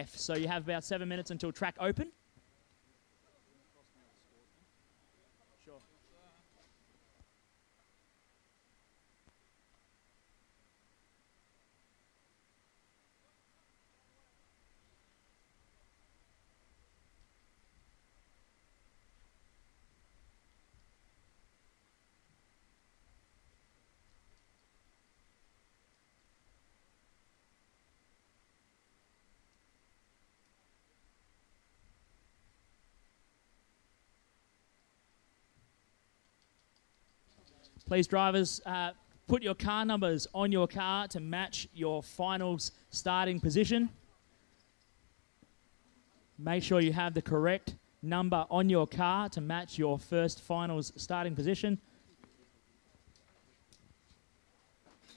F. So you have about 7 minutes until track open. Sure. Please, drivers, put your car numbers on your car to match your finals starting position. Make sure you have the correct number on your car to match your first finals starting position.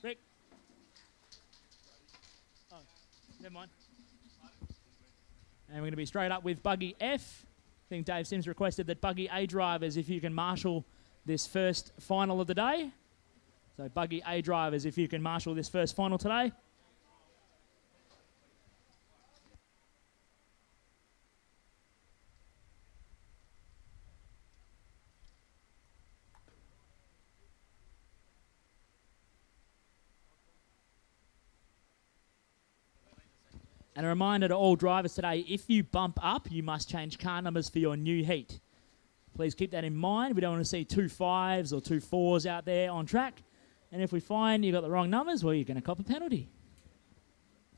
Rick? Oh, never mind. And we're going to be straight up with buggy F. I think Dave Sims requested that buggy A drivers, if you can marshal this first final of the day. So buggy A drivers, if you can marshal this first final today. And a reminder to all drivers today, if you bump up, you must change car numbers for your new heat. Please keep that in mind. We don't want to see 2 5s or 2 4s out there on track. And if we find you've got the wrong numbers, well, you're going to cop a penalty.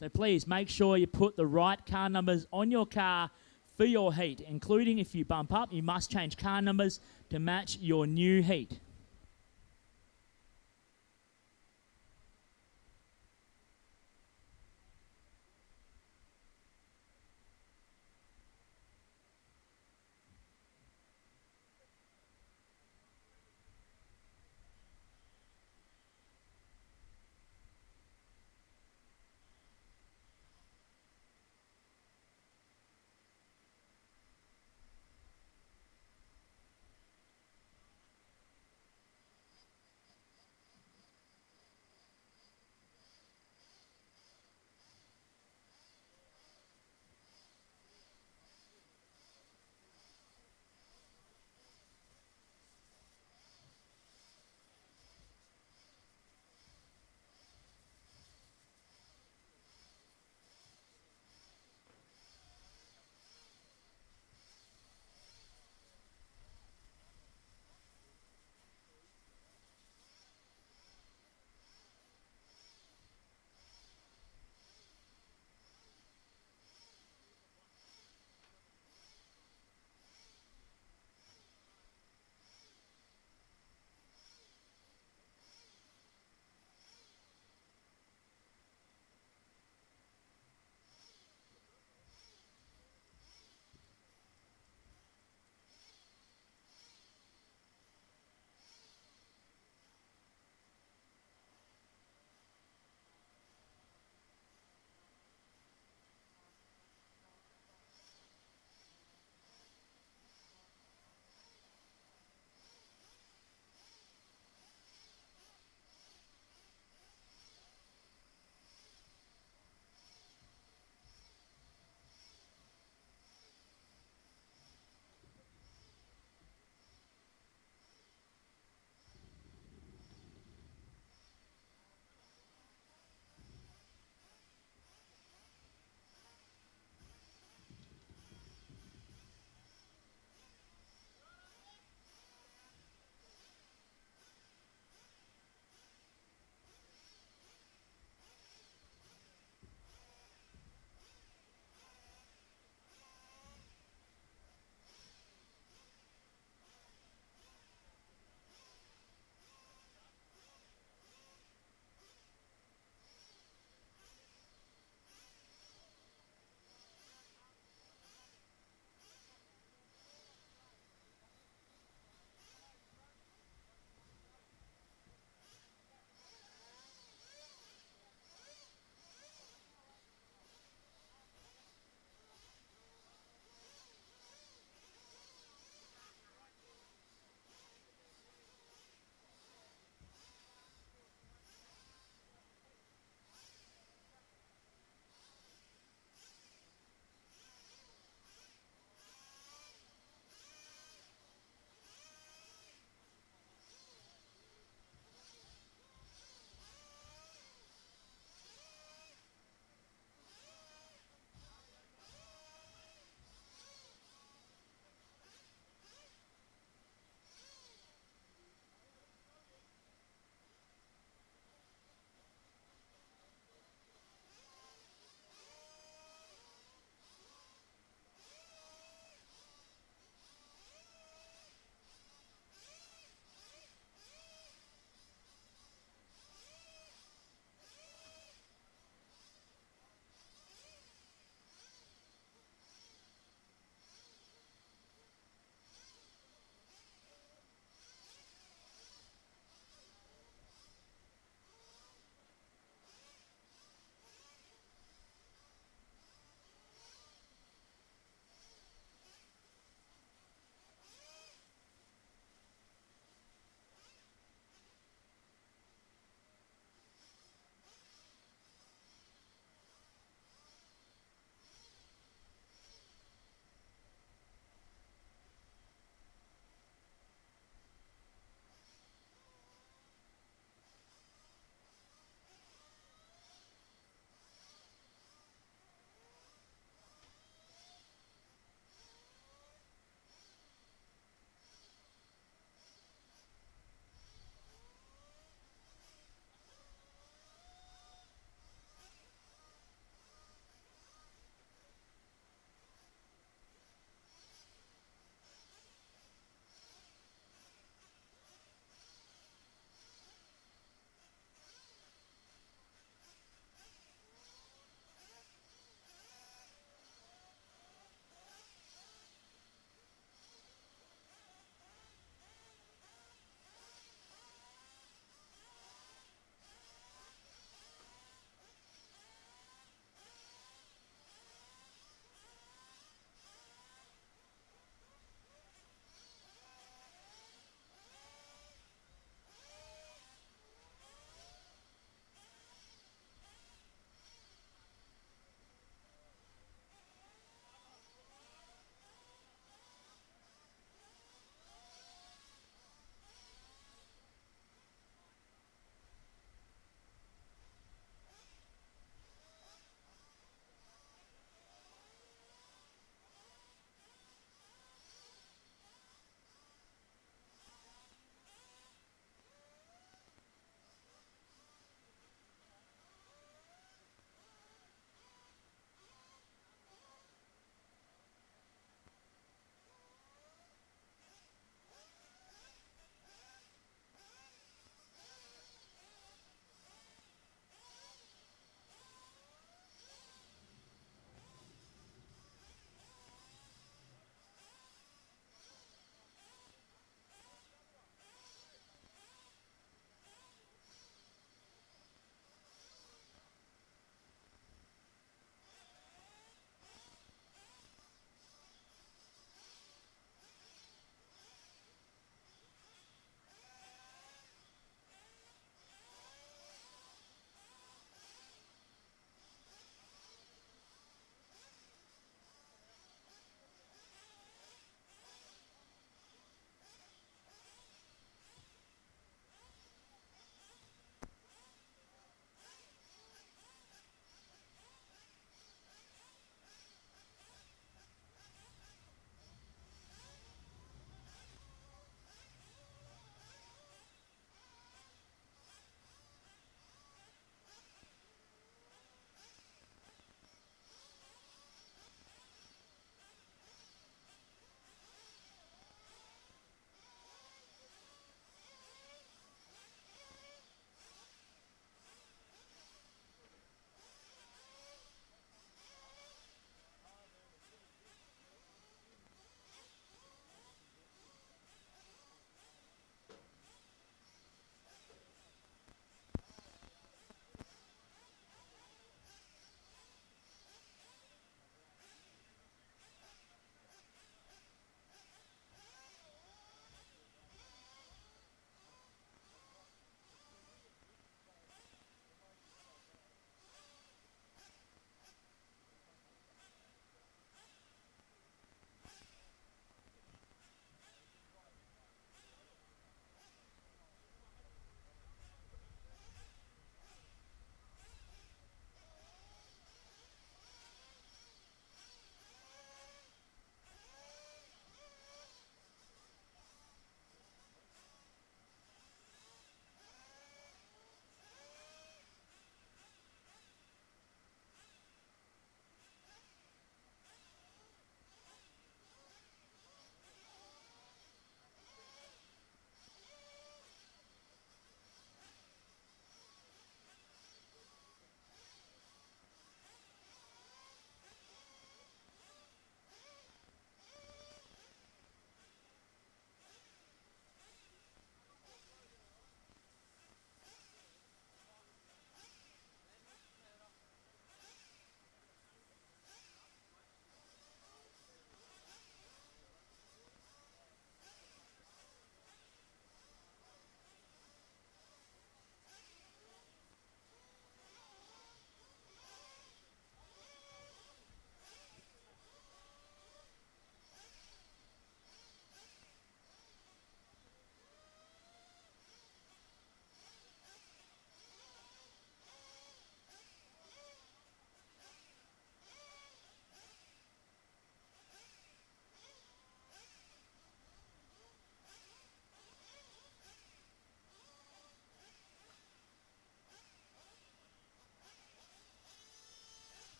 So please make sure you put the right car numbers on your car for your heat, including if you bump up, you must change car numbers to match your new heat.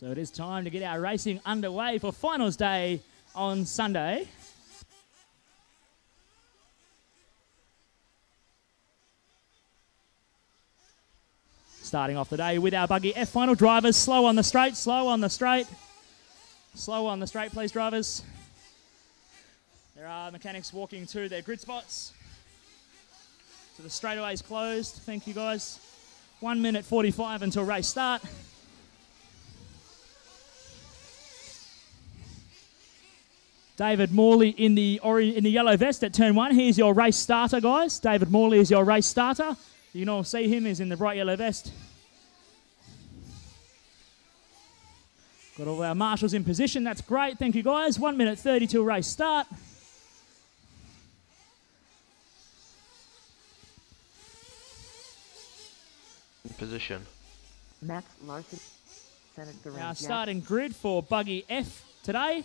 So it is time to get our racing underway for finals day on Sunday. Starting off the day with our buggy F final drivers. Slow on the straight, slow on the straight. Slow on the straight, please, drivers. There are mechanics walking to their grid spots. So the straightaway is closed. Thank you, guys. 1 minute 45 until race start. David Morley in the yellow vest at turn 1. Here's your race starter, guys. David Morley is your race starter. You can all see him. He's in the bright yellow vest. Got all our marshals in position. That's great. Thank you, guys. 1 minute 30 till race start. In position. Max Larson, Senator Our starting grid for buggy F today.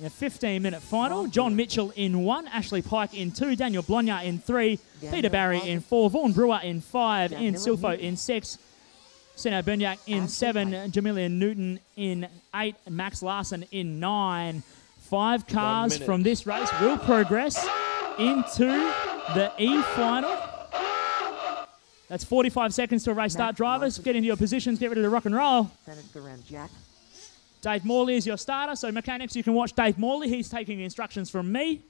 In a 15-minute final, John Mitchell in 1, Ashley Pike in 2, Daniel Blonyard in 3, Peter Barry in 4, Vaughan Brewer in 5, Ian Silfo in 6, Seno Berniak in 7, Jamila Newton in 8, Max Larson in 9. 5 cars from this race will progress into the E final. That's 45 seconds to race start. Drivers, get into your positions, get ready to rock and roll. Dave Morley is your starter, so mechanics, you can watch Dave Morley. He's taking instructions from me.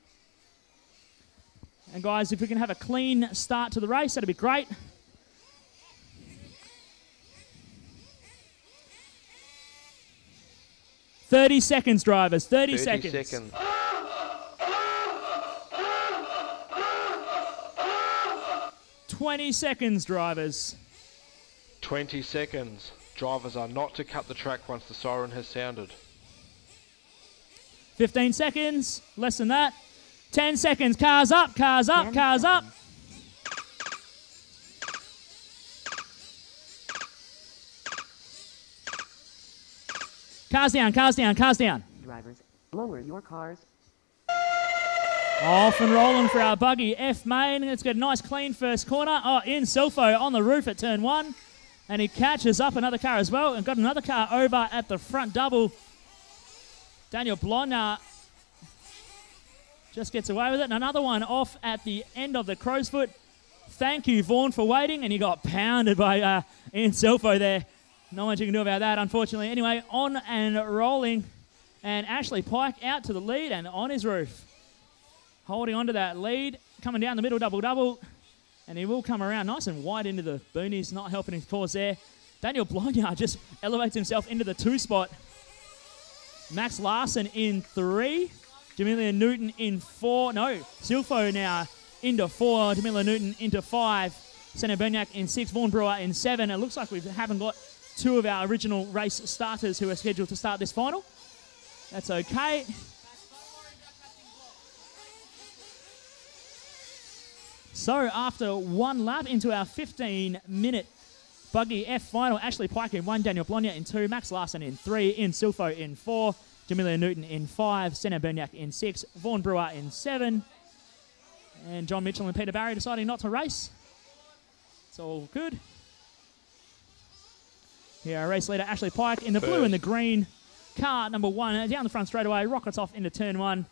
And guys, if we can have a clean start to the race, that'd be great. "30 seconds, drivers. 30 seconds. 20 seconds, drivers. 20 seconds. Drivers are not to cut the track once the siren has sounded. 15 seconds. Less than that. 10 seconds. Cars up, cars up, cars up. Cars down, cars down, cars down. Drivers, lower your cars. Off and rolling for our buggy F main. Let's get a nice clean first corner. Oh, in Silfo on the roof at turn 1. And he catches up another car as well and got another car over at the front double. Daniel Blonyard just gets away with it. And another one off at the end of the crow's foot. Thank you, Vaughan, for waiting. And he got pounded by Ian Silfo there. Not much you can do about that, unfortunately. Anyway, on and rolling. And Ashley Pike out to the lead and on his roof. Holding on to that lead. Coming down the middle, double-double. And he will come around nice and wide into the boonies, not helping his cause there. Daniel Blonyard just elevates himself into the 2 spot. Max Larson in 3. Jamila Newton in 4. No, Silfo now into 4. Jamila Newton into 5. Seno Berniak in 6. Vaughan Brewer in 7. It looks like we haven't got 2 of our original race starters who are scheduled to start this final. That's okay. So after 1 lap into our 15-minute buggy F final, Ashley Pike in 1, Daniel Blonyard in 2, Max Larson in 3, Ian Silfo in 4, Jamila Newton in 5, Seno Berniak in 6, Vaughan Brewer in 7, and John Mitchell and Peter Barry deciding not to race. It's all good. Here, our race leader, Ashley Pike in the blue and the green. Car number 1 down the front straightaway, rockets off into turn 1.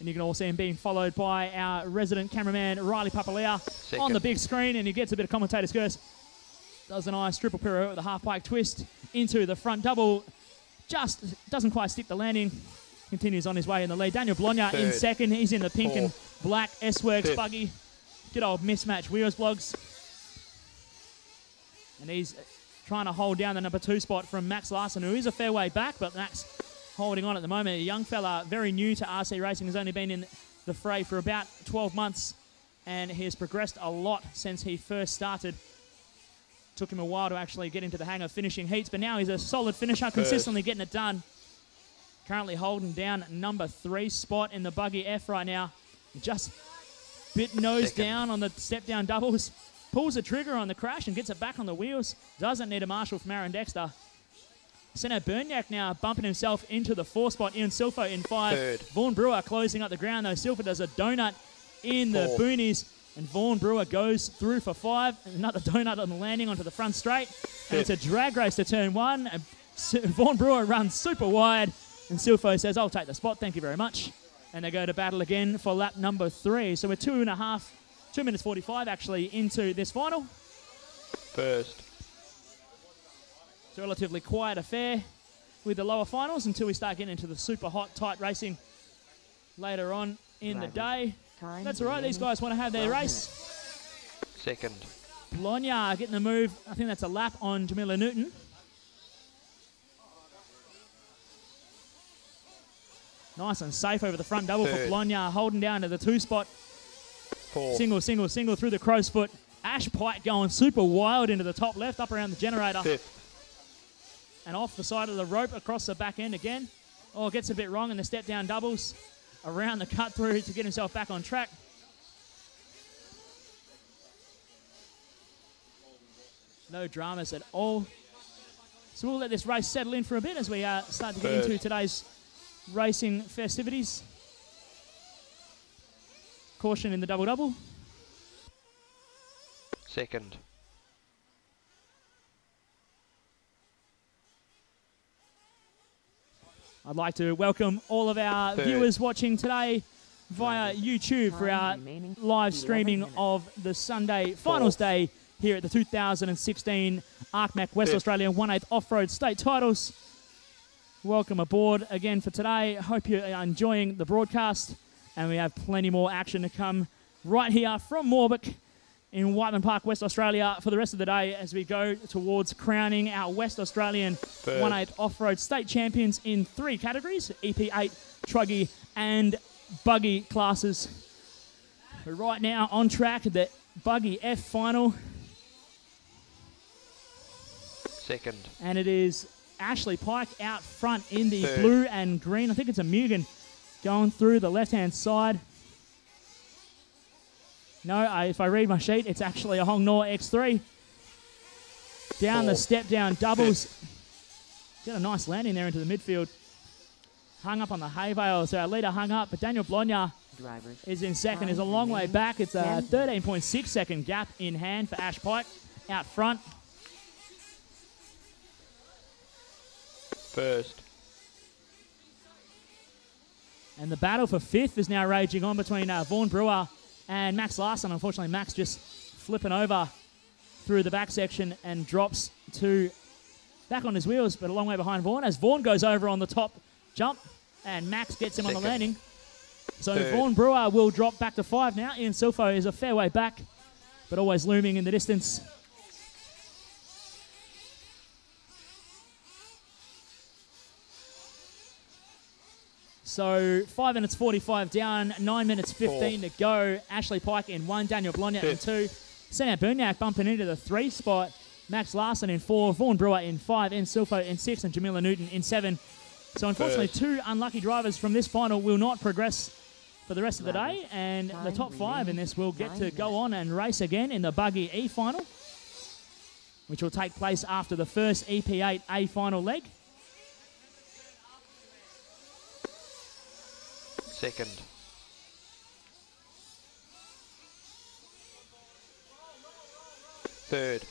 And you can all see him being followed by our resident cameraman, Riley Papalea, on the big screen. And he gets a bit of commentator's curse. Does a nice triple pirouette with a half-pike twist into the front double. Just doesn't quite stick the landing. Continues on his way in the lead. Daniel Blonyard in 2nd. He's in the pink and black S-Works buggy. Good old mismatch wheels blogs. And he's trying to hold down the number 2 spot from Max Larson, who is a fair way back, but Max holding on at the moment. A young fella, very new to RC racing, has only been in the fray for about 12 months, and he has progressed a lot since he first started. Took him a while to actually get into the hang of finishing heats, but now he's a solid finisher, consistently getting it done. Currently holding down number 3 spot in the buggy F right now. Just bit nose down on the step-down doubles. Pulls the trigger on the crash and gets it back on the wheels. Doesn't need a marshal from Aaron Dexter. Seno Berniak now bumping himself into the 4 spot. Ian Silfo in 5. Vaughan Brewer closing up the ground, though. Silfo does a donut in the boonies. And Vaughan Brewer goes through for 5. Another donut on the landing onto the front straight. And it's a drag race to turn one. And Vaughan Brewer runs super wide. And Silfo says, I'll take the spot. Thank you very much. And they go to battle again for lap number 3. So we're 2 minutes 45 actually into this final. First. It's a relatively quiet affair with the lower finals until we start getting into the super hot, tight racing later on in the day. That's all right. These guys want to have their race. Second. Blogna getting the move. I think that's a lap on Jamila Newton. Nice and safe over the front double for Blogna, holding down to the 2 spot. Four. Single through the crow's foot. Ash Pike going super wild into the top left, up around the generator. Fifth. And off the side of the rope across the back end again. Oh, gets a bit wrong in the step down doubles. Around the cut through to get himself back on track. No dramas at all. So we'll let this race settle in for a bit as we start to get into today's racing festivities. Caution in the double-double. Second. I'd like to welcome all of our viewers watching today via YouTube for our live streaming of the Sunday Finals Day here at the 2016 ArcMac West Australian 1/8 Off-Road State Titles. Welcome aboard again for today. Hope you are enjoying the broadcast, and we have plenty more action to come right here from Moorebank in Whiteman Park, West Australia for the rest of the day as we go towards crowning our West Australian 1/8 Off-Road State Champions in 3 categories, EP8, Truggy and Buggy classes. We're right now on track at the Buggy F final. Second. And it is Ashley Pike out front in the blue and green. I think it's a Mugen going through the left-hand side. No, if I read my sheet, it's actually a Hong Nor X3. Down the step-down doubles. Got a nice landing there into the midfield. Hung up on the hay bale, so our leader hung up, but Daniel Blogna is in second, is a long way back. It's a 13.6 second gap in hand for Ash Pike out front. First. And the battle for 5th is now raging on between Vaughan Brewer and Max Larson. Unfortunately, Max just flipping over through the back section and drops to back on his wheels, but a long way behind Vaughan as Vaughan goes over on the top jump and Max gets him on the landing. So Vaughan Brewer will drop back to 5 now. Ian Silfo is a fair way back, but always looming in the distance. So 5 minutes 45 down, 9 minutes 15 to go. Ashley Pike in 1, Daniel Blogna in 2. Senat Berniak bumping into the 3 spot. Max Larson in 4, Vaughan Brewer in 5, Ian Silfo in 6, and Jamila Newton in 7. So unfortunately, 2 unlucky drivers from this final will not progress for the rest of the day, and the top 5 in this will get to go on and race again in the Buggy E final, which will take place after the first EP8 A final leg. Second. Third.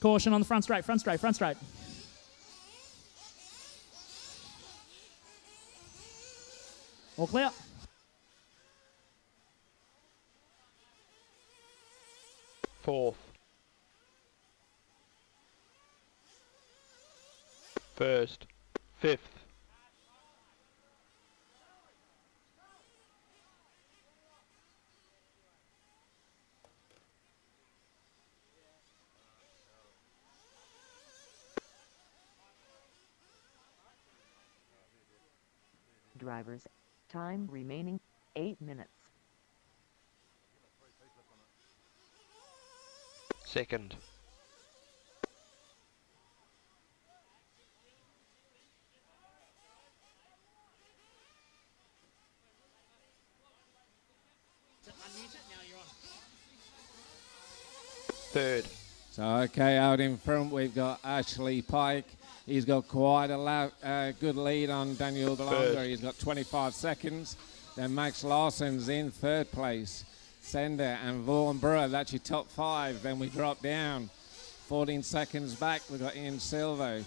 Caution on the front straight, front straight, front straight. All clear. Fourth. First. Fifth. Drivers. Time remaining 8 minutes. Second. Third. So, okay, out in front we've got Ashley Pike. He's got quite a good lead on Daniel Blogna. He's got 25 seconds. Then Max Larson's in 3rd place. Sender and Vaughan Brewer. That's your top 5. Then we drop down. 14 seconds back, we've got Ian Silvo.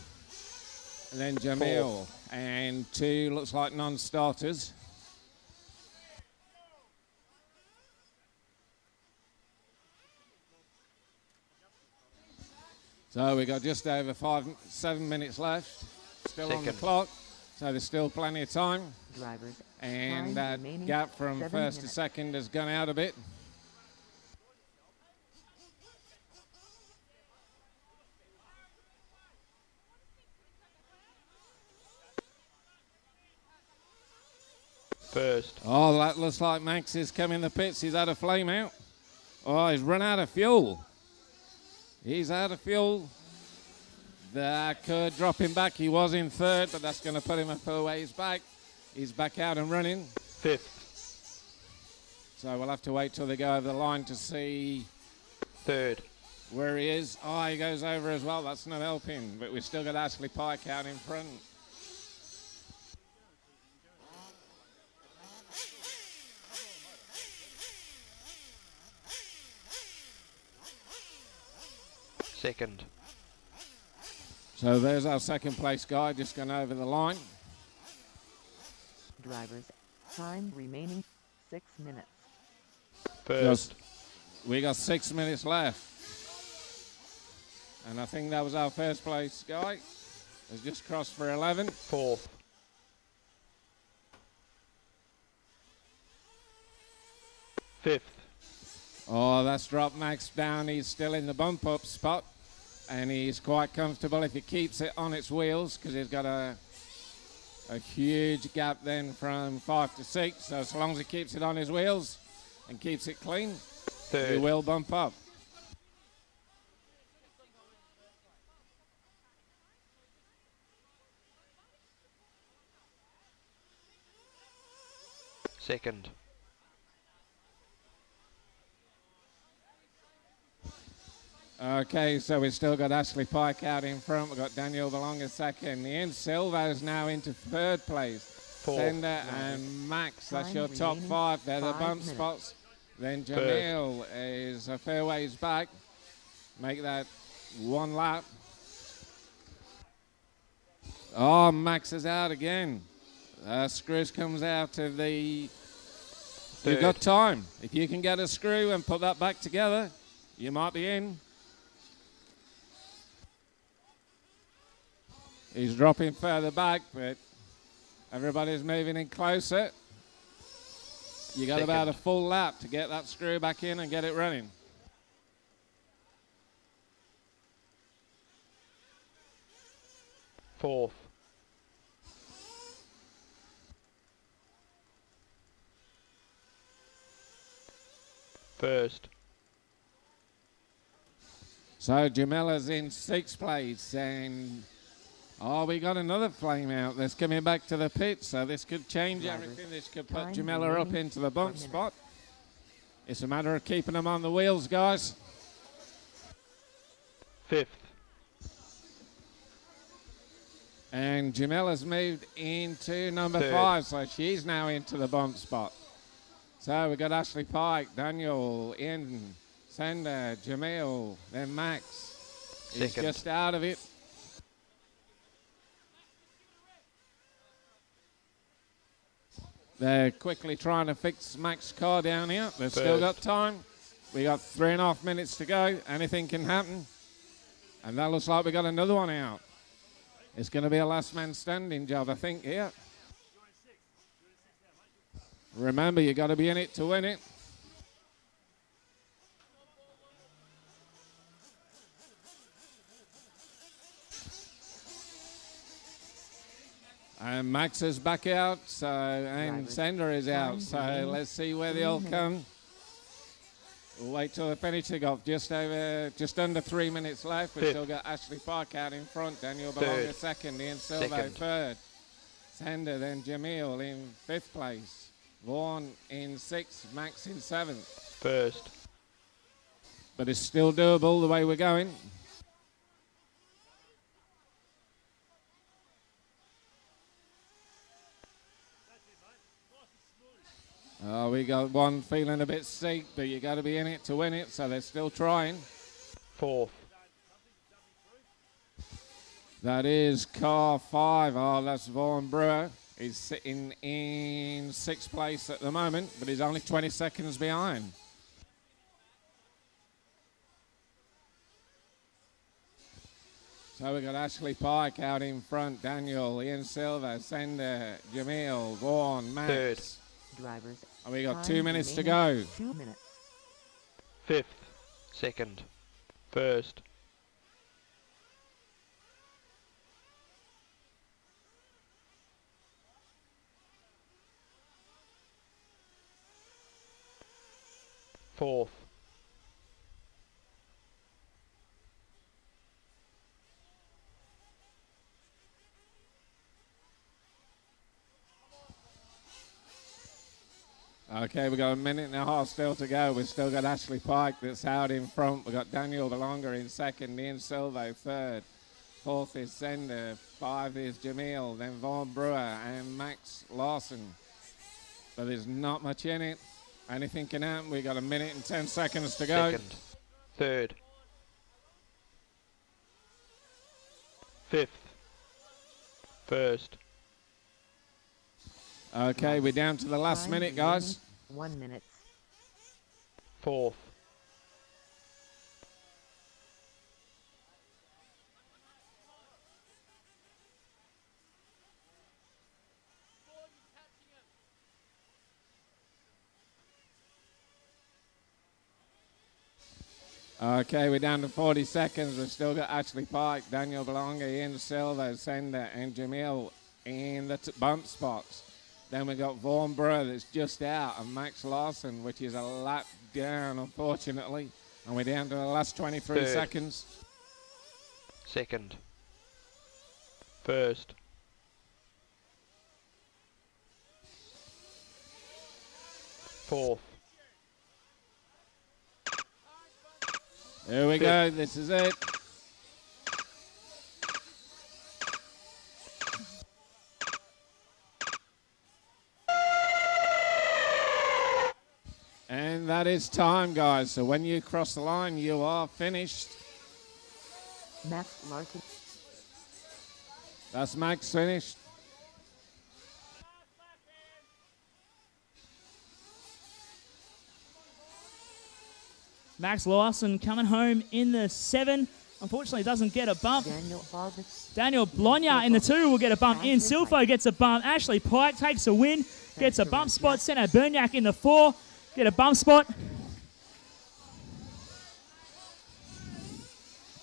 And then Jamil. And 2 looks like non-starters. So we got just over 7 minutes left. Still on the clock. So there's still plenty of time. Drivers. And that gap from first to second has gone out a bit. First. Oh, that looks like Max is coming the pits. He's had a flame out. Oh, he's run out of fuel. He's out of fuel. That could drop him back. He was in third, but that's going to put him a full ways back. He's back out and running. Fifth. So we'll have to wait till they go over the line to see Third. where he is. Oh, he goes over as well. That's not helping, but we've still got Ashley Pike out in front. Second. So there's our second place guy just gone over the line. Drivers. Time remaining 6 minutes. First. We got 6 minutes left. And I think that was our first place guy. Has just crossed for 11. Fourth. Fifth. Oh, that's dropped Max down. He's still in the bump up spot. And he's quite comfortable if he keeps it on its wheels, because he's got a huge gap then from 5 to 6. So as long as he keeps it on his wheels and keeps it clean, Third. he will bump up. Second. Okay, so we've still got Ashley Pike out in front. We've got Daniel Belonga second. Ian Silva is now into third place. Fourth. Sender and Max, that's Time your top remaining 5. They're the 5 bump minutes. spots. Then Jamil is a fair ways back. Make that 1 lap. Oh, Max is out again. Screws comes out of the... Third. You've got time. If you can get a screw and put that back together, you might be in. He's dropping further back, but everybody's moving in closer. You got about a full lap to get that screw back in and get it running. Fourth. First. So Jamila's in 6th place, and we got another flame out that's coming back to the pit, so this could change Drivers. everything. This could put Time Jamila up remaining into the bump 4 minutes. spot. It's a matter of keeping them on the wheels, guys. Fifth. And Jamila's moved into number Third. 5, so she's now into the bump spot. So we've got Ashley Pike, Daniel, Ian, Sander, Jamil, then Max. He's Second. just out of it. They're quickly trying to fix Max's car down here. They've still got time. We got 3.5 minutes to go. Anything can happen. And that looks like we got another one out. It's going to be a last man standing job, I think, here. Remember, you got to be in it to win it. And Max is back out, so and Drivers. Sander is out. Time So remaining let's see where 3 they all minutes. come. We'll wait till they finish. They got just under 3 minutes left. We've Fifth. still got Ashley Park out in front. Daniel Third. Belonga second. Ian Silva Second. third. Sander, then Jamil in 5th place. Vaughan in 6th. Max in 7th. First. But it's still doable the way we're going. Oh, we got one feeling a bit sick, but you got to be in it to win it, so they're still trying. 4th. That is car 5. Oh, that's Vaughan Brewer. He's sitting in 6th place at the moment, but he's only 20 seconds behind. So we've got Ashley Pike out in front, Daniel, Ian Silva, Sender, Jamil, Vaughan, Max. 3rd. Drivers. And we got time 2 minutes to remaining, go. 2 minutes. 5th. 2nd. 1st. 4th. Okay, we've got a minute and a half still to go. We've still got Ashley Pike that's out in front. We've got Daniel DeLonga in 2nd, Ian Silva 3rd. 4th is Sender, 5 is Jamil, then Vaughan Brewer and Max Lawson. But there's not much in it. Anything can happen. We've got a minute and 10 seconds to go. 2nd. 3rd. 5th. 1st. Okay, we're down to the last Time minute, guys. remaining, 1 minute. 4th. Okay, we're down to 40 seconds. We've still got Ashley Pike, Daniel Belonga, Ian Silva, Sender, and Jamil in the bump spots. Then we've got Vaughan Brewer that's just out, and Max Lawson, which is a lap down, unfortunately. And we're down to the last 23 3rd. seconds. 2nd. 1st. 4th. Here we go. This is it. And that is time, guys. So when you cross the line, you are finished. Max Larson. That's Max finished. Max Lawson coming home in the 7. Unfortunately, doesn't get a bump. Daniel Vargas. Daniel Blonja in the 2 will get a bump. Ian Silfo gets a bump. Ashley Pike takes a win, gets a bump spot. Senna Bernyak in the 4, get a bump spot.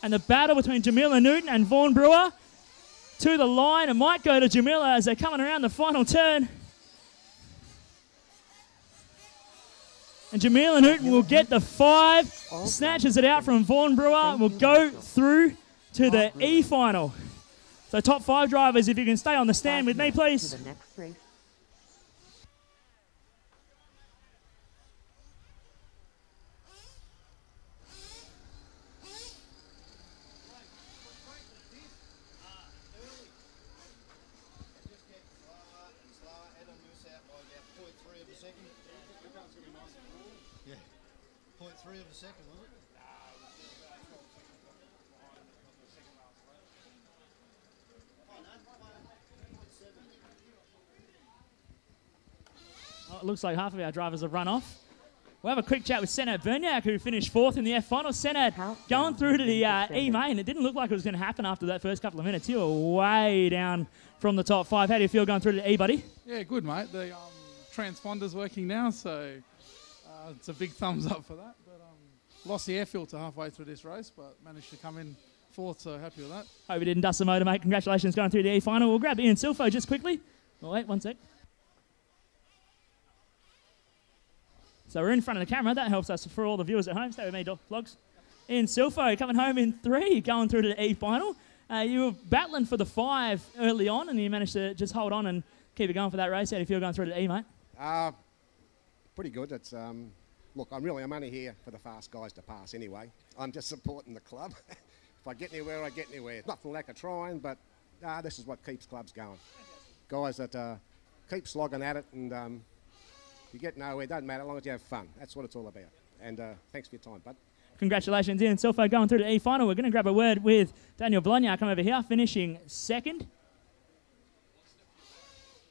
And the battle between Jamila Newton and Vaughan Brewer to the line. It might go to Jamila as they're coming around the final turn. And Jamila Newton will get the 5, snatches it out from Vaughan Brewer, and will go through to the E final. So top 5 drivers, if you can stay on the stand with me, please. To the next race. Oh, it looks like half of our drivers have run off. We'll have a quick chat with Senad Bernyak, who finished 4th in the F final. Senad going through to the E main. It didn't look like it was going to happen after that first couple of minutes. You were way down from the top 5. How do you feel going through to the E, buddy? Yeah, good, mate. The transponder's working now, so it's a big thumbs up for that. But lost the air filter halfway through this race, but managed to come in 4th, so happy with that. Hope you didn't dust the motor, mate. Congratulations going through the E final. We'll grab Ian Silfo just quickly. Oh, wait, one sec. So we're in front of the camera. That helps us for all the viewers at home. Stay with me, Vlogs. Ian Silfo coming home in 3, going through to the E final. You were battling for the 5 early on, and you managed to just hold on and keep it going for that race. How do you feel going through to the E, mate? Pretty good. It's look, I'm only here for the fast guys to pass anyway. I'm just supporting the club. If I get anywhere, I get anywhere. It's not for lack of trying, but this is what keeps clubs going. Guys that keep slogging at it and You get nowhere, doesn't matter, as long as you have fun. That's what it's all about. And thanks for your time, bud. Congratulations, Ian Silfo, going through to the E-final. We're going to grab a word with Daniel Blonyar. Come over here, finishing second.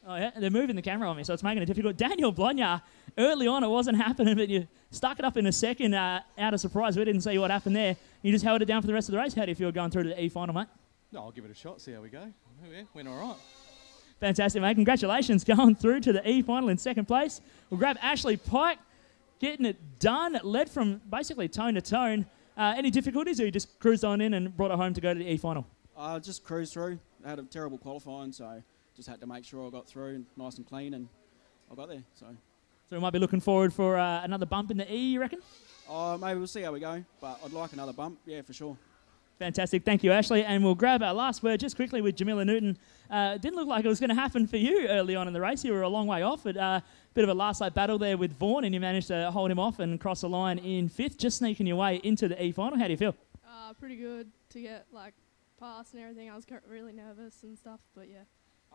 Oh, yeah, they're moving the camera on me, so it's making it difficult. Daniel Blonyar, early on it wasn't happening, but you stuck it up in a second out of surprise. We didn't see what happened there. You just held it down for the rest of the race. How do you feel going through to the E-final, mate? No, I'll give it a shot, see how we go. Yeah, went all right. Fantastic, mate. Congratulations going through to the E-final in second place. We'll grab Ashley Pike, getting it done. Led from basically tone to tone. Any difficulties, or you just cruised on in and brought it home to go to the E-final? Just cruised through. I had a terrible qualifying, so just had to make sure I got through nice and clean, and I got there. So we might be looking forward for another bump in the E, you reckon? Maybe we'll see how we go, but I'd like another bump, yeah, for sure. Fantastic. Thank you, Ashley. And we'll grab our last word just quickly with Jamila Newton. Didn't look like it was going to happen for you early on in the race. You were a long way off. But bit of a last lap battle there with Vaughan, and you managed to hold him off and cross the line in fifth, just sneaking your way into the E-final. How do you feel? Pretty good to get past and everything. I was really nervous and stuff, but yeah.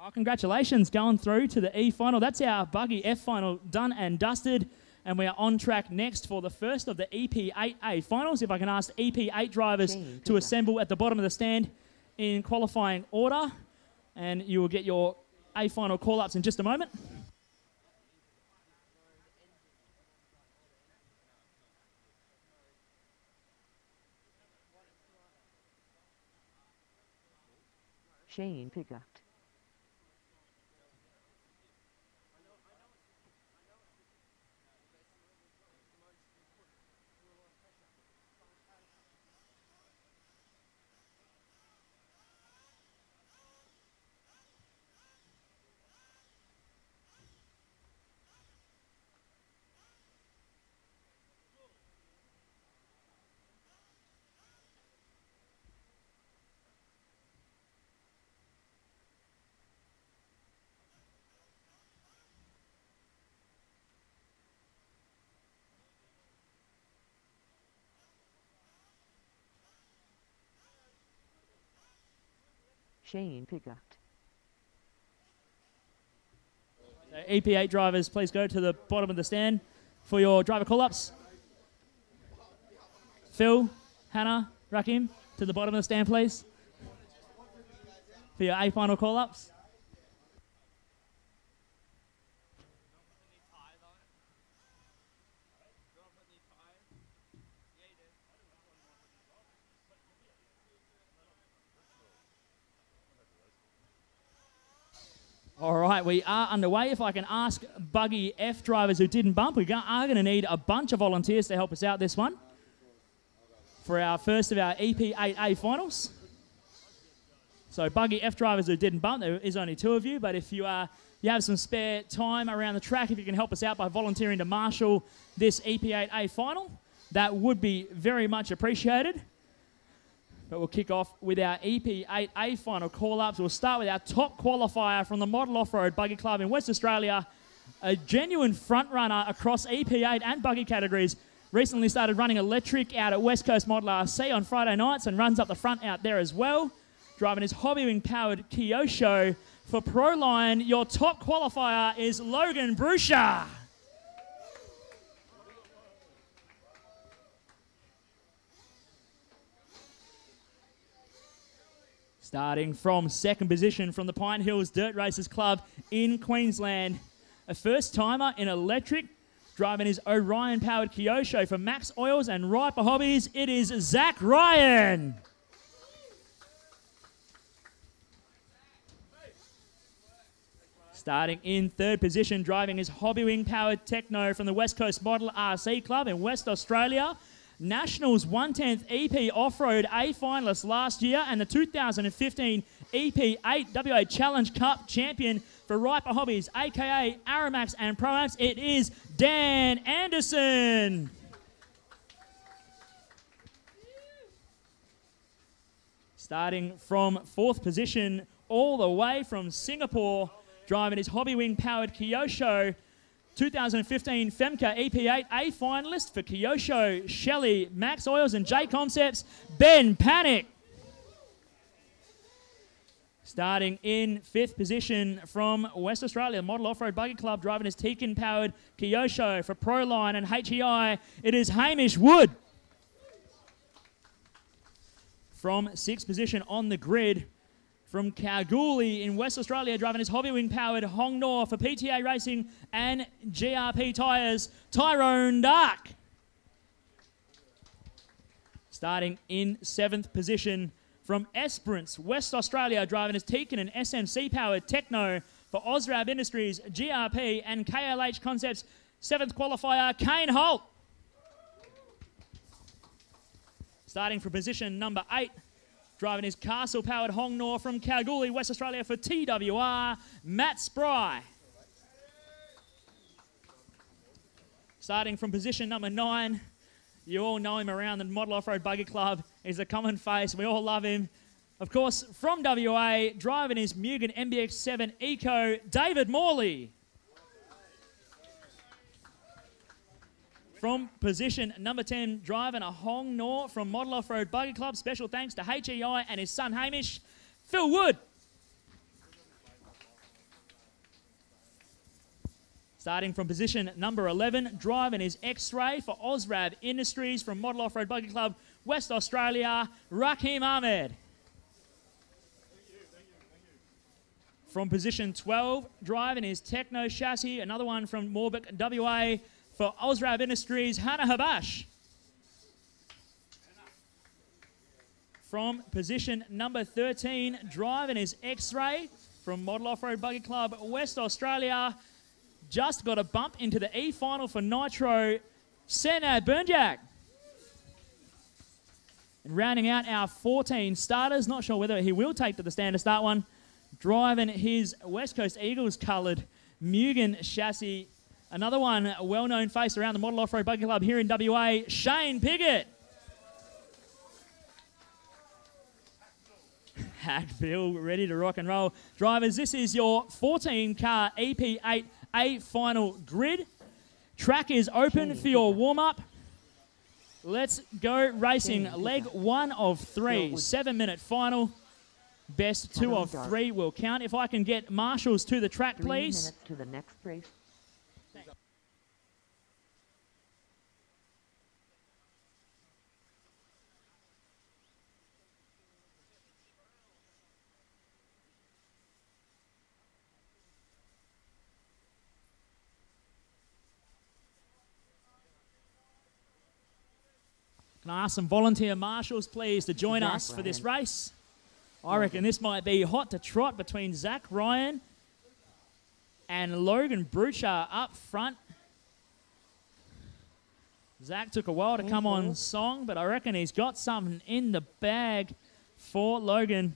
Oh, congratulations going through to the E-final. That's our buggy F final done and dusted. And we are on track next for the first of the EP8A finals. If I can ask EP8 drivers to assemble at the bottom of the stand in qualifying order. And you will get your A final call-ups in just a moment. Shane Piggott. Shane Piggott. EP8 drivers, please go to the bottom of the stand for your driver call-ups. Phil, Hannah, Rakim, to the bottom of the stand, please, for your A final call-ups. All right, we are underway. If I can ask buggy F drivers who didn't bump, we are going to need a bunch of volunteers to help us out this one for our first of our EP8A finals. So buggy F drivers who didn't bump, there is only 2 of you, but if you have some spare time around the track, if you can help us out by volunteering to marshal this EP8A final, that would be very much appreciated. But we'll kick off with our EP8A final call-ups. We'll start with our top qualifier from the Model Off-Road Buggy Club in West Australia, a genuine front-runner across EP8 and buggy categories. Recently started running electric out at West Coast Model RC on Friday nights and runs up the front out there as well. Driving his Hobbywing-powered Kyosho for Proline. Your top qualifier is Logan Brusha. Starting from second position from the Pine Hills Dirt Racers Club in Queensland. A first-timer in electric, driving his Orion-powered Kyosho for Max Oils and Riper Hobbies. It is Zach Ryan. Starting in third position, driving his Hobbywing-powered Techno from the West Coast Model RC Club in West Australia. Nationals 1/10 EP Off-Road A finalist last year and the 2015 EP8 WA Challenge Cup champion for Riper Hobbies, aka Aramax and Pro-Amps. It is Dan Anderson. Starting from fourth position all the way from Singapore, driving his Hobbywing powered Kyosho 2015 Femca EP8 A finalist for Kyosho, Shelley, Max Oils and J Concepts, Ben Panic. Starting in 5th position from West Australia, Model Off-Road Buggy Club, driving his Tekin-powered Kyosho for Proline and HEI, it is Hamish Wood. From 6th position on the grid, from Kalgoorlie in West Australia, driving his Hobbywing-powered Hong Nor for PTA Racing and GRP Tyres, Tyrone Dark. Starting in 7th position from Esperance, West Australia, driving his Tekin and SMC-powered Techno for Ozrab Industries, GRP and KLH Concepts, 7th qualifier, Kane Holt. Starting from position number 8, driving his Castle-powered Hong Nor from Kalgoorlie, West Australia for TWR, Matt Spry. Starting from position number 9, you all know him around the Model Off-Road Buggy Club. He's a common face. We all love him. Of course, from WA, driving his Mugen MBX7 Eco, David Morley. From position number 10, driving a Hong Nor from Model Off-Road Buggy Club. Special thanks to HEI and his son Hamish, Phil Wood. Starting from position number 11, driving his X-Ray for Ozrab Industries from Model Off-Road Buggy Club, West Australia, Rakim Ahmed. From position 12, driving his Techno chassis, another one from Moorbeek, WA, for Ozrab Industries, Hannah Habash. From position number 13, driving his X-Ray from Model Off-Road Buggy Club, West Australia, just got a bump into the E-final for Nitro, Senad Burnjack. And rounding out our 14 starters, not sure whether he will take to the stand to start one, driving his West Coast Eagles coloured Mugen chassis, another one, a well-known face around the Model Off-Road Buggy Club here in WA, Shane Piggott. Hackville ready to rock and roll. Drivers, this is your 14-car EP8A final grid. Track is open for your warm-up. Let's go racing. Leg 1 of 3, 7-minute final. Best 2 of 3 will count. If I can get marshals to the track, 3 please. minutes to the next race. Can I ask some volunteer marshals, please, to join Zach us for this Ryan. race? I reckon this might be hot to trot between Zach Ryan and Logan Brucher up front. Zach took a while to come on song, but I reckon he's got something in the bag for Logan.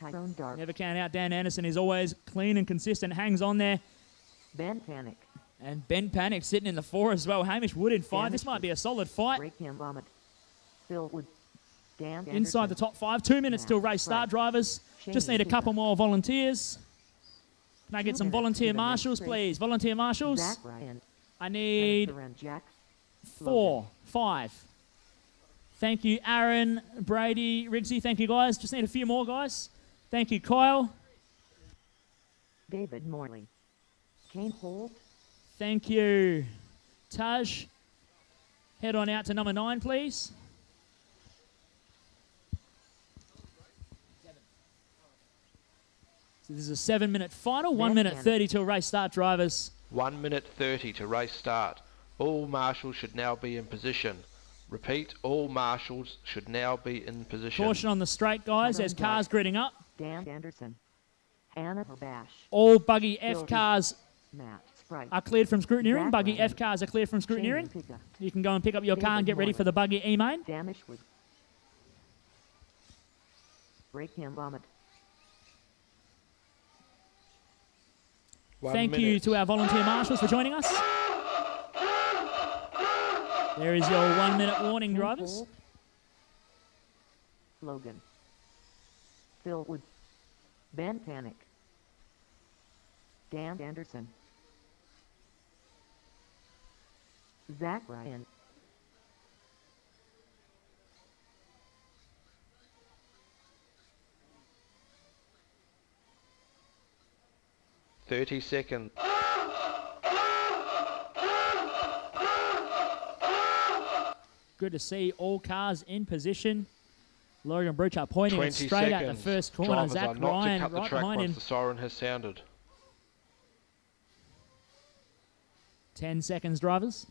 Tyrone Dark. Never count out Dan Anderson. He's always clean and consistent, hangs on there. Ben Panic. And Ben Panic sitting in the 4 as well. Hamish Wood in 5. This might be a solid fight. Break him vomit. Phil Wood. Dan Inside the top 5. 2 minutes till race start, drivers. Just need a couple more volunteers. Can I get some volunteer marshals, please? Volunteer marshals. Zach Ryan. I need Jack. 4, 5. Thank you, Aaron, Brady, Rigsy. Thank you, guys. Just need a few more, guys. Thank you, Kyle. David Morley. Kane Holt. Thank you, Taj. Head on out to number 9, please. So this is a 7-minute final. 1 minute 30 till race start, drivers. 1 minute 30 to race start. All marshals should now be in position. Repeat, all marshals should now be in position. Caution on the straight, guys. There's cars gridding up. Dan Anderson. Hannah Habash. All Buggy F cars Matt Sprite. are cleared from scrutineering. Zach Buggy Ryan. F cars are cleared from scrutineering. Shane Pickup. You can go and pick up your car and David get ready Morley. for the Buggy E-main. Damishwood. Break him vomit. Thank you to our volunteer marshals for joining us. There is your 1 minute warning, Kane drivers. Holt. Logan. Phil Wood. Ben Panic. Dan Anderson. Zach Ryan. 30 seconds. Good to see all cars in position. Logan Brucher pointing it 20 straight at the seconds. first corner. Drivers Zach are not Ryan to cut the right track behind once him. the siren has sounded. 10 seconds, drivers.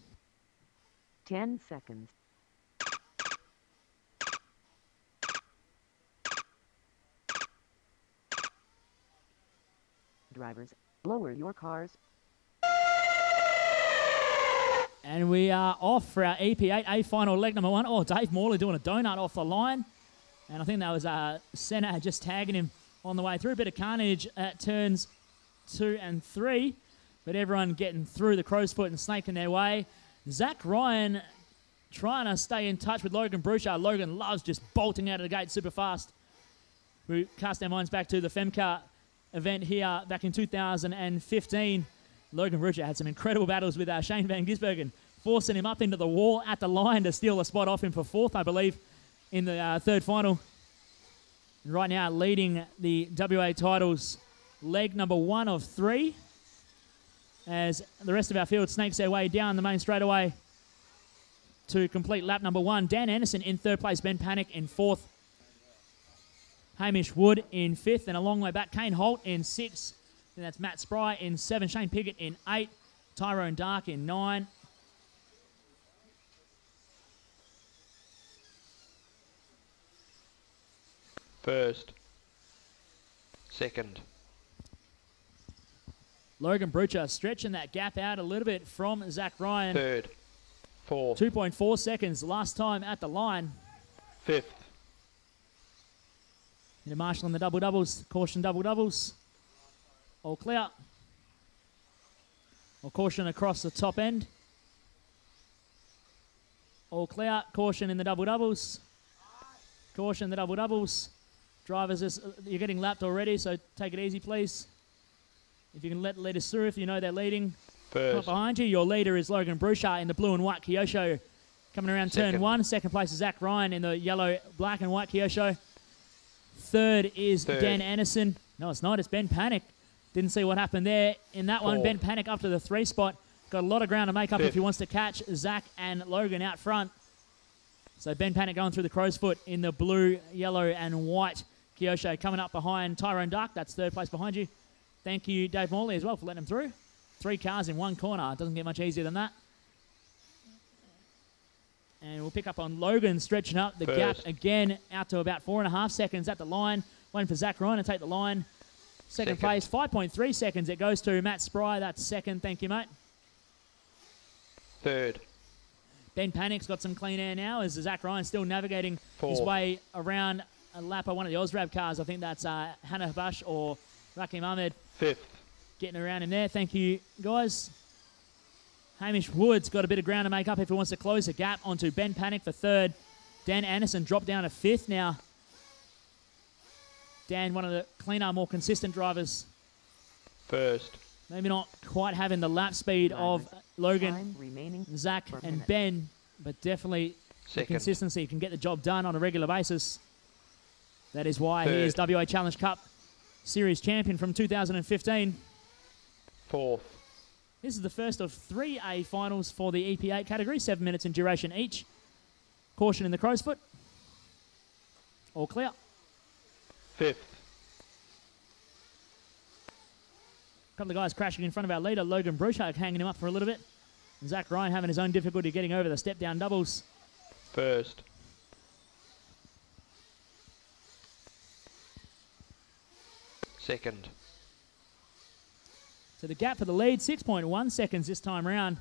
10 seconds. Drivers, lower your cars. And we are off for our EP8A final leg number 1. Oh, Dave Morley doing a donut off the line. And I think that was Senna just tagging him on the way through. A bit of carnage at turns 2 and 3. But everyone getting through the crow's foot and snaking their way. Zach Ryan trying to stay in touch with Logan Brucher. Logan loves just bolting out of the gate super fast. We cast our minds back to the Femcar event here back in 2015. Logan Brucher had some incredible battles with Shane Van Gisbergen, forcing him up into the wall at the line to steal a spot off him for 4th, I believe, in the third final. And right now leading the WA titles, leg number 1 of 3, as the rest of our field snakes their way down the main straightaway to complete lap number 1. Dan Anderson in 3rd place, Ben Panic in 4th, Hamish Wood in 5th, and a long way back, Kane Holt in 6th. And that's Matt Spry in 7, Shane Piggott in 8, Tyrone Dark in 9. First. Second. Logan Brucher stretching that gap out a little bit from Zach Ryan. Third. Fourth. 2.4 seconds last time at the line. Fifth. Into Marshall in the double doubles. Caution double doubles. All clear. Or caution across the top end. All clear. Caution in the double doubles. Caution in the double doubles. Drivers, you're getting lapped already, so take it easy, please. If you can let the leaders through, if you know they're leading. First. Behind you, your leader is Logan Brucher in the blue and white Kyosho. Coming around turn 1. Second place is Zach Ryan in the yellow, black and white Kyosho. Third is Dan Anderson. No, it's not. It's Ben Panic. Didn't see what happened there in that one. Ben Panic up to the 3 spot. Got a lot of ground to make up if he wants to catch Zach and Logan out front. So Ben Panic going through the crow's foot in the blue, yellow and white Kyosho. Coming up behind Tyrone Dark. That's 3rd place behind you. Thank you, Dave Morley, as well, for letting him through. 3 cars in 1 corner. It doesn't get much easier than that. And we'll pick up on Logan stretching up the gap again out to about 4.5 seconds at the line. Waiting for Zach Ryan to take the line. Second place, 5.3 seconds. It goes to Matt Spry. That's 2nd. Thank you, mate. Third. Ben Panic's got some clean air now as Zach Ryan still navigating his way around a lap of one of the Ozrab cars. I think that's Hannah Bush or Rakim Ahmed. 5th. Getting around in there. Thank you, guys. Hamish Wood's got a bit of ground to make up if he wants to close the gap onto Ben Panic for 3rd. Dan Anderson dropped down to 5th now. Dan, one of the cleaner, more consistent drivers. First. Maybe not quite having the lap speed of Logan, Zach, and Ben, but definitely the consistency can get the job done on a regular basis. That is why he is WA Challenge Cup Series champion from 2015. 4th. This is the first of 3 A finals for the EP8 category, 7 minutes in duration each. Caution in the crow's foot. All clear. 5th. A couple of guys crashing in front of our leader, Logan Brucher, hanging him up for a little bit. And Zach Ryan having his own difficulty getting over the step-down doubles. First. Second. So the gap for the lead, 6.1 seconds this time round.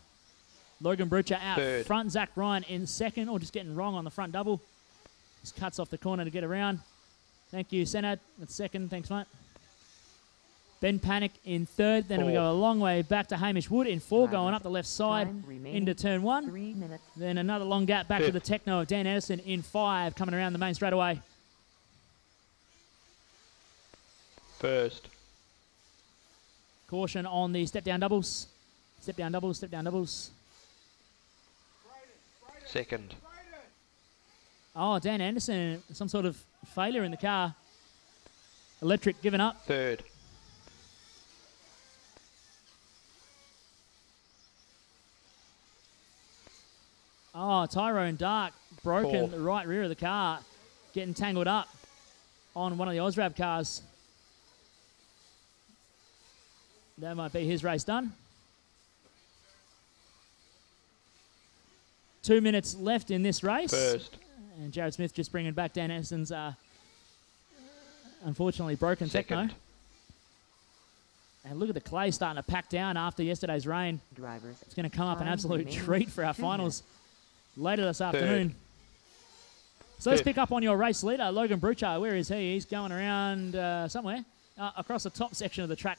Logan Brucher out front. Zach Ryan in 2nd, or just getting wrong on the front double. Just cuts off the corner to get around. Thank you, Senad. That's 2nd. Thanks, mate. Ben Panic in 3rd. Then we go a long way back to Hamish Wood in 4, going up the left side into turn 1. Then another long gap back to the Techno of Dan Anderson in 5, coming around the main straightaway. First. Caution on the step-down doubles. Step-down doubles, step-down doubles. Second. Oh, Dan Anderson, some sort of failure in the car. Electric given up. Third. Oh, Tyrone Dark broken Fourth. the right rear of the car, getting tangled up on one of the Ozrab cars. That might be his race done. 2 minutes left in this race. First. And Jared Smith just bringing back Dan Anderson's unfortunately broken Second. Techno. And look at the clay starting to pack down after yesterday's rain. Drivers. It's going to come up an Time absolute remaining treat for our 2 finals later this Third. afternoon. So let's Fifth. pick up on your race leader, Logan Bruchar. Where is he? He's going around somewhere across the top section of the track.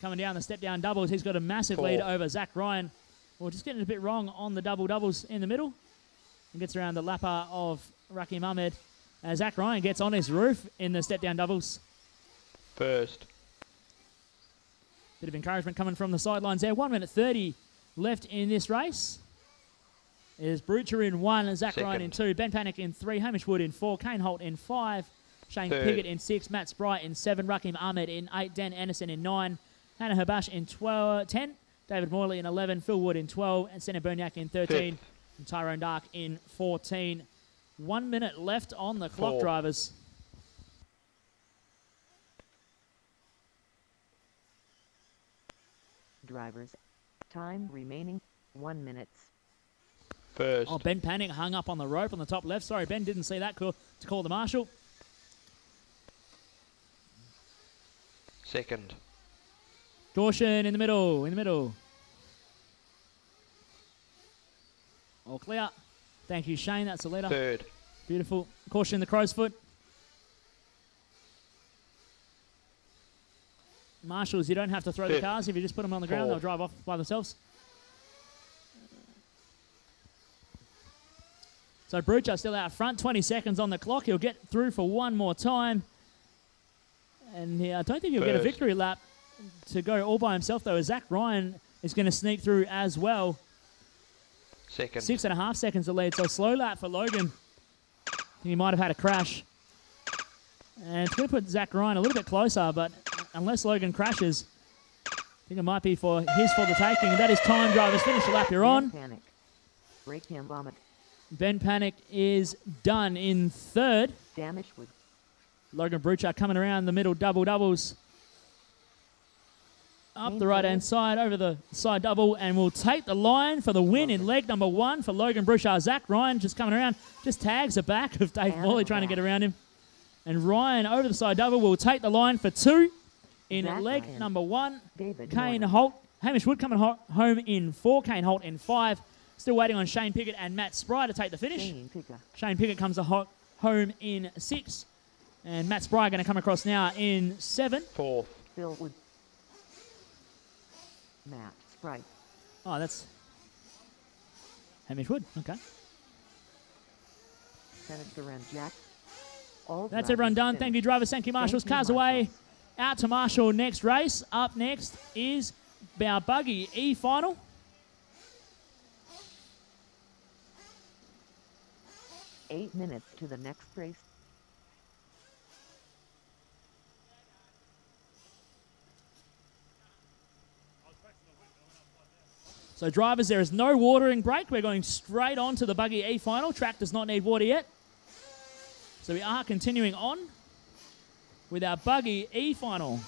Coming down the step-down doubles, he's got a massive lead Fourth. over Zach Ryan. Well, just getting a bit wrong on the doubles in the middle. And gets around the lapper of Rakim Ahmed. As Zach Ryan gets on his roof in the step-down doubles. First. Bit of encouragement coming from the sidelines there. 1 minute 30 left in this race. Is Brucher in 1, and Zach Ryan in Second. 2, Ben Panic in 3, Hamish Wood in 4, Kane Holt in 5, Shane Third. Piggott in 6, Matt Sprite in 7, Rakim Ahmed in 8, Dan Anderson in 9, Hannah Herbash in 10, David Morley in 11, Phil Wood in 12, and Senna Berniak in 13, Fifth. and Tyrone Dark in 14. 1 minute left on the clock, Fourth. drivers. Drivers. Time remaining 1 minute. First. Oh, Ben Panic hung up on the rope on the top left. Sorry, Ben, didn't see that. Cool. To call the marshal. Second. Caution in the middle. All clear. Thank you, Shane. That's the leader. Third. Beautiful. Caution in the crow's foot. Marshals, you don't have to throw the Fifth. cars. If you just put them on the ground, Fourth. they'll drive off by themselves. So Brucher still out front. 20 seconds on the clock. He'll get through for one more time. And I don't think he'll get a First. victory lap to go all by himself, though, as Zach Ryan is going to sneak through as well. Second. 6.5 seconds to lead, so slow lap for Logan. He might have had a crash. And it's going to put Zach Ryan a little bit closer, but unless Logan crashes, I think it might be for his for the taking. And that is time, drivers. Finish the lap you're on. Panic. Break him vomit. Ben Panic is done in third. Damage wood. Logan Bruchar coming around the middle, doubles. Up the right-hand side, over the side double, and we'll take the line for the win in leg number 1 for Logan Bruchar. Zach Ryan just coming around, just tags the back of Dave And Morley trying to back. get around him. And Ryan over the side double will take the line for 2 in Zach leg Ryan. number 1. David Kane Morley. Holt, Hamish Wood coming home in 4, Kane Holt in 5. Still waiting on Shane Piggott and Matt Spry to take the finish. Shane Picker. Shane Piggott comes home in 6. And Matt Spry going to come across now in 7. Fourth. Phil Wood. Matt Sprite. Oh, that's Hamish Wood. Okay. Senator and Jack. All That's drivers everyone done. finished. Thank you, drivers. Thank you, marshals. Thank you, Cars away. marshals. Out to Marshall next race. Up next is our Buggy E final. Eight minutes to the next race. So, drivers, there is no watering break. We're going straight on to the Buggy E final. Track does not need water yet. So, we are continuing on with our Buggy E final.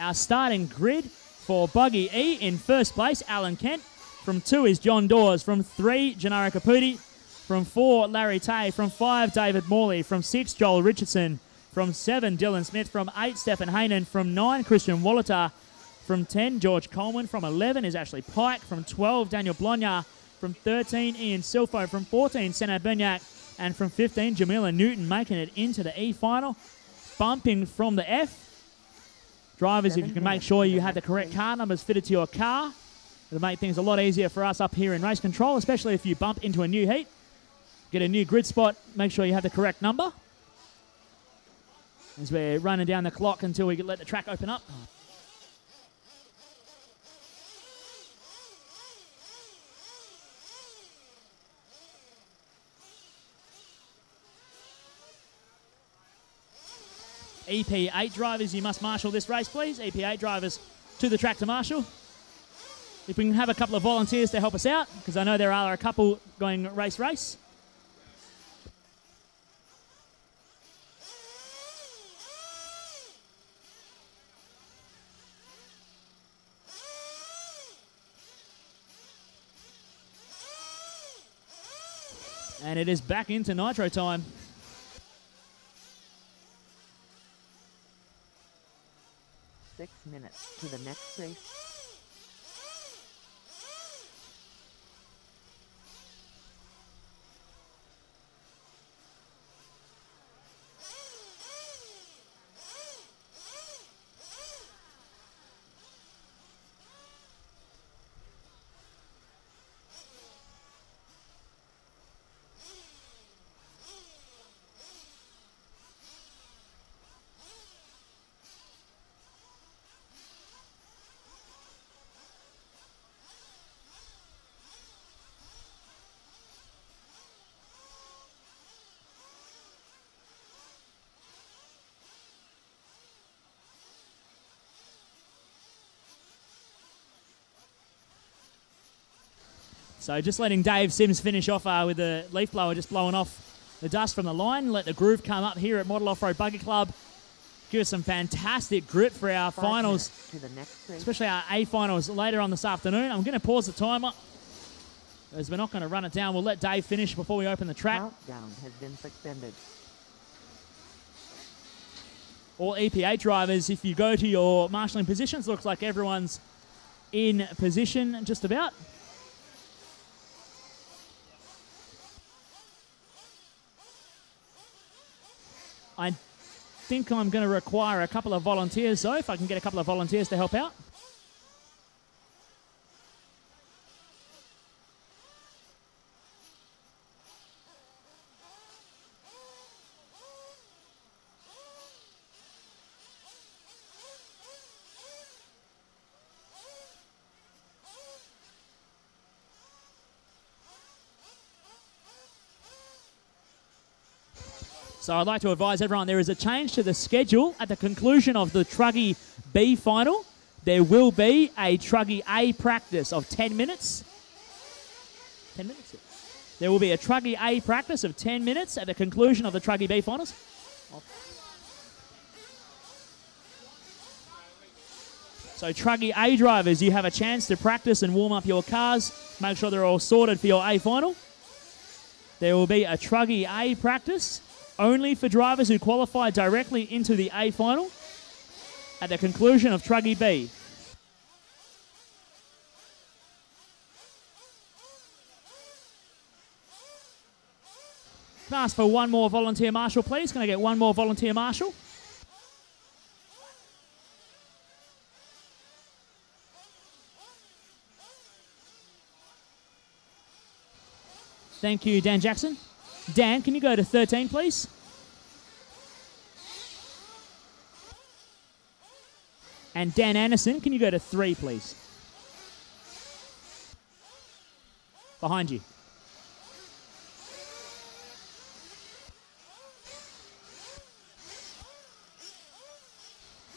Our starting grid for Buggy E in first place, Alan Kent. From 2 is John Dawes. From 3, Gennaro Caputi. From 4, Larry Tay. From 5, David Morley. From 6, Joel Richardson. From 7, Dylan Smith. From 8, Stefan Haynen. From 9, Christian Wallater. From 10, George Coleman. From 11 is Ashley Pike. From 12, Daniel Blonyar. From 13, Ian Silfo. From 14, Senna Berniak. And from 15, Jamila Newton making it into the E final. Bumping from the F. Drivers, if you can make sure you have the correct car numbers fitted to your car, it'll make things a lot easier for us up here in race control, especially if you bump into a new heat. Get a new grid spot, make sure you have the correct number. As we're running down the clock until we let the track open up. EP8 drivers, you must marshal this race, please. EP8 drivers to the track to marshal. If we can have a couple of volunteers to help us out, because I know there are a couple going race. And it is back into nitro time. Six minutes to the next race. So just letting Dave Sims finish off with the leaf blower just blowing off the dust from the line. Let the groove come up here at Model Off-Road Buggy Club. Give us some fantastic grip for our finals, to the next race. especially our A finals later on this afternoon. I'm going to pause the timer as we're not going to run it down. We'll let Dave finish before we open the track. Countdown has been suspended. All EPA drivers, if you go to your marshalling positions, looks like everyone's in position just about. I think I'm going to require a couple of volunteers, though, if I can get a couple of volunteers to help out. So I'd like to advise everyone there is a change to the schedule at the conclusion of the Truggy B final. There will be a Truggy A practice of 10 minutes. 10 minutes? There will be a Truggy A practice of 10 minutes at the conclusion of the Truggy B finals. So Truggy A drivers, you have a chance to practice and warm up your cars. Make sure they're all sorted for your A final. There will be a Truggy A practice only for drivers who qualify directly into the A final at the conclusion of Truggy B. Can I ask for one more volunteer marshal, please? Can I get one more volunteer marshal? Thank you, Dan Jackson. Dan, can you go to 13, please? And Dan Anderson, can you go to 3, please? Behind you.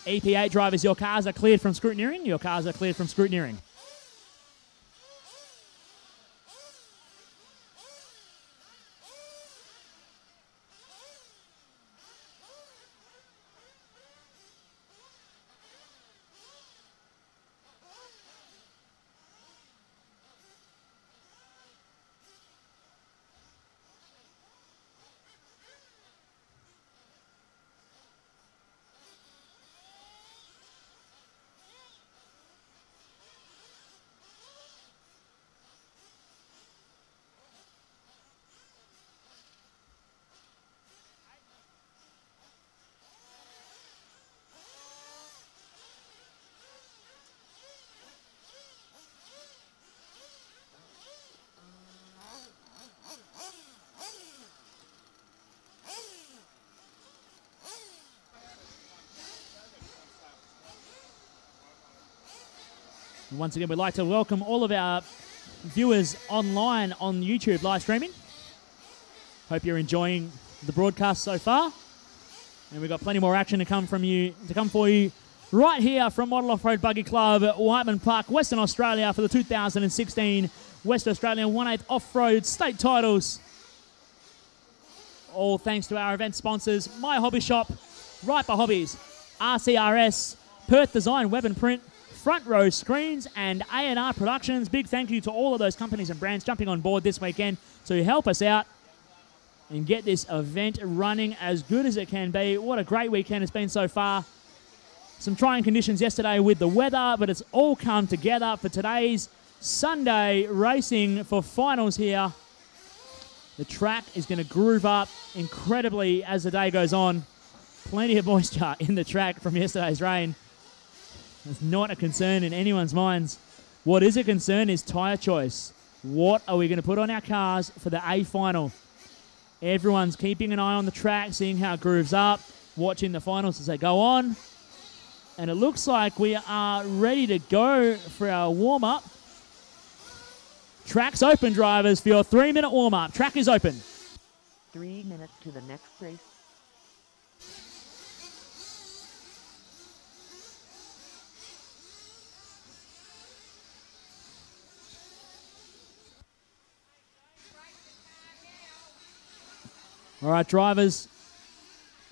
EP8 drivers, your cars are cleared from scrutineering. Your cars are cleared from scrutineering. Once again, we'd like to welcome all of our viewers online on YouTube live streaming. Hope you're enjoying the broadcast so far. And we've got plenty more action to come for you right here from Model Off-Road Buggy Club at Whiteman Park, Western Australia for the 2016 West Australian 1/8 Off-Road State Titles. All thanks to our event sponsors, My Hobby Shop, Riper Hobbies, RCRS, Perth Design Web and Print, Front Row Screens, and A&R Productions. Big thank you to all of those companies and brands jumping on board this weekend to help us out and get this event running as good as it can be. What a great weekend it's been so far. Some trying conditions yesterday with the weather, but it's all come together for today's Sunday racing for finals here. The track is going to groove up incredibly as the day goes on. Plenty of moisture in the track from yesterday's rain. It's not a concern in anyone's minds. What is a concern is tyre choice. What are we going to put on our cars for the A final? Everyone's keeping an eye on the track, seeing how it grooves up, watching the finals as they go on. And it looks like we are ready to go for our warm-up. Track's open, drivers, for your 3-minute warm-up. Track is open. 3 minutes to the next race. All right, drivers,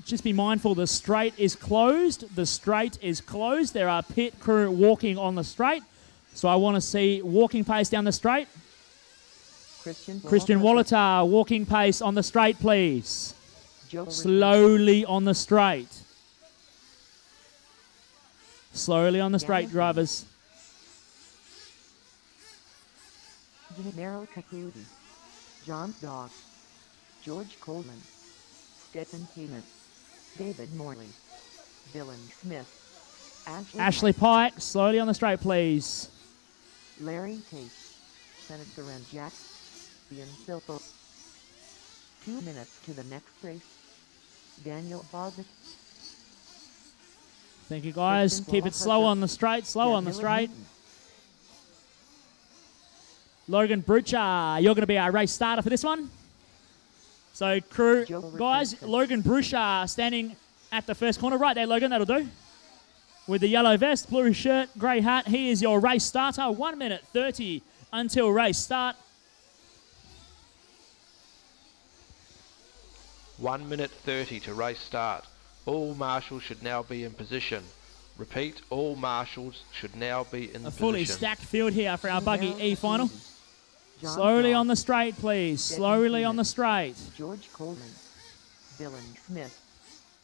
just be mindful the straight is closed. The straight is closed. There are pit crew walking on the straight. So I want to see walking pace down the straight. Christian Wallatar, walking pace on the straight, please. Slowly on the straight. Slowly on the straight, drivers. Gennaro Caputi, John Dog, George Coleman, Stetson Keenan, David Morley, Dylan Smith, Ashley Pike, slowly on the straight, please. Larry Tate, Senator and Jack, Ian Silpo. 2 minutes to the next race. Daniel Bozzik. Thank you, guys. Keep it slow on the straight, slow on the straight. Logan Brucha, you're going to be our race starter for this one. So, crew, guys, Logan Brucha standing at the first corner. Right there, Logan, that'll do. With the yellow vest, blue shirt, grey hat. He is your race starter. 1 minute 30 until race start. 1 minute 30 to race start. All marshals should now be in position. Repeat, all marshals should now be in A position. fully stacked field here for our buggy E final. Slowly on the straight, please. Slowly on the straight. George Coleman, Dylan Smith,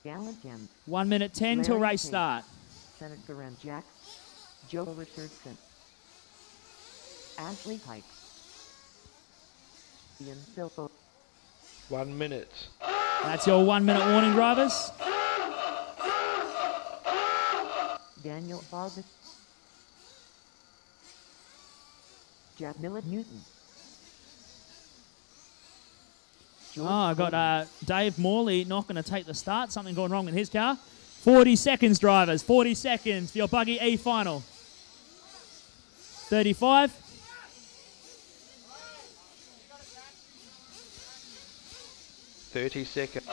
Gallant Kemp. 1 minute 10 till race start. Senator and Jack, Joe Richardson, Ashley Pike, Ian Silpo. 1 minute. That's your 1 minute warning, drivers. Daniel Bozzik, Jack Millett Newton. Oh, I got Dave Morley not going to take the start. Something going wrong in his car. 40 seconds, drivers. 40 seconds for your buggy E final. 35. 30 seconds.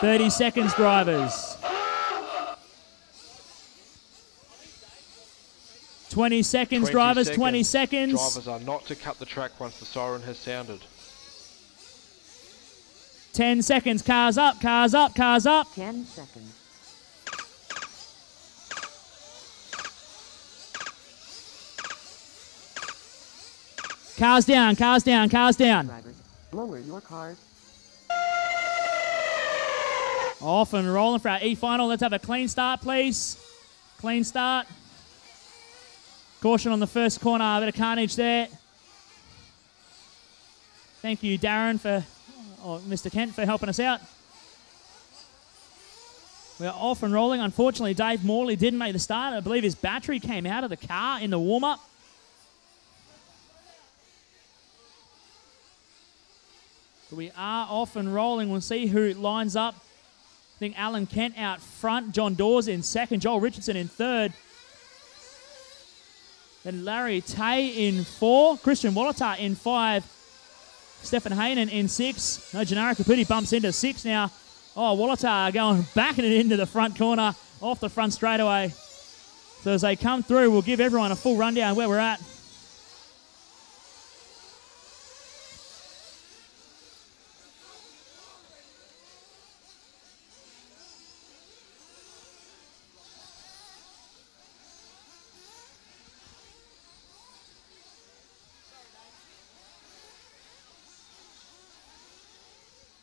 30 seconds, drivers. 20 seconds, drivers. 20 seconds. Drivers are not to cut the track once the siren has sounded. 10 seconds. Cars up, cars up, cars up. 10 seconds. Cars down, cars down, cars down. Drivers, lower your cars. Off and rolling for our E final. Let's have a clean start, please. Clean start. Caution on the first corner. A bit of carnage there. Thank you, Darren, or Mr. Kent, for helping us out. We're off and rolling. Unfortunately, Dave Morley didn't make the start. I believe his battery came out of the car in the warm-up. So we are off and rolling. We'll see who lines up. I think Alan Kent out front. John Dawes in second. Joel Richardson in third. Then Larry Tay in 4. Christian Wallatar in 5. Stefan Haynen in 6. No, Gennaro Caputi bumps into 6 now. Oh, Wallatar going backing it into the front corner, off the front straightaway. So as they come through, we'll give everyone a full rundown where we're at.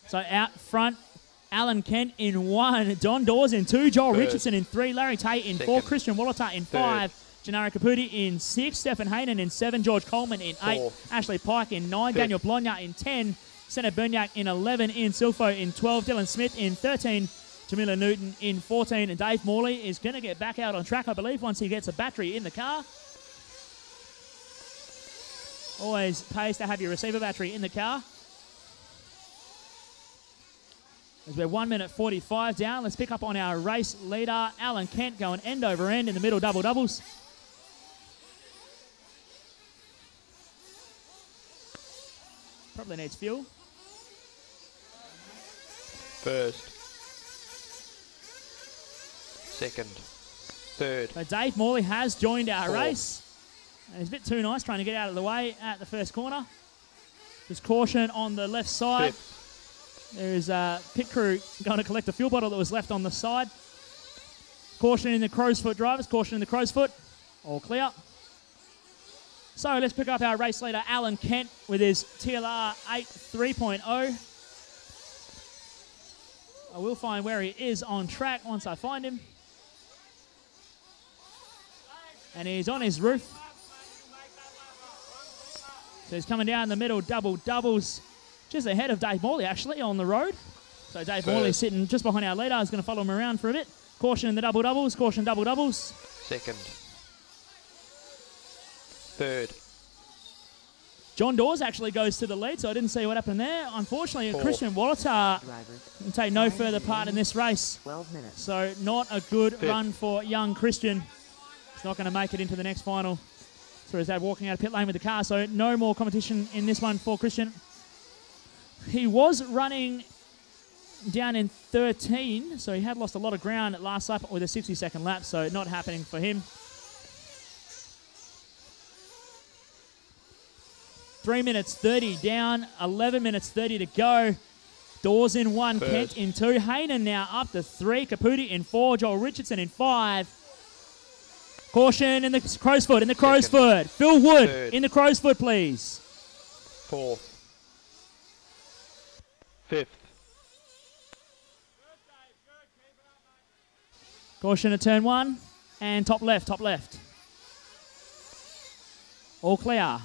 So out front, Alan Kent in 1, John Dawes in 2, Joel Richardson in 3, Larry Tate in 4, Christian Wallatar in 5, Gennaro Caputi in 6, Stephen Haynen in 7, George Coleman in 8, Ashley Pike in 9, Daniel Blonja in 10, Senna Berniak in 11, Ian Silfo in 12, Dylan Smith in 13, Jamila Newton in 14, and Dave Morley is going to get back out on track, I believe, once he gets a battery in the car. Always pays to have your receiver battery in the car. As we're 1 minute 45 down, let's pick up on our race leader, Alan Kent, going end over end in the middle double doubles. Probably needs fuel. First. Second. Third. So Dave Morley has joined our race. And he's a bit too nice trying to get out of the way at the first corner. There's caution on the left side. Fifth. There's a pit crew going to collect the fuel bottle that was left on the side. Caution in the Crowsfoot drivers. Caution in the Crowsfoot. All clear. So let's pick up our race leader, Alan Kent, with his TLR 8 3.0. I will find where he is on track once I find him. And he's on his roof. So he's coming down the middle, double doubles. Just ahead of Dave Morley, actually, on the road. So Dave Morley sitting just behind our leader. Is going to follow him around for a bit. Caution in the double doubles. Caution double doubles. Second. Third. John Dawes actually goes to the lead, so I didn't see what happened there. Unfortunately, Christian Wallatar can take no further part in this race. 12 minutes. So not a good run for young Christian. He's not going to make it into the next final. So his dad walking out of pit lane with the car. So no more competition in this one for Christian. He was running down in 13, so he had lost a lot of ground at last lap with a 60-second lap, so not happening for him. 3 minutes 30 down, 11 minutes 30 to go. Dawes in 1, Kent in 2. Haynen now up to 3, Caputi in 4, Joel Richardson in 5. Caution in the Crowsfoot, in the Crowsfoot. Phil Wood in the Crowsfoot, please. 4th. 5th. Caution at turn 1 and top left, top left. All clear.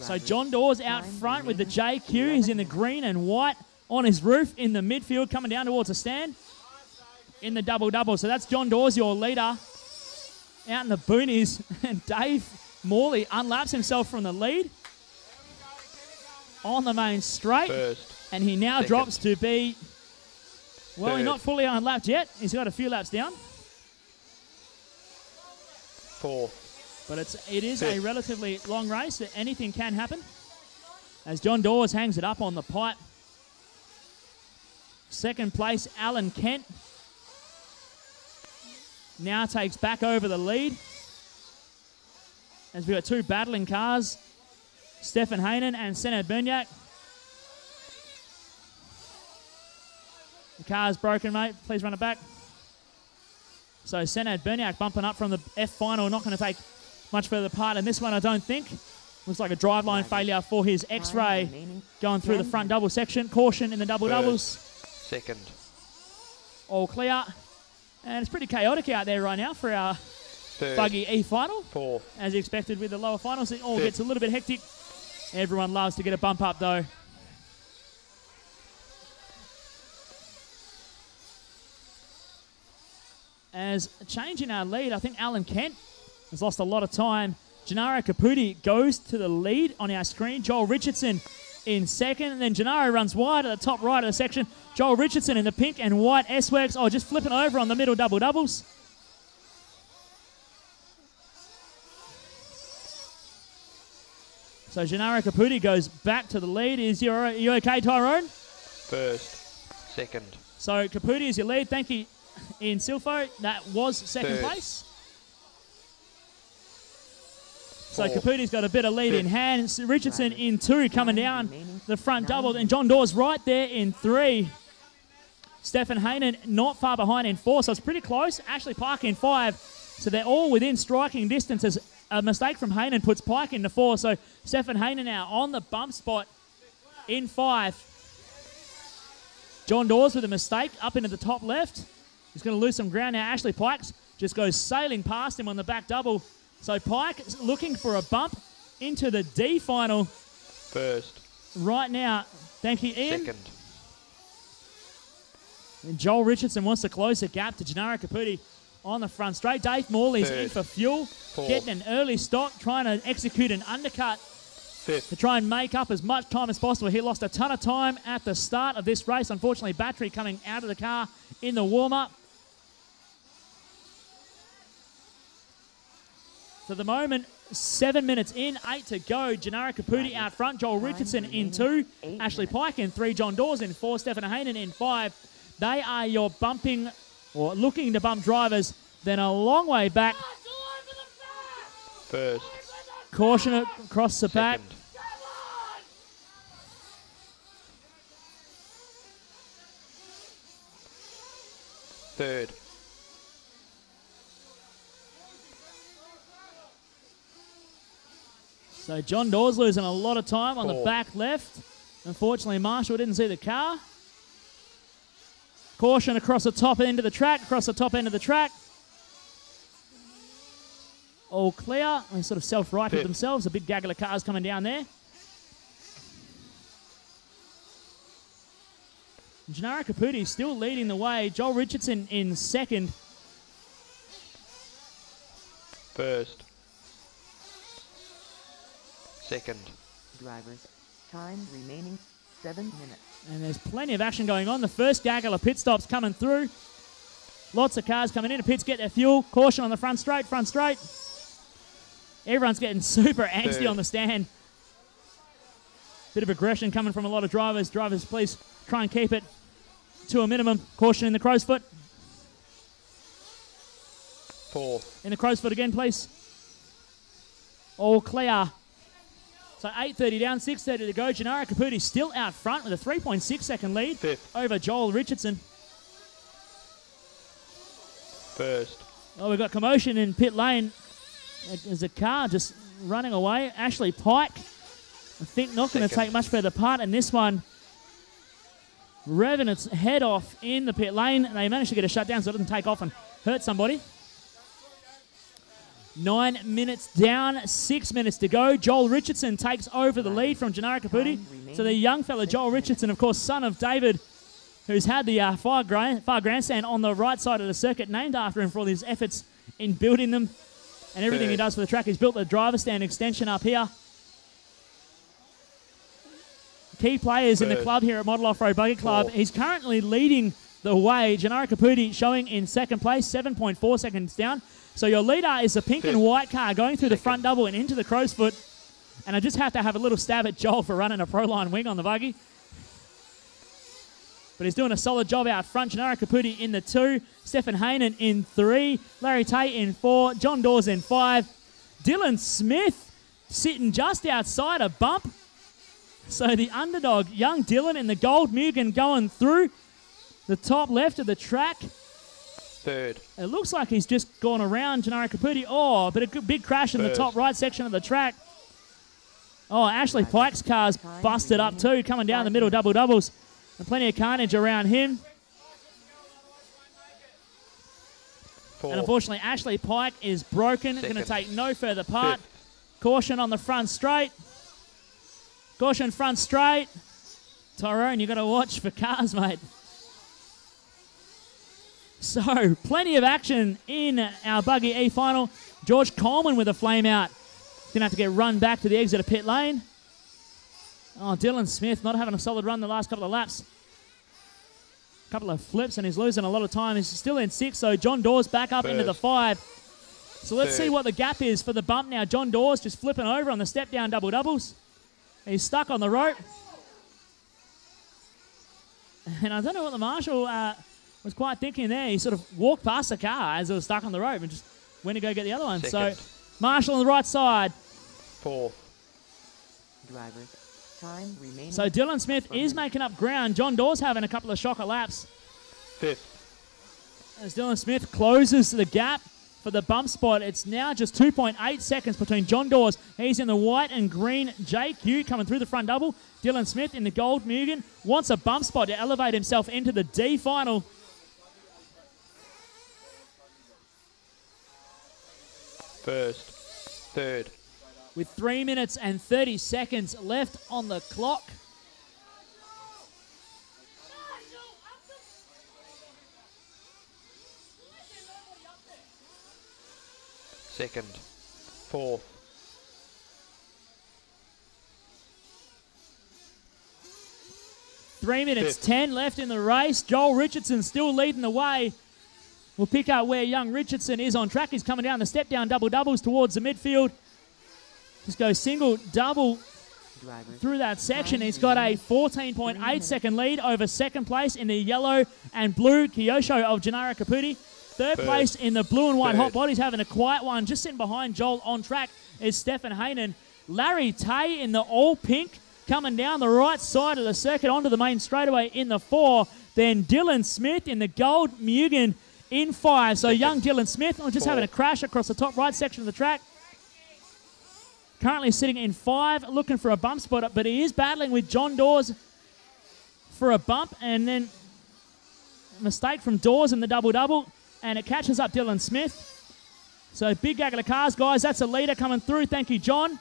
So John Dawes out front with the JQ. He's in the green and white on his roof in the midfield, coming down towards the stand in the double-double. So that's John Dawes, your leader, out in the boonies. And Dave Morley unlaps himself from the lead on the main straight. And he now drops to be, well, he's not fully unlapped yet. He's got a few laps down. 4th. But it is a relatively long race. That anything can happen. As John Dawes hangs it up on the pipe. Second place, Alan Kent. Now takes back over the lead. As we've got two battling cars. Stefan Haynen and Senna Berniak. The car's broken, mate. Please run it back. So Senna Berniak bumping up from the F final. Not going to take much further part in this one, I don't think. Looks like a driveline failure for his X-Ray going through the front double section. Caution in the double doubles. Second. All clear. And it's pretty chaotic out there right now for our buggy E final. 4th. As expected with the lower finals, it all gets a little bit hectic. Everyone loves to get a bump up though. As a change in our lead, I think Alan Kent has lost a lot of time. Gennaro Caputi goes to the lead on our screen. Joel Richardson in second. And then Gennaro runs wide at the top right of the section. Joel Richardson in the pink and white S-Works. Oh, just flipping over on the middle double doubles. So Gennaro Caputi goes back to the lead. Are you okay, Tyrone? First. Second. So Caputi is your lead. Thank you, Ian Silfo. That was second Third. place. So Fourth. Caputi's got a bit of lead in Fifth. hand. Richardson in 2 coming Time down remaining the front 9 double. And minutes. John Dawes right there in 3. Stefan Hainan not far behind in 4, so it's pretty close. Ashley Pike in 5. So they're all within striking distance as a mistake from Hainan puts Pike into 4. So Stefan Hainan now on the bump spot in 5. John Dawes with a mistake up into the top left. He's going to lose some ground now. Ashley Pike just goes sailing past him on the back double. So Pike is looking for a bump into the D final First. right now. Thank you, Ian. Second. And Joel Richardson wants to close the gap to Gennaro Caputi on the front straight. Dave Morley's in Third. for fuel, Fourth. getting an early stop, trying to execute an undercut Fifth. to try and make up as much time as possible. He lost a ton of time at the start of this race. Unfortunately, battery coming out of the car in the warm-up. So at the moment, 7 minutes in, 8 to go. Gennaro Caputi out front, Joel Richardson in 2, 8 Ashley minutes. Pike in 3, John Dawes in 4, Stefan Hainan in 5. They are your bumping or looking to bump drivers. Then a long way back. First. Caution across the back. Second. Third. So John Dawes losing a lot of time on the Four. back left. Unfortunately, Marshall didn't see the car. Caution across the top end of the track, All clear. They sort of self-righted Fifth. themselves. A big gaggle of cars coming down there. Gennaro Caputi still leading the way. Joel Richardson in second. First. Second. Drivers. Time remaining 7 minutes. And there's plenty of action going on. The first gaggle of pit stops coming through. Lots of cars coming into pits, get their fuel. Caution on the front straight. Everyone's getting super angsty Third. on the stand. Bit of aggression coming from a lot of drivers. Drivers, please try and keep it to a minimum. Caution in the crow's foot. Fourth. In the crow's foot again, please. All clear. So 8:30 down, 6:30 to go. Gennaro Caputi still out front with a 3.6 second lead Fifth. over Joel Richardson. First. Oh, we've got commotion in pit lane. There's a car just running away. Ashley Pike, I think, not going to Second. take much further part in this one. Revving its head off in the pit lane. They managed to get a shutdown so it doesn't take off and hurt somebody. 9 minutes down, 6 minutes to go. Joel Richardson takes over the lead from Gennaro Caputi. So the young fella, Joel Richardson, of course, son of David, who's had the fire grandstand on the right side of the circuit, named after him for all his efforts in building them and everything he Third. does for the track. He's built the driver stand extension up here. Key players in the Third. club here at Model Off-Road Buggy Club. Fourth. He's currently leading the way. Gennaro Caputi showing in second place, 7.4 seconds down. So your leader is the pink and Fifth. white car going through the front double and into the crow's foot. And I just have to have a little stab at Joel for running a Proline wing on the buggy. But he's doing a solid job out front. Gennaro Caputi in the 2. Stefan Hainan in 3. Larry Tate in 4. John Dawes in 5. Dylan Smith sitting just outside a bump. So the underdog, young Dylan in the gold Mugen going through the top left of the track. Third. It looks like he's just gone around Gennaro Caputi. Oh, but a big crash in the First. top right section of the track. Oh, Ashley Pike's car's busted up too, coming down the middle double doubles. And plenty of carnage around him. Fourth. And unfortunately, Ashley Pike is broken. Going to Second. take no further part. Fifth. Caution on the front straight. Caution front straight. Tyrone, you got to watch for cars, mate. So, plenty of action in our Buggy E final. George Coleman with a flame out. Going to have to get run back to the exit of pit lane. Oh, Dylan Smith not having a solid run the last couple of laps. Couple of flips and he's losing a lot of time. He's still in 6, so John Dawes back up into the 5. So let's see Third. what the gap is for the bump now. John Dawes just flipping over on the step down double doubles. He's stuck on the rope. And I don't know what the marshal was quite thinking there. He sort of walked past the car as it was stuck on the rope and just went to go get the other one. Second. So Marshall on the right side. Fourth. Drivers, time remaining. So Dylan Smith is making up ground. John Dawes having a couple of shocker laps. Fifth. As Dylan Smith closes the gap for the bump spot, it's now just 2.8 seconds between John Dawes. He's in the white and green JQ coming through the front double. Dylan Smith in the gold Mugen wants a bump spot to elevate himself into the D final. First. Third. With 3 minutes and 30 seconds left on the clock. Second. Fourth. 3 minutes, Fifth. 10 left in the race. Joel Richardson still leading the way. We'll pick up where young Richardson is on track. He's coming down the step-down double-doubles towards the midfield. Just go single, double Drivers, through that section. He's got a 14.8 second lead over second place in the yellow and blue Kyosho of Gennaro Caputi. Third place in the blue and white hot bodies, having a quiet one. Just sitting behind Joel on track is Stefan Haynen. Larry Tay in the all pink coming down the right side of the circuit onto the main straightaway in the 4. Then Dylan Smith in the gold Mugen in 5. So young Dylan Smith just having a crash across the top right section of the track. Currently sitting in 5, looking for a bump spot, but he is battling with John Dawes for a bump, and then a mistake from Dawes in the double-double, and it catches up Dylan Smith. So big gag of the cars, guys. That's a leader coming through. Thank you, John.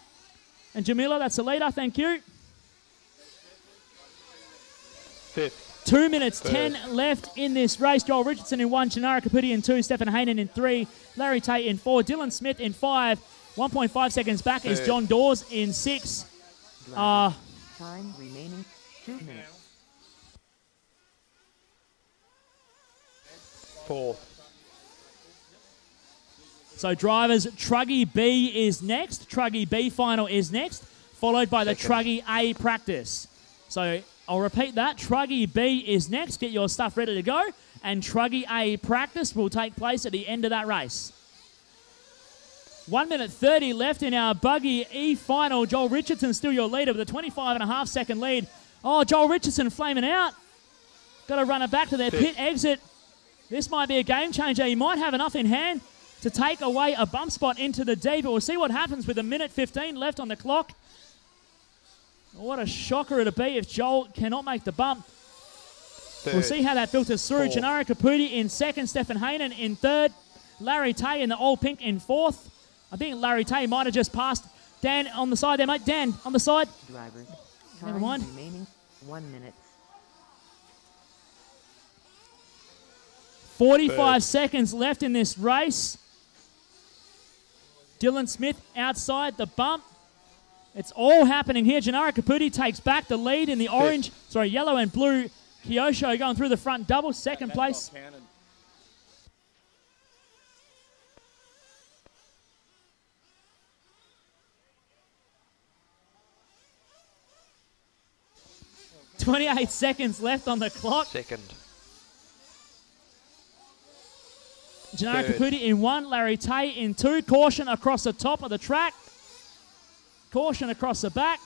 And Jamila, that's a leader. Thank you. Fifth. 2 minutes, 10 left in this race. Joel Richardson in 1, Gennaro Caputi in 2, Stefan Haynen in 3, Larry Tate in 4, Dylan Smith in 5. 1.5 seconds back is John Dawes in 6. time remaining 2 minutes. Fourth. So drivers, Truggy B is next. Truggy B final is next, followed by the Truggy A practice. So I'll repeat that. Truggy B is next. Get your stuff ready to go. And Truggy A practice will take place at the end of that race. 1 minute 30 left in our buggy E final. Joel Richardson still your leader with a 25.5 second lead. Oh, Joel Richardson flaming out. Got to run it back to their pit exit. This might be a game changer. He might have enough in hand to take away a bump spot into the D, but we'll see what happens with a minute 15 left on the clock. What a shocker it'll be if Joel cannot make the bump. We'll see how that filters through. Gennaro Caputi in 2nd, Stefan Haynen in 3rd, Larry Tay in the all pink in 4th. I think Larry Tay might have just passed Dan on the side there, mate. Dan, on the side. Drivers, Never time mind. remaining 1 minute. 45 seconds left in this race. Dylan Smith outside the bump. It's all happening here. Gennaro Caputi takes back the lead in the orange, yellow and blue Kyosho going through the front double, second place. .28 seconds left on the clock. Second. Gennaro Third. Caputi in 1, Larry Tay in 2. Caution across the top of the track. Caution across the back.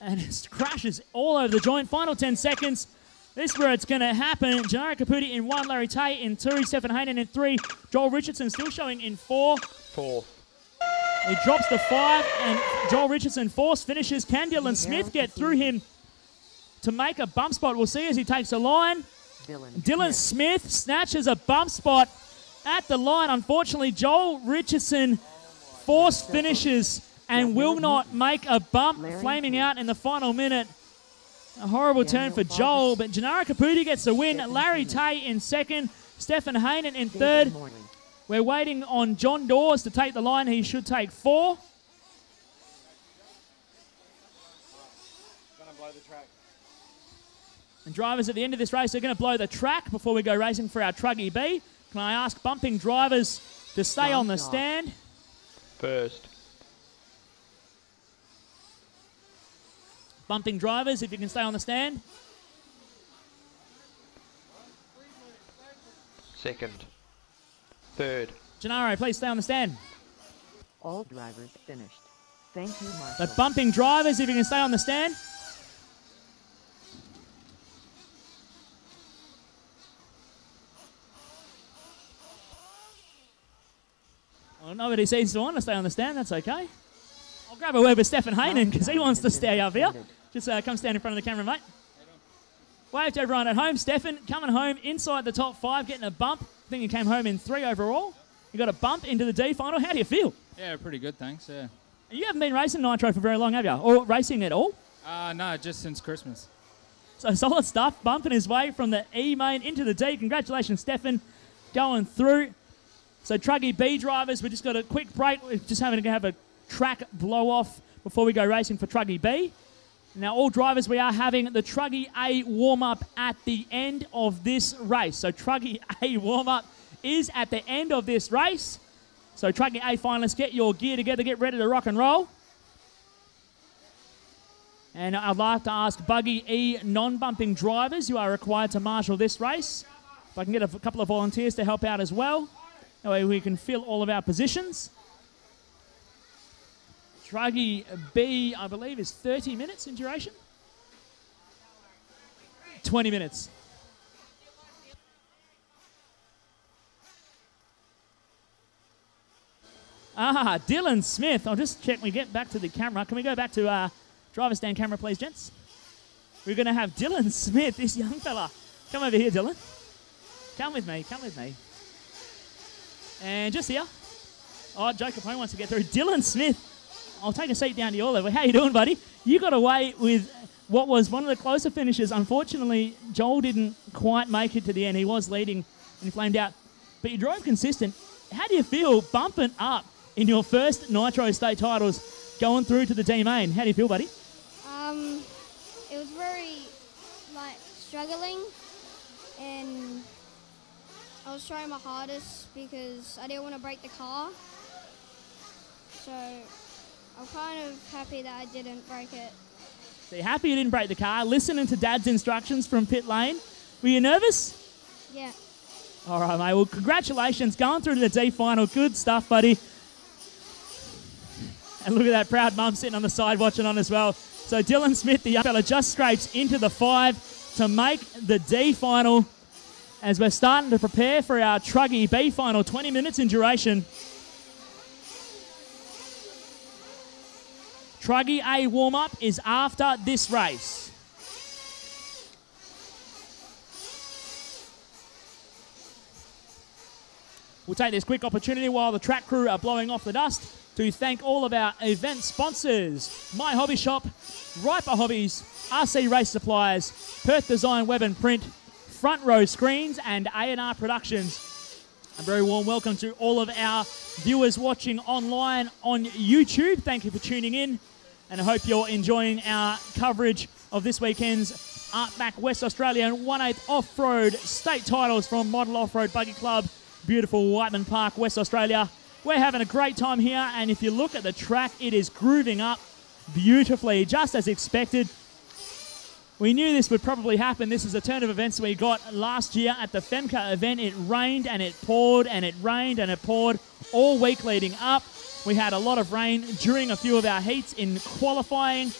And it crashes all over the joint. Final 10 seconds. This is where it's going to happen. Gennaro Caputi in 1, Larry Tay in 2, Stefan Haynen in 3. Joel Richardson still showing in 4. Fourth. He drops to 5, and Joel Richardson force finishes. Can Dylan Smith get through him to make a bump spot? We'll see as he takes a line. Dylan Smith snatches a bump spot at the line. Unfortunately, Joel Richardson force finishes and will not make a bump, flaming out in the final minute. A horrible turn for Joel, but Gennaro Caputi gets the win. Larry Tay in 2nd, Stefan Haynen in 3rd. We're waiting on John Dawes to take the line. He should take 4. And drivers at the end of this race are going to blow the track before we go racing for our Truggy B. Can I ask bumping drivers to stay on the stand? First. Bumping drivers, if you can stay on the stand. Second. Third. Gennaro, please stay on the stand. All drivers finished. Thank you, Marshall. The bumping drivers, if you can stay on the stand. Well, nobody seems to want to stay on the stand. That's okay. I'll grab a word with Stefan Haynen because he wants to stay up here. Just come stand in front of the camera, mate. Wave to everyone at home. Stefan coming home inside the top 5, getting a bump. I think he came home in 3 overall. You got a bump into the D final. How do you feel? Yeah, pretty good, thanks. Yeah. You haven't been racing Nitro for very long, have you? Or racing at all? No, just since Christmas. So solid stuff, bumping his way from the E main into the D. Congratulations, Stefan, going through. So Truggy B drivers, we just got a quick break. We're just having to have a track blow off before we go racing for Truggy B. Now, all drivers, we are having the Truggy A warm-up at the end of this race. So Truggy A warm-up is at the end of this race. So Truggy A finalists, get your gear together, get ready to rock and roll. And I'd like to ask Buggy E non-bumping drivers, you are required to marshal this race. If I can get a couple of volunteers to help out as well. That way we can fill all of our positions. Truggy B, I believe, is 30 minutes in duration. 20 minutes. Dylan Smith. I'll just check we get back to the camera. Can we go back to driver stand camera, please, gents? We're going to have Dylan Smith, this young fella. Come over here, Dylan. Come with me, come with me. And just here. Oh, Joe Capone wants to get through. Dylan Smith. I'll take a seat down to your level. How you doing, buddy? You got away with what was one of the closer finishes. Unfortunately, Joel didn't quite make it to the end. He was leading and he flamed out. But you drove consistent. How do you feel bumping up in your first Nitro State titles, going through to the D main? How do you feel, buddy? It was very, struggling, and I was trying my hardest because I didn't want to break the car. So I'm kind of happy that I didn't break it. So you're happy you didn't break the car, listening to Dad's instructions from pit lane. Were you nervous? Yeah. All right, mate. Well, congratulations. Going through to the D final. Good stuff, buddy. And look at that proud mum sitting on the side watching on as well. So Dylan Smith, the young fella, just scrapes into the 5 to make the D final as we're starting to prepare for our Truggy B final. 20 minutes in duration. Truggy A warm-up is after this race. We'll take this quick opportunity while the track crew are blowing off the dust to thank all of our event sponsors. My Hobby Shop, Riper Hobbies, RC Race Suppliers, Perth Design Web and Print, Front Row Screens, and A&R Productions. A very warm welcome to all of our viewers watching online on YouTube. Thank you for tuning in, and I hope you're enjoying our coverage of this weekend's Artback West Australian 1/8 Off-Road State titles from Model Off-Road Buggy Club, beautiful Whiteman Park, West Australia. We're having a great time here, and if you look at the track, it is grooving up beautifully, just as expected. We knew this would probably happen. This is a turn of events we got last year at the FEMCA event. It rained and it poured and it rained and it poured all week leading up. We had a lot of rain during a few of our heats in qualifying,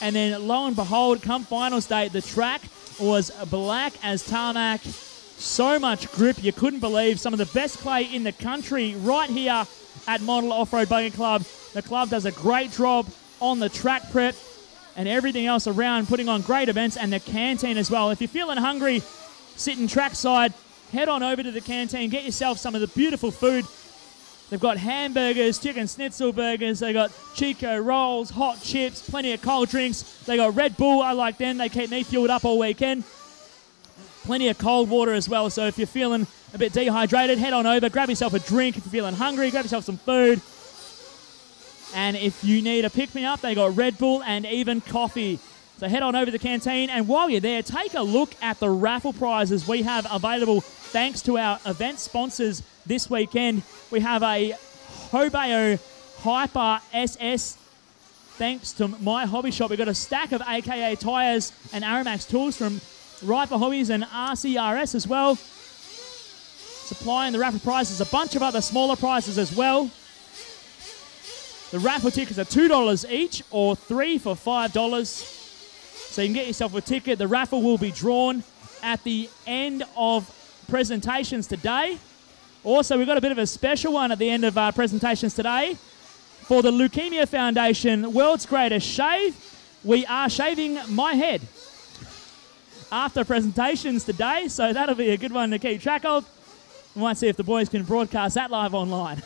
and then lo and behold, come finals day, the track was black as tarmac. So much grip, you couldn't believe. Some of the best clay in the country right here at Model Off-Road Buggy Club. The club does a great job on the track prep and everything else around, putting on great events, and the canteen as well. If you're feeling hungry, sitting trackside, head on over to the canteen, get yourself some of the beautiful food. They've got hamburgers, chicken schnitzel burgers, they got Chico rolls, hot chips, plenty of cold drinks. They got Red Bull, I like them, they keep me fueled up all weekend. Plenty of cold water as well, so if you're feeling a bit dehydrated, head on over, grab yourself a drink. If you're feeling hungry, grab yourself some food. And if you need a pick-me-up, they got Red Bull and even coffee. So head on over to the canteen, and while you're there, take a look at the raffle prizes we have available thanks to our event sponsors this weekend. We have a Hobao Hyper SS. Thanks to My Hobby Shop, we've got a stack of AKA tyres and Aramax tools from Riper Hobbies and RCRS as well. Supplying the raffle prizes, a bunch of other smaller prizes as well. The raffle tickets are $2 each or 3 for $5. So you can get yourself a ticket. The raffle will be drawn at the end of presentations today. Also, we've got a bit of a special one at the end of our presentations today. For the Leukemia Foundation World's Greatest Shave, we are shaving my head after presentations today, so that'll be a good one to keep track of. We might see if the boys can broadcast that live online.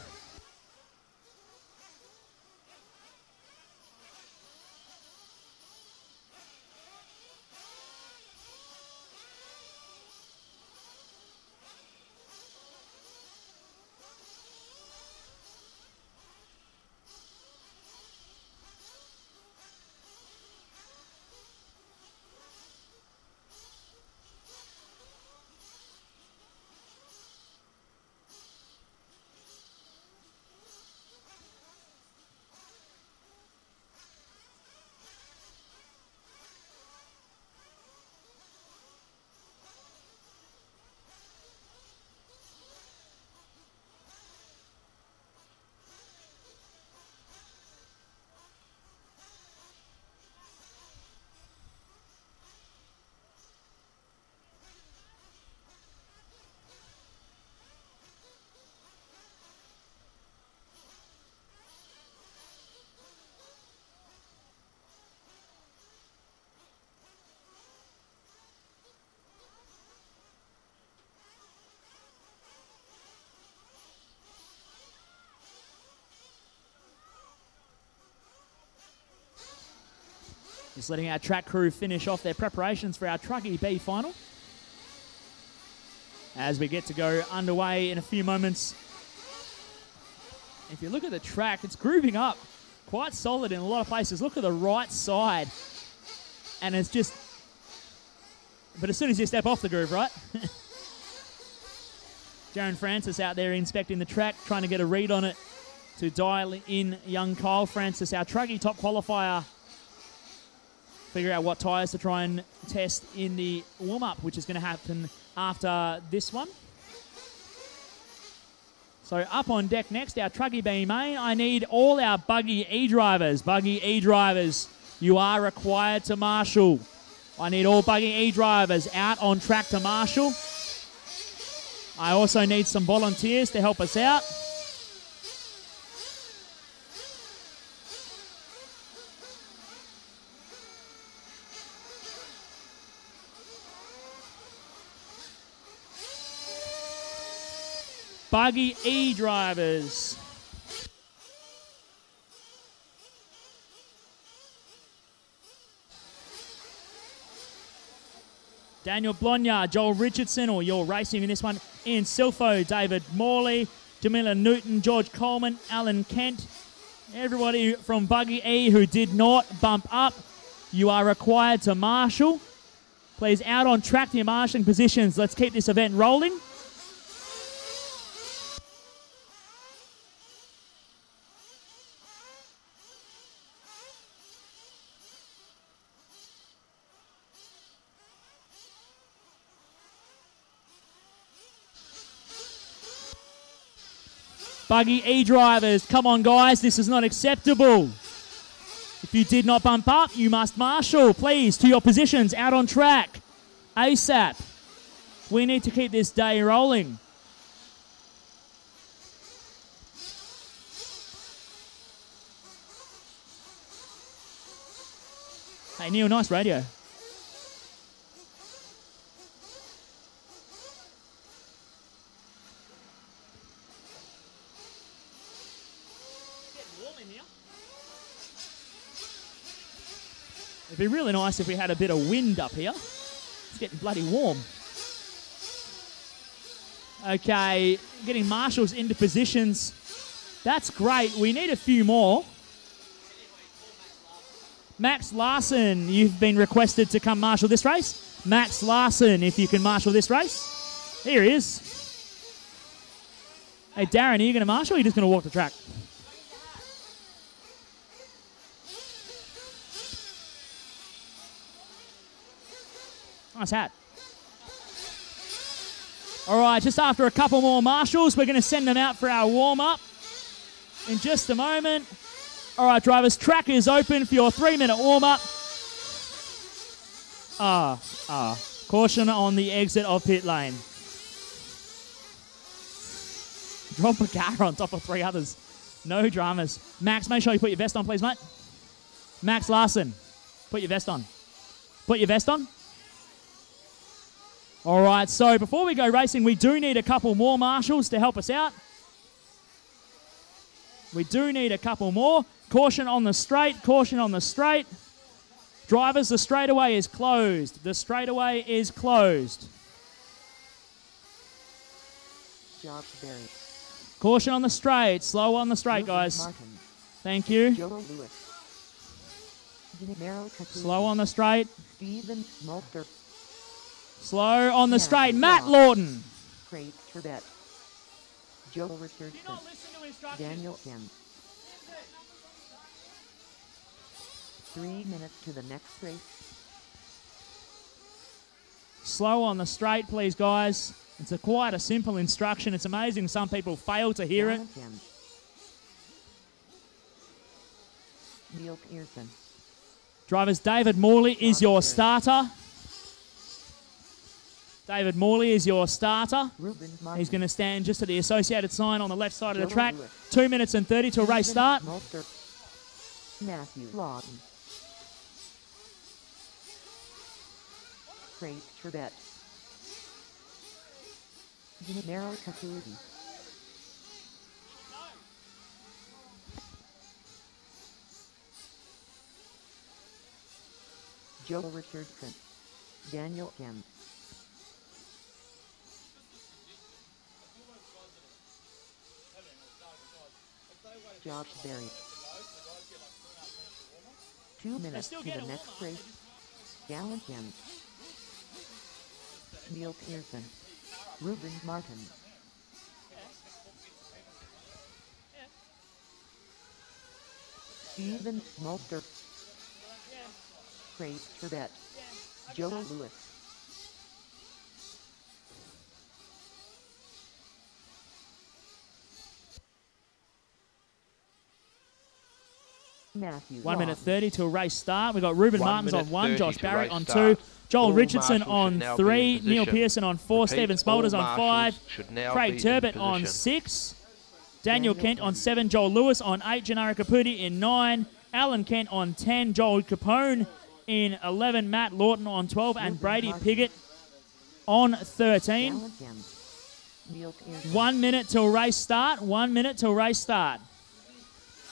Just letting our track crew finish off their preparations for our Truckee B final. As we get to go underway in a few moments. If you look at the track, it's grooving up quite solid in a lot of places. Look at the right side. And it's just... But as soon as you step off the groove, right? Jaron Francis out there inspecting the track, trying to get a read on it to dial in young Kyle Francis, our Truckee top qualifier. Figure out what tyres to try and test in the warm-up, which is going to happen after this one. So up on deck next, our Truckee B main. I need all our Buggy E drivers. Buggy E drivers, you are required to marshal. I need all Buggy E drivers out on track to marshal. I also need some volunteers to help us out. Buggy E drivers. Daniel Blonyard, Joel Richardson, or you're racing in this one. Ian Silfo, David Morley, Jamila Newton, George Coleman, Alan Kent. Everybody from Buggy E who did not bump up, you are required to marshal. Please out on track to your marshalling positions. Let's keep this event rolling. Buggy E drivers, come on guys, this is not acceptable. If you did not bump up, you must marshal, please, to your positions, out on track, ASAP. We need to keep this day rolling. Hey Neil, nice radio. It'd be really nice if we had a bit of wind up here. It's getting bloody warm. Okay, getting marshals into positions. That's great. We need a few more. Max Larson, you've been requested to come marshal this race. Max Larson, if you can marshal this race. Here he is. Hey, Darren, are you going to marshal or are you just going to walk the track? Nice hat. All right, just after a couple more marshals, we're going to send them out for our warm-up in just a moment. All right, drivers, track is open for your 3-minute warm-up. Caution on the exit of pit lane. Drop a car on top of 3 others. No dramas. Max, make sure you put your vest on, please, mate. Max Larson, put your vest on. Put your vest on. All right, so before we go racing, we do need a couple more marshals to help us out. We do need a couple more. Caution on the straight, caution on the straight. Drivers, the straightaway is closed. The straightaway is closed. Josh Berry. Caution on the straight, slow on the straight, Lucas guys. Martin. Thank you. Joe Lewis. Gennaro Cattuso. Slow on the straight. Stephen Smolter. Slow on the Matthew straight. Matt Ross. Lawton. Craig Turbett. Joe Richardson. Daniel Kim. 3 minutes to the next race. Slow on the straight, please, guys. It's quite a simple instruction. It's amazing some people fail to hear it. Daniel Kim. Neil Pearson. Drivers, David Morley is your starter. David Morley is your starter. Ruben Martin. He's going to stand just at the associated sign on the left side of the Joe track. Lewis. 2 minutes and 30 to a race start. Smolter. Matthew Lawton. Craig Turbett. Gennaro Cattuso. Joe Richardson. Daniel Kim. Josh Berry. 2 minutes to the next race. Gallon Kim. Neil Pearson. Ruben Martin. Stephen Smolter. Craig Turbett. Joe Lewis. Matthew 1 minute Lawton. 30 to a race start. We've got Ruben 1 Martins on minute 1, 30 Josh to Barrett race on start. 2, Joel All Richardson marshals on should now be 3, in Neil position. Pearson on 4, Repeat, Stephen Smulders all on 5, marshals should now Craig be in Turbett on position. 6, Daniel Kent on 7, Joel Lewis on 8, Gennaro Caputi in 9, Alan Kent on 10, Joel Capone in 11, Matt Lawton on 12, and Brady Piggott on 13. Gallon Kim. Neil Pearson. 1 minute till race start. 1 minute till race start.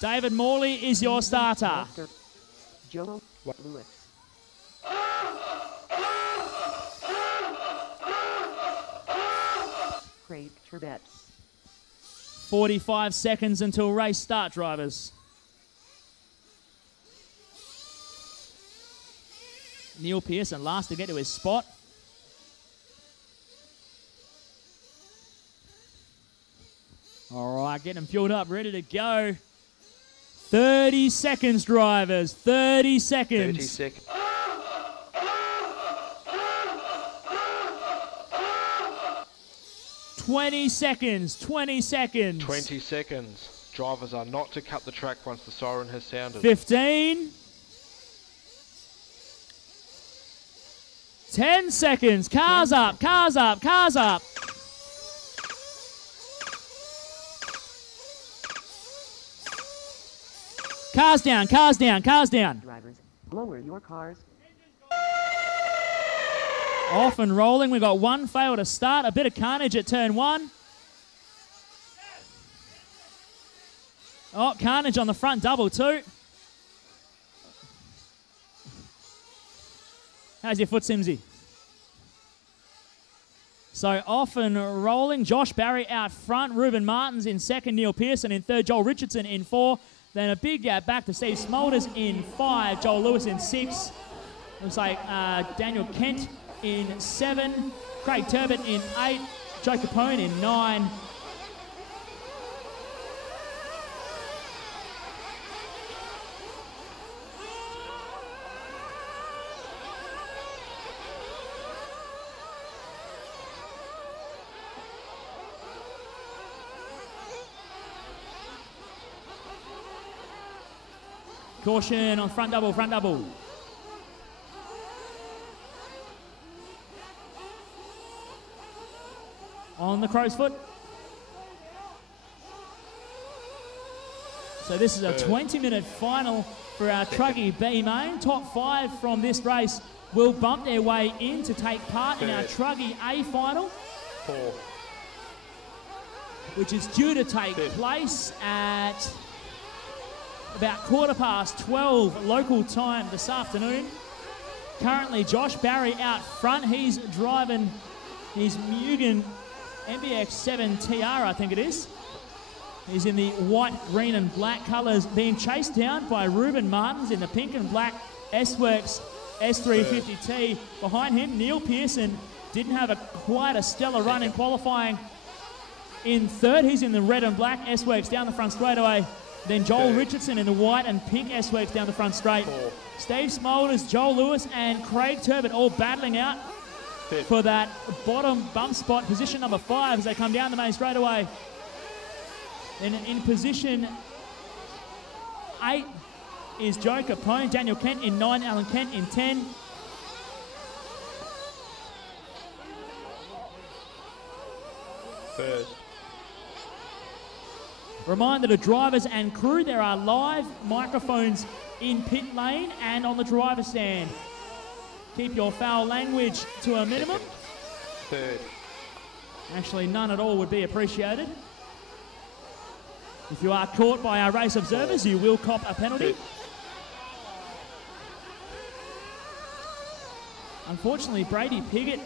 David Morley is your starter. Smolter. Joe Lewis. Craig Turbett. 45 seconds until race start, drivers. Neil Pearson last to get to his spot. All right, getting them fueled up, ready to go. 30 seconds, drivers. 30 seconds. 30 seconds. Twenty seconds. 20 seconds. 20 seconds. Drivers are not to cut the track once the siren has sounded. 15. 10 seconds. Cars up, cars up, cars up. Cars down, cars down, cars down. Drivers, lower your cars. Off and rolling. We've got one fail to start. A bit of carnage at turn 1. Oh, carnage on the front double too. How's your foot, Simsy? So off and rolling. Josh Barry out front. Ruben Martins in second. Neil Pearson in third. Joel Richardson in 4. Then a big gap back to Steve Smulders in 5. Joel Lewis in 6. Looks like Daniel Kent in 7. Craig Turbett in 8. Joe Capone in 9. Caution on front double, front double. On the crow's foot. So this is a 20-minute final for our Truggy B main. Top 5 from this race will bump their way in to take part in our Truggy A final, 4, which is due to take place at about 12:15 local time this afternoon. Currently, Josh Barry out front. He's driving his Mugen MBX 7 TR, I think it is. He's in the white, green and black colours, being chased down by Ruben Martins in the pink and black S-Works S350T. Behind him, Neil Pearson didn't have quite a stellar run in qualifying. In third, he's in the red and black S-Works down the front straightaway. Then Joel Richardson in the white and pink S-Works down the front straight. Steve Smolders, Joel Lewis and Craig Turbot all battling out for that bottom bump spot, position number 5 as they come down the main straightaway. Then in position 8 is Joe Capone, Daniel Kent in 9, Alan Kent in 10. Third. Reminder to drivers and crew, there are live microphones in pit lane and on the driver's stand. Keep your foul language to a minimum. Third. Actually, none at all would be appreciated. If you are caught by our race observers, you will cop a penalty. Unfortunately, Brady Piggott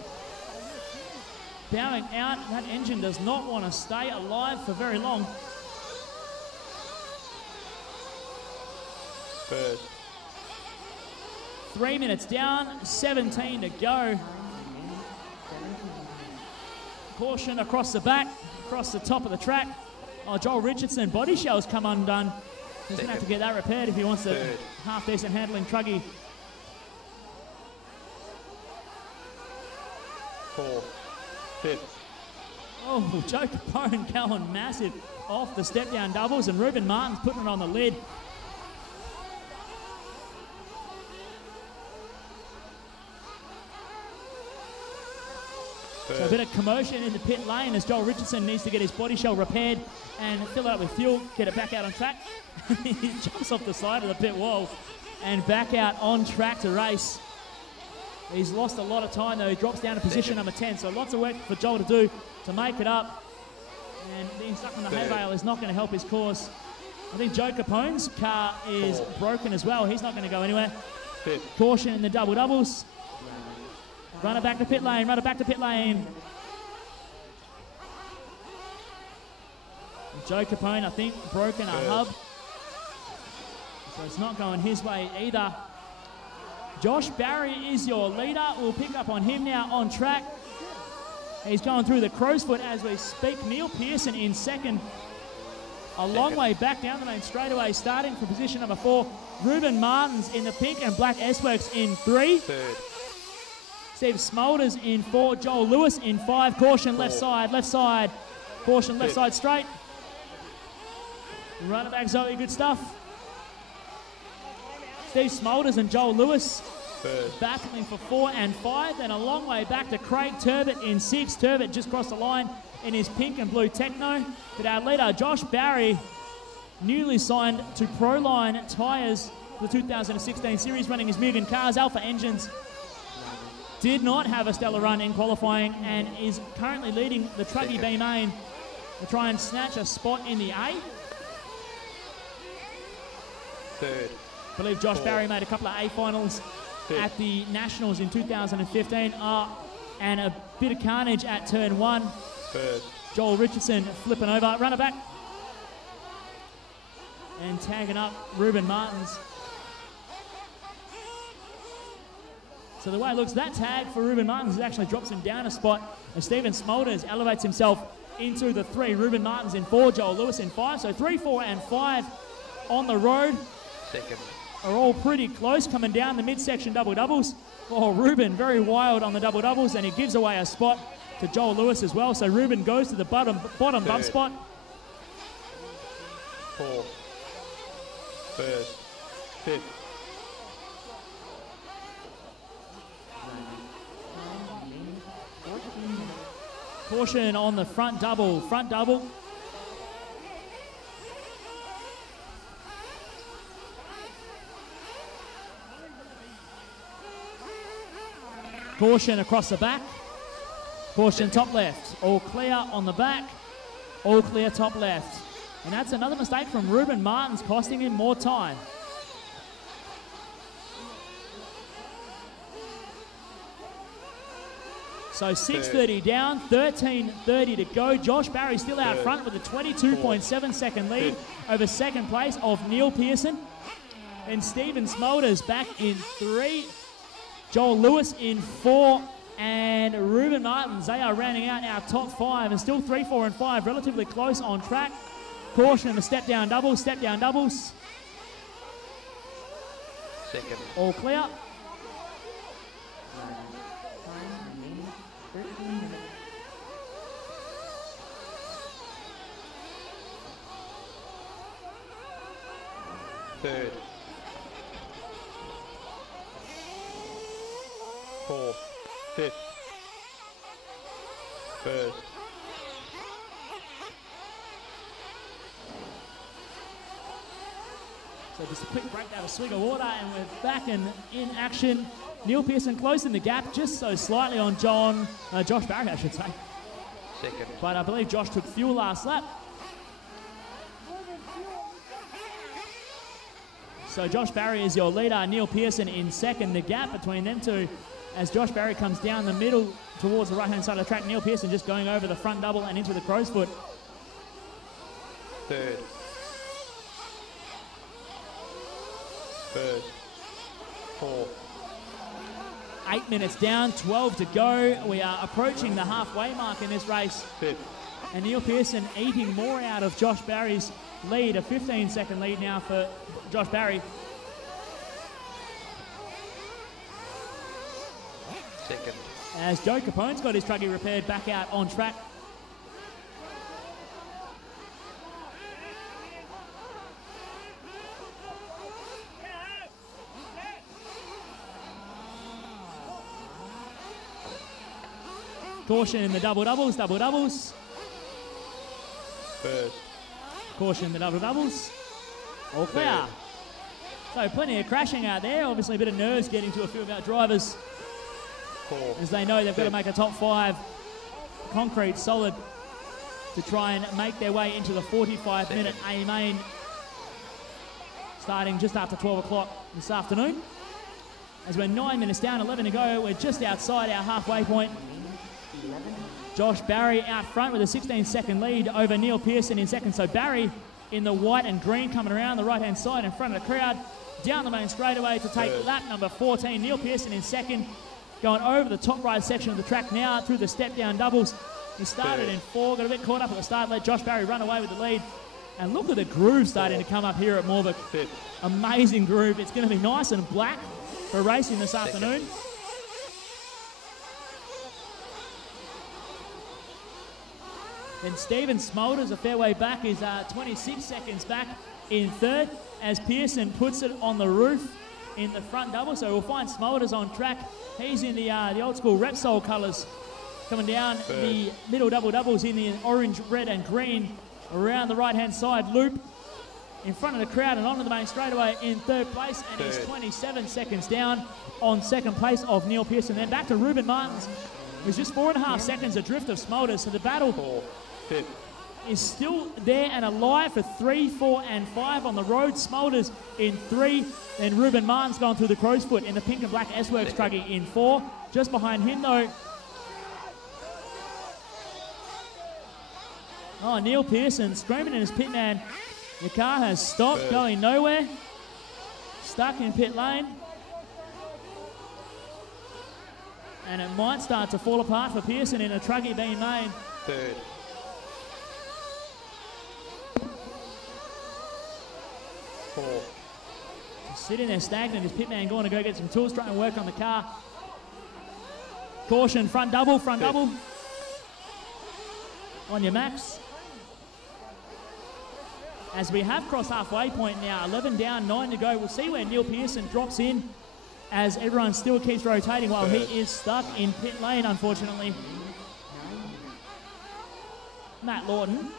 bowing out. That engine does not want to stay alive for very long. Third. 3 minutes down, 17 to go. Caution across the back, across the top of the track. Oh, Joel Richardson, body shell's come undone. He's going to have to get that repaired if he wants a half-decent handling Truggy. 4, 5th. Oh, Joe Capone going massive off the step-down doubles, and Ruben Martin's putting it on the lid. So a bit of commotion in the pit lane as Joel Richardson needs to get his body shell repaired and fill it up with fuel, get it back out on track. He jumps off the side of the pit wall and back out on track to race. He's lost a lot of time though. He drops down to position number 10, so lots of work for Joel to do to make it up. And being stuck in the hay bale is not going to help his cause. I think Joe Capone's car is broken as well. He's not going to go anywhere. Caution in the double doubles. Run it back to pit lane, run it back to pit lane. Joe Capone, I think, broken a hub. So it's not going his way either. Josh Barry is your leader. We'll pick up on him now on track. He's going through the crow's foot as we speak. Neil Pearson in second. A long way back down the main straightaway, starting from position number 4. Ruben Martins in the pink and black S-Works in 3. Third. Steve Smolders in 4, Joel Lewis in 5. Caution left side, left side. Caution left side straight. Running back Zoe, good stuff. Steve Smolders and Joel Lewis battling for 4 and 5. Then a long way back to Craig Turbot in 6. Turbot just crossed the line in his pink and blue Techno. But our leader, Josh Barry, newly signed to Proline Tyres for the 2016 series, running his Mugen cars, Alpha engines. Did not have a stellar run in qualifying and is currently leading the Truggy B main to try and snatch a spot in the A. Third. I believe Josh Barry made a couple of A finals at the Nationals in 2015. And a bit of carnage at turn 1. Third. Joel Richardson flipping over. Runner back. And tagging up Ruben Martins. So the way it looks, that tag for Ruben Martins actually drops him down a spot as Stephen Smolders elevates himself into the 3. Ruben Martins in 4, Joel Lewis in 5. So 3, 4 and 5 on the road. Second. Are all pretty close coming down the midsection double doubles. Oh, Ruben very wild on the double doubles, and he gives away a spot to Joel Lewis as well. So Ruben goes to the bottom bump spot. 4. First. Fifth. Caution on the front double. Front double. Caution across the back. Caution top left. All clear on the back. All clear top left. And that's another mistake from Ruben Martins, costing him more time. So 6:30 down, 13:30 to go. Josh Barry still out front with a 22.7 second lead over second place of Neil Pearson. And Stephen Smolders back in 3. Joel Lewis in 4. And Ruben Martins, they are rounding out our top 5. And still 3, 4 and 5 relatively close on track. Caution the step down doubles, step down doubles. Second. All clear. Third. Fourth. Fifth. First. So just a quick break to have a swig of water, and we're back in action. Neil Pearson closing the gap just so slightly on Josh Barry, I should say. Second. But I believe Josh took fuel last lap. So Josh Barry is your leader, Neil Pearson in second. The gap between them two, as Josh Barry comes down the middle towards the right-hand side of the track, Neil Pearson just going over the front double and into the crow's foot. Third. First. Fourth. 8 minutes down, 12 to go. We are approaching the halfway mark in this race. Fifth. And Neil Pearson eating more out of Josh Barry's lead, a 15-second lead now for Josh Barry. Second. As Joe Capone's got his truckie repaired back out on track. Caution in the double-doubles, double-doubles. First. Caution in the double-doubles. All clear. So plenty of crashing out there. Obviously a bit of nerves getting to a few of our drivers. Four. As they know they've got to make a top 5 concrete solid to try and make their way into the 45-minute A main starting just after 12 o'clock this afternoon. As we're 9 minutes down, 11 to go, we're just outside our halfway point. Josh Barry out front with a 16-second lead over Neil Pearson in second. So Barry in the white and green coming around the right-hand side in front of the crowd. Down the main straightaway to take lap number 14. Neil Pearson in second. Going over the top right section of the track now through the step-down doubles. He started in 4, got a bit caught up at the start, let Josh Barry run away with the lead. And look at the groove starting to come up here at Morvick. Amazing groove. It's going to be nice and black for racing this afternoon. Then Stephen Smolders, a fair way back, is 26 seconds back in third as Pearson puts it on the roof in the front double. So we'll find Smolders on track. He's in the old school Repsol colours, coming down the middle double doubles in the orange, red and green around the right-hand side loop in front of the crowd and onto the main straightaway in third place, and he's 27 seconds down on second place of Neil Pearson. Then back to Ruben Martins, who's just 4.5 seconds adrift of Smolders. So the battle is still there and alive for 3, 4 and 5 on the road. Smolders in 3, then Ruben Martins going through the crow's foot in the pink and black S-Works truckie in 4. Just behind him though, Neil Pearson screaming in his pit man. The car has stopped, going nowhere. Stuck in pit lane. And it might start to fall apart for Pearson in a truckie being made. Third. Four. Sitting there stagnant. His pit man going to go get some tools, trying to work on the car. Caution, front double, front double. On your max. as we have crossed halfway point now. 11 down, 9 to go. We'll see where Neil Pearson drops in as everyone still keeps rotating while he is stuck in pit lane, unfortunately. Matt Lawton,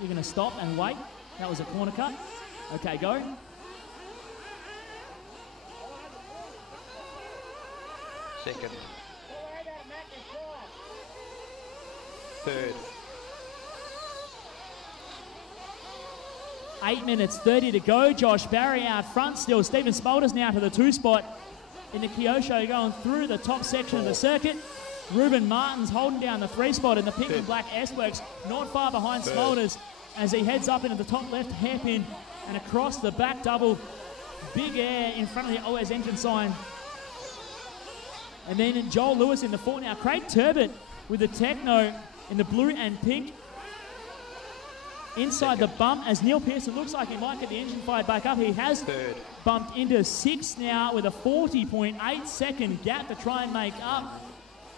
you're going to stop and wait. That was a corner cut. Okay, go. Second. Third. 8 minutes 30 to go. Josh Barry out front still. Stephen Smulders now to the 2 spot in the Kyosho, going through the top section of the circuit. Ruben Martins holding down the 3 spot in the pink and black S-Works, not far behind Smulders as he heads up into the top left hairpin and across the back double. Big air in front of the OS engine sign. And then Joel Lewis in the 4 now. Craig Turbot with the Techno in the blue and pink inside the bump as Neil Pearson looks like he might get the engine fired back up. He has bumped into 6th now with a 40.8 second gap to try and make up.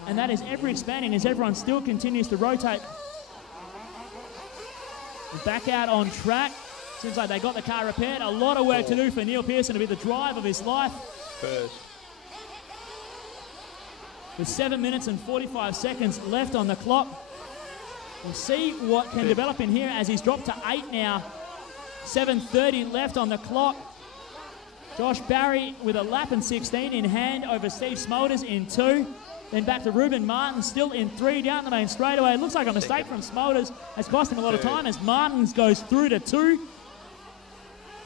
And that is ever expanding as everyone still continues to rotate. Back out on track. Seems like they got the car repaired. A lot of work to do for Neil Pearson to be the drive of his life. With 7 minutes and 45 seconds left on the clock. We'll see what can develop in here as he's dropped to 8 now. 7:30 left on the clock. Josh Barry with a lap and 16 in hand over Steve Smulders in 2. Then back to Ruben Martins, still in 3 down the main straightaway. It looks like a mistake from Smulders. Has cost him a lot of time as Martins goes through to 2.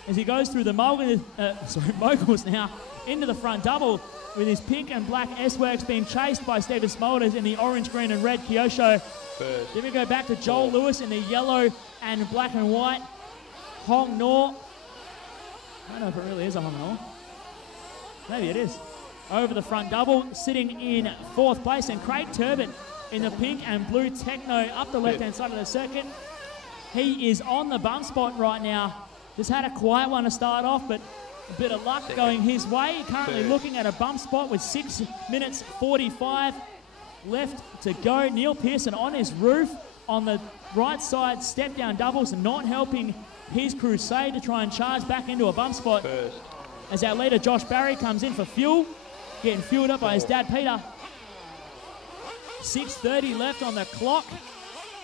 As he goes through the moguls now into the front double with his pink and black S-Works being chased by Stephen Smulders in the orange, green and red Kyosho. Then we go back to Joel Lewis in the yellow and black and white Hong Nor. I don't know if it really is a Hong Nor. Maybe it is. Over the front double, sitting in 4th place, and Craig Turbot in the pink and blue Techno up the left-hand side of the circuit. He is on the bump spot right now. Just had a quiet one to start off, but a bit of luck going his way. Currently looking at a bump spot with 6 minutes 45 left to go. Neil Pearson on his roof on the right side, step down doubles, not helping his crusade to try and charge back into a bump spot. As our leader Josh Barry comes in for fuel, getting fueled up by his dad Peter. 6:30 left on the clock.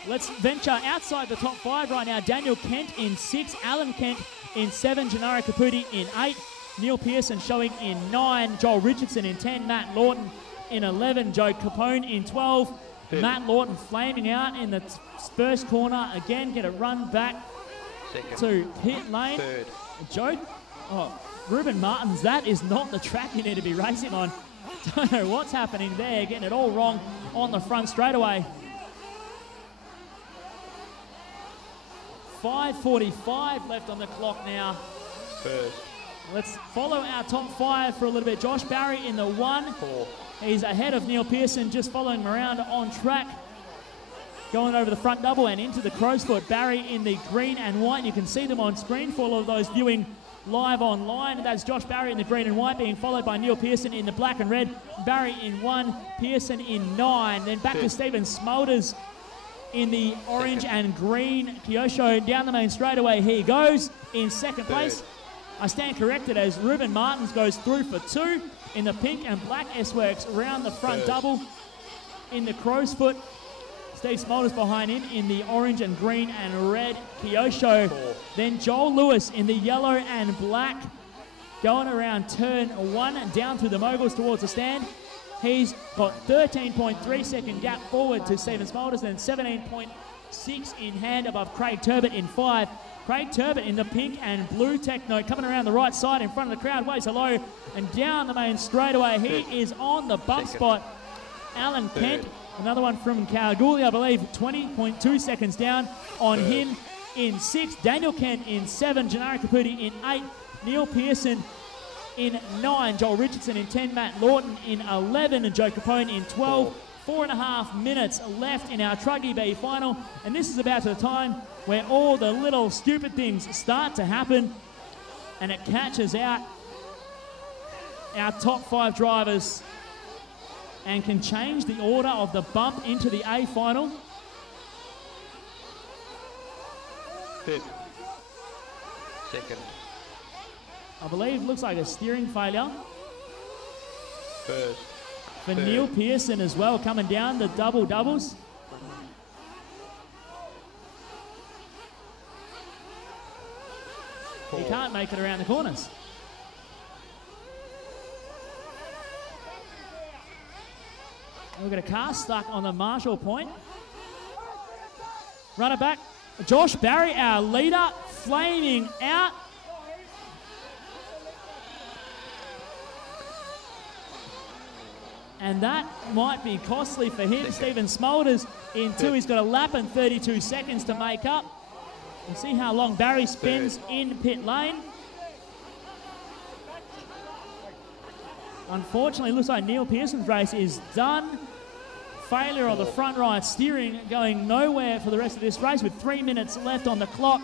Let's venture outside the top 5 right now. Daniel Kent in 6, Alan Kent in 7, Gennaro Caputi in 8, Neil Pearson showing in 9, Joel Richardson in 10, Matt Lawton in 11, Joe Capone in 12. Matt Lawton flaming out in the first corner. Again, get a run back to pit lane. Joe, Ruben Martins, that is not the track you need to be racing on. Don't know what's happening there. Getting it all wrong on the front straightaway. 5:45 left on the clock now. Let's follow our top 5 for a little bit. Josh Barry in the 1. He's ahead of Neil Pearson, just following him around on track. Going over the front double and into the crow's foot. Barry in the green and white. You can see them on screen for all of those viewing live online. That's Josh Barry in the green and white, being followed by Neil Pearson in the black and red. Barry in 1, Pearson in 9. Then back to Stephen Smulders in the orange and green Kyosho down the main straightaway. He goes in 2nd place. I stand corrected as Ruben Martins goes through for 2 in the pink and black S-Works around the front double in the crow's foot. Steve Smulders behind him in the orange and green and red Kyosho. Then Joel Lewis in the yellow and black going around turn 1 down through the moguls towards the stand. He's got 13.3 second gap forward to Stephen Smulders, then 17.6 in hand above Craig Turbot in 5. Craig Turbot in the pink and blue Techno coming around the right side in front of the crowd, waves hello, and down the main straightaway. He is on the bump spot. Alan Kent, another one from Kalgoorlie, I believe, 20.2 seconds down on him in 6. Daniel Kent in 7, Gennaro Caputi in 8, Neil Pearson in 9, Joel Richardson in 10, Matt Lawton in 11, and Joe Capone in 12. 4.5 minutes left in our Truggy B final, and this is about the time where all the little stupid things start to happen, and it catches out our top 5 drivers and can change the order of the bump into the A final. Second. I believe looks like a steering failure First. for Third. Neil Pearson as well, coming down the double doubles. He can't make it around the corners. We've got a car stuck on the Marshall point. Runner back, Josh Barry, our leader, flaming out. And that might be costly for him. Stephen Smolders in two. He's got a lap and 32 seconds to make up. We'll see how long Barry spends in pit lane. Unfortunately, looks like Neil Pearson's race is done. Failure of the front right steering, going nowhere for the rest of this race with 3 minutes left on the clock.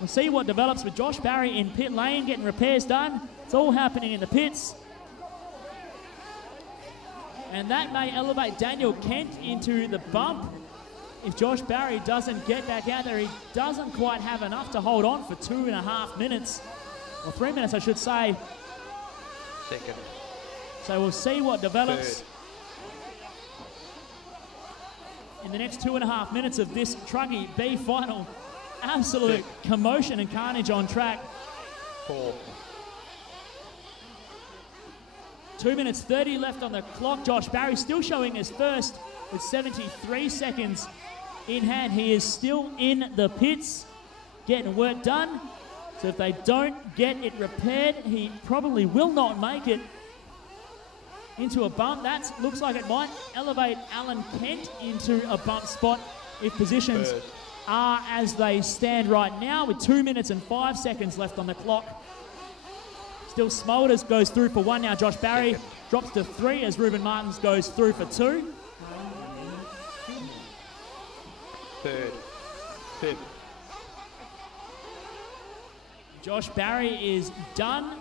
We'll see what develops with Josh Barry in pit lane, getting repairs done. It's all happening in the pits. And that may elevate Daniel Kent into the bump. If Josh Barry doesn't get back out there, he doesn't quite have enough to hold on for 2.5 minutes. Or 3 minutes, I should say. Second. So we'll see what develops Third. in the next 2.5 minutes of this Truggy B final. Absolute commotion and carnage on track. 4. 2 minutes 30 left on the clock. Josh Barry still showing as first with 73 seconds in hand. He is still in the pits getting work done. So if they don't get it repaired, he probably will not make it into a bump. That looks like it might elevate Alan Kent into a bump spot if positions are as they stand right now with 2 minutes and 5 seconds left on the clock. Still Smolders goes through for 1 now. Josh Barry drops to 3 as Ruben Martins goes through for 2. Third. Fifth. Josh Barry is done.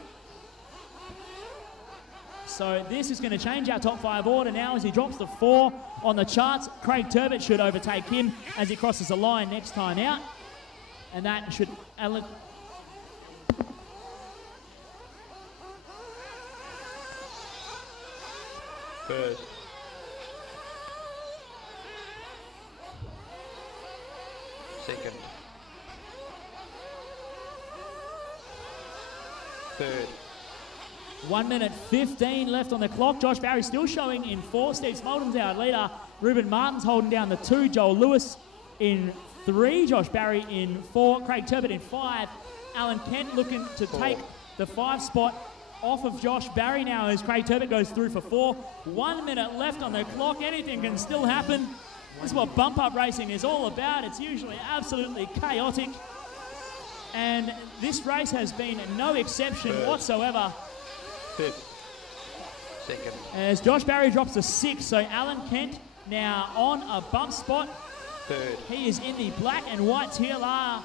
So this is going to change our top 5 order now as he drops to 4 on the charts. Craig Turbot should overtake him as he crosses the line next time out. And that should... First. Second. Third. 1 minute 15 left on the clock. Josh Barry still showing in 4. Steve Smolders our leader. Ruben Martins holding down the 2. Joel Lewis in 3. Josh Barry in 4. Craig Turbot in 5. Alan Kent looking to take the 5 spot off of Josh Barry now as Craig Turbot goes through for 4. 1 minute left on the clock. Anything can still happen. This is what bump up racing is all about. It's usually absolutely chaotic. And this race has been no exception whatsoever. Fifth. Second. As Josh Barry drops to 6, so Alan Kent now on a bump spot. Third. He is in the black and white TLR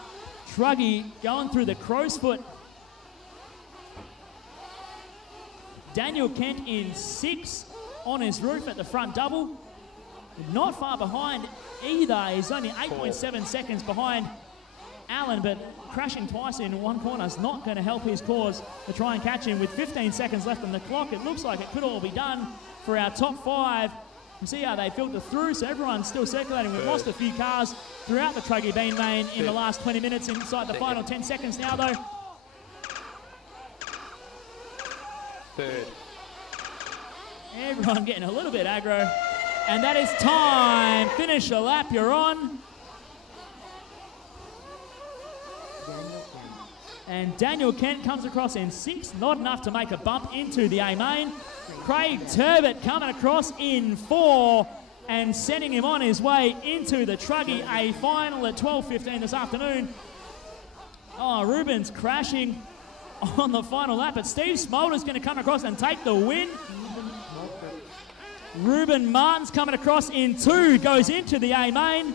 Truggy going through the crow's foot. Daniel Kent in 6 on his roof at the front double. Not far behind either. He's only 8.7 seconds behind Allen, but crashing twice in one corner is not going to help his cause to try and catch him. With 15 seconds left on the clock, it looks like it could all be done for our top 5. You see how they filter through, so everyone's still circulating. We've lost a few cars throughout the Truggy Bean Main in the last 20 minutes. Inside the final 10 seconds now, though. Third. Everyone getting a little bit aggro. And that is time. Finish the lap you're on. And Daniel Kent comes across in 6. Not enough to make a bump into the A main. Craig Turbot coming across in 4 and sending him on his way into the Truggy A final at 12:15 this afternoon. Oh, Ruben's crashing on the final lap, but Steve Smolders going to come across and take the win. Ruben Martins coming across in 2, goes into the A main.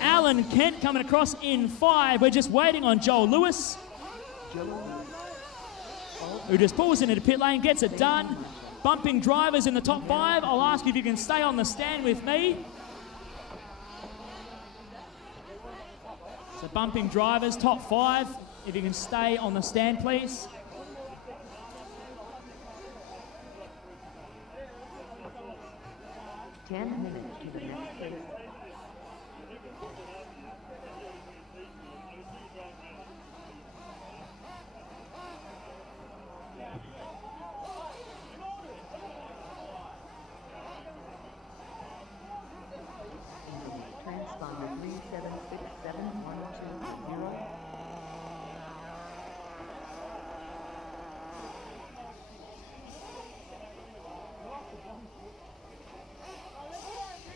Alan Kent coming across in 5. We're just waiting on Joel Lewis, who just pulls into the pit lane, gets it done. Bumping drivers in the top 5. I'll ask you if you can stay on the stand with me. So bumping drivers, top 5. If you can stay on the stand, please. Minutes to the next race. Transponder 3767120.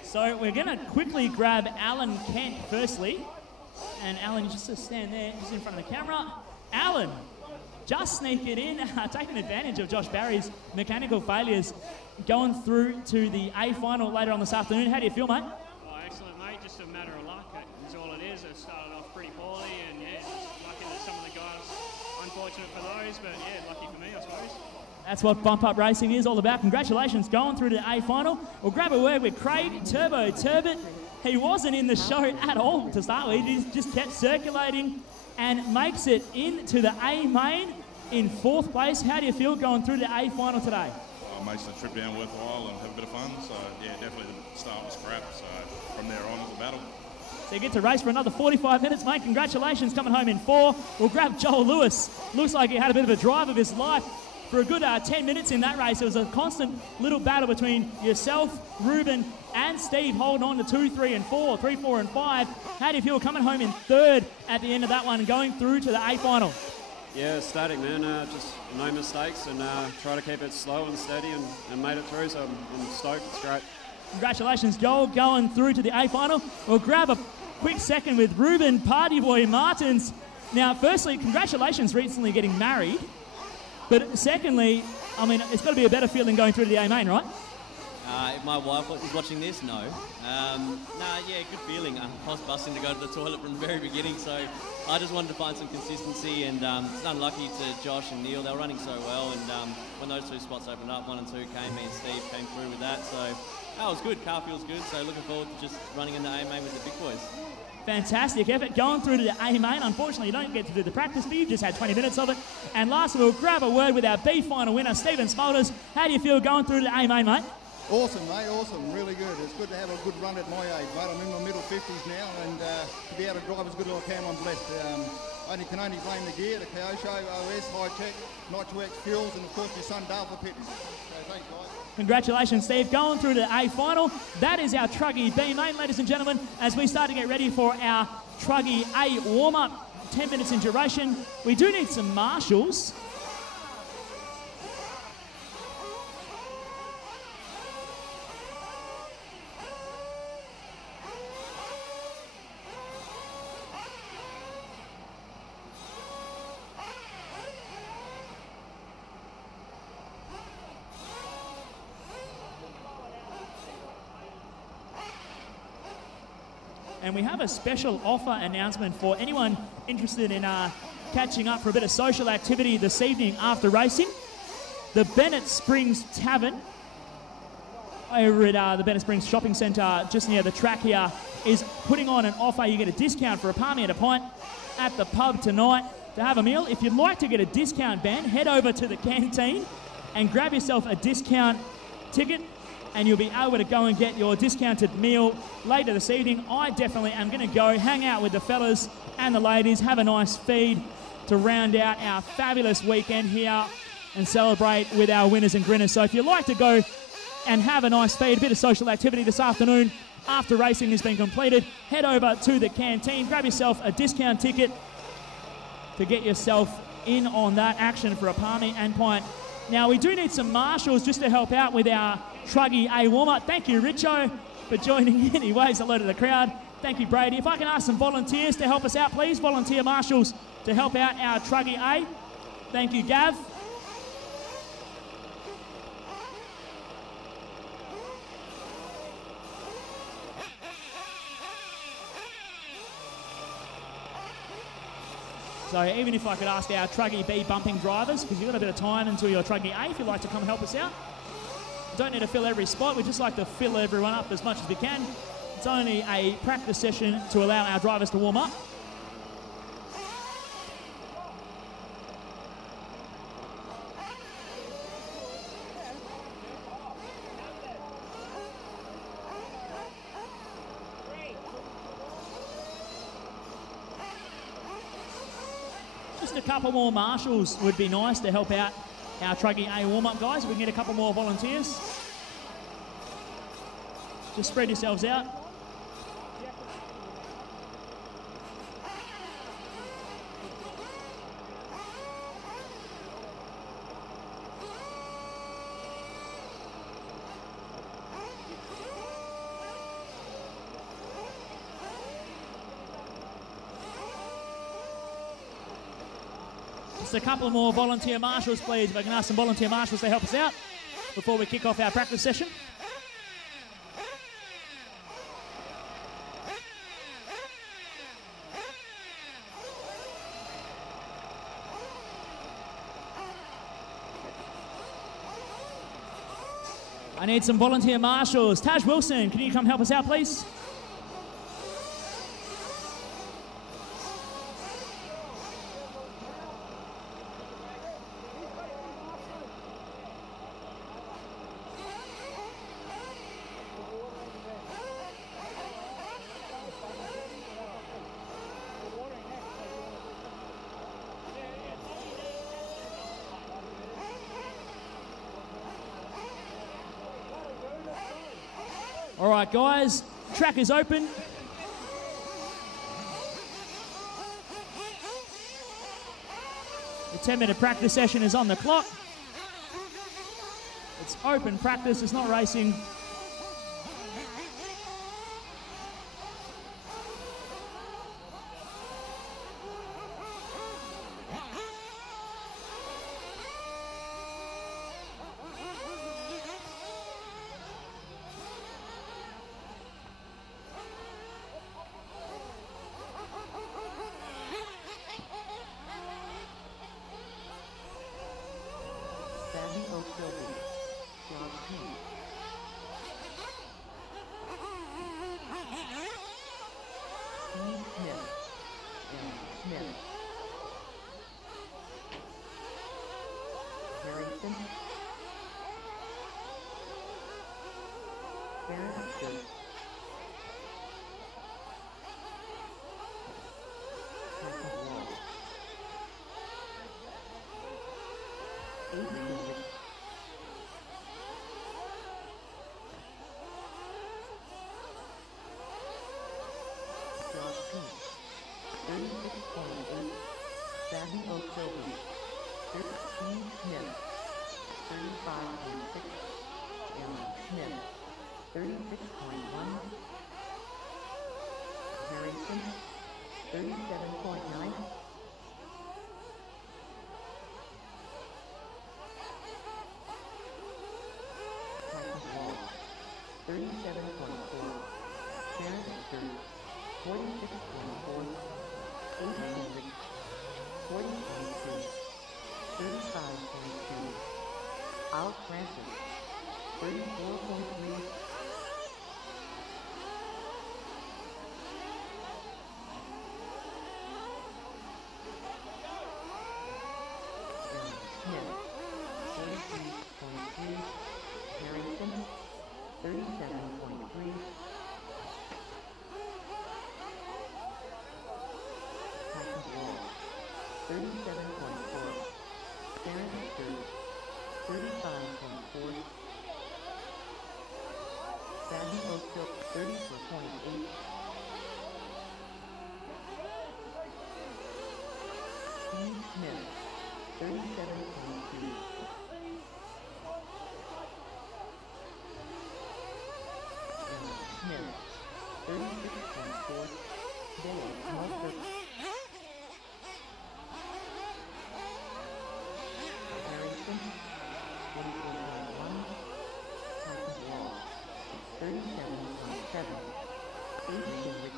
So we're going to quickly grab Alan Kent firstly. And Alan, just to stand there, just in front of the camera. Alan, just sneak it in, taking advantage of Josh Barry's mechanical failures, going through to the A final later on this afternoon. How do you feel, mate? Oh, excellent, mate. Just a matter of luck. That's all it is. It started off pretty poorly, and yeah, just lucky that some of the guys, unfortunate for those, but yeah, lucky for me, I suppose. That's what Bump Up Racing is all about. Congratulations, going through to the A final. We'll grab a word with Craig Turbo Turbot. He wasn't in the show at all to start with. He just kept circulating and makes it into the A main in 4th place. How do you feel going through the A final today? Makes the trip down worthwhile and have a bit of fun. So yeah, definitely the start was crap. So from there on, it was a battle. So you get to race for another 45 minutes, mate. Congratulations, coming home in 4. We'll grab Joel Lewis. Looks like he had a bit of a drive of his life for a good 10 minutes in that race. It was a constant little battle between yourself, Ruben, and Steve, holding on to 2, 3, and 4, 3, 4, and 5. How do you feel coming home in 3rd at the end of that one and going through to the A final? Yeah, static, man. Just no mistakes and try to keep it slow and steady and made it through. So I'm stoked. It's great. Congratulations, Joel, going through to the A final. We'll grab a quick second with Ruben Party Boy Martins. Now, firstly, congratulations recently getting married. But secondly, I mean, it's got to be a better feeling going through to the A main, right? If my wife is watching this, no. Yeah, good feeling. I was busting to go to the toilet from the very beginning, so I just wanted to find some consistency, and it's unlucky to Josh and Neil. They were running so well, and when those 2 spots opened up, 1 and 2 came, me and Steve came through with that, so that was good. Car feels good, so looking forward to just running in the A main with the big boys. Fantastic effort going through to the A main. Unfortunately, you don't get to do the practice, but you just had 20 minutes of it. And lastly, we'll grab a word with our B final winner, Stephen Smulders. How do you feel going through to the A main, mate? Awesome, mate, awesome. Really good. It's good to have a good run at my age, mate. I'm in my middle 50s now, and to be able to drive as good as I can, I'm blessed. I can only blame the gear, the Kyosho, OS, High-Tech, Nitro-X Fuels, and of course your son Dale for pitting. So thanks, guys. Congratulations, Steve, going through to the A final. That is our Truggy B main, ladies and gentlemen, as we start to get ready for our Truggy A warm-up, 10 minutes in duration. We do need some marshals. And we have a special offer announcement for anyone interested in catching up for a bit of social activity this evening after racing. The Bennett Springs Tavern over at the Bennett Springs Shopping Centre just near the track here is putting on an offer. You get a discount for a palmy and a pint at the pub tonight to have a meal. If you'd like to get a discount, Ben, head over to the canteen and grab yourself a discount ticket, and you'll be able to go and get your discounted meal later this evening. I definitely am going to go hang out with the fellas and the ladies, have a nice feed to round out our fabulous weekend here and celebrate with our winners and grinners. So if you'd like to go and have a nice feed, a bit of social activity this afternoon after racing has been completed, head over to the canteen, grab yourself a discount ticket to get yourself in on that action for a palmy and pint. Now, we do need some marshals just to help out with our Truggy A warm-up. Thank you, Richo, for joining in. He waves hello to the crowd. Thank you, Brady. If I can ask some volunteers to help us out, please. Volunteer marshals to help out our Truggy A. Thank you, Gav. So even if I could ask our Truggy B bumping drivers, because you've got a bit of time until your Truggy A, if you'd like to come help us out. Don't need to fill every spot. We just like to fill everyone up as much as we can. It's only a practice session to allow our drivers to warm up. Just a couple more marshals would be nice to help out our Truggy A warm-up guys. If we can get a couple more volunteers. Just spread yourselves out. Just a couple more volunteer marshals, please. If I can ask some volunteer marshals to help us out before we kick off our practice session. I need some volunteer marshals. Taj Wilson, can you come help us out, please? All right, guys, track is open. The 10-minute practice session is on the clock. It's open practice, it's not racing. Sandy O'Silvey, John King. Steve Smith, Aaron Smith. Harrington. Karen Stewart. Patrick Wall. Aiden Hendrick. Josh Pink, 36.8. Sandy O'Silvey, Steve Smith, 35.6. Aaron Smith, 36.1. Harrington, 37.9. Patrick Wall, 37.4. Sharon Stewart, 46.4. Aiden Hendrick, 40.2. 35.2. Al Francis, 34.3. Aaron Smith, 43.3. Harrington, 37.3. Patrick Wall, 37.4. Sharon Stewart, 35.4. Sandy O'Silvey, 34.8. Steve Smith, 37.2. Aaron Smith, 36.4. Dale Mulford. Harrington, 24.1. Patrick Wall, 37.7. Aiden Hendrick,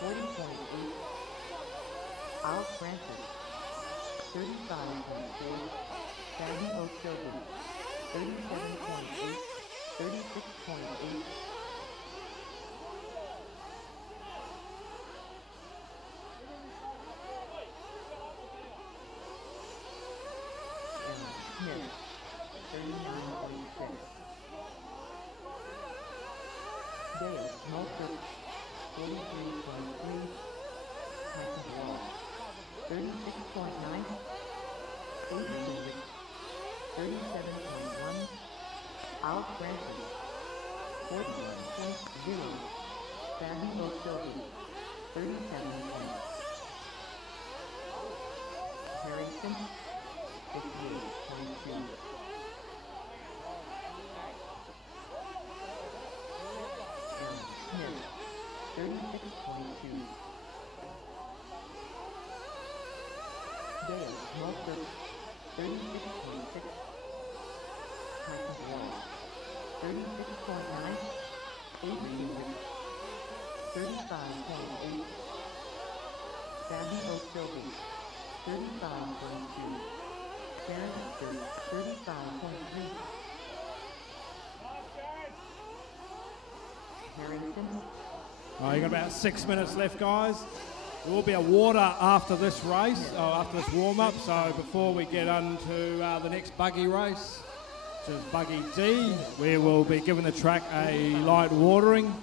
40.8. Al Francis, 35.4. Sandy O'Silvey, 37.8. 36.8. Smith, 39.6. Dale Mulford, 43.3. Patrick Wall, 36.9. Adrian, 37.1. Al Francis, 41.0. Fabio Silva, 37 points. Harrington, 58.2. Smith, 36.2. Dale Mulster, 36.6. Tyson Wall, 36.9. Adrian, 35.8. Fabio Silva, 35.2. Darren 35.3. Harrington. You got about 6 minutes left, guys. There will be a water after this race, after this warm-up, so before we get on to the next buggy race, which is Buggy D, we will be giving the track a light watering.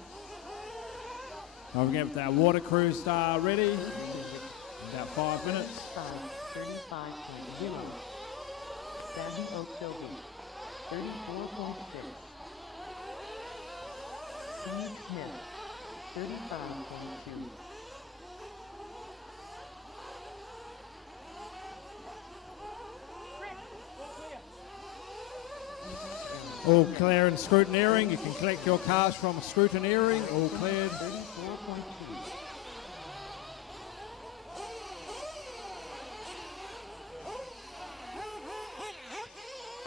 We'll get our water crew star ready. About 5 minutes. 35.0. Fabio Silva, 34.6. Steve Smith, 35.2. All clear and scrutineering. You can collect your cars from scrutineering. All cleared. 34.2.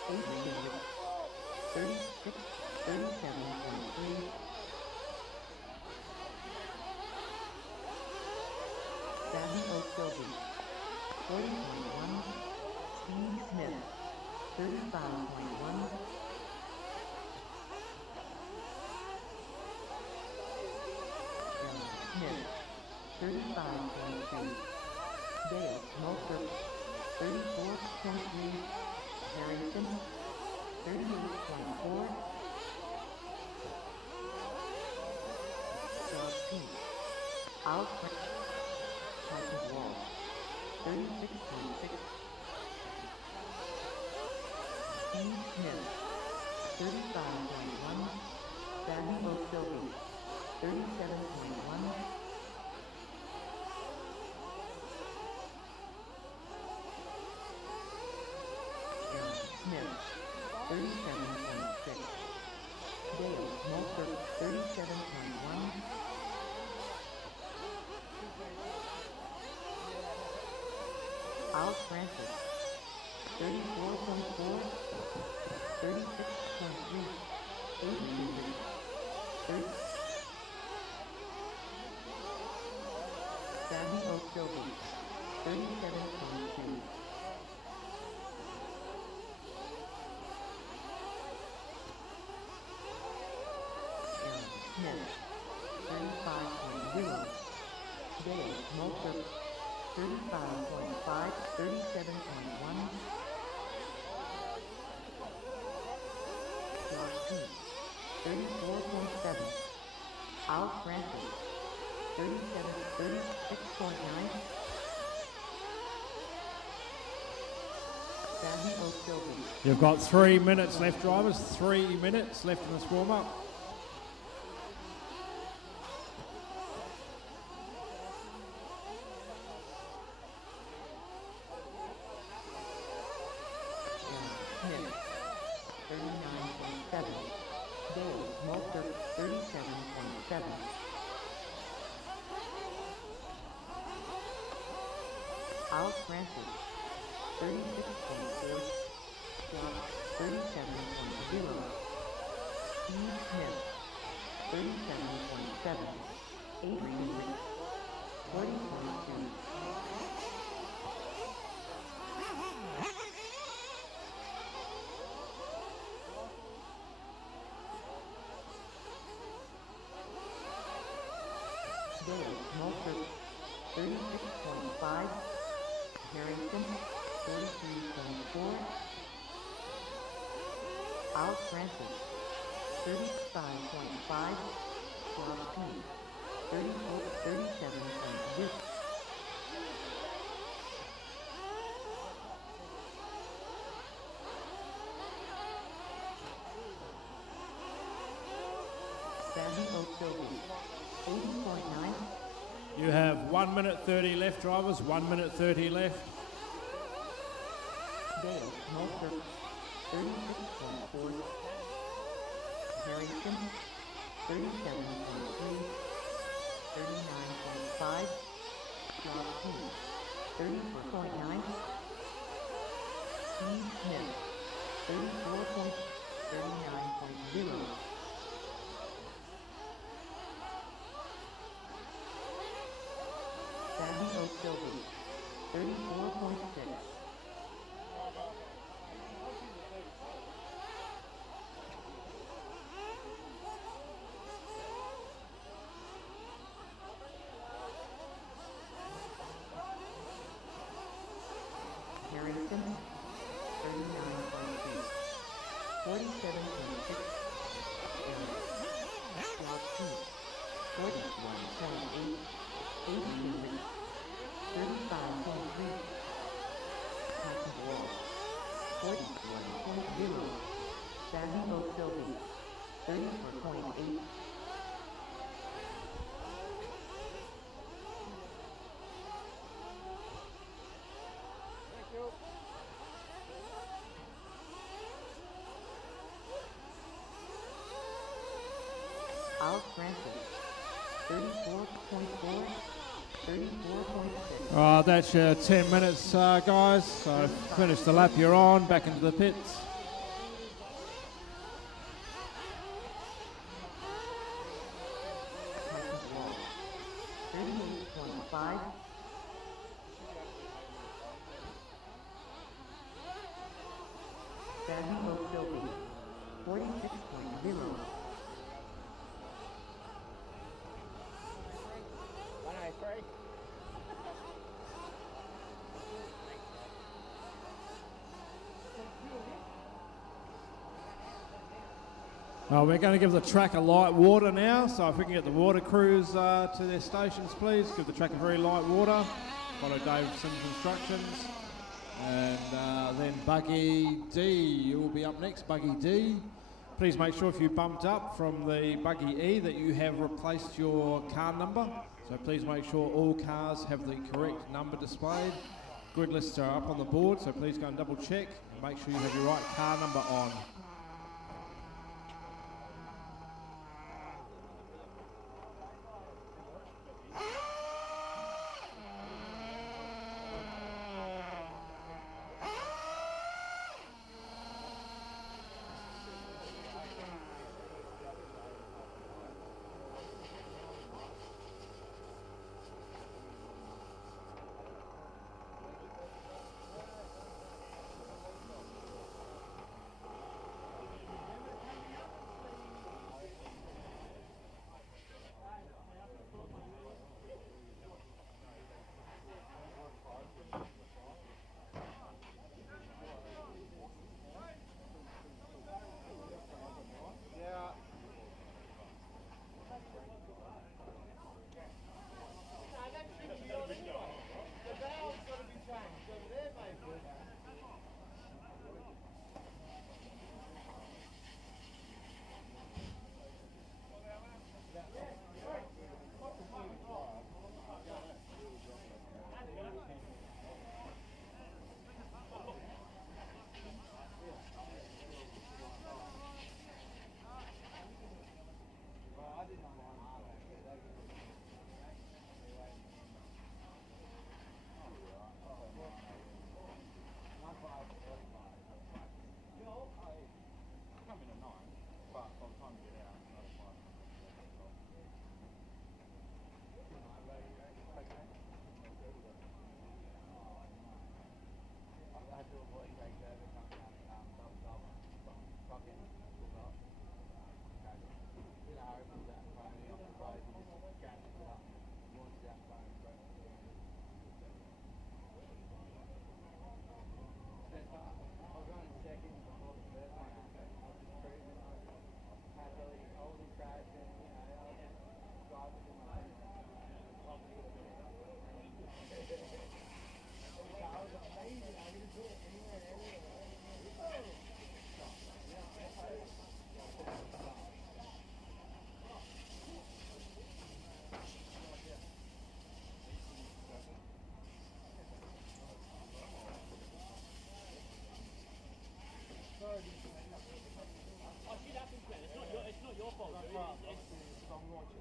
Adrian, 36, 37.3. Fabio Silva, 40.1. Steve Smith, 35.1. Smith, 35.2. Dale Mulster, 34.3. Harrington, 38.4. George Pink, Alfred, Tyson Wall, 36.6. Steve Smith, 35.1. Fabio Silva, 37.1. Smith, 37.6. Dale Mulster, 37.1. Al Francis, 34.4. 36.3. 82. 30. Fabio Silva, 37.2. Smith, 35.0. Dale Mulster, 35.5, 37.1. George Pink, 34.7. Al Francis, 36.9. Fabio Silva. You've got 3 minutes left, drivers. 3 minutes left in this warm-up. Smith, 39.7. Dale Mulster, 37.7. Al Francis, 36.4. Josh, 37.0. Steve Smith, 37.7. Adrian, 40.2. Dale Mulster, 36.5. Harrington, 43.4. Al Francis, 35.5. Josh Pink, 37.0. Sandy Oakville, 80.9. You have 1 minute 30 left, drivers. 1 minute 30 left. Dale Smoker, 36.4. Harrington, 37.3. 39.5. Job 2, 34.9. Steve Smith, 34.39.0. Sandy Oakville, 34.6. Harrington, 39.3. 47.6. Job 2, 41.8. 82. 35.3. Patrick Wall, 41.0. Sandy Oakville, 34.8. Alex Francis, 34.4. 34.6. That's your 10 minutes, guys. So finish the lap you're on, back into the pits. Patrick Wall, 38.5. Sandy Oakville, 46.0. We're going to give the track a light water now, so if we can get the water crews to their stations, please. Give the track a very light water. Follow Dave Sims' instructions. And then Buggy D, you will be up next, Buggy D. Please make sure if you bumped up from the Buggy E that you have replaced your car number. So please make sure all cars have the correct number displayed. Grid lists are up on the board, so please go and double check and make sure you have your right car number on.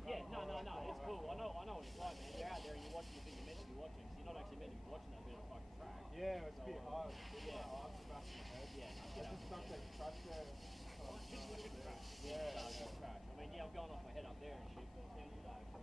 Yeah, no, it's cool. I know what it's like, man. You're out there and you're watching the thing you're meant to be watching, so you're not actually meant to be watching that bit of fucking track. Yeah, it's a bit hard. Yeah. Just something crash there. Shouldn't crash. Yeah. Shouldn't crash. I mean, yeah, I'm going off my head up there and shit, but it's down here.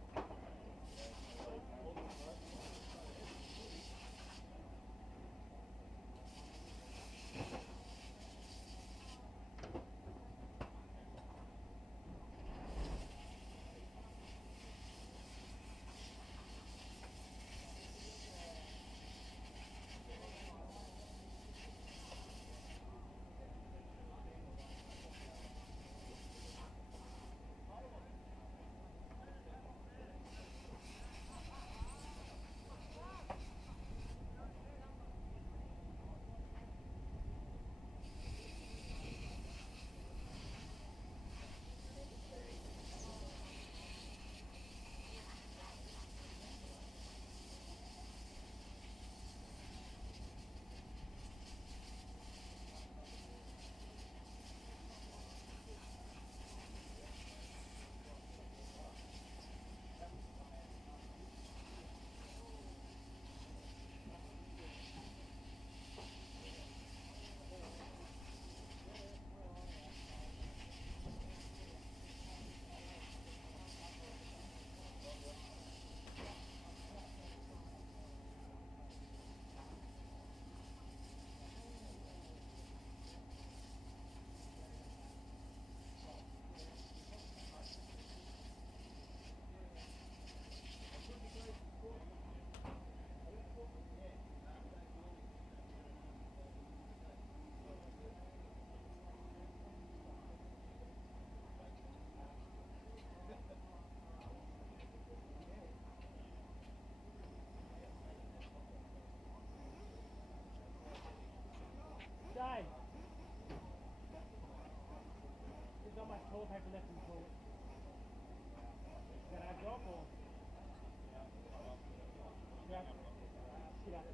Dave. There's not much toilet paper left in the toilet. Is that our job or? Yeah. Get out.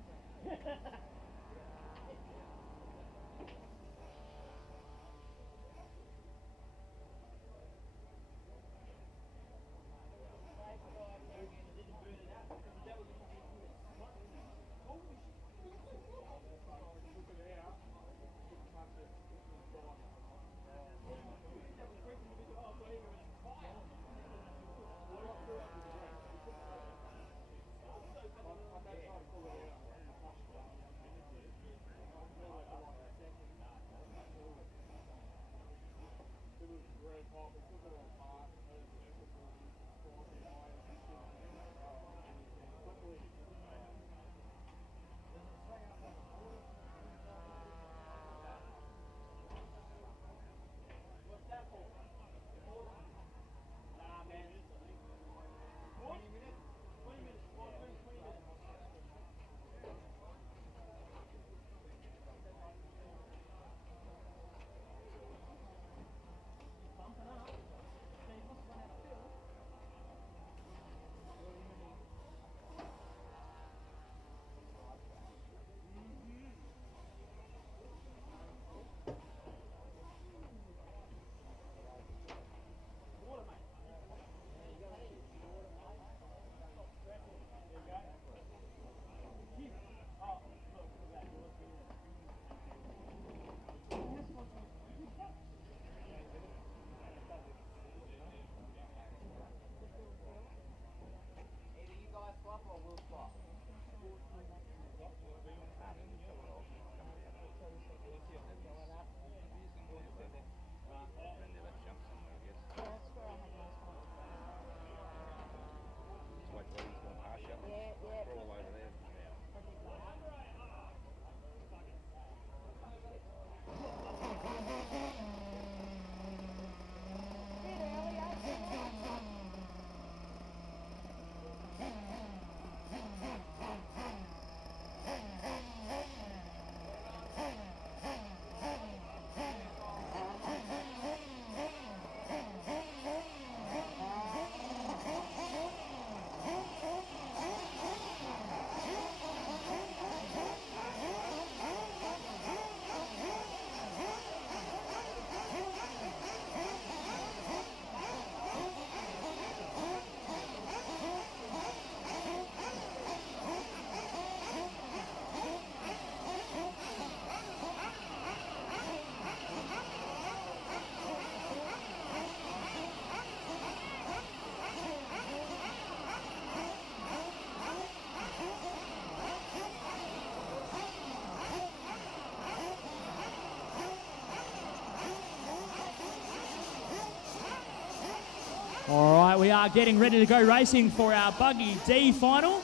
All right, we are getting ready to go racing for our Buggy D final.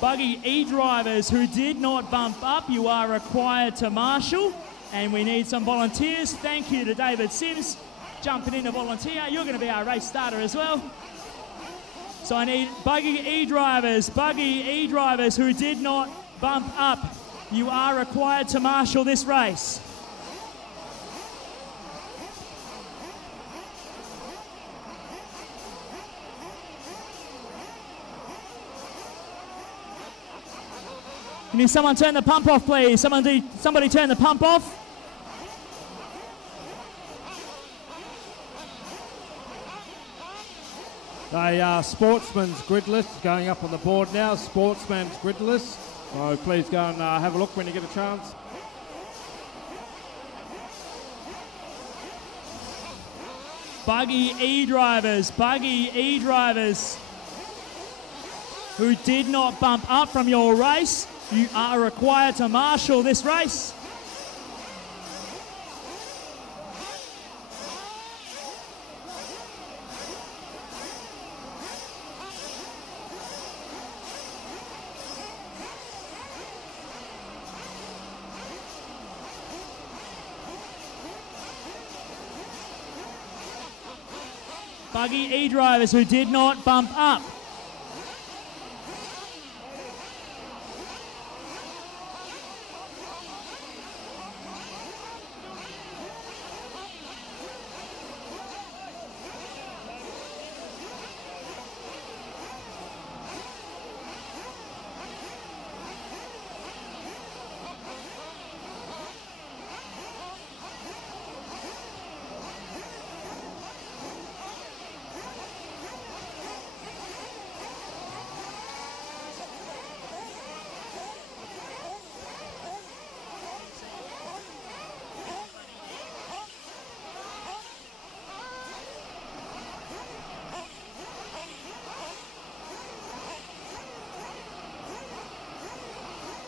Buggy E drivers who did not bump up, you are required to marshal, and we need some volunteers. Thank you to David Sims jumping in to volunteer. You're going to be our race starter as well. So I need Buggy E drivers who did not bump up. You are required to marshal this race. Can someone turn the pump off, please? Somebody turn the pump off. The sportsman's grid list going up on the board now. Sportsman's grid list. So please go and have a look when you get a chance. Buggy E drivers who did not bump up from your race, you are required to marshal this race. Buggy E drivers who did not bump up.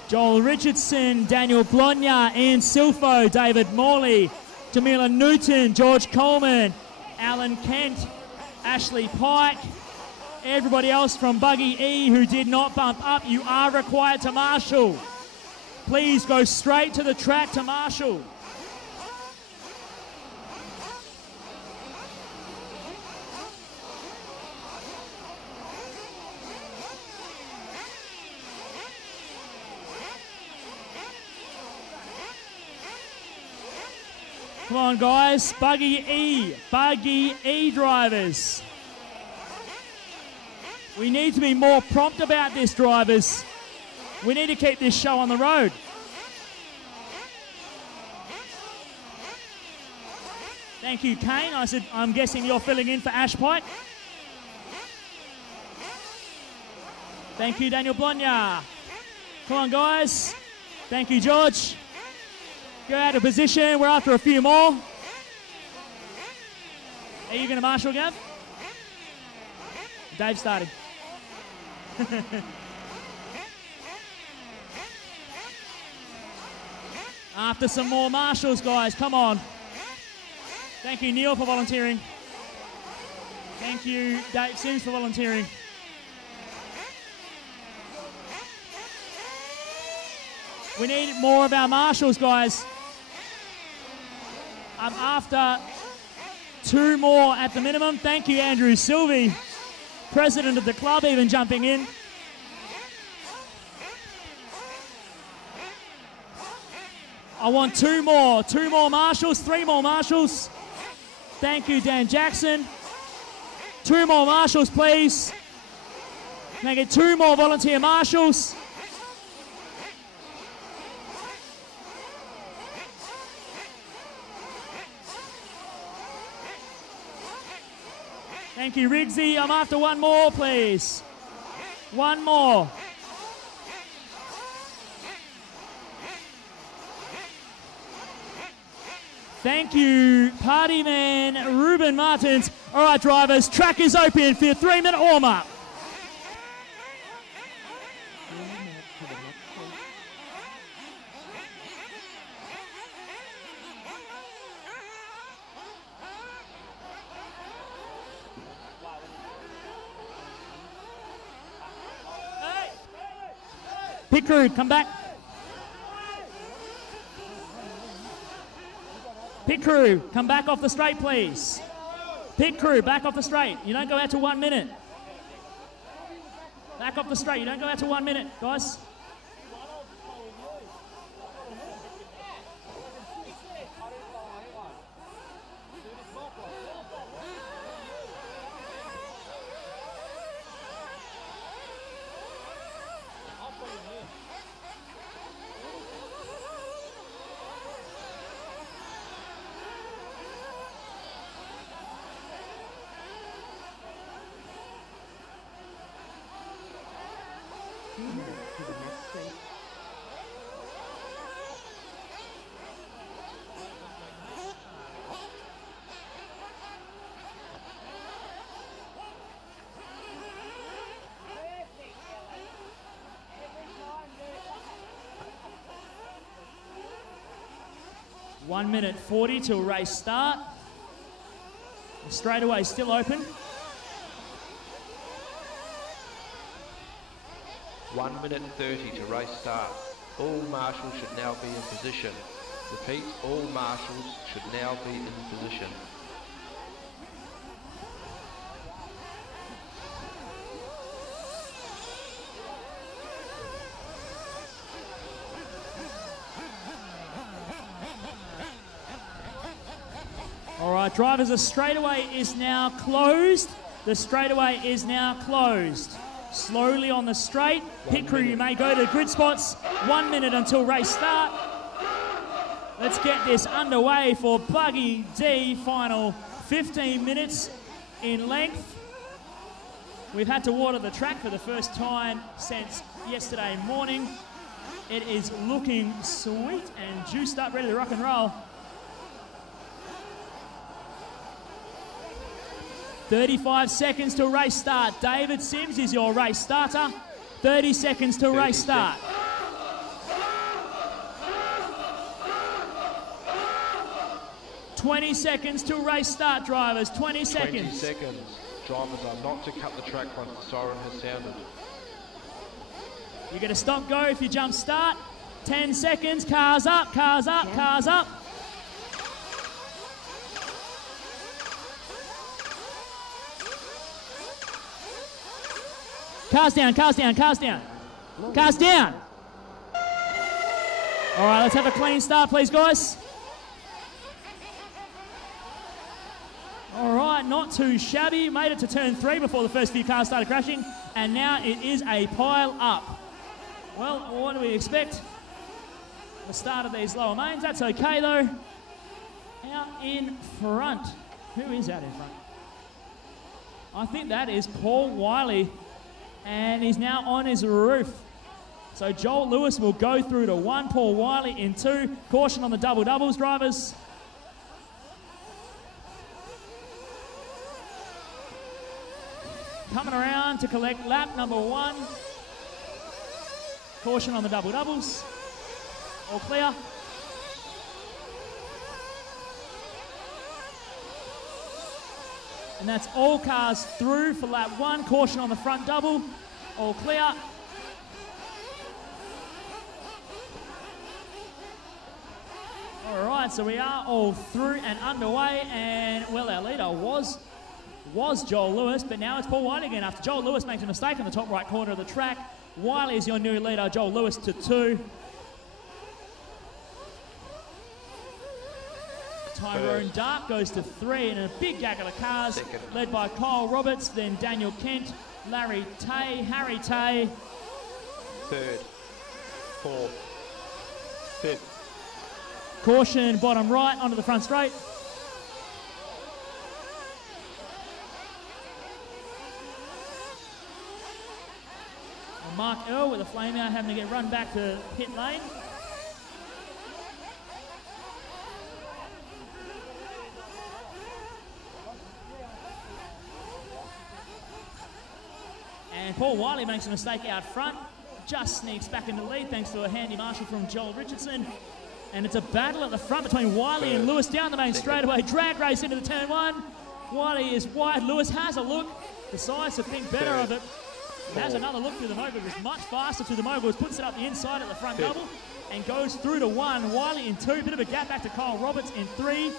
Joel Richardson, Daniel Blonja, Ian Silfo, David Morley, Jamila Newton, George Coleman, Alan Kent, Ashley Pike, everybody else from Buggy E who did not bump up, you are required to marshal. Please go straight to the track to marshal. Come on, guys. Buggy E drivers. We need to be more prompt about this, drivers. We need to keep this show on the road. Thank you, Kane. I'm guessing you're filling in for Ash Pike. Thank you, Daniel Blonja. Come on, guys. Thank you, George. Go out of position. We're after a few more. Are you going to marshal, Gav? Dave started. After some more marshals, guys. Come on. Thank you, Neil, for volunteering. Thank you, Dave Sims, for volunteering. We need more of our marshals, guys. I'm after 2 more at the minimum. Thank you, Andrew Sylvie, president of the club, even jumping in. I want 2 more. 2 more marshals, 3 more marshals. Thank you, Dan Jackson. 2 more marshals, please. Can I get 2 more volunteer marshals? Thank you, Riggsy. I'm after 1 more, please. 1 more. Thank you, party man Ruben Martins. All right, drivers, track is open for your 3-minute warm-up. Pit crew, come back. Pit crew, come back off the straight, please. Pit crew, back off the straight. You don't go out to 1 minute. Back off the straight. You don't go out to 1 minute, guys. To the next race. One minute 40 till race start. The straightaway still open. 1 minute 30 to race start. All marshals should now be in position. Repeat, all marshals should now be in position. All right, drivers, the straightaway is now closed. The straightaway is now closed. Slowly on the straight. Pit crew, you may go to grid spots. 1 minute until race start. Let's get this underway for Buggy D. Final 15 minutes in length. We've had to water the track for the first time since yesterday morning. It is looking sweet and juiced up, ready to rock and roll. 35 seconds to race start. David Sims is your race starter. 30 seconds to race start. $20 seconds to race start, drivers. 20 seconds. 20 seconds. Drivers are not to cut the track once the siren has sounded. You're going to stop go if you jump start. 10 seconds. Cars up, cars up, cars up. Cars down, cars down, cars down. Cars down. All right, let's have a clean start, please, guys. All right, not too shabby. Made it to turn 3 before the first few cars started crashing. And now it is a pile up. Well, what do we expect? The start of these lower mains. That's okay, though. Out in front. Who is out in front? I think that is Paul Wiley. And he's now on his roof. So Joel Lewis will go through to 1, Paul Wiley in 2. Caution on the double doubles, drivers. Coming around to collect lap number 1. Caution on the double doubles. All clear. And that's all cars through for lap 1. Caution on the front double. All clear. All right, so we are all through and underway. And, well, our leader was Joel Lewis, but now it's Paul Wiley again. After Joel Lewis makes a mistake in the top right corner of the track, Wiley is your new leader. Joel Lewis to 2. Tyrone Dark goes to 3 in a big gaggle of cars, led by Kyle Roberts, then Daniel Kent, Larry Tay, Harry Tay. 3rd, 4th, 5th. Caution bottom right onto the front straight. And Mark Earl with a flame out, having to get run back to pit lane. And Paul Wiley makes a mistake out front, just sneaks back into the lead thanks to a handy marshal from Joel Richardson. And it's a battle at the front between Wiley and Lewis down the main straightaway. Drag race into the turn 1. Wiley is wide. Lewis has a look, decides to think better of it. Has another look through the moguls. Is much faster through the moguls. Puts it up the inside at the front double and goes through to 1. Wiley in 2. Bit of a gap back to Kyle Roberts in 3.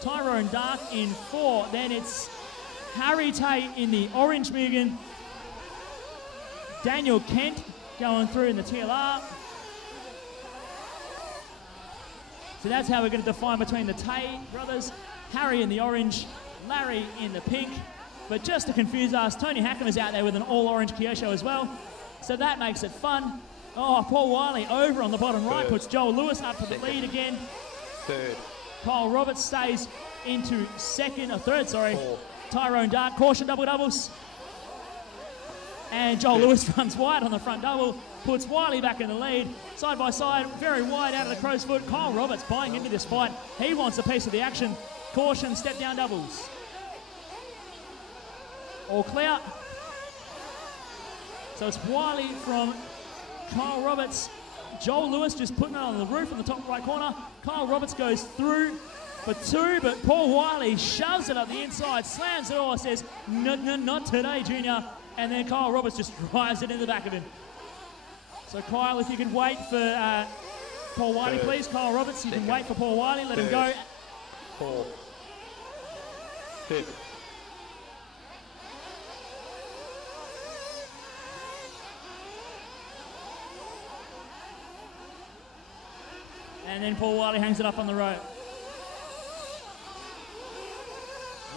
Tyrone Dark in 4. Then it's Harry Tate in the orange Mugen. Daniel Kent going through in the TLR. So that's how we're going to define between the Tate brothers. Harry in the orange, Larry in the pink. But just to confuse us, Tony Hackham is out there with an all-orange Kyosho as well. So that makes it fun. Oh, Paul Wiley over on the bottom right puts Joel Lewis up for the lead again. Third. Kyle Roberts stays into third. Tyrone Dark, caution double-doubles. And Joel Lewis runs wide on the front double, puts Wiley back in the lead. Side by side, very wide out of the crow's foot. Kyle Roberts buying into this fight. He wants a piece of the action. Caution, step down doubles. All clear. So it's Wiley from Kyle Roberts. Joel Lewis just putting it on the roof in the top right corner. Kyle Roberts goes through for 2, but Paul Wiley shoves it up the inside, slams it all, says, not today, Junior. And then Kyle Roberts just drives it in the back of him. So Kyle, if you can wait for Paul Wiley, please. Kyle Roberts, you can wait for Paul Wiley, let him go. 4. 5. And then Paul Wiley hangs it up on the rope.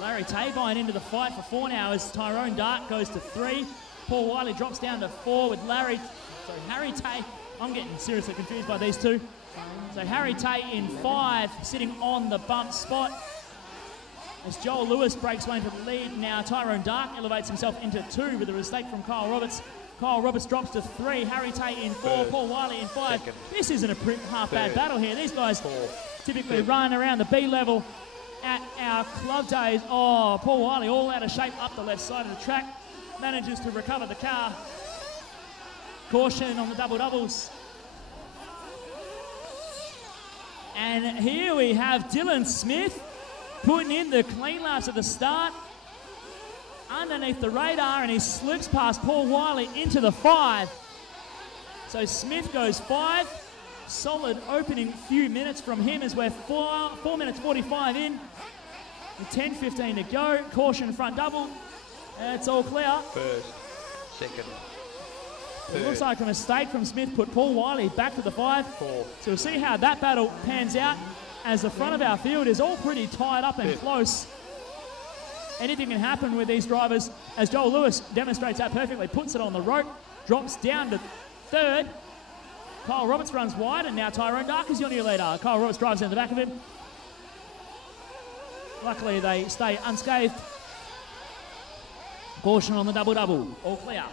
Larry Tay buying into the fight for 4 now as Tyrone Dark goes to 3. Paul Wiley drops down to 4 with Harry Tay. I'm getting seriously confused by these two. So Harry Tay in 5, sitting on the bump spot. As Joel Lewis breaks way into the lead, now Tyrone Dark elevates himself into 2 with a mistake from Kyle Roberts. Kyle Roberts drops to 3, Harry Tay in 4, Paul Wiley in 5. This isn't a half bad battle here. These guys typically run around the B level at our club days. Oh, Paul Wiley all out of shape up the left side of the track. Manages to recover the car. Caution on the double-doubles. And here we have Dylan Smith putting in the clean laps at the start. Underneath the radar, and he slips past Paul Wiley into the 5. So Smith goes 5. Solid opening few minutes from him as we're 4 minutes 45 in. With 10:15 to go. Caution front double. It's all clear. First. Second. It looks like a mistake from Smith put Paul Wiley back to the 5. 4. So we'll see how that battle pans out as the front of our field is all pretty tied up and close. Anything can happen with these drivers, as Joel Lewis demonstrates that perfectly. Puts it on the rope, drops down to 3rd. Kyle Roberts runs wide, and now Tyrone Dark is your new leader. Kyle Roberts drives down the back of him. Luckily, they stay unscathed. Caution on the double-double. All clear.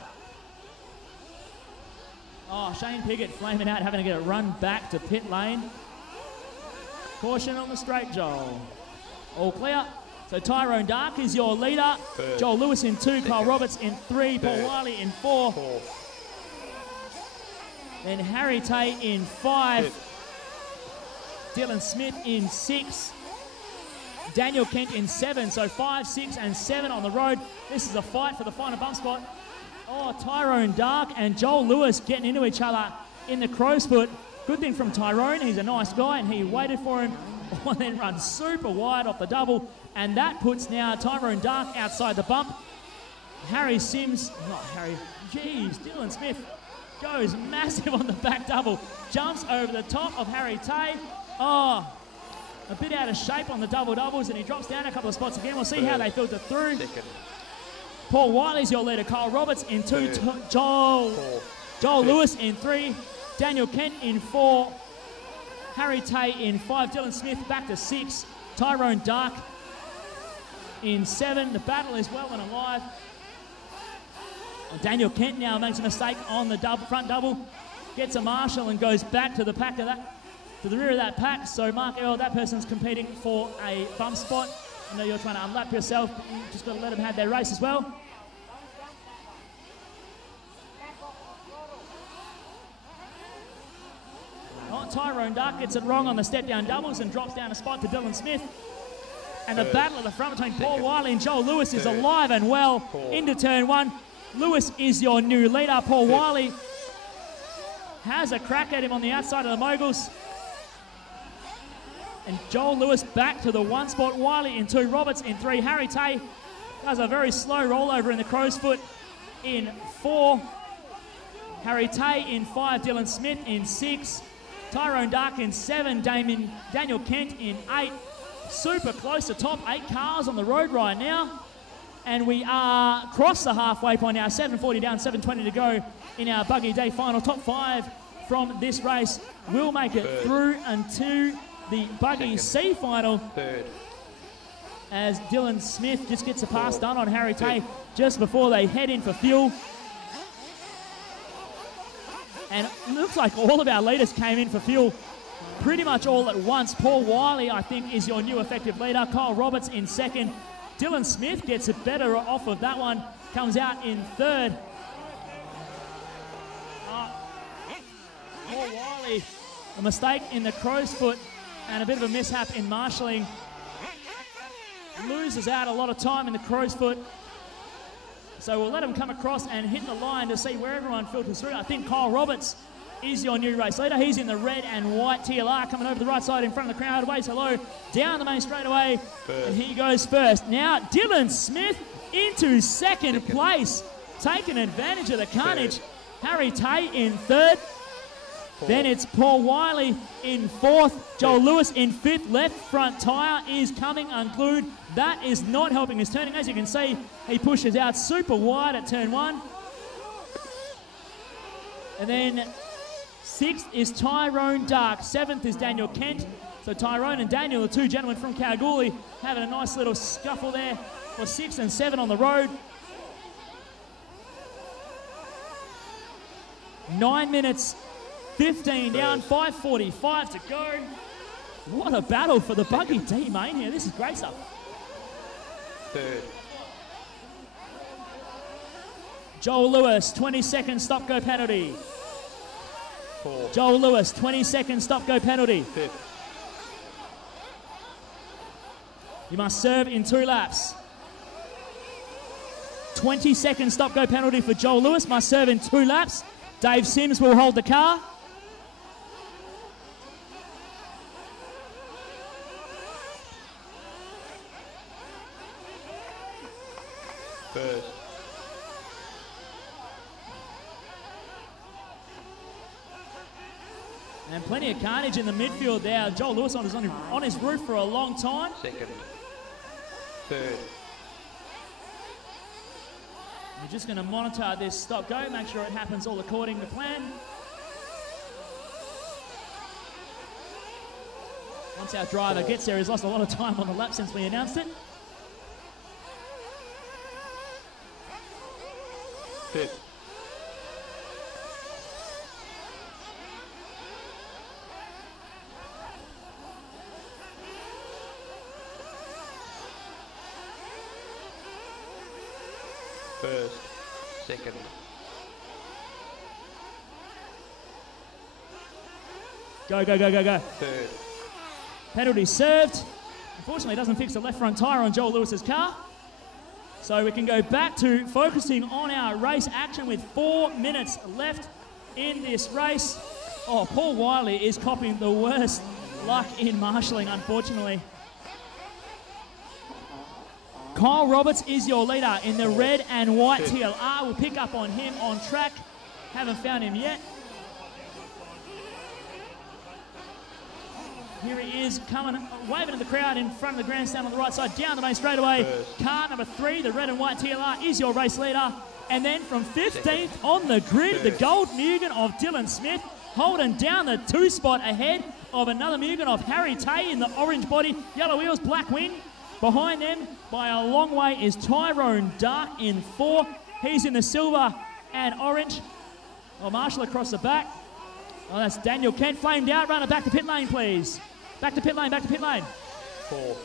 Oh, Shane Piggott flaming out, having to get it run back to pit lane. Caution on the straight, Joel. All clear. So Tyrone Dark is your leader. Third. Joel Lewis in 2, Kyle Roberts in 3, Paul Wiley in 4. Then Harry Tay in 5. Dylan Smith in 6. Daniel Kent in 7. So 5, 6, and 7 on the road. This is a fight for the final bump spot. Oh, Tyrone Dark and Joel Lewis getting into each other in the crow's foot. Good thing from Tyrone. He's a nice guy, and he waited for him. And then runs super wide off the double. And that puts now Tyrone Dark outside the bump. Dylan Smith goes massive on the back double. Jumps over the top of Harry Tay. Oh, a bit out of shape on the double-doubles, and he drops down a couple of spots again. We'll see how they filter through. Second. Paul Wiley's your leader. Kyle Roberts in 2. Joel Lewis in 3. Daniel Kent in 4. Harry Tay in 5. Dylan Smith back to 6. Tyrone Dark in 7. The battle is well and alive. Daniel Kent now makes a mistake on the front double. Gets a marshal and goes back to the pack of that, to the rear of that pack. So Mark Earl, that person's competing for a bump spot. I know you're trying to unlap yourself, but you just got to let them have their race as well. Oh, Tyrone Dark gets it wrong on the step-down doubles and drops down a spot to Dylan Smith. And the battle at the front between Paul Wiley and Joel Lewis is alive and well into turn 1. Lewis is your new leader. Paul Wiley has a crack at him on the outside of the moguls. And Joel Lewis back to the 1 spot. Wiley in 2, Roberts in 3. Harry Tay does a very slow rollover in the crow's foot in 4. Harry Tay in 5. Dylan Smith in 6. Tyrone Dark in 7. Daniel Kent in 8. Super close to top 8 cars on the road right now. And we are across the halfway point now. 7:40 down, 7:20 to go in our Buggy Day final. Top 5 from this race will make it through into the Buggy C final. Third. As Dylan Smith just gets a pass done on Harry Tay just before they head in for fuel. And it looks like all of our leaders came in for fuel pretty much all at once. Paul Wiley, I think, is your new effective leader. Kyle Roberts in 2nd. Dylan Smith gets it better off of that one. Comes out in 3rd. Paul Wiley, a mistake in the crow's foot and a bit of a mishap in marshalling. Loses out a lot of time in the crow's foot. So we'll let him come across and hit the line to see where everyone filters through. I think Kyle Roberts is your new race leader. He's in the red and white TLR, coming over the right side in front of the crowd. Waves hello down the main straightaway. And he goes first. Now Dylan Smith into second place, taking advantage of the carnage. Harry Tay in 3rd. Then it's Paul Wiley in 4th. Joel Lewis in 5th. Left front tyre is coming unglued. That is not helping his turning. As you can see, he pushes out super wide at turn 1. And then 6th is Tyrone Dark. 7th is Daniel Kent. So Tyrone and Daniel, the 2 gentlemen from Kalgoorlie, having a nice little scuffle there for 6 and 7 on the road. 9 minutes 15 down, 5:45 to go. What a battle for the Buggy D main here. This is great stuff. 3rd. Joel Lewis, 20-second stop-go penalty. 4. Joel Lewis, 20-second stop-go penalty. 5th. You must serve in 2 laps. 20-second stop-go penalty for Joel Lewis. Must serve in 2 laps. Dave Sims will hold the car. First. And plenty of carnage in the midfield there. Joel Lewis on his roof for a long time. 2nd. 3rd. We're just going to monitor this stop-go, make sure it happens all according to plan. Once our driver gets there, he's lost a lot of time on the lap since we announced it. 5th. First, 2nd. Go, go, go, go, go. 3rd. Penalty served. Unfortunately, it doesn't fix the left front tyre on Joel Lewis's car. So we can go back to focusing on our race action with 4 minutes left in this race. Oh, Paul Wiley is copying the worst luck in marshalling, unfortunately. Kyle Roberts is your leader in the red and white TLR. We'll pick up on him on track. Haven't found him yet. Here he is, coming, waving at the crowd in front of the grandstand on the right side, down the main straightaway. Car number 3, the red and white TLR, is your race leader. And then from 15th on the grid, the gold Mugen of Dylan Smith, holding down the 2 spot ahead of another Mugen of Harry Tay in the orange body, yellow wheels, black wing. Behind them, by a long way, is Tyrone Dark in 4. He's in the silver and orange. Oh, Marshall across the back. Oh, that's Daniel Kent, flamed out. Runner back to pit lane, please. Back to pit lane, back to pit lane. 4.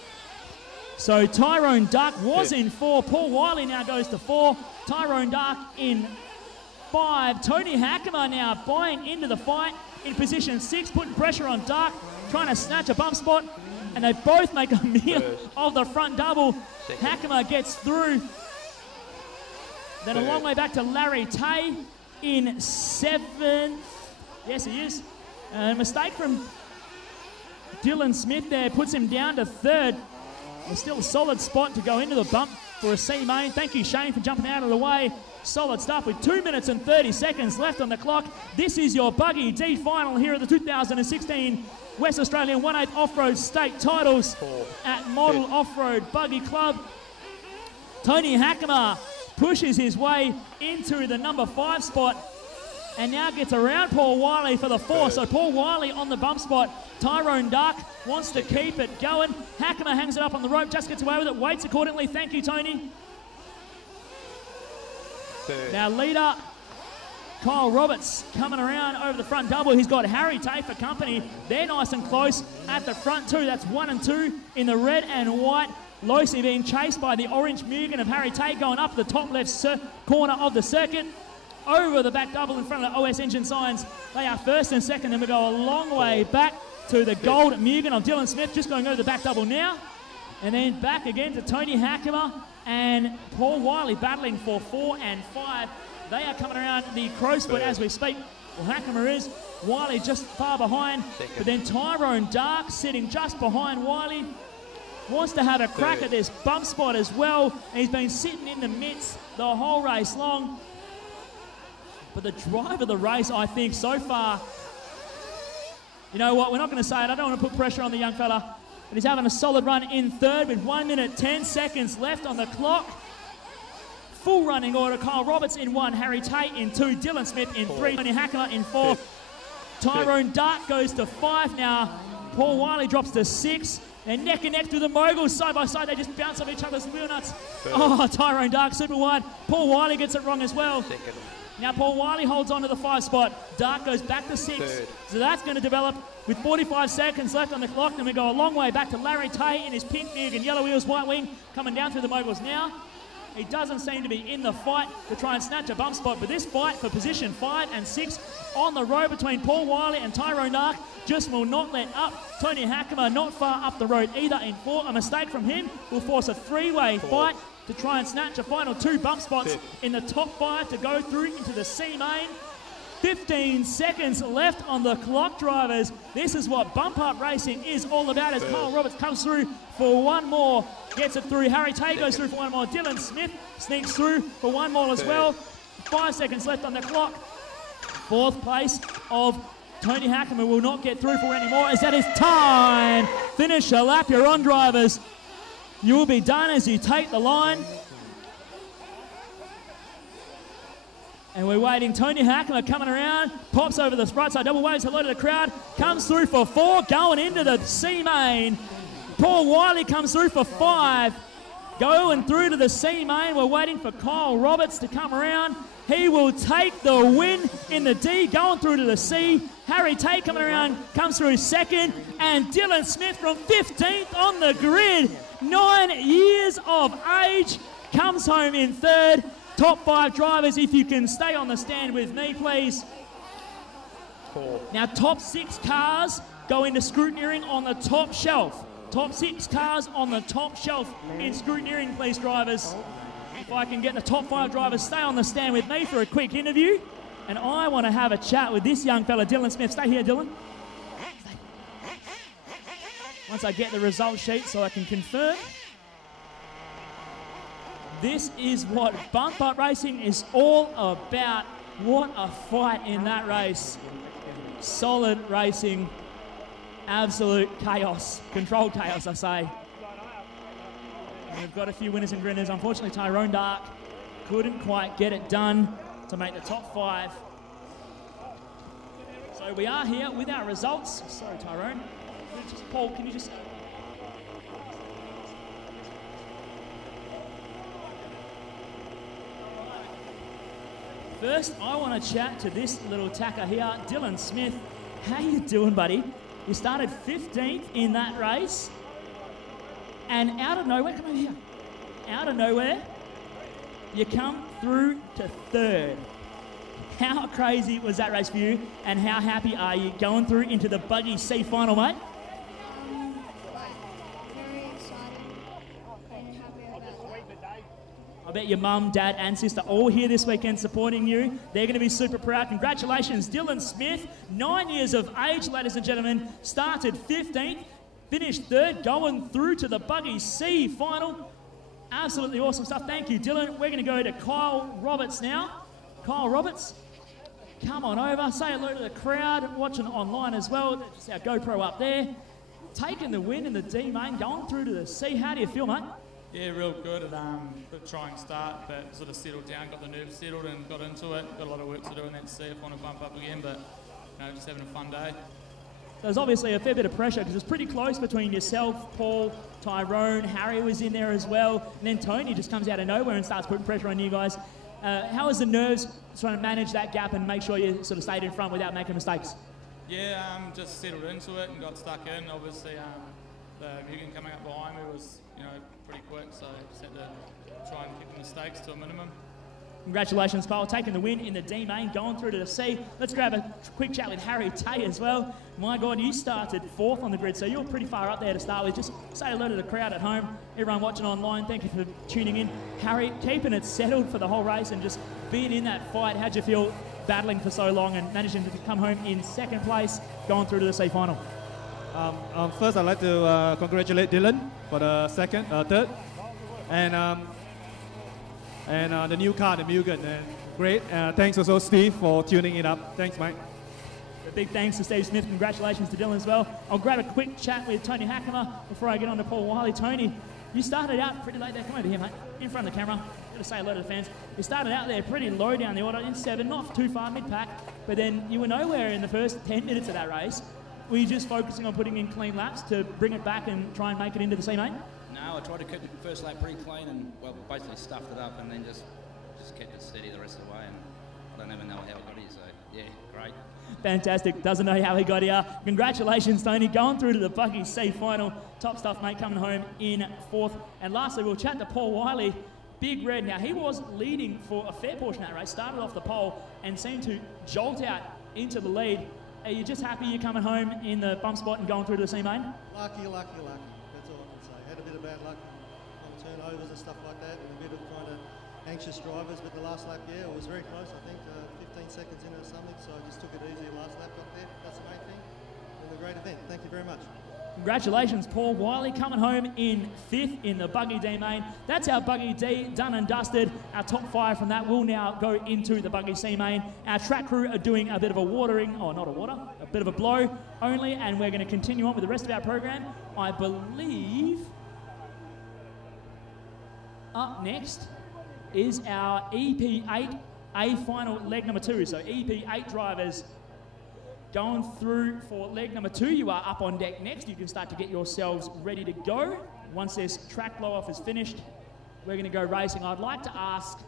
So Tyrone Dark was in 4. Paul Wiley now goes to 4. Tyrone Dark in 5. Tony Hackemer now buying into the fight in position 6, putting pressure on Dark, trying to snatch a bump spot. And they both make a meal of the front double. Hackemer gets through. Then a long way back to Larry Tay in 7th. Yes, he is. Mistake from Dylan Smith there puts him down to 3rd. There's still a solid spot to go into the bump for a C main. Thank you, Shane, for jumping out of the way. Solid stuff with 2 minutes and 30 seconds left on the clock. This is your Buggy D final here at the 2016 West Australian 1/8 Off-Road State Titles at Model Off-Road Buggy Club. Tony Hakama pushes his way into the number 5 spot and now gets around Paul Wiley for the 4. So Paul Wiley on the bump spot. Tyrone Dark wants to keep it going. Hakama hangs it up on the rope, just gets away with it, waits accordingly. Thank you, Tony. Now leader Kyle Roberts coming around over the front double. He's got Harry Tay for company. They're nice and close at the front too. That's 1 and 2 in the red and white. Losey being chased by the orange Mugen of Harry Tay going up the top left corner of the circuit. Over the back double in front of the OS Engine signs. They are 1st and 2nd, and we go a long way back to the gold Mugen of Dylan Smith, just going over the back double now. And then back again to Tony Hakama and Paul Wiley battling for 4 and 5. They are coming around the crow's foot as we speak. Well, Hakama is. Wiley just far behind. But then Tyrone Dark sitting just behind Wiley. Wants to have a crack at this bump spot as well. He's been sitting in the midst the whole race long. But the drive of the race, I think, so far, you know what, we're not going to say it. I don't want to put pressure on the young fella. But he's having a solid run in 3rd with 1 minute 10 seconds left on the clock. Full running order. Kyle Roberts in 1, Harry Tate in 2, Dylan Smith in 3, Tony Hakama in 4. Tyrone Dark goes to 5 now. Paul Wiley drops to 6. They're neck and neck through the moguls, side by side. They just bounce off each other's wheel nuts. Oh, Tyrone Dark super wide. Paul Wiley gets it wrong as well. Now Paul Wiley holds on to the 5 spot. Dark goes back to 6. So that's going to develop with 45 seconds left on the clock. Then we go a long way back to Larry Tay in his pink Mugen, yellow wheels, white wing, coming down through the moguls now. He doesn't seem to be in the fight to try and snatch a bump spot, but this fight for position 5 and 6 on the road between Paul Wiley and Tyrone Dark just will not let up. Tony Hakama not far up the road either in 4. A mistake from him will force a 3-way fight to try and snatch a final 2 bump spots in the top 5 to go through into the C main. 15 seconds left on the clock, drivers. This is what bump up racing is all about as Kyle Roberts comes through for one more. Gets it through. Harry Tay goes through for one more. Dylan Smith sneaks through for one more as well. 5 seconds left on the clock. 4th place of Tony Hakama will not get through for any more as that is time. Finish a lap. You're on, drivers. You will be done as you take the line. And we're waiting. Tony Hakama coming around, pops over the right side, double waves, hello to the crowd, comes through for 4, going into the C main. Paul Wiley comes through for 5, going through to the C main. We're waiting for Kyle Roberts to come around. He will take the win in the D, going through to the C. Harry Tate coming around, comes through 2nd, and Dylan Smith from 15th on the grid. 9 years of age, comes home in 3rd. Top 5 drivers, if you can stay on the stand with me, please. Now, top 6 cars go into scrutineering on the top shelf. Top 6 cars on the top shelf in scrutineering, please, drivers. If I can get the top 5 drivers, stay on the stand with me for a quick interview. And I want to have a chat with this young fella, Dylan Smith. Stay here, Dylan. Once I get the result sheet so I can confirm. This is what bump up racing is all about. What a fight in that race. Solid racing. Absolute chaos. Controlled chaos, I say. And we've got a few winners and grinners. Unfortunately, Tyrone Dark couldn't quite get it done to make the top 5. So we are here with our results. Sorry, Tyrone. Paul, can you just... First, I want to chat to this little tacker here, Dylan Smith. How you doing, buddy? You started 15th in that race, and out of nowhere, come over here. Out of nowhere, you come through to 3rd. How crazy was that race for you, and how happy are you going through into the Buggy C final, mate? Very excited and happy about that. I bet your mum, dad, and sister all here this weekend supporting you. They're going to be super proud. Congratulations, Dylan Smith, 9 years of age, ladies and gentlemen. Started 15th, finished 3rd, going through to the Buggy C final. Absolutely awesome stuff. Thank you, Dylan. We're going to go to Kyle Roberts now. Kyle Roberts, come on over. Say hello to the crowd watching online as well. Just our GoPro up there. Taking the win in the D main, going through to the C. How do you feel, mate? Yeah, real good. Bit of trying start, but sort of settled down, got the nerves settled and got into it. Got a lot of work to do in that C if I want to bump up again, but just having a fun day. There's obviously a fair bit of pressure because it's pretty close between yourself, Paul, Tyrone, Harry was in there as well, and then Tony just comes out of nowhere and starts putting pressure on you guys. How was the nerves trying to manage that gap and make sure you sort of stayed in front without making mistakes? Yeah, just settled into it and got stuck in. Obviously, the Mugen coming up behind me was, pretty quick, so just had to try and keep the mistakes to a minimum. Congratulations, Kyle, taking the win in the D main, going through to the C. Let's grab a quick chat with Harry Tay as well. My God, you started 4th on the grid, so you're pretty far up there to start with. Just say hello to the crowd at home, everyone watching online. Thank you for tuning in. Harry, keeping it settled for the whole race and just being in that fight. How'd you feel battling for so long and managing to come home in 2nd place, going through to the C final? First, I'd like to congratulate Dylan for the 3rd, and the new car, the Mugen. Great. Thanks also, Steve, for tuning it up. Thanks, mate. A big thanks to Steve Smith. Congratulations to Dylan as well. I'll grab a quick chat with Tony Hackemer before I get on to Paul Wiley. Tony, you started out pretty late there. Come over here, mate. In front of the camera. Got to say hello to the fans. You started out there pretty low down the order in 7, not too far mid-pack, but then you were nowhere in the first 10 minutes of that race. Were you just focusing on putting in clean laps to bring it back and try and make it into the C main? No, I tried to keep the first lap pretty clean and, basically stuffed it up and then just kept it steady the rest of the way. And I don't even know how I got here, so yeah, great. Fantastic. Doesn't know how he got here. Congratulations, Tony. Going through to the Buggy C final. Top stuff, mate, coming home in 4th. And lastly, we'll chat to Paul Wiley. Big Red. Now, he was leading for a fair portion of that race. Started off the pole and seemed to jolt out into the lead. Are you just happy you're coming home in the bump spot and going through to the C main? Lucky. That's all I can say. Had a bit of bad luck on turnovers and stuff like that, and a bit of kind of anxious drivers. But the last lap, it was very close. I think 15 seconds into something, so I just took it easy last lap up there. That's the main thing. And a great event. Thank you very much. Congratulations, Paul Wiley, coming home in 5th in the Buggy D main. That's our Buggy D done and dusted. Our top 5 from that will now go into the Buggy C main. Our track crew are doing a bit of a a bit of a blow only, and we're going to continue on with the rest of our program. I believe up next is our EP8 A final leg number 2. So EP8 drivers going through for leg number 2. You are up on deck next. You can start to get yourselves ready to go. Once this track blow-off is finished, we're going to go racing. I'd like to ask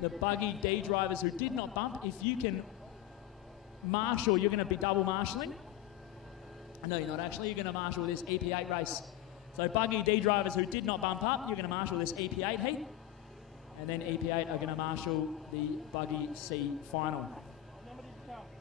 the Buggy D drivers who did not bump, if you can marshal, you're going to be double marshalling. No, you're not actually. You're going to marshal this EP8 race. So Buggy D drivers who did not bump up, you're going to marshal this EP8 heat. And then EP8 are going to marshal the Buggy C final.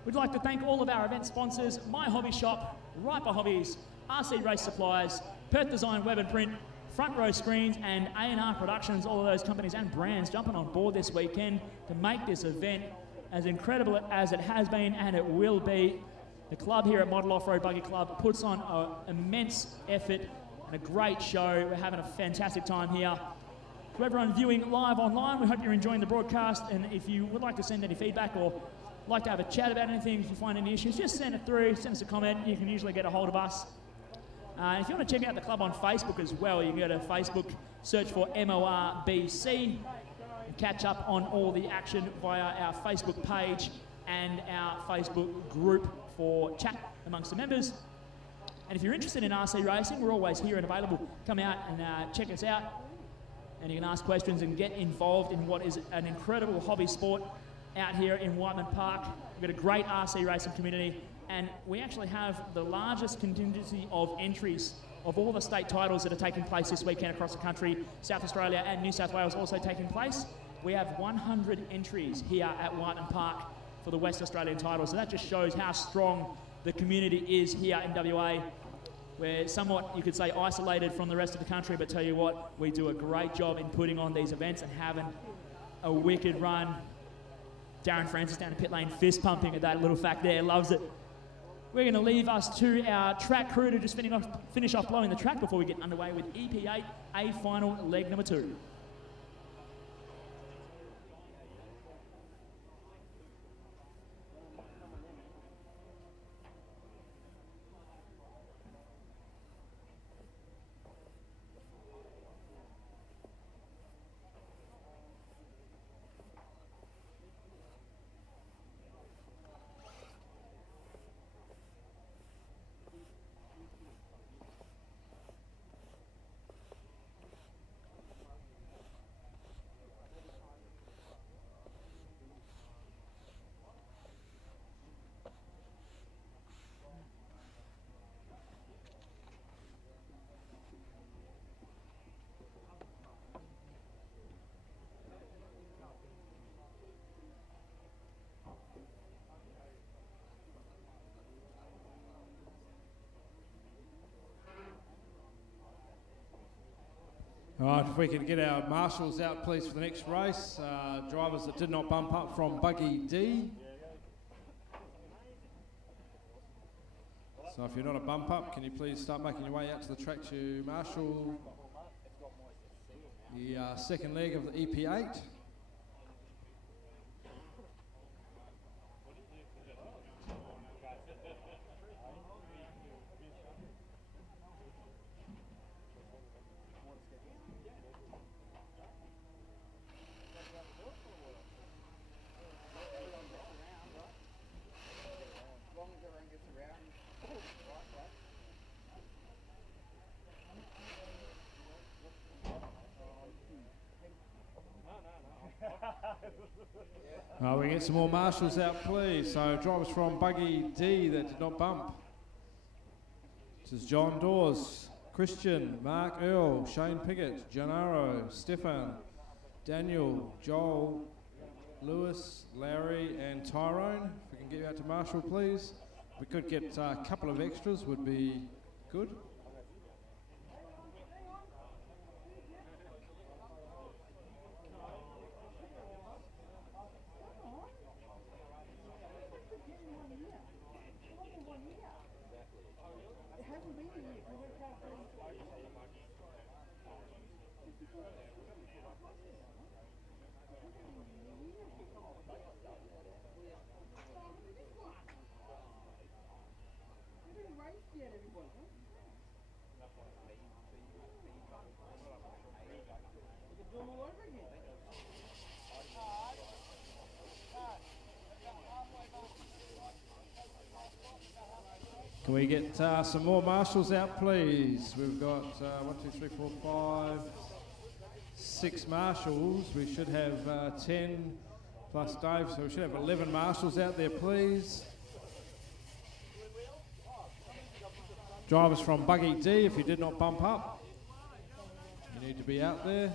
We'd like to thank all of our event sponsors, My Hobby Shop, Riper Hobbies, RC Race Supplies, Perth Design Web and Print, Front Row Screens and A&R Productions, all of those companies and brands jumping on board this weekend to make this event as incredible as it has been and it will be. The club here at Model Off-Road Buggy Club puts on an immense effort and a great show. We're having a fantastic time here. To everyone viewing live online, we hope you're enjoying the broadcast, and if you would like to send any feedback or like to have a chat about anything, if you find any issues, just send it through, send us a comment. You can usually get a hold of us. If you want to check out the club on Facebook as well, you can go to Facebook, search for MORBC, and catch up on all the action via our Facebook page and our Facebook group for chat amongst the members. And if you're interested in RC racing, we're always here and available. Come out and check us out, and you can ask questions and get involved in what is an incredible hobby sport out here in Whiteman Park. We've got a great RC racing community, and we actually have the largest contingency of entries of all the state titles that are taking place this weekend across the country. South Australia and New South Wales also taking place. We have 100 entries here at Whiteman Park for the West Australian title, so that just shows how strong the community is here in WA. We're somewhat, you could say, isolated from the rest of the country, but tell you what, we do a great job in putting on these events and having a wicked run. Darren Francis down in pit lane fist pumping at that little fact there, loves it. We're going to leave us to our track crew to just finish off blowing the track before we get underway with EP8, A final leg number 2. All right, if we can get our marshals out, please, for the next race. Drivers that did not bump up from Buggy D. So if you're not a bump up, can you please start making your way out to the track to marshal the second leg of the EP8. We get some more marshals out, please. So drivers from Buggy D that did not bump. This is John Dawes, Christian, Mark Earl, Shane Piggott, Gennaro, Stefan, Daniel, Joel, Lewis, Larry and Tyrone. If we can get you out to marshal, please. We could get a couple of extras, would be good. Can we get some more marshals out, please? We've got 1, 2, 3, 4, 5, 6 marshals. We should have 10 plus Dave, so we should have 11 marshals out there, please. Drivers from Buggy D, if you did not bump up, you need to be out there.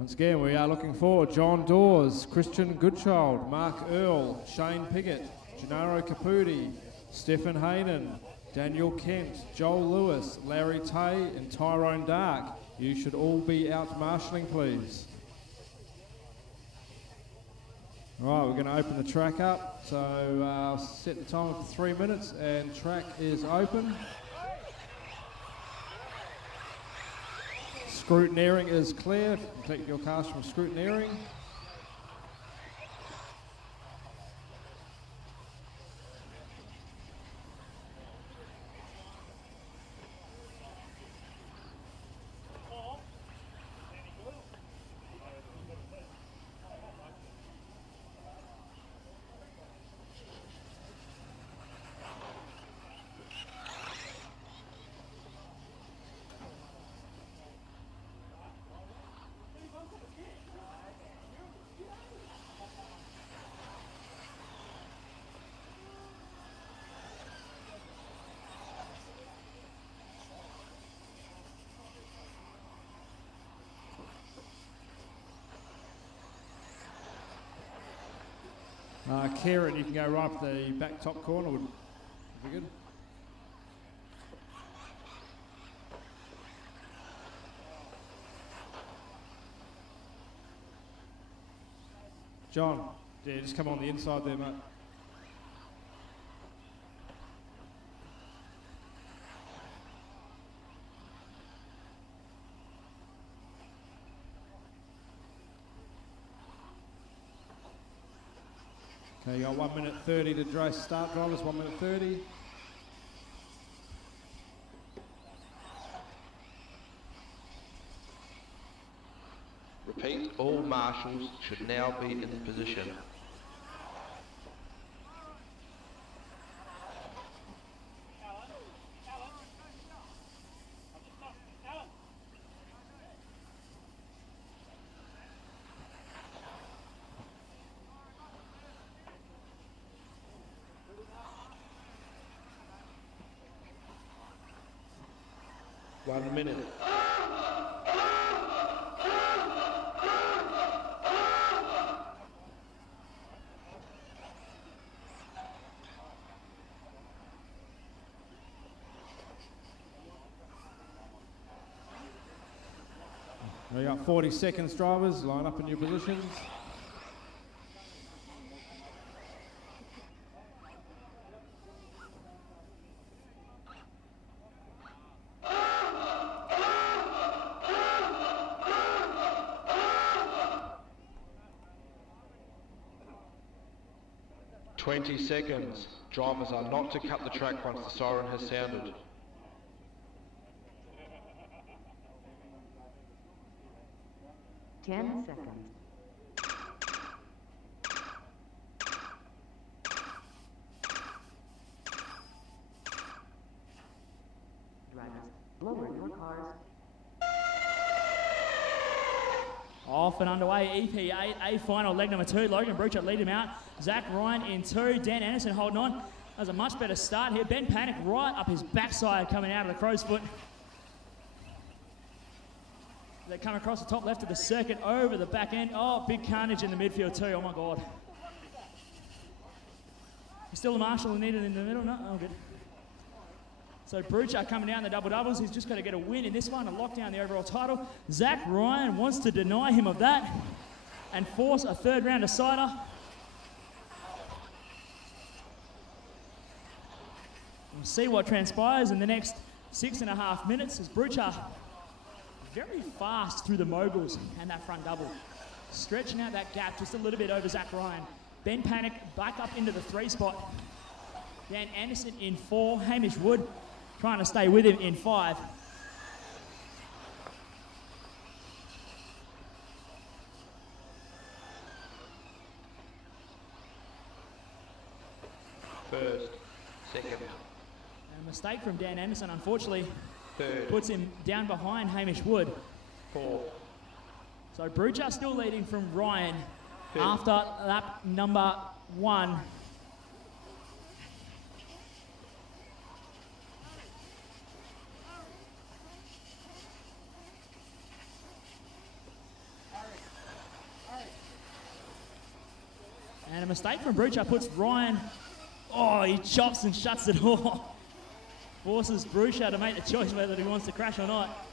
Once again, we are looking forward. John Dawes, Christian Goodchild, Mark Earl, Shane Piggott, Gennaro Caputi, Stephen Hayden, Daniel Kent, Joel Lewis, Larry Tay and Tyrone Dark. You should all be out marshalling, please. All right, we're going to open the track up. So set the timer for 3 minutes and track is open. Scrutineering is clear. Take your cars from scrutineering. Kieran, you can go right up the back top corner. Would be good. John, yeah, just come on the inside there, mate. Okay, you got 1 minute 30 to race start, drivers, 1 minute 30. Repeat, all marshals should now be in position. One minute. We got 40 seconds, drivers. Line up in your positions. Twenty seconds. Drivers are not to cut the track once the siren has sounded. Ten seconds. Drivers, lower your cars. Off and underway, EP8, A final, leg number 2. Logan Bruchett lead him out. Zach Ryan in 2. Dan Anderson holding on. That was a much better start here. Ben Panic right up his backside coming out of the crow's foot. They come across the top left of the circuit over the back end. Oh, big carnage in the midfield too. Oh my God. Still a marshal needed in the middle. No, oh good. So Bruchard coming down the double doubles. He's just got to get a win in this one and lock down the overall title. Zach Ryan wants to deny him of that and force a third round decider. We'll see what transpires in the next 6.5 minutes as Bruchard very fast through the moguls and that front double. Stretching out that gap just a little bit over Zach Ryan. Ben Panic back up into the 3 spot. Dan Anderson in 4. Hamish Wood trying to stay with him in 5. First, second. And a mistake from Dan Anderson, unfortunately, Third. puts him down behind Hamish Wood. 4. So Bruchard still leading from Ryan Fifth. after lap number 1. And a mistake from Bruchard puts Ryan, oh, he chops and shuts the door. Forces Bruchard to make the choice whether he wants to crash or not.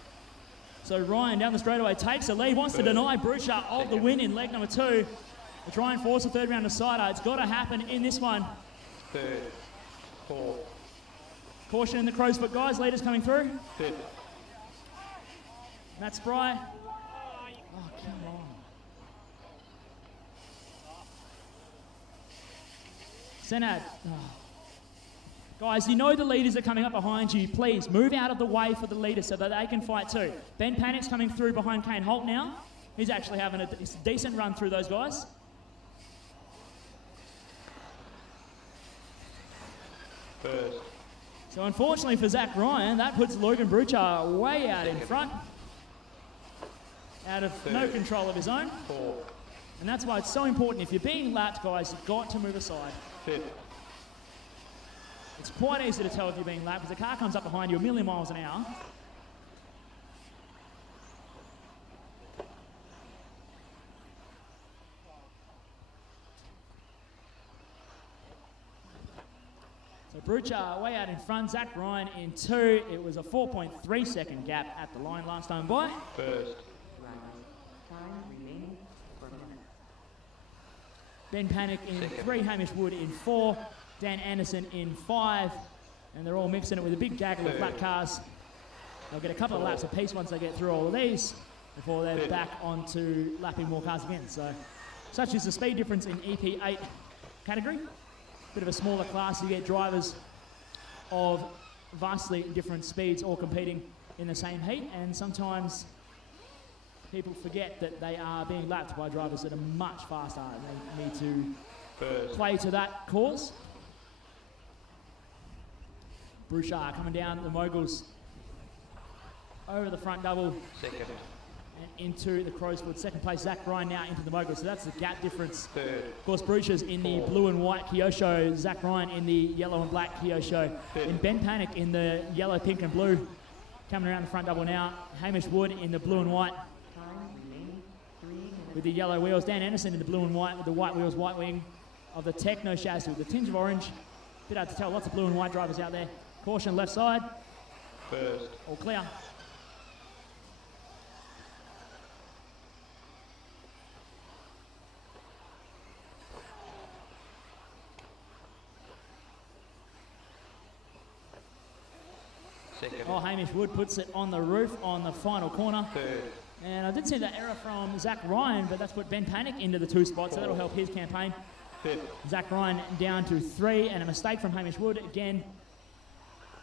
So Ryan down the straightaway takes the lead, wants to deny Bruchard of the win in leg number 2. To try and force a third round decider. It's got to happen in this one. Third. 4. Caution in the crow's foot, guys. Leaders coming through. Fifth. Matt Spry. Oh, come on. Senad. Oh. Guys, you know the leaders are coming up behind you. Please move out of the way for the leaders so that they can fight too. Ben Panic's coming through behind Kane Holt now. He's actually having a decent run through those guys. First. So unfortunately for Zach Ryan, that puts Logan Bruchard way out in front. Out of no control of his own. 4. And that's why it's so important. If you're being lapped, guys, you've got to move aside. Fifth. It's quite easy to tell if you're being lapped because the car comes up behind you a million miles an hour. Brucha way out in front. Zach Ryan in 2. It was a 4.3 second gap at the line last time by. First. Time remaining for minutes. Ben Panic in Second. 3. Hamish Wood in 4. Dan Anderson in 5. And they're all mixing it with a big gaggle of flat cars. They'll get a couple of laps apiece once they get through all of these before they're back onto lapping more cars again. So, such is the speed difference in EP8 category. Bit of a smaller class. You get drivers of vastly different speeds all competing in the same heat, and sometimes people forget that they are being lapped by drivers that are much faster, and they need to play to that cause. Brouchard coming down the moguls over the front double. Second. And into the Crowsfoot. Second place, Zach Ryan now into the mogul. So that's the gap difference. Third. Of course, Brucha's in the blue and white Kyosho. Zach Ryan in the yellow and black Kyosho. And Ben Panic in the yellow, pink and blue. Coming around the front double now. Hamish Wood in the blue and white with the yellow wheels. Dan Anderson in the blue and white with the white wheels, white wing of the Techno chassis with the tinge of orange. Bit hard to tell, lots of blue and white drivers out there. Caution left side. First. All clear. Second. Oh, Hamish Wood puts it on the roof on the final corner. Third. And I did see that error from Zach Ryan, but that's put Ben Panic into the 2 spots, so that'll help his campaign. Fifth. Zach Ryan down to 3, and a mistake from Hamish Wood again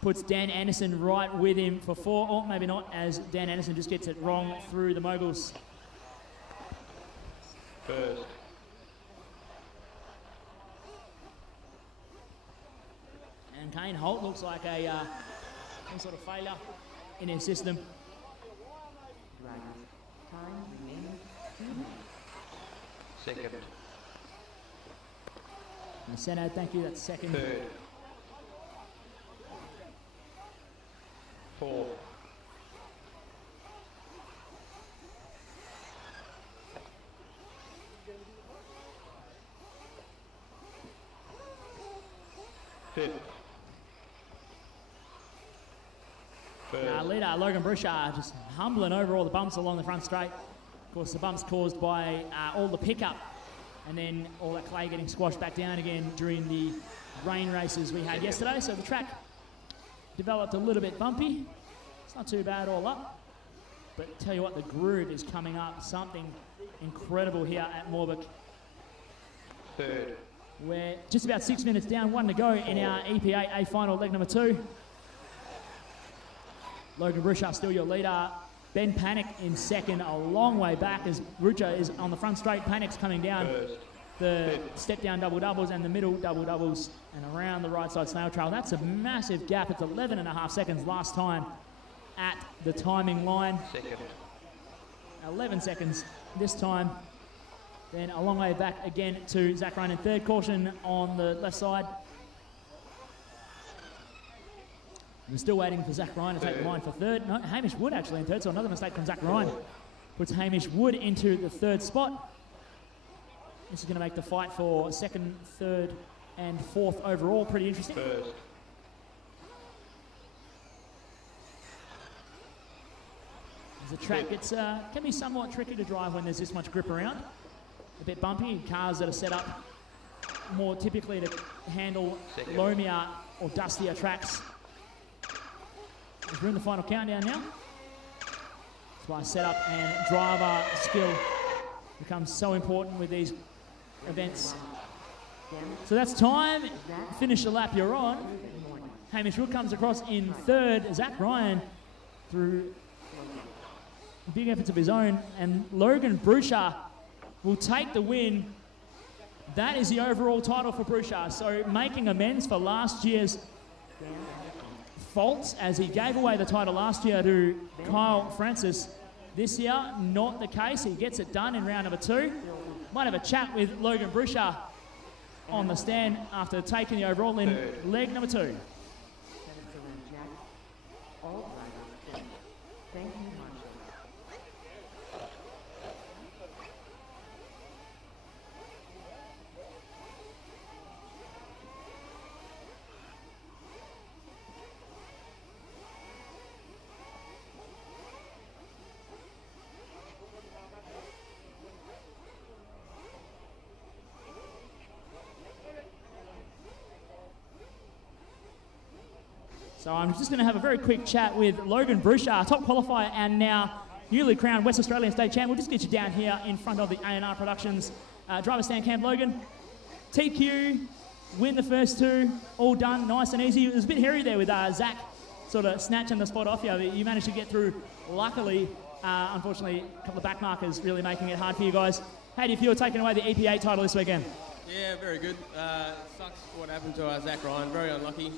puts Dan Anderson right with him for 4, or maybe not, as Dan Anderson just gets it wrong through the moguls. First. And Kane Holt looks like a some sort of failure in his system. Drivers, time remaining 2 minutes. Second. And Senad, thank you, that's second. Third. 4. Fifth. Leader Logan Brouchard just humbling over all the bumps along the front straight. Of course, the bumps caused by all the pickup and then all that clay getting squashed back down again during the rain races we had yesterday. So the track developed a little bit bumpy. It's not too bad all up. But tell you what, the groove is coming up. Something incredible here at Moorbeek. Third. We're just about 6 minutes down, 1 to go in our EPA A final, leg number 2. Logan Brouchard still your leader. Ben Panic in second, a long way back as Brouchard is on the front straight. Panic's coming down the step down double doubles and the middle double doubles and around the right side snail trail. That's a massive gap. It's 11.5 seconds last time at the timing line. Second. 11 seconds this time. Then a long way back again to Zach Ryan in third. Caution on the left side. We're still waiting for Zach Ryan to take the line for third. No, Hamish Wood actually in third, so another mistake from Zach Ryan. Puts Hamish Wood into the third spot. This is going to make the fight for second, third, and fourth overall pretty interesting. First. The track gets can be somewhat tricky to drive when there's this much grip around. A bit bumpy. Cars that are set up more typically to handle loamier or dustier tracks. We're in the final countdown now. That's why setup and driver skill becomes so important with these events. So that's time. Finish the lap you're on. Hamish Wood comes across in third. Zach Ryan through big efforts of his own. And Logan Brouchard will take the win. That is the overall title for Brouchard. So making amends for last year's faults as he gave away the title last year to Kyle Francis. This year, not the case. He gets it done in round number 2. Might have a chat with Logan Brouchard on the stand after taking the overall in leg number 2. All drivers, thank you, Marshall. So I'm just going to have a very quick chat with Logan Bruchard, top qualifier and now newly crowned West Australian State Champ. We'll just get you down here in front of the A&R Productions driver stand camp. Logan, TQ, win the first two, all done, nice and easy. It was a bit hairy there with Zach sort of snatching the spot off you. You managed to get through, luckily. Unfortunately, a couple of back markers really making it hard for you guys. How do you feel taking away the EP8 title this weekend? Yeah, very good. Sucks what happened to Zach Ryan. Very unlucky.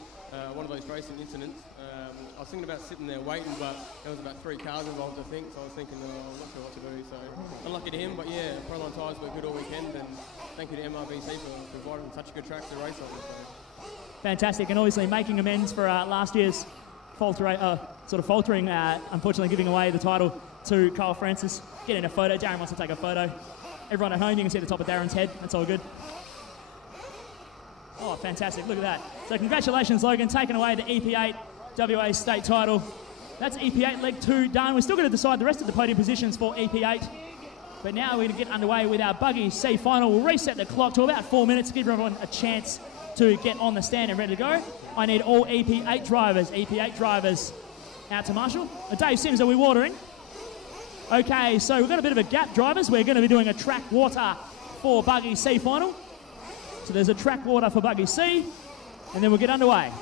One of those racing incidents. I was thinking about sitting there waiting, but there was about 3 cars involved, I think. So I was thinking, I'm not sure what to do. So unlucky to him, but yeah, Proline tyres were good all weekend, and thank you to MRBC for providing such a good track to race on. So. Fantastic, and obviously making amends for last year's faltering, unfortunately giving away the title to Kyle Francis. Getting a photo. Darren wants to take a photo. Everyone at home, you can see the top of Darren's head. That's all good. Oh, fantastic. Look at that. So congratulations, Logan, taking away the EP8 WA state title. That's EP8 leg 2 done. We're still going to decide the rest of the podium positions for EP8. But now we're going to get underway with our Buggy C final. We'll reset the clock to about 4 minutes, give everyone a chance to get on the stand and ready to go. I need all EP8 drivers out to Marshall. Dave Sims, are we watering? Okay, so we've got a bit of a gap, drivers. We're going to be doing a track water for Buggy C final. So there's a track water for Buggy C, and then we'll get underway.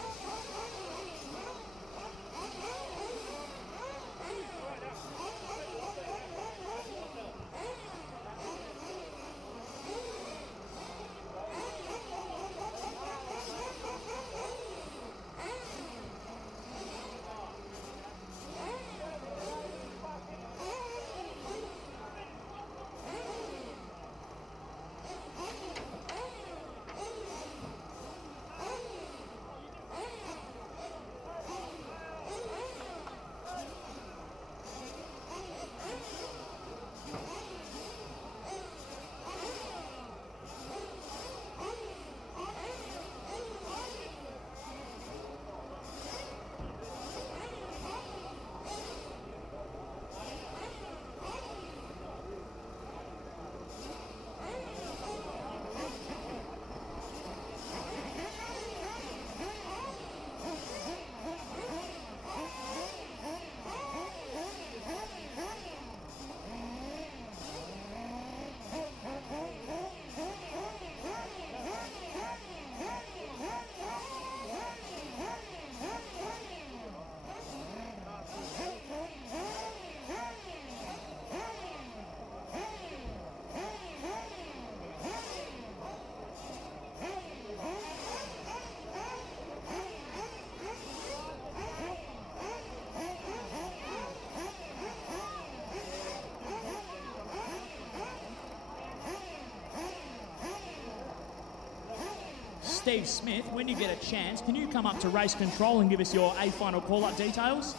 Steve Smith, when you get a chance, can you come up to race control and give us your A final call-up details?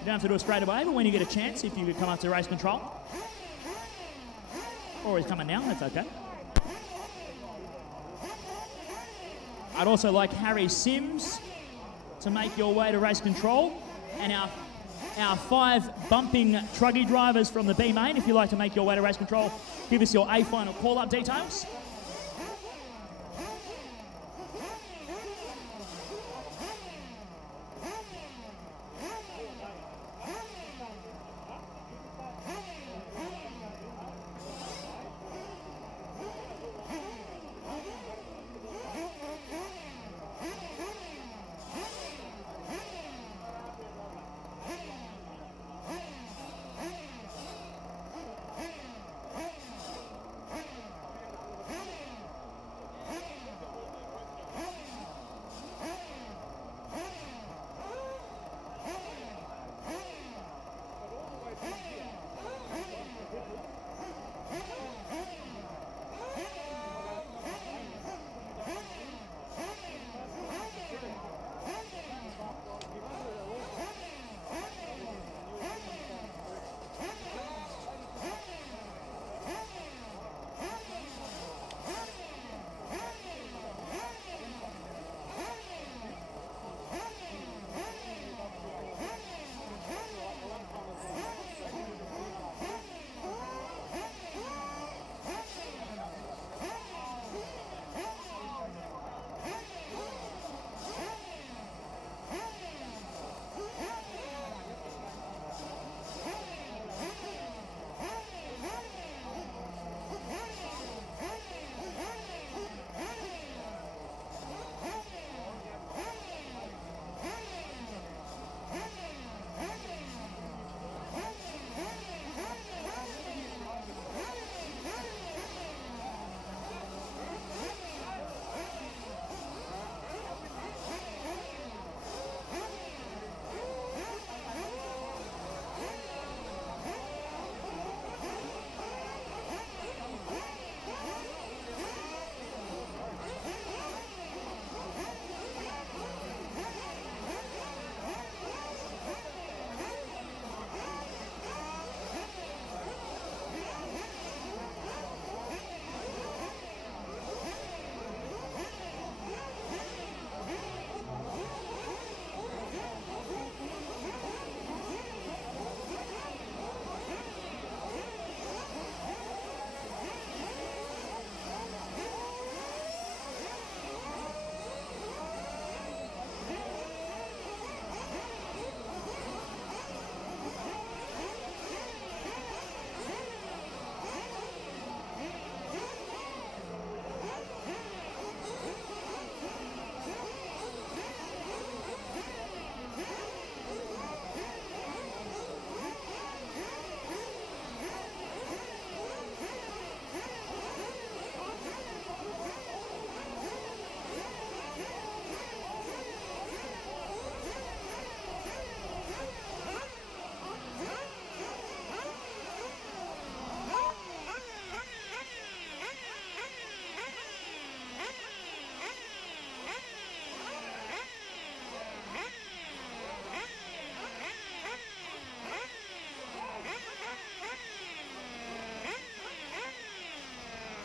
You don't have to do it straight away, but when you get a chance, if you could come up to race control. Or he's coming now, that's okay. I'd also like Harry Sims to make your way to race control. And our 5 bumping truggy drivers from the B main, if you'd like to make your way to race control, give us your A final call-up details.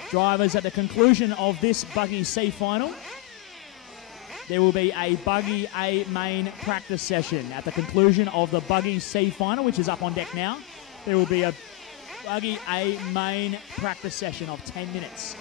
Drivers, at the conclusion of this Buggy C final, there will be a Buggy A main practice session. At the conclusion of the Buggy C final, which is up on deck now, there will be a Buggy A main practice session of 10 minutes.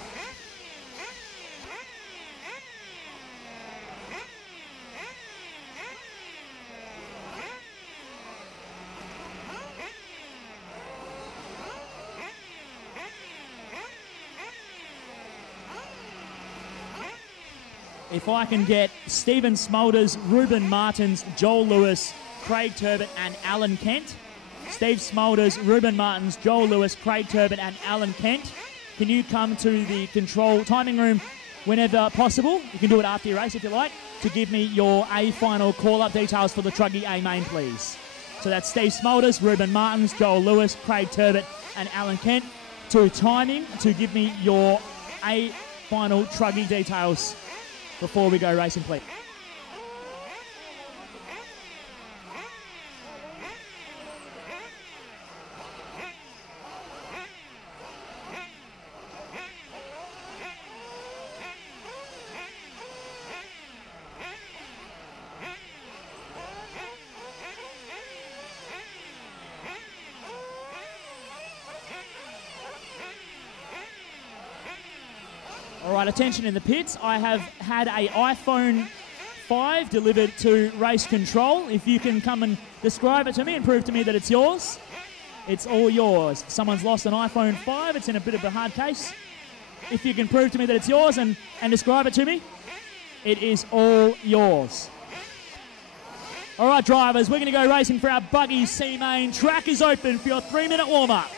If I can get Stephen Smulders, Ruben Martins, Joel Lewis, Craig Turbot and Alan Kent. Steve Smulders, Ruben Martins, Joel Lewis, Craig Turbot and Alan Kent. Can you come to the control timing room whenever possible? You can do it after your race if you like, to give me your A final call-up details for the Truggy A main, please. So that's Steve Smulders, Ruben Martins, Joel Lewis, Craig Turbot and Alan Kent. To timing to give me your A final Truggy details before we go racing, please. All right, attention in the pits. I have had a iPhone 5 delivered to Race Control. If you can come and describe it to me and prove to me that it's yours, it's all yours. If someone's lost an iPhone 5, it's in a bit of a hard case. If you can prove to me that it's yours and describe it to me, it is all yours. All right, drivers, we're going to go racing for our Buggy C main. Track is open for your 3-minute warm-up.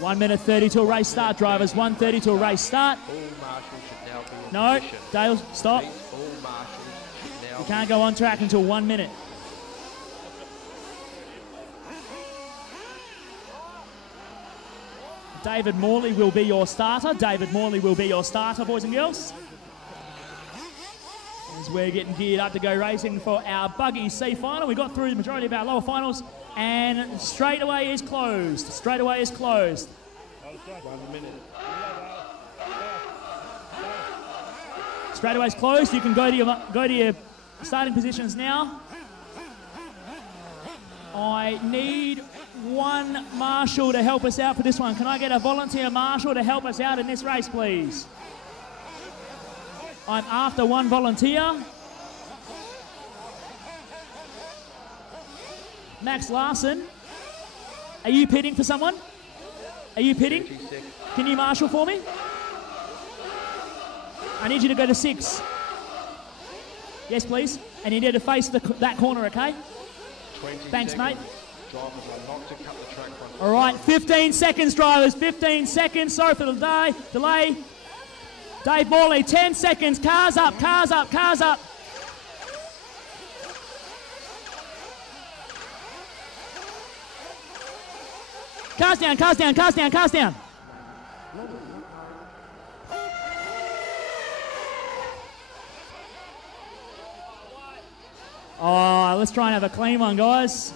One minute 30 till race start, drivers. 1:30 till race start. All marshals should now be in No, position. Dale, stop. All marshals should now You can't go on track until 1 minute. David Morley will be your starter. David Morley will be your starter, boys and girls. As we're getting geared up to go racing for our Buggy C final. We got through the majority of our lower finals, and straightaway is closed. Straightaway is closed. 1 minute. Straightaway is closed. You can go to your starting positions now. I need one marshal to help us out for this one. Can I get a volunteer marshal to help us out in this race, please? I'm after one volunteer. Max Larson, are you pitting for someone? Are you pitting? Can you marshal for me? I need you to go to 6. Yes, please. And you need to face that corner, okay? 20 Thanks, mate. Drivers are not to cut the track once. All right, 15 seconds, drivers. 15 seconds. Sorry for the delay. Dave Morley, 10 seconds. Cars up, cars up, cars up. Cars down, cars down, cars down, cars down. Oh, let's try and have a clean one, guys.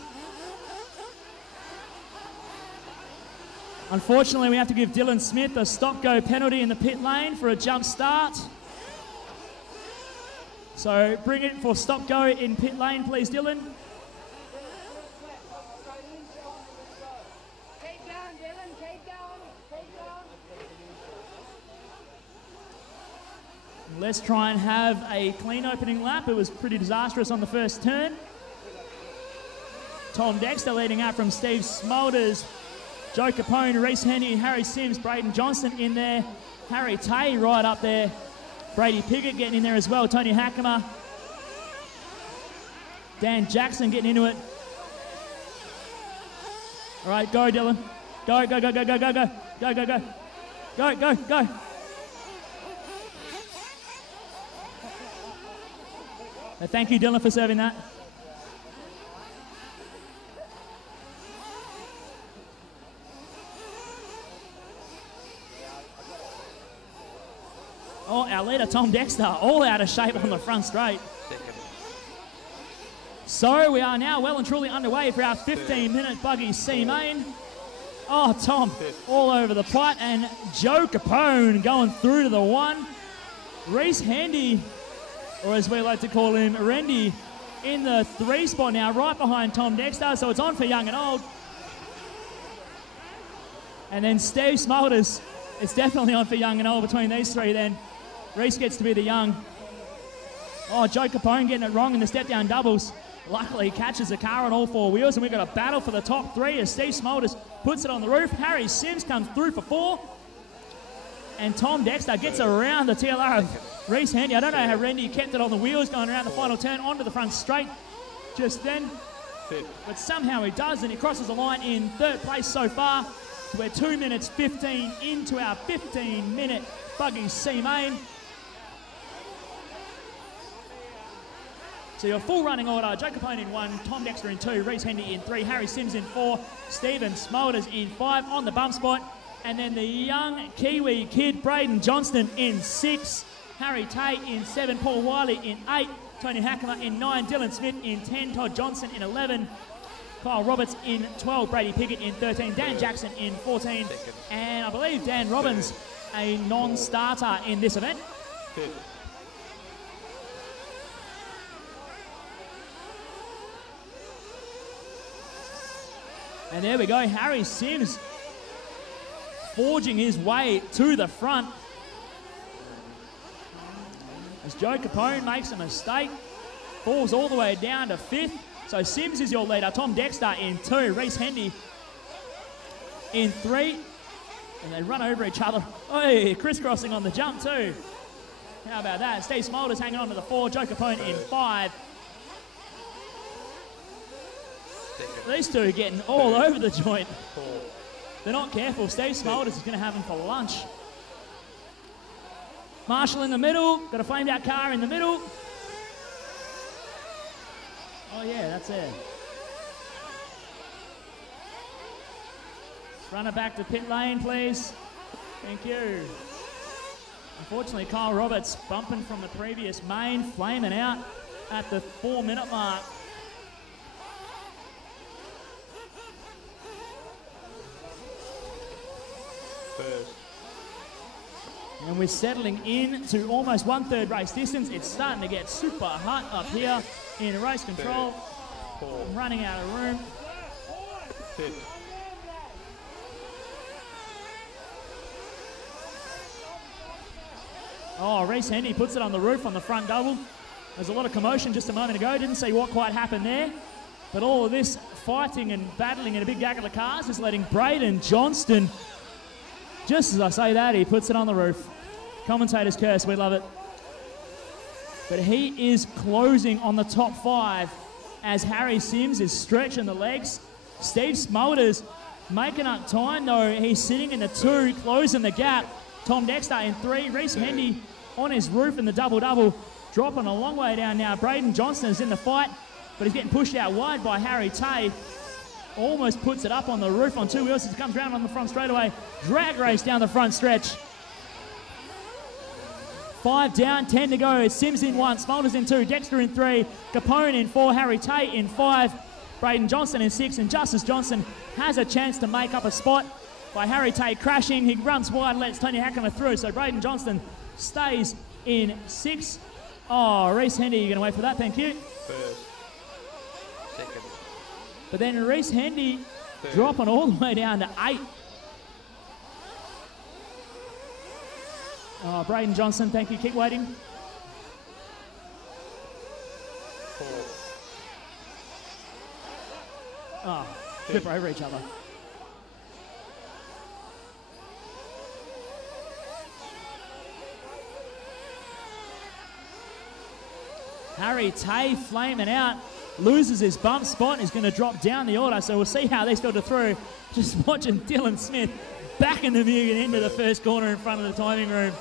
Unfortunately, we have to give Dylan Smith a stop-go penalty in the pit lane for a jump start. So bring it for stop-go in pit lane, please, Dylan. Let's try and have a clean opening lap. It was pretty disastrous on the first turn. Tom Dexter leading out from Steve Smulders, Joe Capone, Reese Hendy, Harry Sims, Braden Johnston in there. Harry Tay right up there. Brady Piggott getting in there as well. Tony Hackemer. Dan Jackson getting into it. All right, go, Dylan. Go, go, go, go, go, go, go. Go, go, go. Go, go, go. Thank you, Dylan, for serving that. Oh, our leader, Tom Dexter, all out of shape on the front straight. So we are now well and truly underway for our 15-minute buggy C main. Oh, Tom, all over the putt, and Joe Capone going through to the one. Reese Hendy, or as we like to call him, Rendy, in the 3 spot now, right behind Tom Dexter, so it's on for young and old. And then Steve Smulders, it's definitely on for young and old between these 3 then. Reese gets to be the young. Oh, Joe Capone getting it wrong in the step-down doubles. Luckily, he catches the car on all 4 wheels, and we've got a battle for the top 3 as Steve Smulders puts it on the roof. Harry Sims comes through for 4. And Tom Dexter gets around the TLR of Reese Hendy. I don't know how Rendy kept it on the wheels going around the final turn onto the front straight just then. But somehow he does, and he crosses the line in 3rd place so far. We're 2 minutes 15 into our 15-minute buggy C main. So your full running order: Joe Capone in 1, Tom Dexter in 2, Reese Hendy in 3, Harry Sims in 4, Stephen Smulders in 5 on the bump spot. And then the young Kiwi kid, Braden Johnston, in 6. Harry Tay in 7. Paul Wiley in 8. Tony Hackemer in 9. Dylan Smith in 10. Todd Johnson in 11. Kyle Roberts in 12. Brady Piggott in 13. Dan Jackson in 14. And I believe Dan Robbins, a non-starter in this event. And there we go, Harry Sims forging his way to the front as Joe Capone makes a mistake, falls all the way down to 5th. So Sims is your leader. Tom Dexter in 2, Reese Hendy in 3, and they run over each other. Oh, crisscrossing on the jump too. How about that? Steve Smulders hanging on to the 4, Joe Capone in 5. These 2 are getting all over the joint. They're not careful. Steve Smulders is going to have them for lunch. Marshall in the middle. Got a flamed out car in the middle. Oh yeah, that's it. Run it back to pit lane, please. Thank you. Unfortunately, Kyle Roberts bumping from the previous main, flaming out at the 4-minute mark. And we're settling in to almost 1/3 race distance. It's starting to get super hot up here in race control. I'm running out of room. Oh, Reese Hendy puts it on the roof on the front double. There's a lot of commotion just a moment ago. Didn't see what quite happened there. But all of this fighting and battling in a big gaggle of cars is letting Braden Johnston, just as I say that, he puts it on the roof. Commentator's curse, we love it. But he is closing on the top 5 as Harry Sims is stretching the legs. Steve Smulders making up time though. He's sitting in the 2, closing the gap. Tom Dexter in 3. Reese Hendy on his roof in the double-double, dropping a long way down now. Braden Johnston is in the fight, but he's getting pushed out wide by Harry Tay. Almost puts it up on the roof on 2 wheels as he comes round on the front straightaway. Drag race down the front stretch. 5 down, 10 to go. Sims in 1, Smulders in 2, Dexter in 3, Capone in 4, Harry Tate in 5, Braden Johnston in 6, and Justice Johnson has a chance to make up a spot by Harry Tate crashing. He runs wide, lets Tony Hackemer through, so Braden Johnston stays in 6. Oh, Reese Hendy, you're going to wait for that, thank you. First. Second. But then Reese Hendy dropping all the way down to 8. Oh, Braden Johnson, thank you. Keep waiting. 4. Oh, flip over each other. Harry Tay flaming out, loses his bump spot, is going to drop down the order, so we'll see how they filter through. Just watching Dylan Smith back in the Mugen into the first corner in front of the timing room.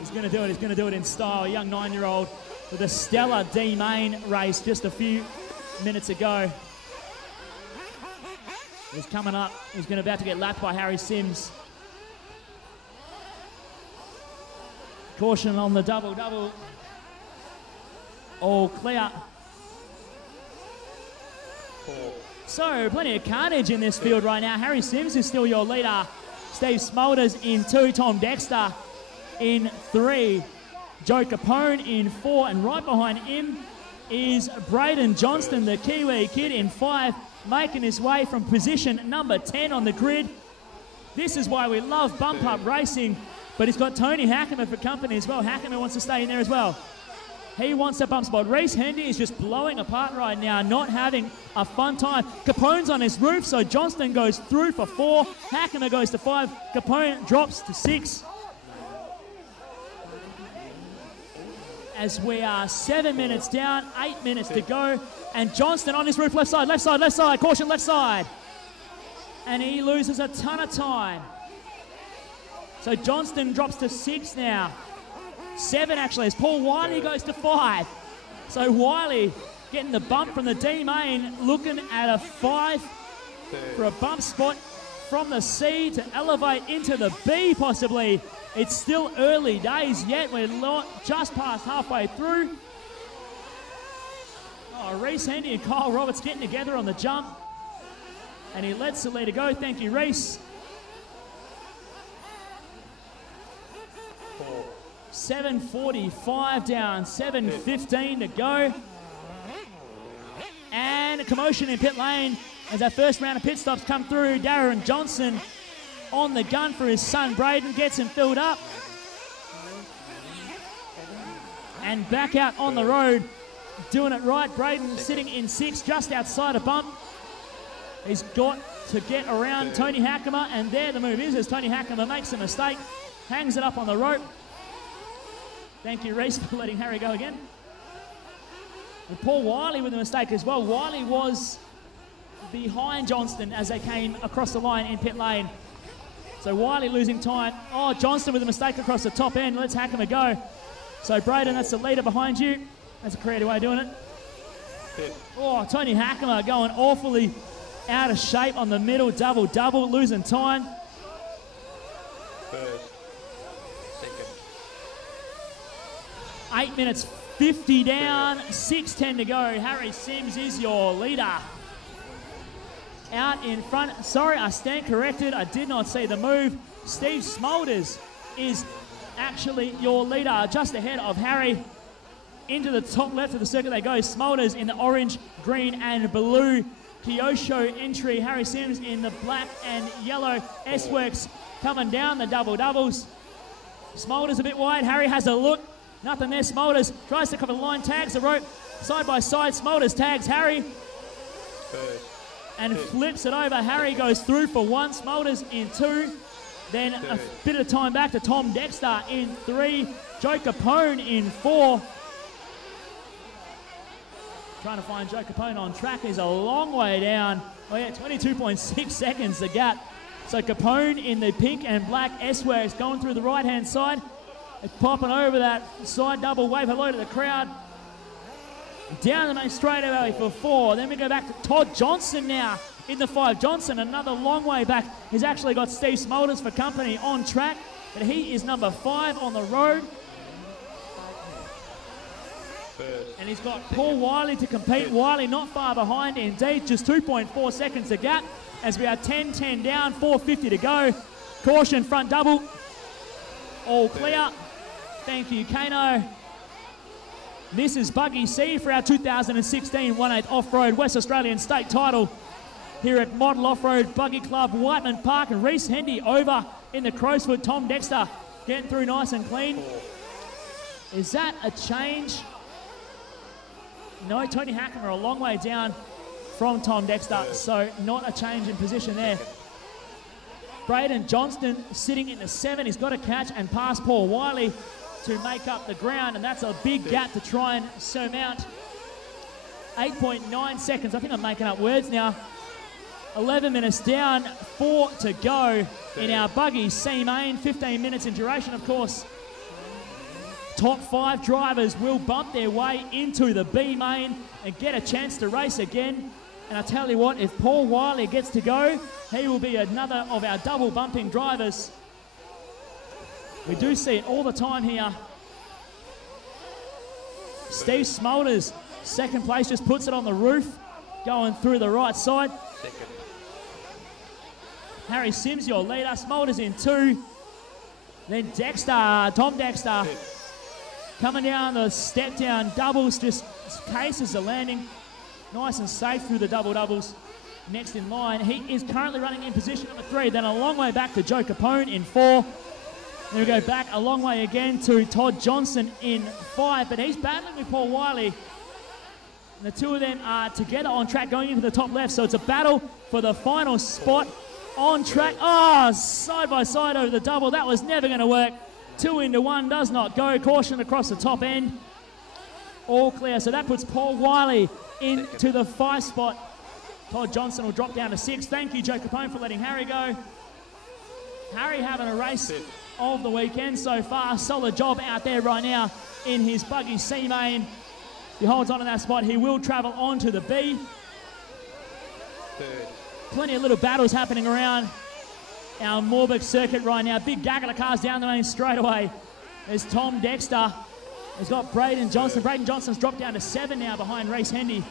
He's going to do it. He's going to do it in style. A young 9-year-old with a stellar D main race just a few minutes ago. He's coming up. He's going to about to get lapped by Harry Sims. Caution on the double. All clear. 4. So, plenty of carnage in this field right now. Harry Sims is still your leader. Steve Smulders in 2. Tom Dexter in 3. Joe Capone in 4. And right behind him is Braden Johnston, the Kiwi kid, in 5, making his way from position number 10 on the grid. This is why we love bump-up racing. But he's got Tony Hackemer for company as well. Hackemer wants to stay in there as well. He wants that bump spot. Reese Hendy is just blowing apart right now, not having a fun time. Capone's on his roof, so Johnston goes through for 4. Hackemer goes to 5. Capone drops to 6. As we are 7 minutes down, 8 minutes to go. And Johnston on his roof, left side. Caution, left side. And he loses a ton of time. So Johnston drops to 6 now. 7 actually, as Paul Wiley goes to 5. So Wiley getting the bump from the D main, looking at a 5 for a bump spot from the C to elevate into the B possibly. It's still early days yet. We're just past halfway through. Oh, Reese Hendy and Kyle Roberts getting together on the jump. And he lets the leader go. Thank you, Reese. 7:45 down, 7:15 to go. And a commotion in pit lane as our first round of pit stops come through. Darren Johnson on the gun for his son Braden, gets him filled up. And back out on the road, doing it right. Braden sitting in 6, just outside a bump. He's got to get around Tony Hackemer, and there the move is as Tony Hackemer makes a mistake, hangs it up on the rope. Thank you, Reese, for letting Harry go again. And Paul Wiley with a mistake as well. Wiley was behind Johnston as they came across the line in pit lane. So Wiley losing time. Oh, Johnston with a mistake across the top end. Let's Hackemer go. So Braden, that's the leader behind you. That's a creative way of doing it. Oh, Tony Hackemer going awfully out of shape on the middle. Double, losing time. First. Second. 8 minutes 50 down, 6:10 to go. Harry Sims is your leader. Out in front. Sorry, I stand corrected. I did not see the move. Steve Smulders is actually your leader, just ahead of Harry. Into the top left of the circuit they go. Smulders in the orange, green and blue Kyosho entry. Harry Sims in the black and yellow S-Works coming down the doubles. Smulders a bit wide. Harry has a look. Nothing there. Smulders tries to cover the line, tags the rope side by side. Smulders tags Harry and flips it over. Harry goes through for 1. Smulders in 2. Then a bit of time back to Tom Dexter in 3. Joe Capone in 4. Trying to find Joe Capone on track. He's a long way down. Oh yeah, 22.6 seconds the gap. So Capone in the pink and black S-Works going through the right-hand side. Popping over that side double, wave hello to the crowd. Down the main straightaway for 4. Then we go back to Todd Johnson now in the 5. Johnson, another long way back. He's actually got Steve Smulders for company on track. but he is number 5 on the road. And he's got Paul Wiley to compete. Wiley not far behind indeed, just 2.4 seconds a gap as we are 10-10 down, 4:50 to go. Caution, front double. All clear. Thank you, Kano. This is Buggy C for our 2016 1/8 Off-Road West Australian State title here at Model Off-Road Buggy Club, Whiteman Park, and Reese Hendy over in the Crowsfoot. Tom Dexter getting through nice and clean. Is that a change? No, Tony Hackman are a long way down from Tom Dexter, so not a change in position there. Braden Johnston sitting in the 7. He's got to catch and pass Paul Wiley to make up the ground, and that's a big gap to try and surmount. 8.9 seconds. I think I'm making up words now. 11 minutes down, 4 to go in our Buggy C main. 15 minutes in duration, of course. Top 5 drivers will bump their way into the B main and get a chance to race again. And I tell you what, if Paul Wiley gets to go, he will be another of our double bumping drivers. We do see it all the time here. Steve Smolders, second place, just puts it on the roof, going through the right side. Second. Harry Sims, your leader. Smolders in 2. Then Dexter, Tom Dexter, coming down the step down doubles, just cases the landing. Nice and safe through the double doubles. Next in line, he is currently running in position number 3. Then a long way back to Joe Capone in 4. Then we go back a long way again to Todd Johnson in 5. But he's battling with Paul Wiley. And the two of them are together on track going into the top left. So it's a battle for the final spot on track. Oh, side by side over the double. That was never going to work. 2 into 1 does not go. Caution across the top end. All clear. So that puts Paul Wiley into the 5 spot. Todd Johnson will drop down to 6. Thank you, Joe Capone, for letting Harry go. Harry having a race of the weekend so far. Solid job out there right now in his Buggy C main. If he holds on to that spot, he will travel on to the B. Third. Plenty of little battles happening around our Moorburg circuit right now. Big gaggle of cars down the lane straight away. There's Tom Dexter. He's got Braden Johnson. Braden Johnson's dropped down to 7 now behind Reese Hendy.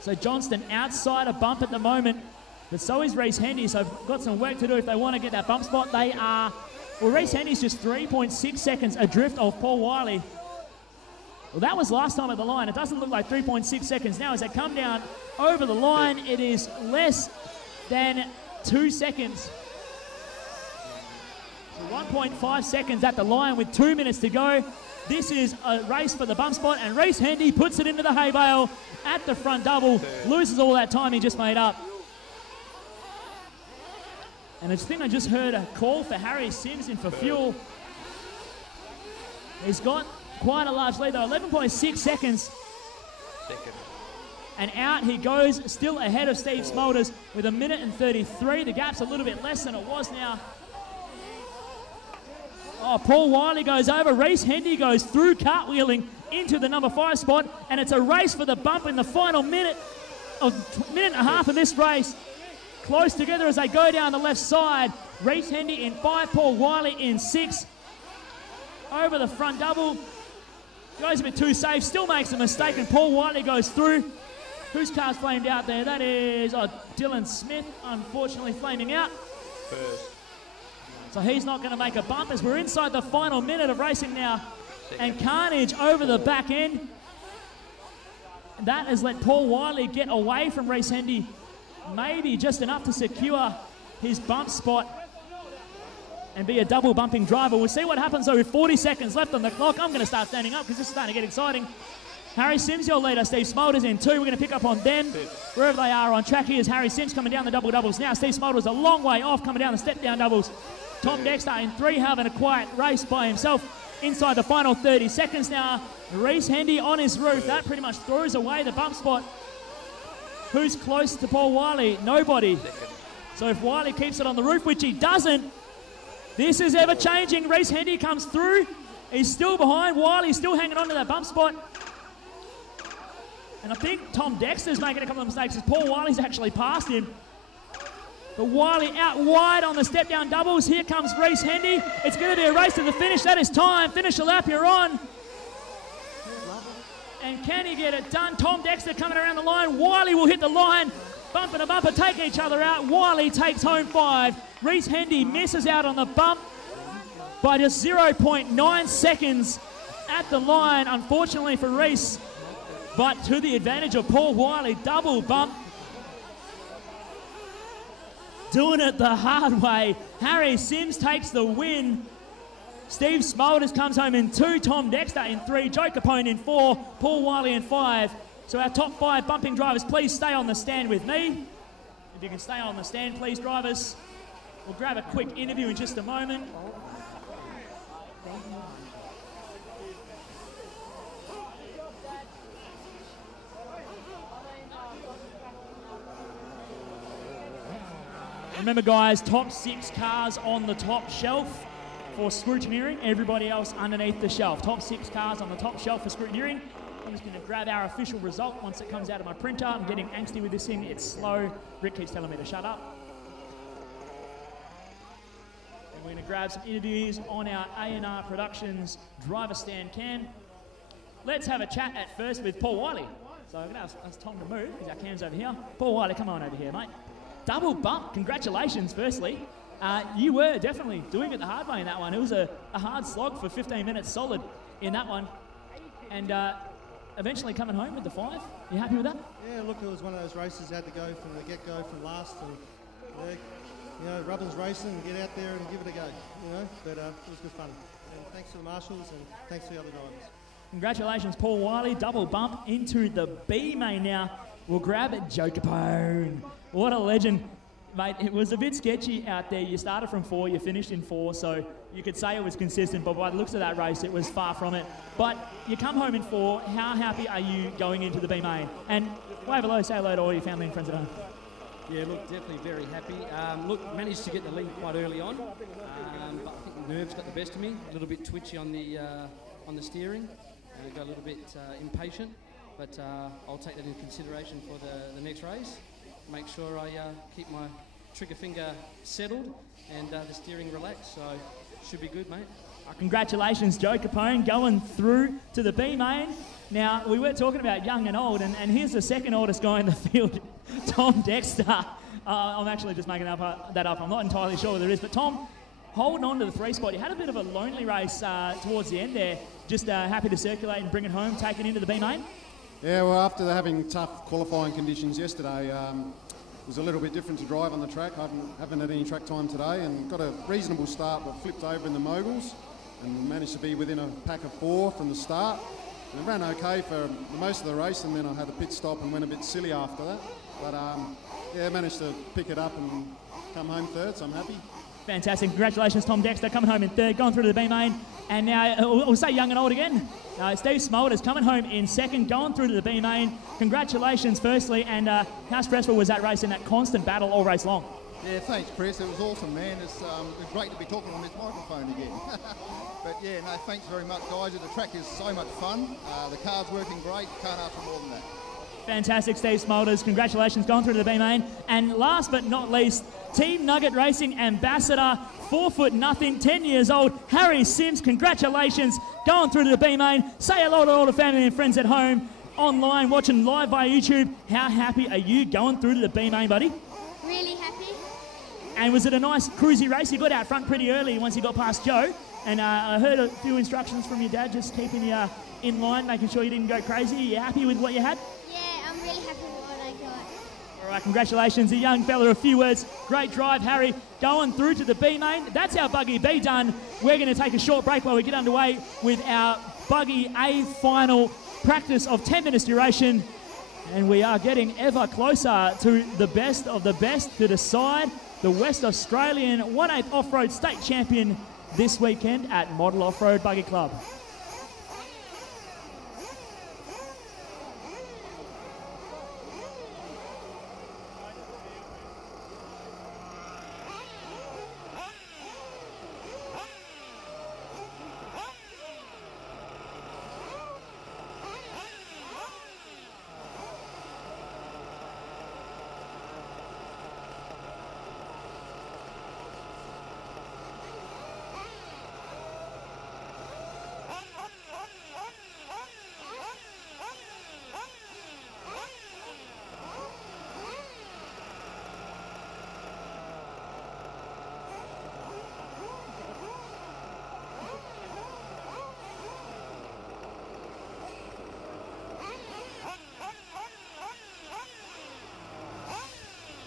So Johnston outside a bump at the moment, but so is Reese Hendy, so got some work to do if they want to get that bump spot. They are, well, Reese Hendy's just 3.6 seconds adrift of Paul Wiley. Well, that was last time at the line. It doesn't look like 3.6 seconds now. As they come down over the line, it is less than 2 seconds. So 1.5 seconds at the line with 2 minutes to go. This is a race for the bump spot, and Reese Hendy puts it into the hay bale at the front double. Loses all that time he just made up. And I think I just heard a call for Harry Sims in for fuel. He's got quite a large lead though, 11.6 seconds. Second. And out he goes, still ahead of Steve Smolders with 1 minute and 33. The gap's a little bit less than it was now. Oh, Paul Wiley goes over. Reese Hendy goes through, cartwheeling into the number 5 spot, and it's a race for the bump in the final minute and a half of this race. Close together as they go down the left side. Reese Hendy in 5, Paul Wiley in 6. Over the front double. Goes a bit too safe, still makes a mistake, and Paul Wiley goes through. Whose car's flamed out there? That is Dylan Smith, unfortunately flaming out. First. So he's not going to make a bump as we're inside the final minute of racing now. And carnage over the back end. That has let Paul Wiley get away from Reese Hendy. Maybe just enough to secure his bump spot and be a double bumping driver. We'll see what happens though with 40 seconds left on the clock. I'm going to start standing up because this is starting to get exciting. Harry Sims, your leader. Steve Smolders in 2. We're going to pick up on them wherever they are on track. Here's Harry Sims coming down the double doubles now. Steve Smolders a long way off coming down the step down doubles. Tom Dexter in 3 having a quiet race by himself inside the final 30 seconds now. Reese Hendy on his roof. That pretty much throws away the bump spot. Who's close to Paul Wiley? Nobody. So if Wiley keeps it on the roof, which he doesn't, this is ever changing. Reese Hendy comes through. He's still behind. Wiley's still hanging on to that bump spot. And I think Tom Dexter's making a couple of mistakes as Paul Wiley's actually passed him. But Wiley out wide on the step-down doubles. Here comes Reese Hendy. It's going to be a race to the finish. That is time. Finish the lap you're on. And can he get it done? Tom Dexter coming around the line. Wiley will hit the line. Bumper to bumper, take each other out. Wiley takes home 5. Reese Hendy misses out on the bump by just 0.9 seconds at the line, unfortunately for Reese. But to the advantage of Paul Wiley, double bump. Doing it the hard way. Harry Sims takes the win. Steve Smolders comes home in 2, Tom Dexter in 3, Joe Capone in 4, Paul Wiley in 5. So our top 5 bumping drivers, please stay on the stand with me. If you can stay on the stand, please, drivers. We'll grab a quick interview in just a moment. Remember, guys, top 6 cars on the top shelf for scrutineering. Everybody else underneath the shelf. Top 6 cars on the top shelf for scrutineering. I'm just going to grab our official result once it comes out of my printer. I'm getting angsty with this thing. It's slow. Rick keeps telling me to shut up. And we're going to grab some interviews on our A&R Productions driver stand cam. Let's have a chat at first with Paul Wiley. So I'm going to ask Tom to move because our cam's over here. Paul Wiley, come on over here, mate. Double bump. Congratulations, firstly. You were definitely doing it the hard way in that one. It was a hard slog for 15 minutes solid in that one. And eventually coming home with the 5. You happy with that? Yeah, look, it was one of those races you had to go from the get-go from last. And, yeah, you know, Rubbin's racing and get out there and give it a go, you know. But it was good fun. And thanks to the marshals and thanks to the other drivers. Congratulations, Paul Wiley. Double bump into the B main now. We'll grab it, Joe Capone. What a legend. Mate, it was a bit sketchy out there. You started from 4, you finished in 4, so you could say it was consistent, but by the looks of that race, it was far from it. But you come home in 4. How happy are you going into the B main? And wave hello, say hello to all your family and friends at home. Yeah, look, definitely very happy. Look, managed to get the lead quite early on, but I think the nerves got the best of me. A little bit twitchy on the steering, got a little bit impatient, but I'll take that into consideration for the next race. Make sure I keep my trigger finger settled and the steering relaxed, so should be good, mate. Congratulations, Joe Capone, going through to the B main. Now, we were talking about young and old, and here's the second oldest guy in the field, Tom Dexter. I'm actually just making that up. I'm not entirely sure whether it is, but Tom, holding on to the 3 spot. You had a bit of a lonely race towards the end there. Just happy to circulate and bring it home, take it into the B main. Yeah, well, after having tough qualifying conditions yesterday, it was a little bit different to drive on the track. I haven't had any track time today and got a reasonable start, but flipped over in the moguls and managed to be within a pack of 4 from the start. And it ran okay for most of the race, and then I had a pit stop and went a bit silly after that. But yeah, managed to pick it up and come home 3rd, so I'm happy. Fantastic. Congratulations, Tom Dexter, coming home in 3rd, going through to the B main. And now, we'll say young and old again. Steve Smolders coming home in 2nd, going through to the B main. Congratulations, firstly, and how stressful was that race in that constant battle all race long? Yeah, thanks, Chris. It was awesome, man. It's great to be talking on this microphone again. But yeah, no, thanks very much, guys. The track is so much fun. The car's working great. Can't ask for more than that. Fantastic, Steve Smolders. Congratulations, going through to the B main. And last but not least, Team Nugget Racing ambassador, 4'0", 10 years old, Harry Sims. Congratulations, going through to the B main. Say hello to all the family and friends at home, online, watching live via YouTube. How happy are you going through to the B main, buddy? Really happy. And was it a nice cruisy race? You got out front pretty early once you got past Joe. And I heard a few instructions from your dad, just keeping you in line, making sure you didn't go crazy. Are you happy with what you had? Yeah, I'm really happy with what I got. All right, congratulations, a young fella. A few words. Great drive, Harry. Going through to the B main. That's our Buggy B done. We're going to take a short break while we get underway with our Buggy A final practice of 10 minutes duration. And we are getting ever closer to the best of the best to decide the West Australian 1/8 Off-Road State Champion this weekend at Model Off-Road Buggy Club.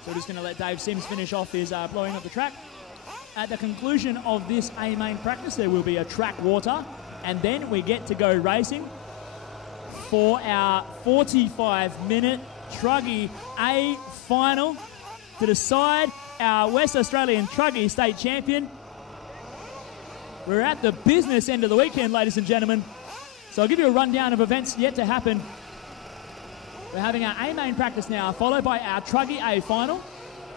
So we're just going to let Dave Sims finish off his blowing up the track. At the conclusion of this A main practice, there will be a track water, and then we get to go racing for our 45-minute Truggy A final to decide our West Australian Truggy State Champion. We're at the business end of the weekend, ladies and gentlemen. So I'll give you a rundown of events yet to happen. We're having our A main practice now, followed by our Truggy A final,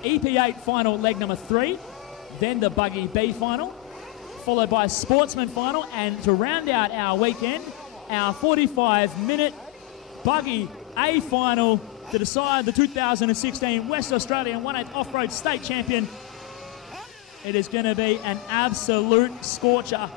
EP8 final leg number 3, then the Buggy B final, followed by a Sportsman final, and to round out our weekend, our 45-minute Buggy A final to decide the 2016 West Australian 1/8 Off-Road State Champion. It is going to be an absolute scorcher.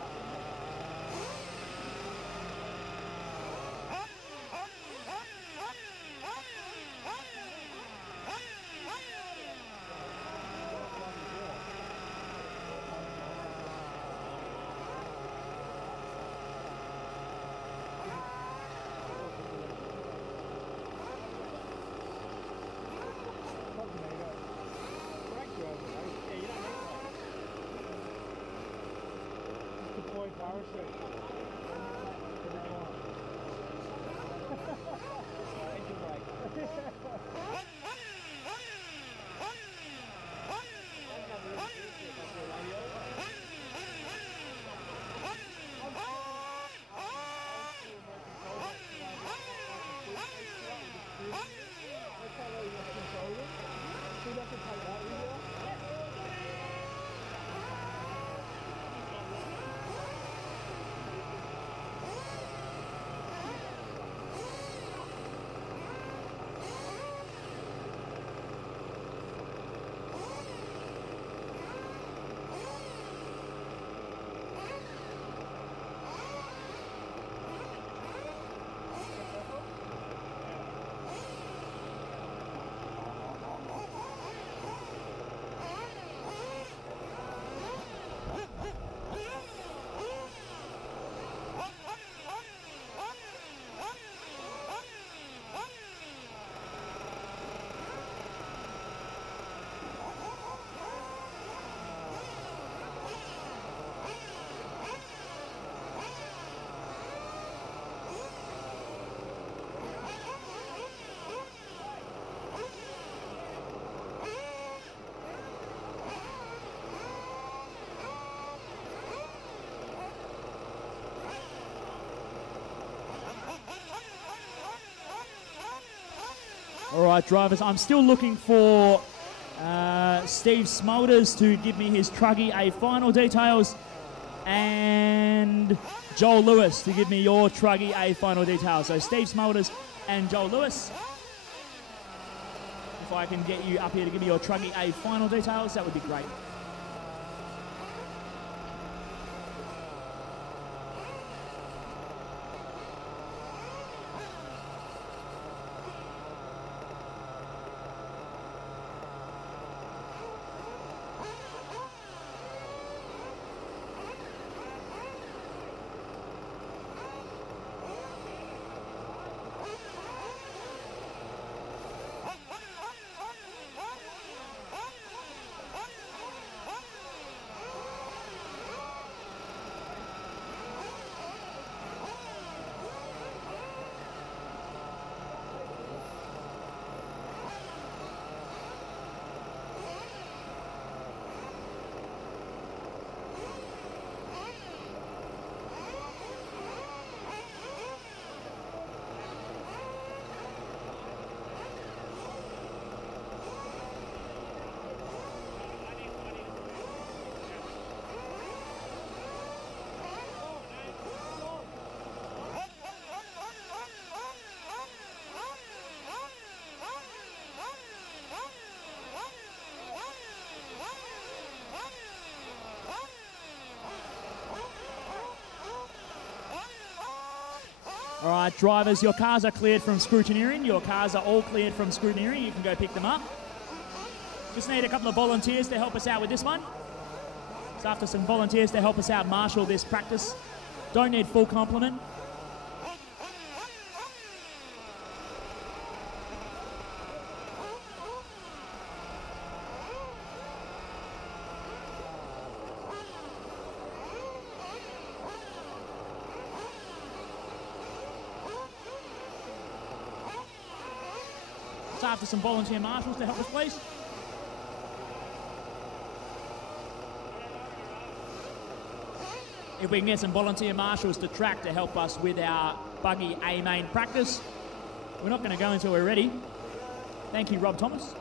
All right, drivers, I'm still looking for Steve Smulders to give me his Truggy A final details, and Joel Lewis to give me your Truggy A final details. So Steve Smulders and Joel Lewis. If I can get you up here to give me your Truggy A final details, that would be great. All right, drivers, your cars are cleared from scrutineering. Your cars are all cleared from scrutineering. You can go pick them up. Just need a couple of volunteers to help us out with this one. So after some volunteers to help us out marshal this practice. Don't need full complement. after some volunteer marshals to help us, please. If we can get some volunteer marshals to track to help us with our buggy A main practice. We're not going to go until we're ready. Thank you, Rob Thomas.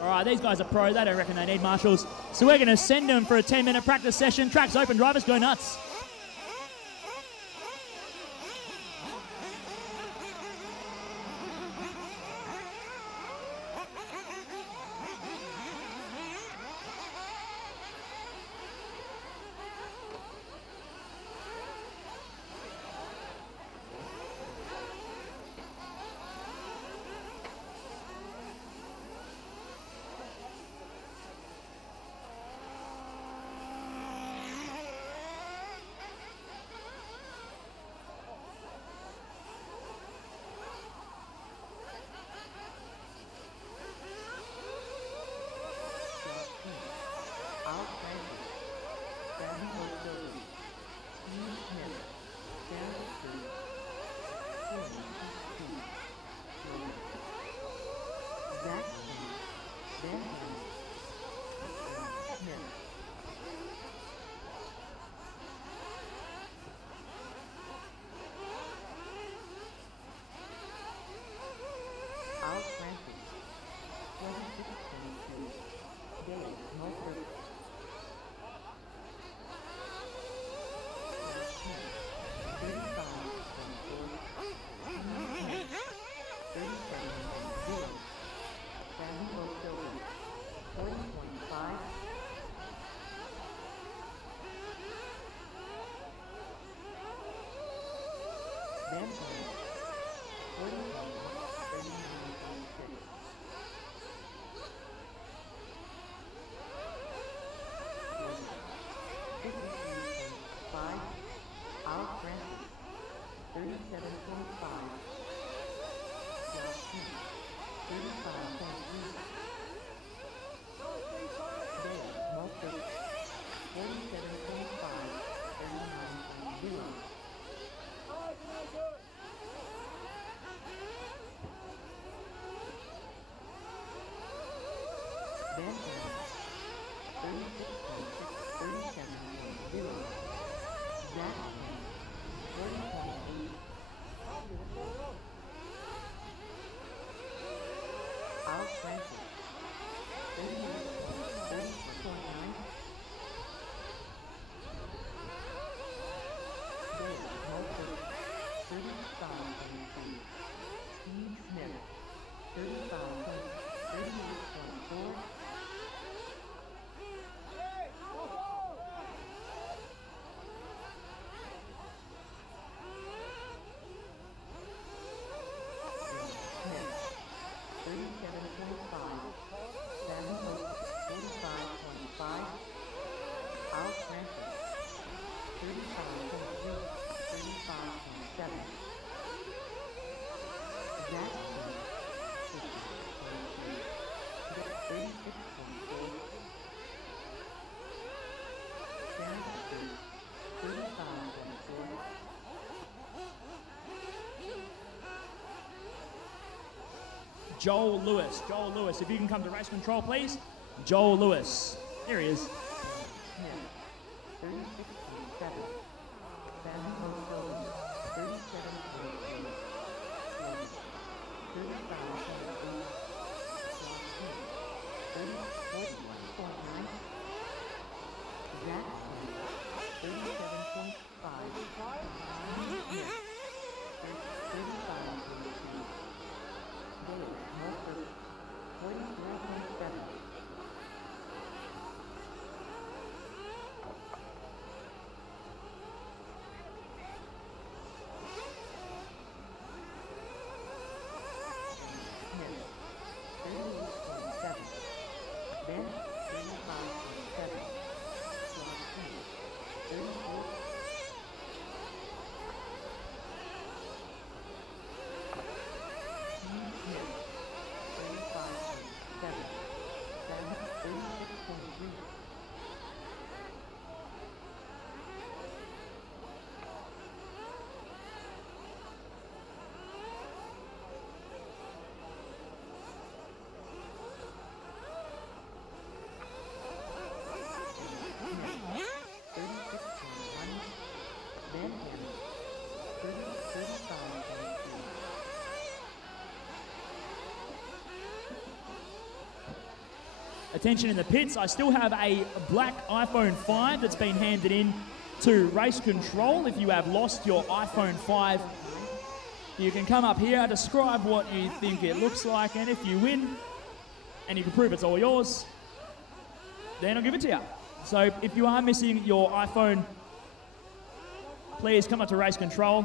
All right, these guys are pro. They don't reckon they need marshals. So we're going to send them for a 10-minute practice session. Track's open, drivers, go nuts. Joel Lewis. Joel Lewis, if you can come to race control, please. Joel Lewis. There he is. Attention in the pits, I still have a black iPhone 5 that's been handed in to Race Control. If you have lost your iPhone 5, you can come up here, describe what you think it looks like, and if you win, and you can prove it's all yours, then I'll give it to you. So if you are missing your iPhone, please come up to Race Control.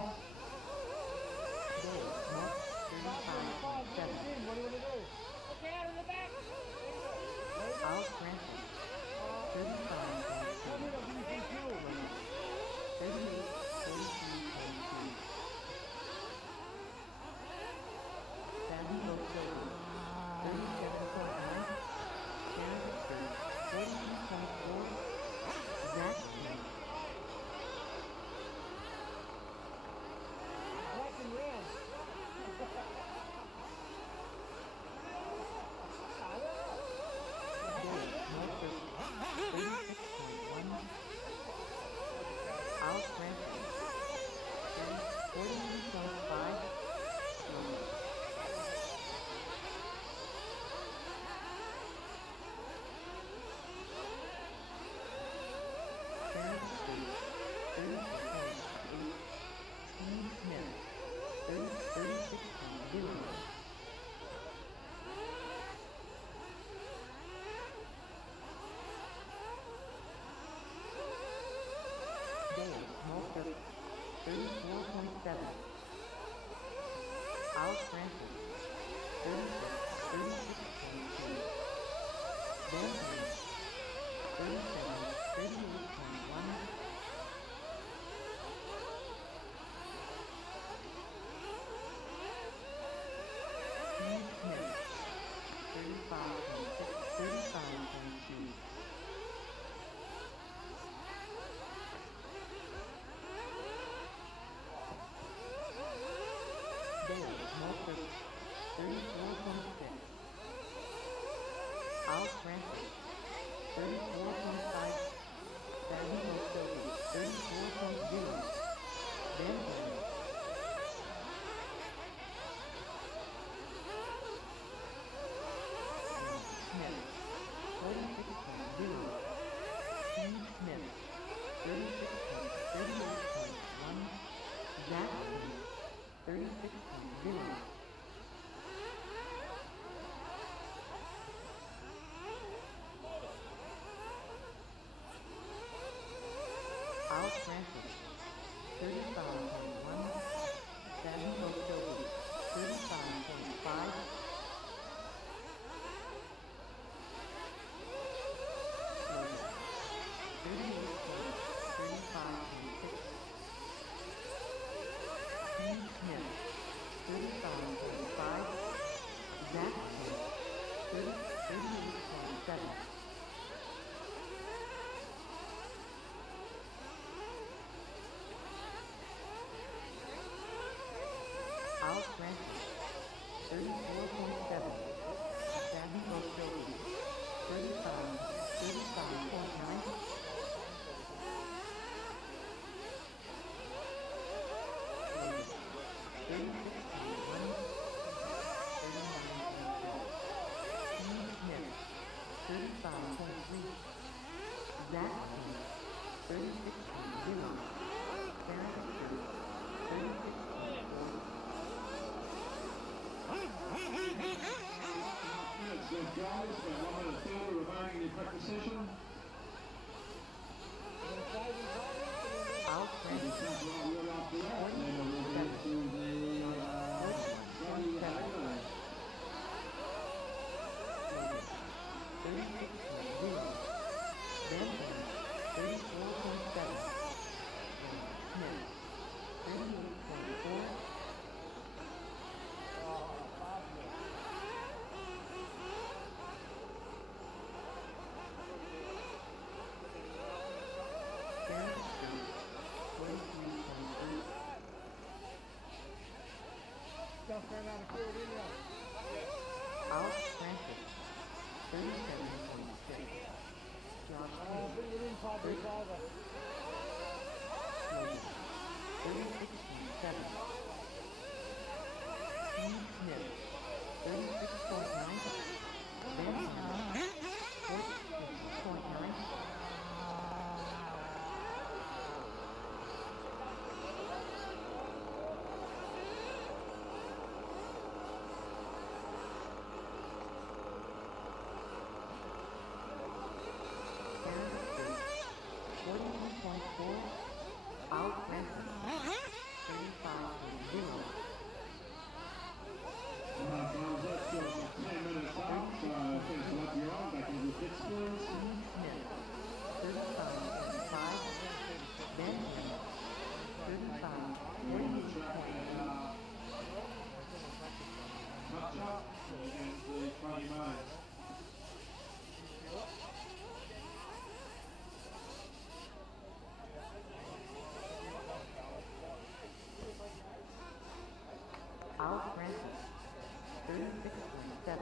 36.7.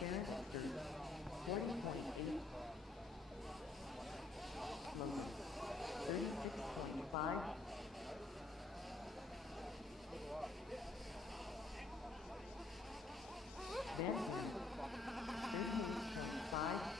Karen Sturdy, 40.8. Logan, 36.5. Van Horn, 38.5.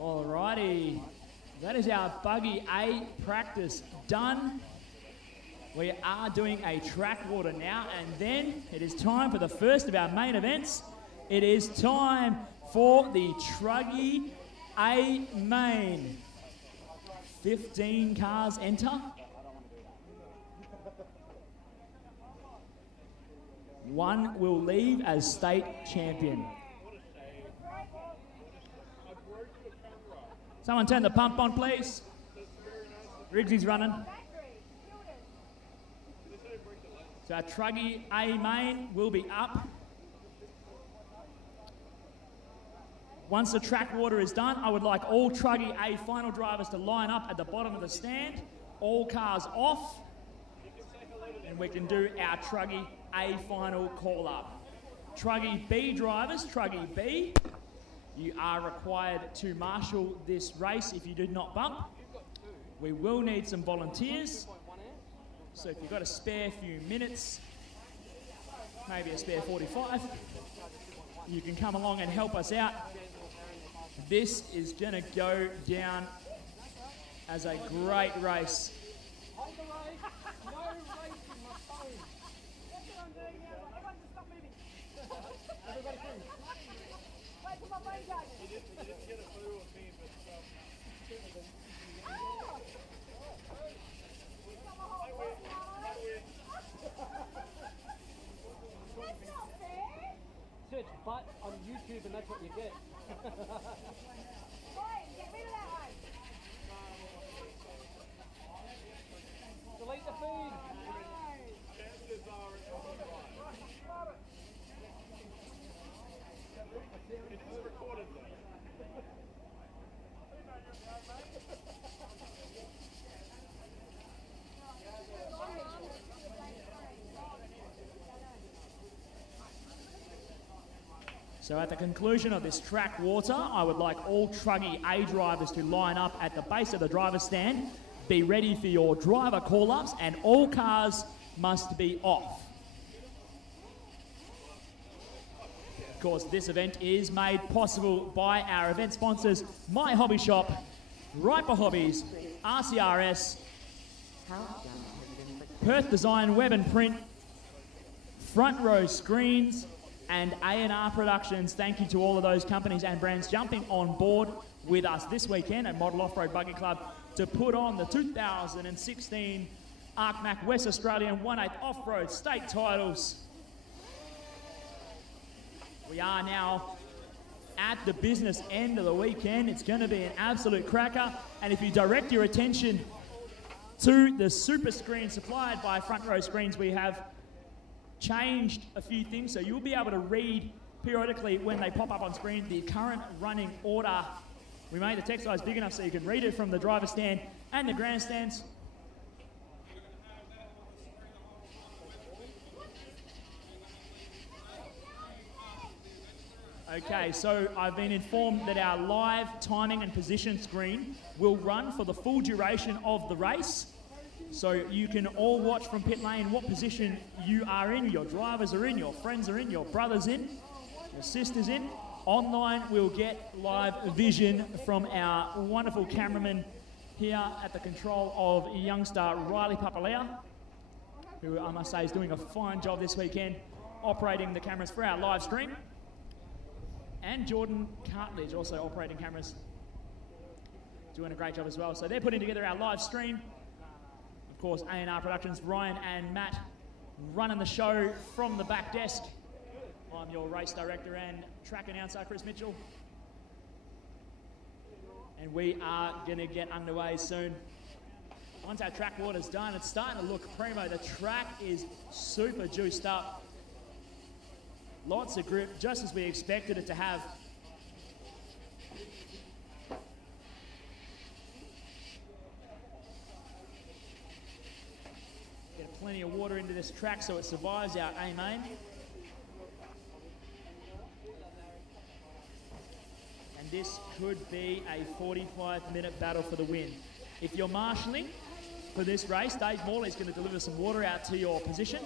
Alrighty, that is our Buggy A practice done. We are doing a track water now, and then it is time for the first of our main events. It is time for the Truggy A main. 15 cars enter. One will leave as state champion. Someone turn the pump on, please. Riggsy's running. So our Truggy A main will be up. Once the track water is done, I would like all Truggy A final drivers to line up at the bottom of the stand. All cars off. And we can do our Truggy A final call up. Truggy B drivers, Truggy B, you are required to marshal this race if you did not bump. We will need some volunteers. So if you've got a spare few minutes, maybe a spare 45, you can come along and help us out. This is going to go down as a great race. Search butt on YouTube and that's what you get. Delete the feed. It is recorded though. So at the conclusion of this track water, I would like all Truggy A drivers to line up at the base of the driver's stand. Be ready for your driver call-ups, and all cars must be off. Of course, this event is made possible by our event sponsors, My Hobby Shop, Riper Hobbies, RCRS, Countdown has been successful. Perth Design Web and Print, Front Row Screens, and A&R Productions. Thank you to all of those companies and brands jumping on board with us this weekend at Model Off-Road Buggy Club to put on the 2016 ArcMac West Australian 1/8 Off-Road State Titles. We are now at the business end of the weekend. It's going to be an absolute cracker. And if you direct your attention to the super screen supplied by Front Row Screens, we have changed a few things. So you'll be able to read periodically when they pop up on screen the current running order. We made the text size big enough so you can read it from the driver's stand and the grandstands. Okay, so I've been informed that our live timing and position screen will run for the full duration of the race. So you can all watch from pit lane what position you are in, your drivers are in, your friends are in, your brothers in, your sisters in. Online we'll get live vision from our wonderful cameraman here at the control of youngster Riley Papalea, who I must say is doing a fine job this weekend operating the cameras for our live stream. And Jordan Cartledge also operating cameras, doing a great job as well. So they're putting together our live stream. Of course, A&R Productions, Ryan and Matt running the show from the back desk. I'm your race director and track announcer, Chris Mitchell. And we are going to get underway soon. Once our track water's done, it's starting to look primo. The track is super juiced up. Lots of grip, just as we expected it to have. Get plenty of water into this track so it survives our A-main. And this could be a 45-minute battle for the win. If you're marshalling for this race, Dave Morley is going to deliver some water out to your position.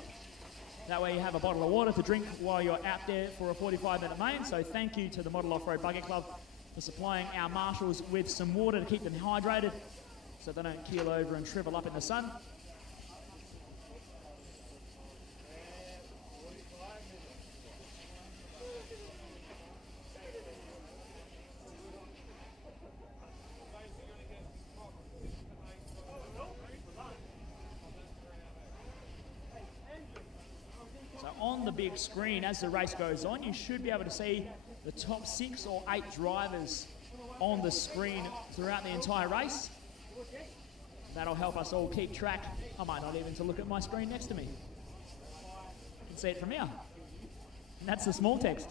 That way you have a bottle of water to drink while you're out there for a 45-minute main. So thank you to the Model Off-Road Buggy Club for supplying our marshals with some water to keep them hydrated so they don't keel over and shrivel up in the sun. On the big screen, as the race goes on, you should be able to see the top 6 or 8 drivers on the screen throughout the entire race. That'll help us all keep track. I might not even to look at my screen next to me. You can see it from here. And that's the small text.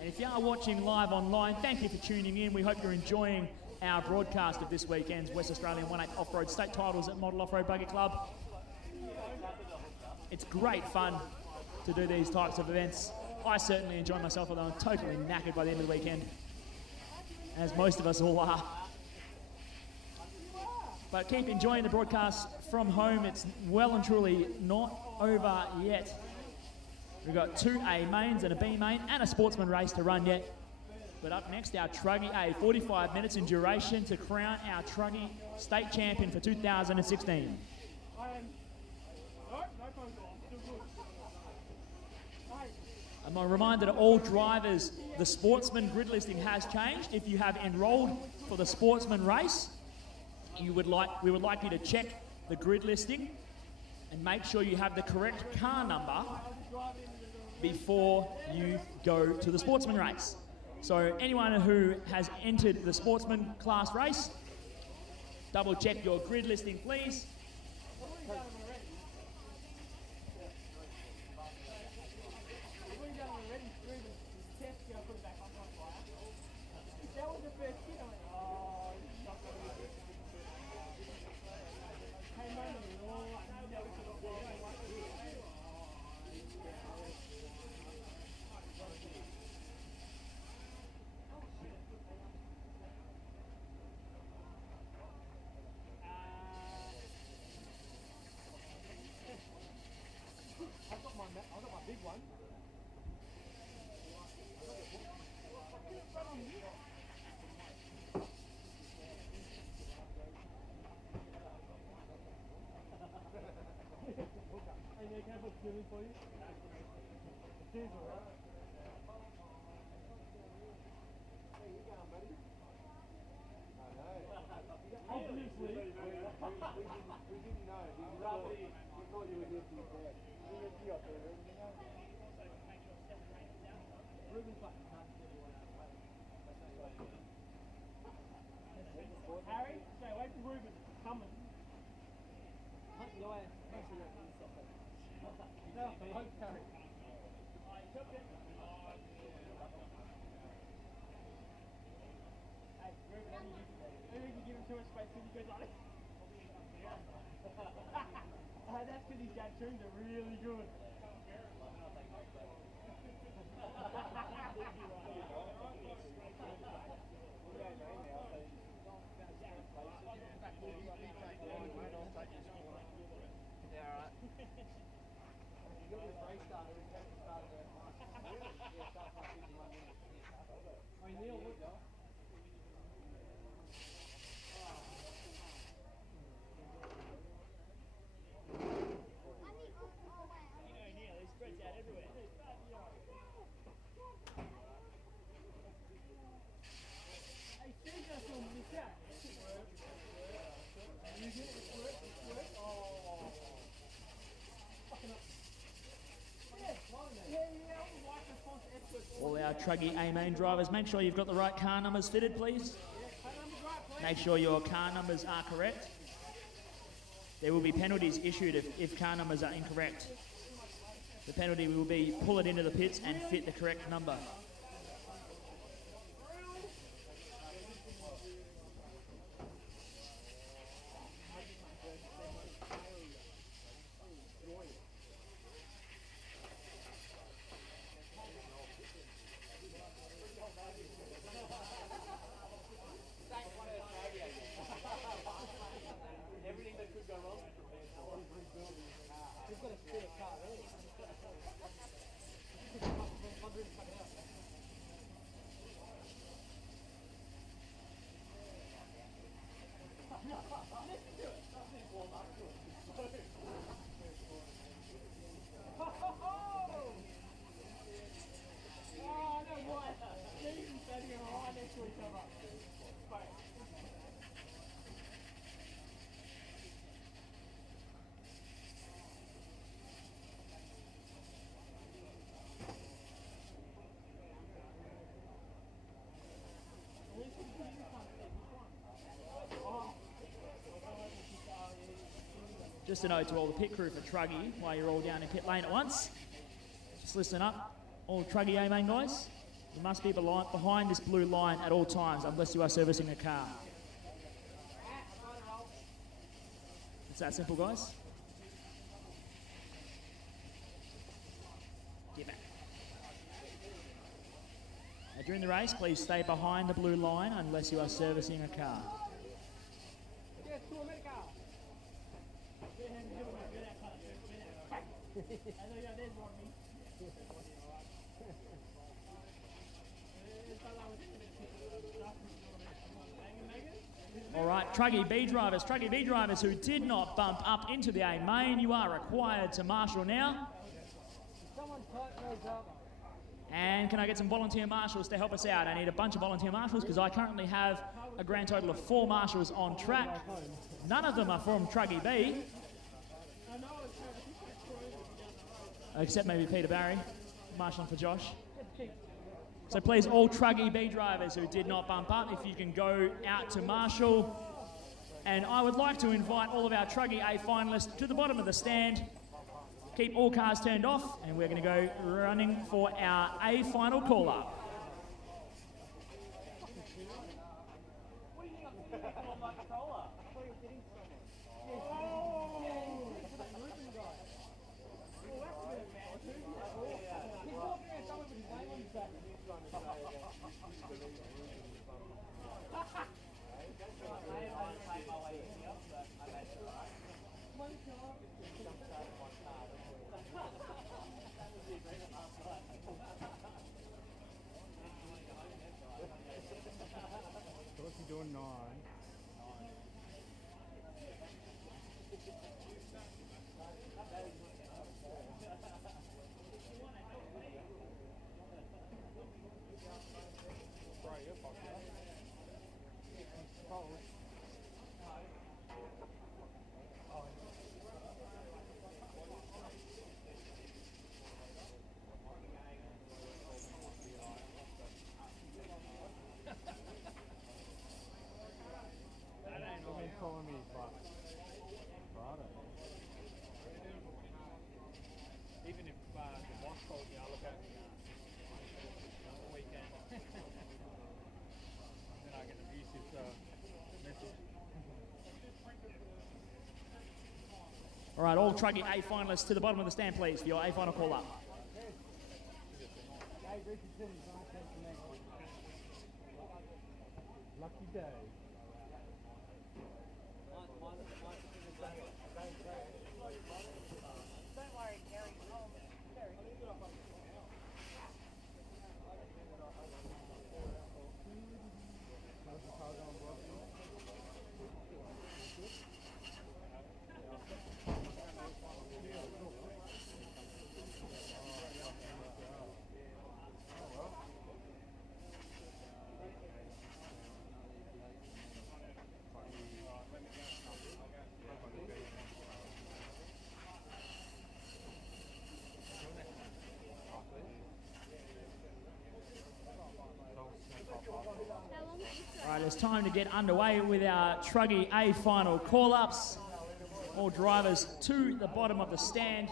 And if you are watching live online, thank you for tuning in. We hope you're enjoying our broadcast of this weekend's West Australian 1/8 Off-Road State Titles at Model Off-Road Buggy Club. It's great fun to do these types of events. I certainly enjoy myself, although I'm totally knackered by the end of the weekend, as most of us all are. But keep enjoying the broadcast from home. It's well and truly not over yet. We've got 2 A mains and a B main and a sportsman race to run yet. But up next, our Truggy A, 45 minutes in duration to crown our Truggy State Champion for 2016. I'm a reminder to all drivers, the sportsman grid listing has changed. If you have enrolled for the sportsman race, we would like you to check the grid listing and make sure you have the correct car number before you go to the sportsman race. So anyone who has entered the sportsman class race, double check your grid listing, please. for you? Diesel, right? Obviously, we didn't know. We thought you were here for your dad. We were you up there, Ruben, you know? Ruben's like Harry, stay away from Ruben. It's coming. Hunt your ass. No, I won't carry. I took it. Hey, Ruben, maybe you can give him too much space because he goes like this. That's because his jab tunes are really good. All our Truggy A-Main drivers, make sure you've got the right car numbers fitted, please. Make sure your car numbers are correct. There will be penalties issued if car numbers are incorrect. The penalty will be pull it into the pits and fit the correct number. Just a note to all the pit crew for Truggy, while you're all down in pit lane at once. Just listen up, all Truggy A-Main guys. You must be behind this blue line at all times unless you are servicing a car. It's that simple, guys. Get back. Now, during the race, please stay behind the blue line unless you are servicing a car. All right, Truggy B drivers who did not bump up into the A main, you are required to marshal now. And can I get some volunteer marshals to help us out? I need a bunch of volunteer marshals because I currently have a grand total of 4 marshals on track. None of them are from Truggy B. Except maybe Peter Barry, marshalling for Josh. So please, all Truggy B drivers who did not bump up, if you can go out to marshal. And I would like to invite all of our Truggy A finalists to the bottom of the stand. Keep all cars turned off, and we're going to go running for our A final call-up. All right, all Truggy A finalists to the bottom of the stand, please, for your A final call-up. Lucky day. All right, it's time to get underway with our Truggy A final call-ups. All drivers to the bottom of the stand.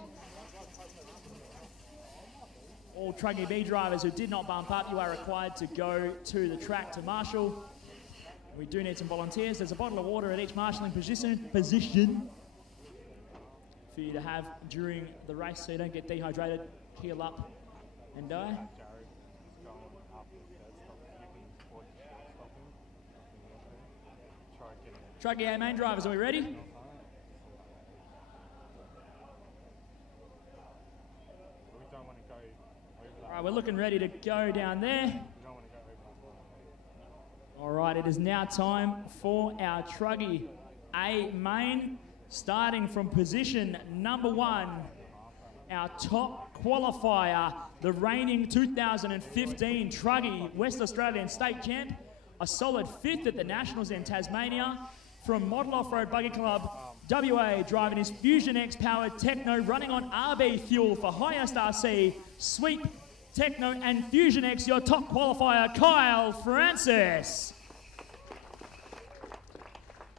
All Truggy B drivers who did not bump up, you are required to go to the track to marshal. We do need some volunteers. There's a bottle of water at each marshalling position for you to have during the race so you don't get dehydrated, heal up and die. Truggy A main drivers, are we ready? All right, we're looking ready to go down there. All right, it is now time for our Truggy A main, starting from position number 1, our top qualifier, the reigning 2015 Truggy West Australian State Champ, a solid 5th at the Nationals in Tasmania, from Model Off-Road Buggy Club, WA, driving his Fusion X powered Techno, running on RB fuel for highest RC, Sweep, Techno and Fusion X, your top qualifier, Kyle Francis.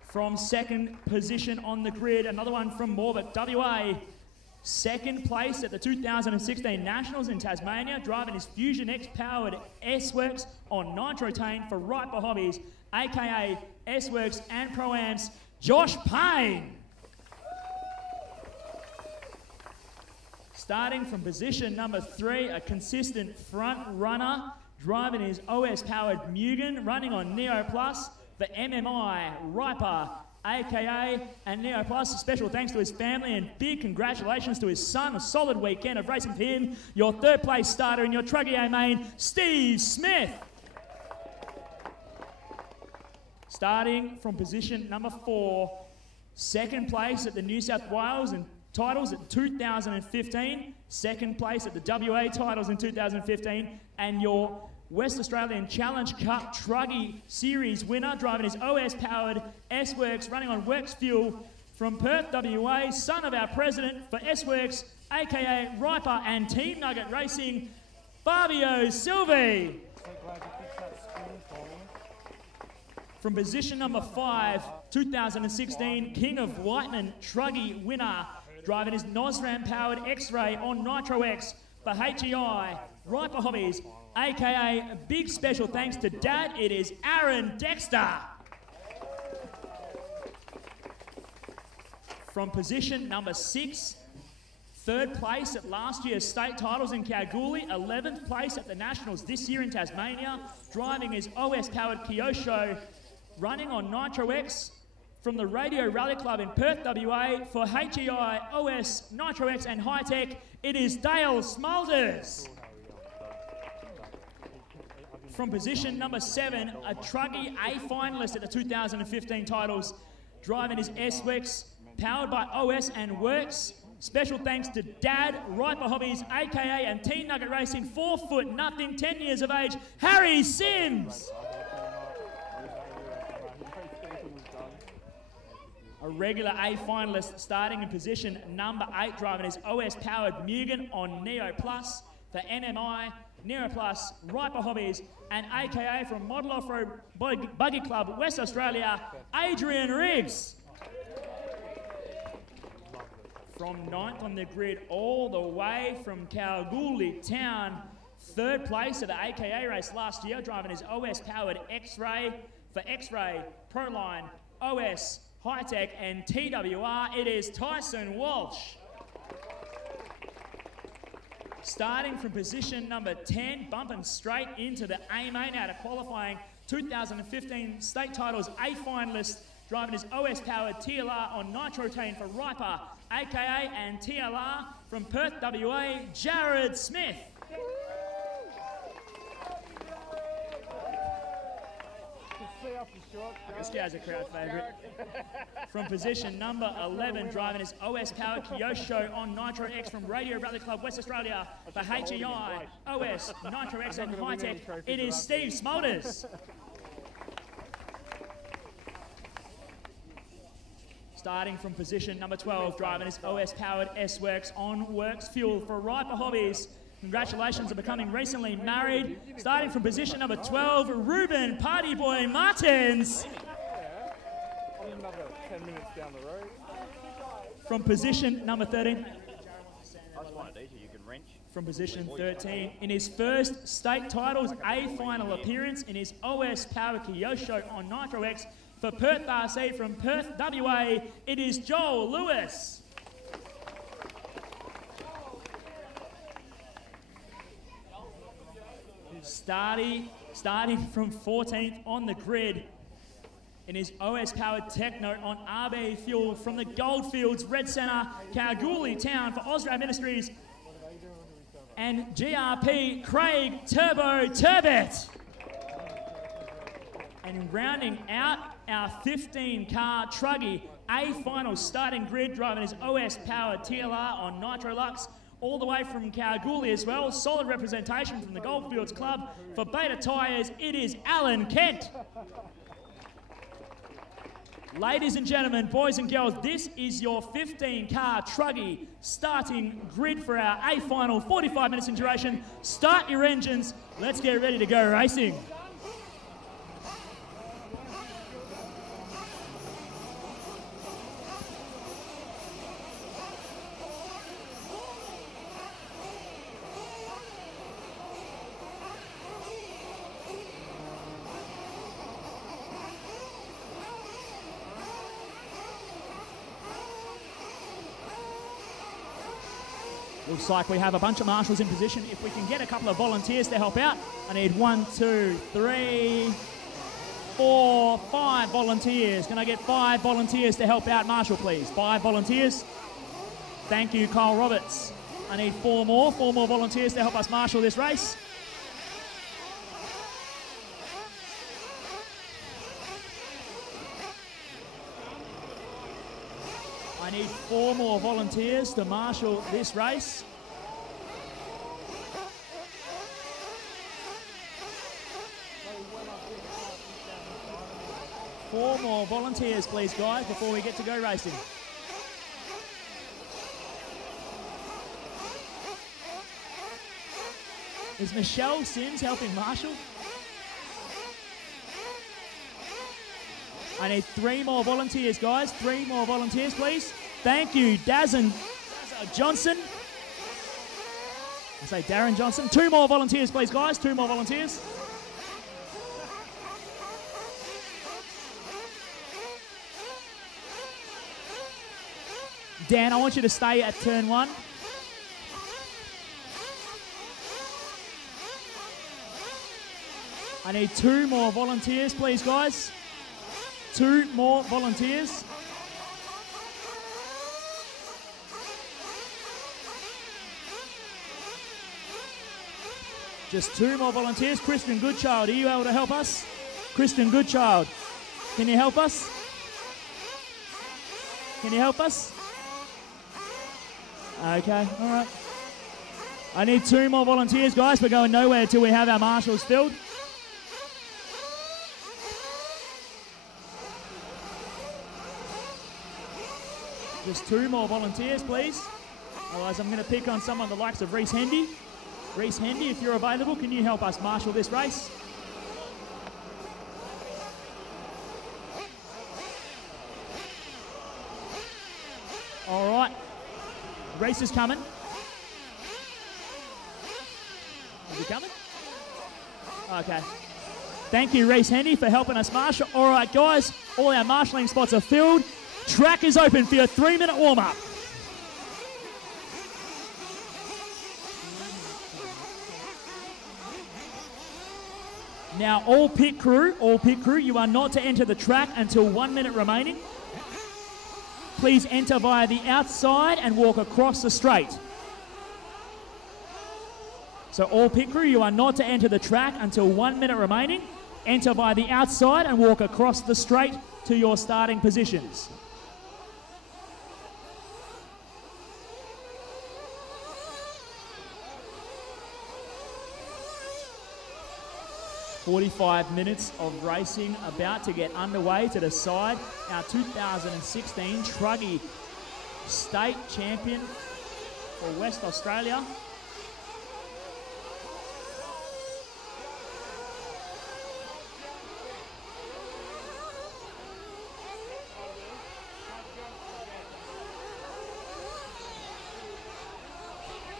From second position on the grid, another one from Morbik, WA, second place at the 2016 Nationals in Tasmania, driving his Fusion X powered S-Works on Nitrotane for Riper Hobbies, aka S-Works and Pro-Amps, Josh Payne. Starting from position number 3, a consistent front runner, driving his OS-powered Mugen, running on Neo Plus for MMI, Riper, aka and Neo Plus. Special thanks to his family and big congratulations to his son. A solid weekend of racing for him. Your third place starter in your Truggy A main, Steve Smith. Starting from position number 4, second place at the New South Wales and titles in 2015, second place at the WA titles in 2015, and your West Australian Challenge Cup Truggy Series winner, driving his OS-powered S-Works, running on Works Fuel from Perth, WA, son of our president for S-Works, aka Riper and Team Nugget Racing, Fabio Silvi. From position number 5, 2016 King of Whiteman Truggy winner, driving his Nosram-powered X-Ray on Nitro X for HEI, Riper Hobbies, aka a big special thanks to Dad, it is Aaron Dexter. From position number 6, third place at last year's state titles in Kalgoorlie, 11th place at the Nationals this year in Tasmania, driving his OS-powered Kyosho, running on Nitro X from the Radio Rally Club in Perth, WA, for HEI, OS, Nitro X and High Tech, it is Dale Smulders. From position number 7, a Truggy A finalist at the 2015 titles, driving his S-Works, powered by OS and Works. Special thanks to Dad, Riper Hobbies, aka and Team Nugget Racing, 4 foot nothing, 10 years of age, Harry Sims. A regular A finalist starting in position number 8, driving his OS-powered Mugen on Neo Plus for NMI, Neo Plus, Riper Hobbies, and aka from Model Off-Road Buggy Club, West Australia, Adrian Riggs. From 9th on the grid all the way from Kalgoorlie town, third place at the AKA race last year, driving his OS-powered X-Ray for X-Ray, Proline, OS, High Tech, and TWR, it is Tyson Walsh. Starting from position number 10, bumping straight into the A-main out of qualifying 2015 state titles, A finalist, driving his OS-powered TLR on nitrotane for Riper, AKA and TLR from Perth, WA, Jared Smith. This guy's a crowd favourite. From position number 11, driving his OS-powered Kyosho on Nitro X from Radio Bradley Club, West Australia, for HEI, OS, Nitro X and High Tech, it is Steve Smulders. Starting from position number 12, driving his OS-powered S-Works on Works Fuel for Riper Hobbies. Congratulations on becoming recently married. Starting from position number 12, Ruben Party Boy Martins. Another 10 minutes down the road. From position number 13. I just wanted these, you can wrench. From position 13, in his first state titles, A final appearance in his OS-powered Kyosho on Nitro X for Perth RC from Perth, WA, it is Joel Lewis. Starting from 14th on the grid in his OS-powered Techno on RB Fuel from the Goldfields Red Centre, Kalgoorlie Town for Ozrad Ministries, and GRP Craig Turbo Turbet. And rounding out our 15-car truggy, A final starting grid, driving his OS-powered TLR on Nitro Lux, all the way from Kalgoorlie as well. Solid representation from the Goldfields Club. For Beta Tyres, it is Alan Kent. Ladies and gentlemen, boys and girls, this is your 15-car truggy starting grid for our A final, 45 minutes in duration. Start your engines. Let's get ready to go racing. Looks like we have a bunch of marshals in position. If we can get a couple of volunteers to help out. I need 1, 2, 3, 4, 5 volunteers. Can I get 5 volunteers to help out Marshall, please? 5 volunteers. Thank you, Kyle Roberts. I need 4 more volunteers to help us marshal this race. I need 4 more volunteers to marshal this race. Four more volunteers, please, guys, before we get to go racing. Is Michelle Sims helping marshal? I need 3 more volunteers, guys. 3 more volunteers, please. Thank you, Dazan Johnson. I say Darren Johnson. 2 more volunteers, please, guys. 2 more volunteers. Dan, I want you to stay at turn 1. I need 2 more volunteers, please, guys. 2 more volunteers. Just 2 more volunteers. Christian Goodchild, are you able to help us? Christian Goodchild, can you help us? Can you help us? Okay, all right. I need 2 more volunteers, guys. We're going nowhere until we have our marshals filled. Just 2 more volunteers, please. Otherwise, I'm going to pick on someone the likes of Reese Hendy. Reese Hendy, if you're available, can you help us marshal this race? All right. Reese is coming. Is he coming? Okay. Thank you, Reese Hendy, for helping us marshal. All right, guys, all our marshalling spots are filled. Track is open for your 3-minute warm-up. Now, all pit crew, you are not to enter the track until 1 minute remaining. Please enter via the outside and walk across the straight. So all pit crew, you are not to enter the track until 1 minute remaining. Enter via the outside and walk across the straight to your starting positions. "45 minutes of racing about to get underway to decide our 2016 Truggy State Champion for West Australia."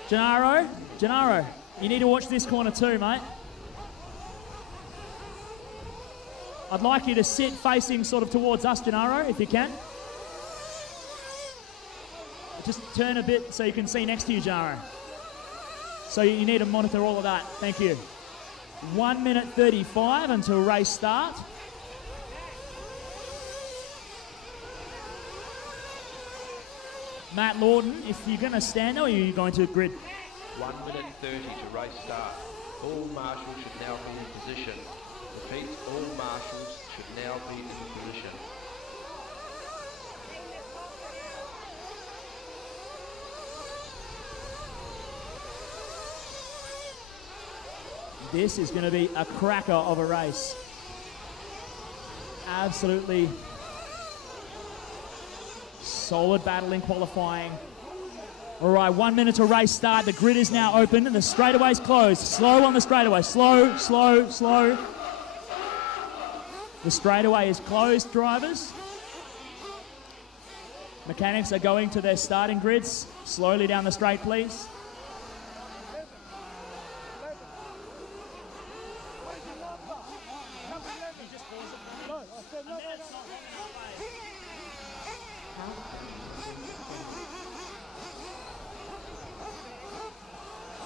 Gennaro, you need to watch this corner too, mate. I'd like you to sit facing sort of towards us, Gennaro, if you can. Just turn a bit so you can see next to you, Gennaro. So you need to monitor all of that. Thank you. 1 minute 35 until race start. Matt Lawton, if you're going to stand there, or are you going to grid? 1 minute 30 to race start. All marshals should now be in position. Repeat, all marshals should now be in position. This is going to be a cracker of a race. Absolutely solid battle in qualifying. All right, 1 minute to race start. The grid is now open and the straightaway's closed. Slow on the straightaway. Slow, slow, slow. The straightaway is closed, drivers. Mechanics are going to their starting grids. Slowly down the straight, please.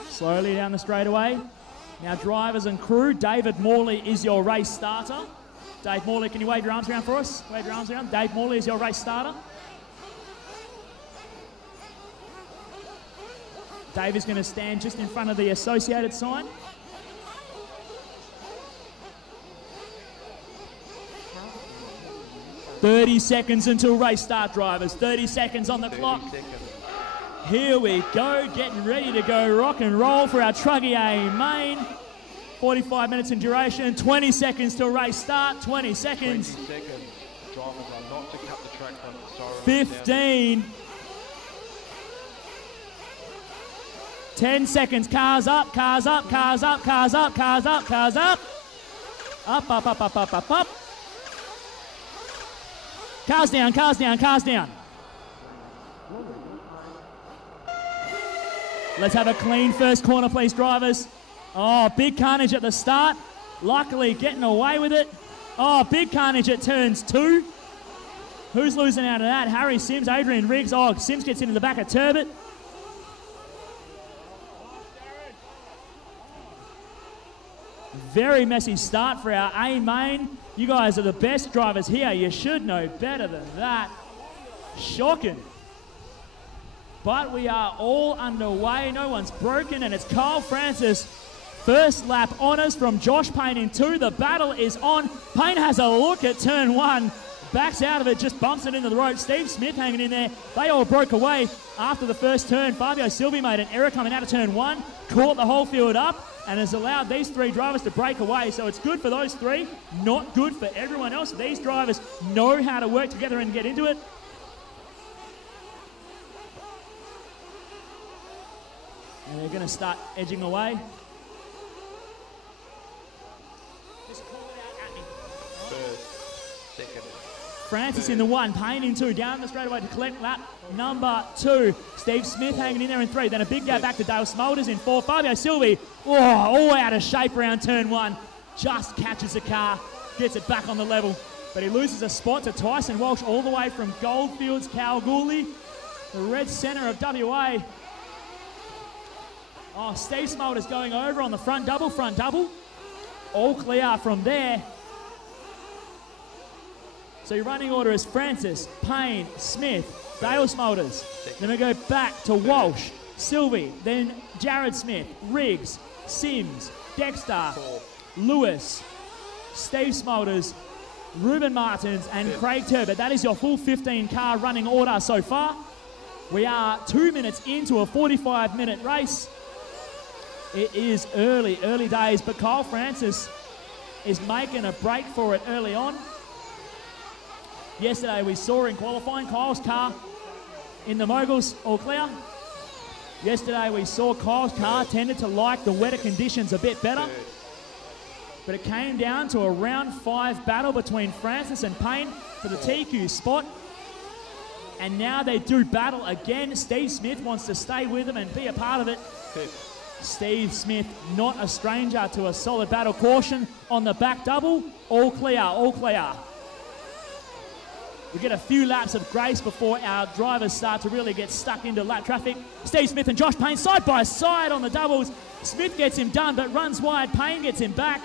Slowly down the straightaway. Now, drivers and crew, David Morley is your race starter. Dave Morley, can you wave your arms around for us? Wave your arms around. Dave Morley is your race starter. Dave is going to stand just in front of the associated sign. "30 seconds until race start, drivers. 30 seconds on the clock. Here we go, getting ready to go rock and roll for our Truggy A main. 45 minutes in duration, 20 seconds till race start, 20 seconds. 20 seconds. Drivers are not to cut the track front. Sorry. 15. 10 seconds, cars up, cars up, cars up, cars up, cars up, cars up. Up, up, up, up, up, up, up. Cars down, cars down, cars down. Let's have a clean first corner, please, drivers. Oh, big carnage at the start. Luckily getting away with it. Oh, big carnage at turns 2. Who's losing out of that? Harry Sims, Adrian Riggs. Oh, Sims gets into the back of Turbot. Very messy start for our A main. You guys are the best drivers here. You should know better than that. Shocking. But we are all underway. No one's broken, and it's Kyle Francis. First lap honours from Josh Payne in 2. The battle is on. Payne has a look at turn 1. Backs out of it, just bumps it into the rope. Steve Smith hanging in there. They all broke away after the first turn. Fabio Silvi made an error coming out of turn 1. Caught the whole field up and has allowed these 3 drivers to break away. So it's good for those 3, not good for everyone else. These drivers know how to work together and get into it. And they're going to start edging away. Just call it out at me. First, second. Francis in the 1, Payne in 2, down the straightaway to collect lap number 2. Steve Smith hanging in there in 3. Then a big gap back to Dale Smulders in 4. Fabio Silvi, all out of shape around turn 1. just catches the car, gets it back on the level. But he loses a spot to Tyson Walsh all the way from Goldfields, Kalgoorlie, the red centre of WA. Oh, Steve Smulders going over on the front double. All clear from there. So your running order is Francis, Payne, Smith, Dale Smulders. Then we go back to Walsh, Sylvie, then Jared Smith, Riggs, Sims, Dexter, Lewis, Steve Smulders, Ruben Martins, and Craig Turbot. That is your full 15-car running order so far. We are 2 minutes into a 45-minute race. It is early days, but Kyle Francis is making a break for it early on. Yesterday we saw in qualifying Kyle's car in the moguls all clear. Yesterday we saw Kyle's car tended to like the wetter conditions a bit better. But it came down to a round 5 battle between Francis and Payne for the TQ spot. And now they do battle again. Steve Smith wants to stay with them and be a part of it. Steve Smith, not a stranger to a solid battle. Caution on the back double. All clear. We get a few laps of grace before our drivers start to really get stuck into lap traffic. Steve Smith and Josh Payne side by side on the doubles. Smith gets him done, but runs wide. Payne gets him back.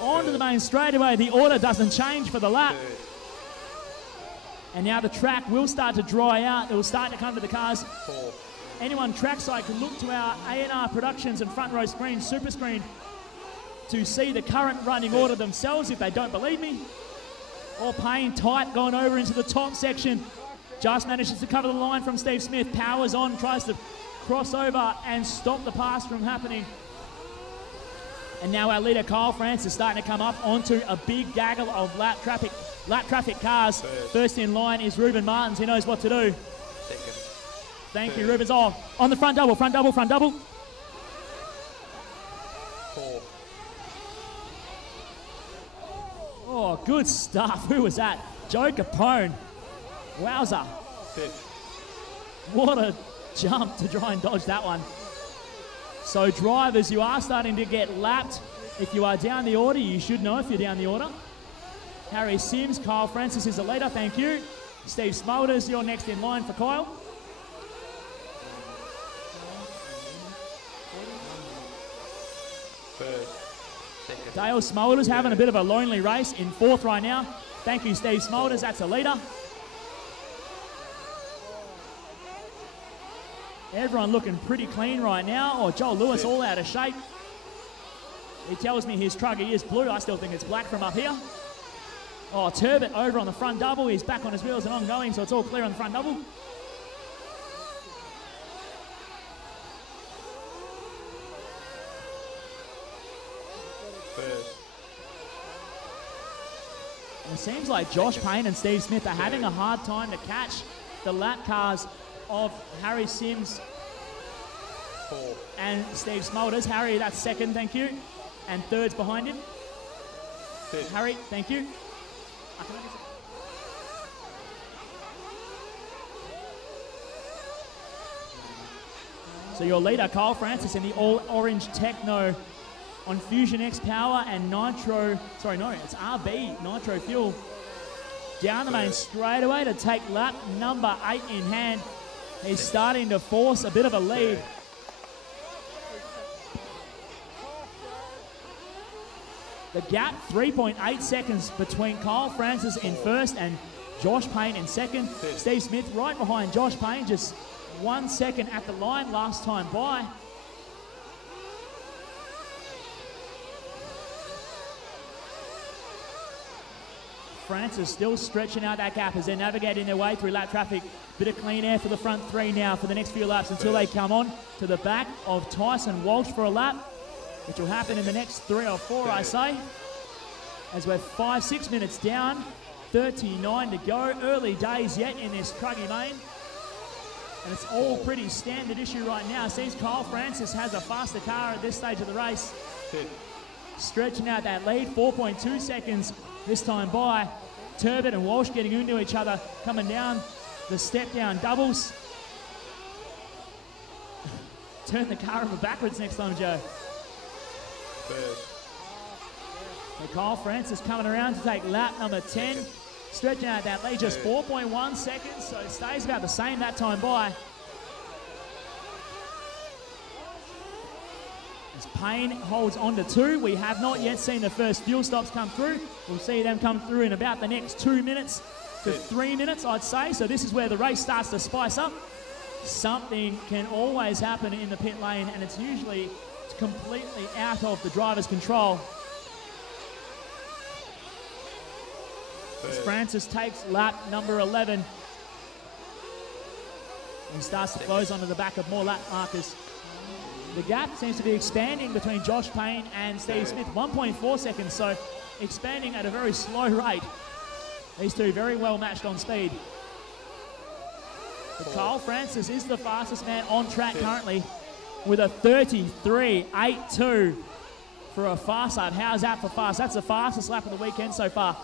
Onto the main straightaway. The order doesn't change for the lap. And now the track will start to dry out. It will start to come to the cars. Anyone trackside can look to our A&R Productions and Front Row Screen, Super Screen, to see the current running order themselves if they don't believe me. Or Payne tight going over into the top section. Just manages to cover the line from Steve Smith. Powers on, tries to cross over and stop the pass from happening. And now our leader Kyle Francis is starting to come up onto a big gaggle of lap traffic cars. First in line is Ruben Martins. He knows what to do. Thank you, Ruben's on the front double. Oh, good stuff. Who was that? Joe Capone. Wowza. What a jump to try and dodge that one. So drivers, you are starting to get lapped. If you are down the order, you should know if you're down the order. Harry Sims, Kyle Francis is the leader, thank you. Steve Smulders, you're next in line for Kyle. Dale Smulders having a bit of a lonely race in 4th right now. Thank you, Steve Smulders, that's the leader. Everyone looking pretty clean right now. Oh, Joel Lewis all out of shape. He tells me his truggy is blue. I still think it's black from up here. Oh, Turbot over on the front double. He's back on his wheels and ongoing, so it's all clear on the front double. It seems like Josh Payne and Steve Smith are having a hard time to catch the lap cars of Harry Sims and Steve Smulders. Harry, that's second, thank you. And third's behind him. Harry, thank you. So your leader, Kyle Francis, in the all-orange Techno on Fusion X Power and Nitro, it's RB, Nitro Fuel. Down the main straightaway to take lap number 8 in hand. He's starting to force a bit of a lead. The gap, 3.8 seconds between Kyle Francis in first and Josh Payne in second. Steve Smith right behind Josh Payne, just 1 second at the line last time by. Francis still stretching out that gap as they're navigating their way through lap traffic. Bit of clean air for the front 3 now for the next few laps until they come on to the back of Tyson Walsh for a lap, which will happen in the next 3 or 4, I say. As we're 5-6 minutes down, 39 to go. Early days yet in this Cruggy main. And it's all pretty standard issue right now. Seems Kyle Francis has a faster car at this stage of the race. Stretching out that lead, 4.2 seconds this time by. Turbot and Walsh getting into each other, coming down the step down doubles. Turn the car over backwards next time, Joe. So Kyle Francis coming around to take lap number 10. Stretching out that lead, just 4.1 seconds, so it stays about the same that time by. As Payne holds on to 2, we have not yet seen the first fuel stops come through. We'll see them come through in about the next 2 minutes to 3 minutes, I'd say. So this is where the race starts to spice up. Something can always happen in the pit lane, and it's usually completely out of the driver's control. As Francis takes lap number 11 and starts to close onto the back of more lap markers. The gap seems to be expanding between Josh Payne and Steve Smith, 1.4 seconds, so expanding at a very slow rate. These two very well matched on speed. But Kyle Francis is the fastest man on track currently with a 33.82 for a fast lap. How's that for fast? That's the fastest lap of the weekend so far.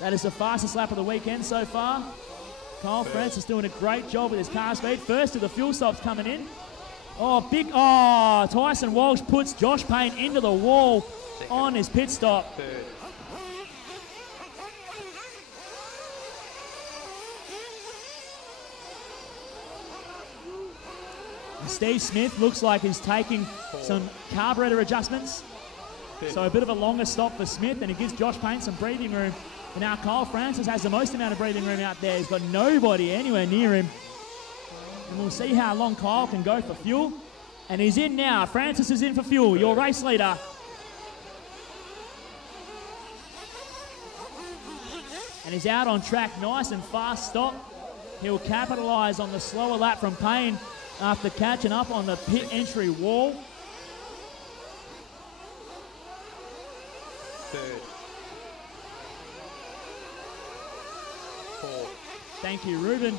That is the fastest lap of the weekend so far. Kyle Francis doing a great job with his car speed. First of the fuel stops coming in. Tyson Walsh puts Josh Payne into the wall on his pit stop. And Steve Smith looks like he's taking some carburetor adjustments. So a bit of a longer stop for Smith, and it gives Josh Payne some breathing room. And now Kyle Francis has the most amount of breathing room out there. He's got nobody anywhere near him. And we'll see how long Kyle can go for fuel. And he's in now. Francis is in for fuel, your race leader. And he's out on track, nice and fast stop. He'll capitalise on the slower lap from Payne after catching up on the pit entry wall. Third. Fourth. Thank you, Ruben.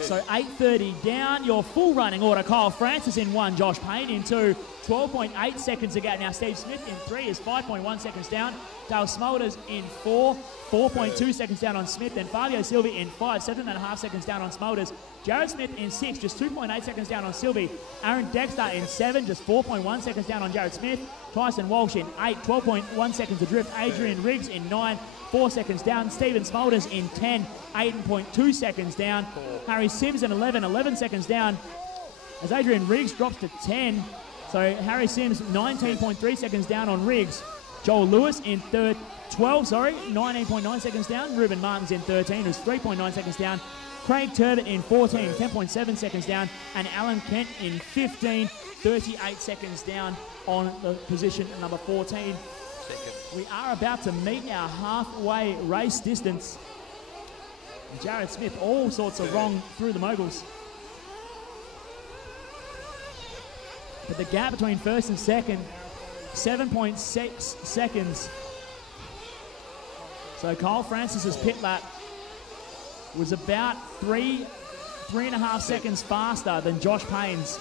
So 8:30 down, your full running order. Kyle Francis in 1, Josh Payne in 2, 12.8 seconds ago. Now Steve Smith in 3 is 5.1 seconds down. Dale Smulders in 4, 4.2 seconds down on Smith. Then Fabio Silvi in 5, 7.5 seconds down on Smulders. Jared Smith in 6, just 2.8 seconds down on Silvi. Aaron Dexter in 7, just 4.1 seconds down on Jared Smith. Tyson Walsh in 8, 12.1 seconds adrift. Adrian Riggs in 9, 4 seconds down. Stephen Smulders in 10, 8.2 seconds down. Harry Sims in 11, 11 seconds down. As Adrian Riggs drops to 10. So Harry Sims 19.3 seconds down on Riggs. Joel Lewis in 19.9 seconds down. Ruben Martins in 13, who's 3.9 seconds down. Craig Turbot in 14, 10.7 seconds down. And Alan Kent in 15, 38 seconds down on the position number 14. We are about to meet our halfway race distance. Jared Smith, all sorts of wrong through the moguls. But the gap between first and second, 7.6 seconds. So Kyle Francis's pit lap was about 3.5 seconds faster than Josh Payne's.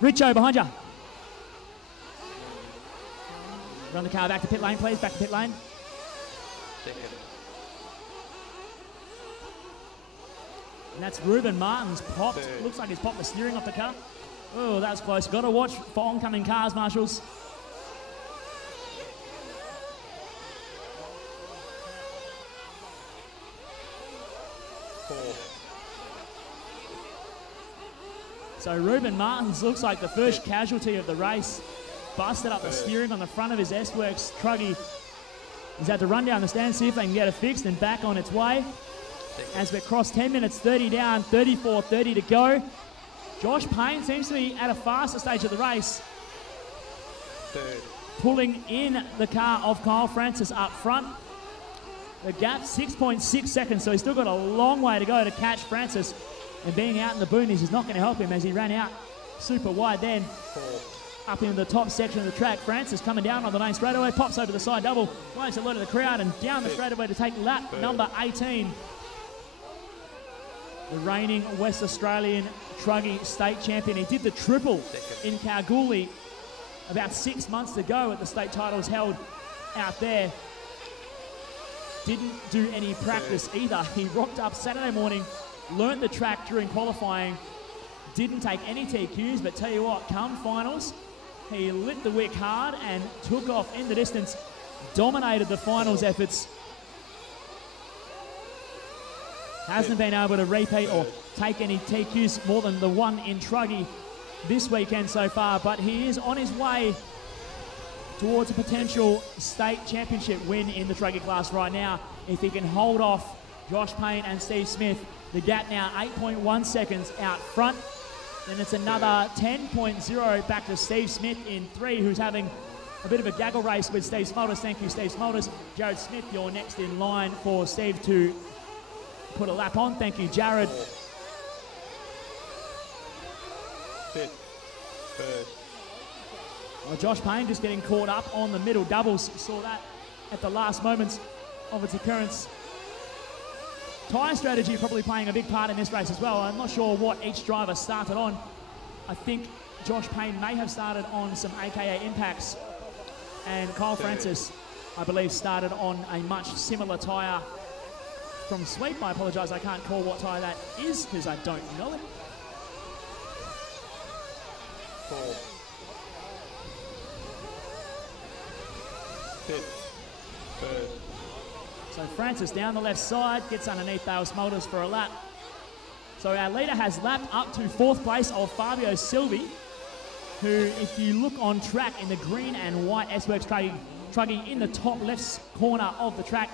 Richo behind you. Run the car back to pit lane, please. Back to pit lane. Second. And that's Ruben Martins popped. Looks like he's popped the steering off the car. Oh, that was close. Got to watch for oncoming cars, marshals. So Ruben Martins looks like the first casualty of the race. Busted up the steering on the front of his S-Works truggy. He's had to run down the stand, see if they can get it fixed and back on its way. As we cross 10 minutes, 30 down, 34.30 to go. Josh Payne seems to be at a faster stage of the race. Third. Pulling in the car of Kyle Francis up front. The gap 6.6 seconds, so he's still got a long way to go to catch Francis. And being out in the boonies is not going to help him as he ran out super wide then. Up into the top section of the track. Francis coming down on the main straightaway, pops over the side double, waves a lot of the crowd and down the straightaway to take lap number 18. The reigning West Australian Truggy State Champion. He did the triple in Kalgoorlie about 6 months ago at the state titles held out there. didn't do any practice either. He rocked up Saturday morning, learnt the track during qualifying, didn't take any TQs, but tell you what, come finals, he lit the wick hard and took off in the distance, dominated the finals efforts. Hasn't been able to repeat or take any TQs more than the one in Truggy this weekend so far, but he is on his way towards a potential state championship win in the Truggy class right now. If he can hold off Josh Payne and Steve Smith, the gap now 8.1 seconds out front. Then it's another 10.0 back to Steve Smith in 3, who's having a bit of a gaggle race with Steve Smulders. Thank you, Steve Smulders. Jared Smith, you're next in line for Steve to put a lap on. Thank you, Jared. Fifth, first. Well, Josh Payne just getting caught up on the middle doubles. Saw that at the last moments of its occurrence. Tyre strategy probably playing a big part in this race as well. I'm not sure what each driver started on. I think Josh Payne may have started on some AKA impacts, and Kyle Francis, I believe, started on a much similar tyre from Sweep. I apologise, I can't call what tyre that is because I don't know it. 4. Fifth, first. So Francis down the left side, gets underneath Dale Smulders for a lap. So our leader has lapped up to 4th place of Fabio Silvi, who, if you look on track in the green and white S-Works Truggy in the top left corner of the track,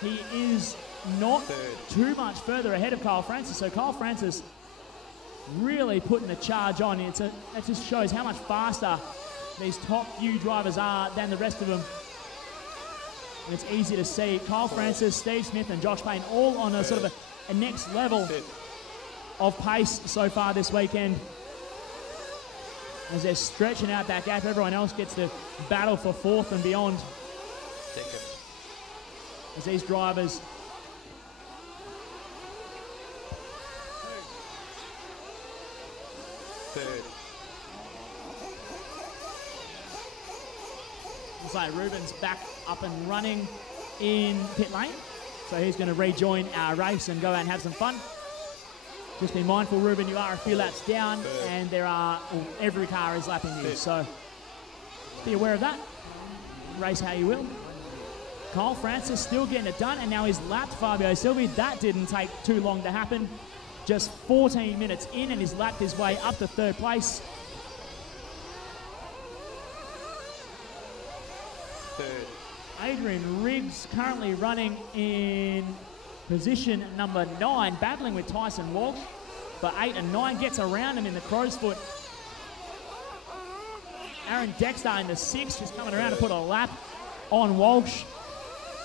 he is not too much further ahead of Kyle Francis. So Kyle Francis really putting a charge on. It just shows how much faster these top few drivers are than the rest of them. And it's easy to see Kyle Francis, Steve Smith and Josh Payne all on a sort of a next level of pace so far this weekend. As they're stretching out that gap, everyone else gets to battle for 4th and beyond. Second. As these drivers third. Looks like Ruben's back up and running in pit lane. So he's going to rejoin our race and go out and have some fun. Just be mindful, Ruben, you are a few laps down and every car is lapping you. So be aware of that. Race how you will. Kyle Francis still getting it done, and now he's lapped Fabio Silvi. That didn't take too long to happen. Just 14 minutes in and he's lapped his way up to 3rd place. Adrian Riggs currently running in position number 9, battling with Tyson Walsh. But 8 and 9 gets around him in the crow's foot. Aaron Dexter in the 6th, just coming around to put a lap on Walsh.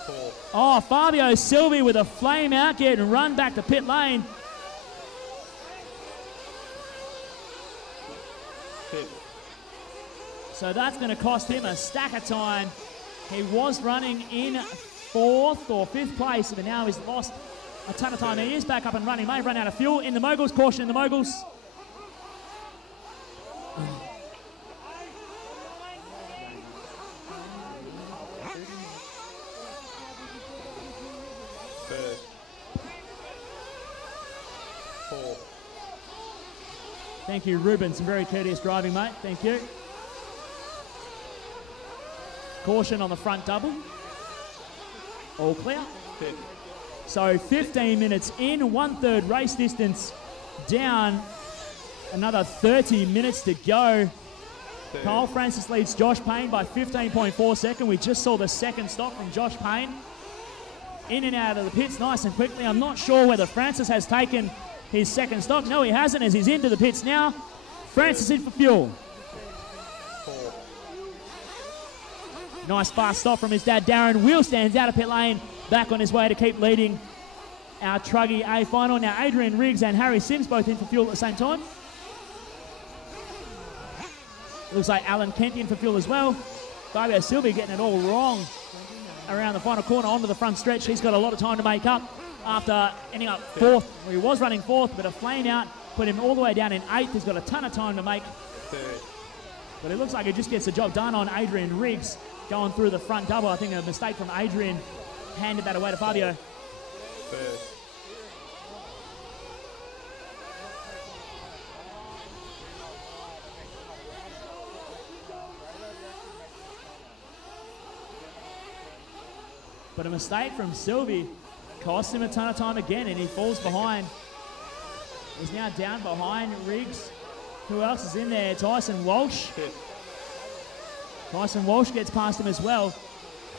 4. Oh, Fabio Silvi with a flame out, getting run back to pit lane. 5th. So that's going to cost him a stack of time. He was running in 4th or 5th place, but now he's lost a ton of time. He is back up and running. May have run out of fuel in the moguls. Caution in the moguls. First. 4. Thank you, Ruben. Some very courteous driving, mate. Thank you. Caution on the front double. All clear. 5th. So 15 minutes in, 1/3 race distance down. Another 30 minutes to go. Kyle Francis leads Josh Payne by 15.4 seconds. We just saw the second stop from Josh Payne. In and out of the pits nice and quickly. I'm not sure whether Francis has taken his second stop. No, he hasn't, as he's into the pits now. Francis in for fuel. 4. Nice fast stop from his dad, Darren. Wheel stands out of pit lane, back on his way to keep leading our Truggy A final. Now Adrian Riggs and Harry Sims both in for fuel at the same time. Looks like Alan Kent in for fuel as well. Fabio Silvi getting it all wrong around the final corner onto the front stretch. He's got a lot of time to make up after ending up 4th. Well, he was running 4th, but a flame out put him all the way down in 8th. He's got a ton of time to make. 3rd. But it looks like he just gets the job done on Adrian Riggs going through the front double. I think a mistake from Adrian handed that away to Fabio. Third. But a mistake from Sylvie cost him a ton of time again, and he falls behind. He's now down behind Riggs. Who else is in there? Tyson Walsh. Tyson Walsh gets past him as well.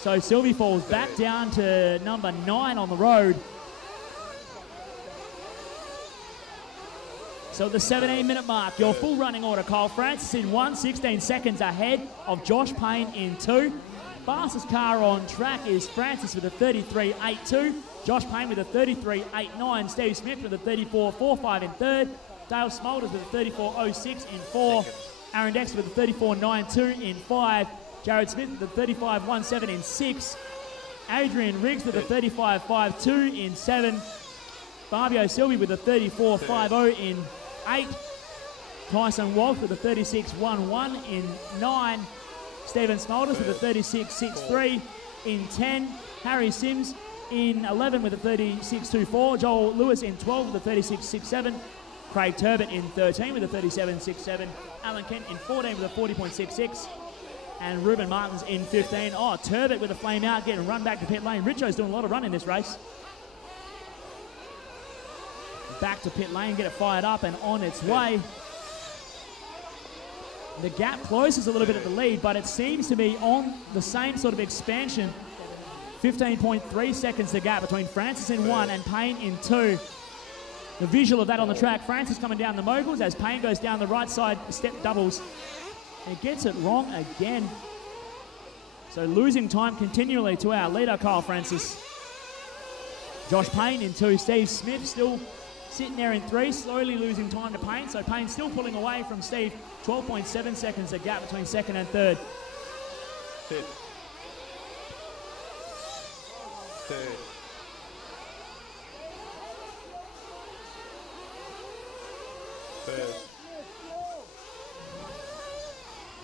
So Sylvie falls back down to number 9 on the road. So at the 17-minute mark, your full running order, Kyle Francis in 1, 16 seconds ahead of Josh Payne in 2. Fastest car on track is Francis with a 33.82. Josh Payne with a 33.89. Steve Smith with a 34.45 in 3rd. Dale Smulders with a 34.06 in 4. Aaron Dexter with a 34.92 in 5. Jared Smith with a 35.17 in 6. Adrian Riggs with a 35.52 in 7. Fabio Silvi with a 34.50 in 8. Tyson Walsh with a 36.11 in 9. Stephen Smulders with a 36.63 in 10. Harry Sims in 11 with a 36.24. Joel Lewis in 12 with a 36.67. Craig Turbot in 13 with a 37.67. Alan Kent in 14 with a 40.66. And Ruben Martins in 15. Oh, Turbot with a flame out, getting run back to pit lane. Richo's doing a lot of run in this race. Back to pit lane, get it fired up and on its way. The gap closes a little bit at the lead, but it seems to be on the same sort of expansion. 15.3 seconds the gap between Francis in 1 and Payne in 2. The visual of that on the track, Francis coming down the moguls as Payne goes down the right side step doubles. And he gets it wrong again. So losing time continually to our leader, Kyle Francis. Josh Payne in 2, Steve Smith still sitting there in 3, slowly losing time to Payne. So Payne still pulling away from Steve. 12.7 seconds a gap between 2nd and 3rd. Fifth. Third. Third.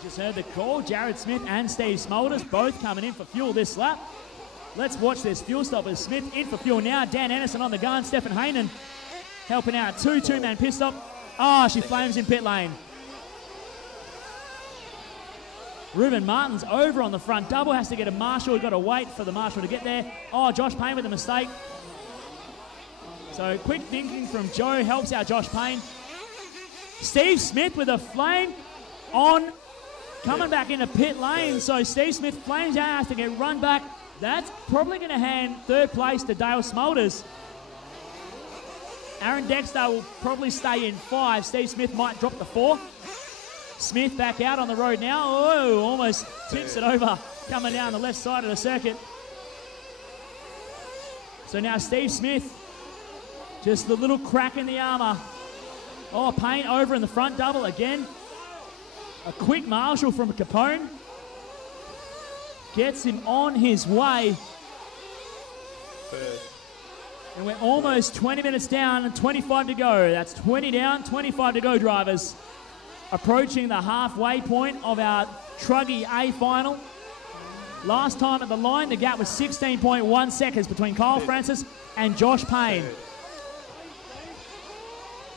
Just heard the call. Jared Smith and Steve Smulders both coming in for fuel this lap. Let's watch this fuel stop as Smith in for fuel now. Dan Anderson on the gun. Stefan Haynen helping out. Two-man pit stop. Oh, she flames in pit lane. Ruben Martins over on the front double. Has to get a marshal. We've got to wait for the marshal to get there. Oh, Josh Payne with a mistake. So quick thinking from Joe helps out Josh Payne. Steve Smith with a flame on. Coming back into pit lane. So Steve Smith flames out. Has to get run back. That's probably going to hand 3rd place to Dale Smulders. Aaron Dexter will probably stay in 5. Steve Smith might drop the 4. Smith back out on the road now. Oh, almost tips it over. Coming down the left side of the circuit. So now Steve Smith, just the little crack in the armour. Oh, Payne over in the front double again. A quick marshal from Capone. Gets him on his way. Third. And we're almost 20 minutes down and 25 to go. That's 20 down, 25 to go, drivers. Approaching the halfway point of our Truggy A final. Last time at the line, the gap was 16.1 seconds between Kyle Francis and Josh Payne.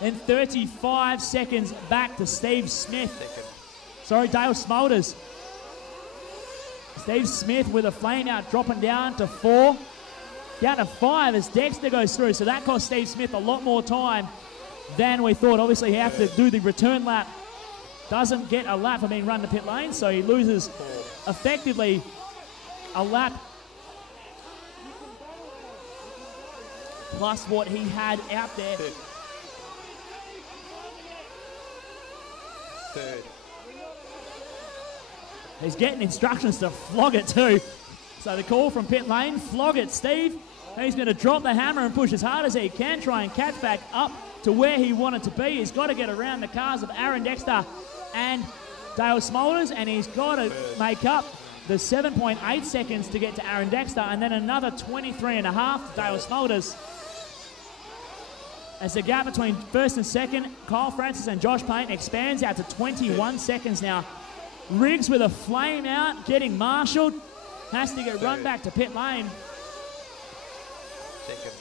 Then 35 seconds back to Steve Smith. Sorry, Dale Smulders. Steve Smith with a flame out, dropping down to 4. Down to 5 as Dexter goes through. So that cost Steve Smith a lot more time than we thought. Obviously, he had to do the return lap. Doesn't get a lap for being run to pit lane, so he loses effectively a lap plus what he had out there. Third. He's getting instructions to flog it too. So the call from pit lane, flog it, Steve. He's going to drop the hammer and push as hard as he can, try and catch back up to where he wanted to be. He's got to get around the cars of Aaron Dexter and Dale Smulders, and he's got to make up the 7.8 seconds to get to Aaron Dexter, and then another 23.5 to Dale Smulders. As the gap between 1st and 2nd, Kyle Francis and Josh Payne expands out to 21 seconds now. Riggs with a flame out, getting marshalled. Has to get run back to pit lane. Second.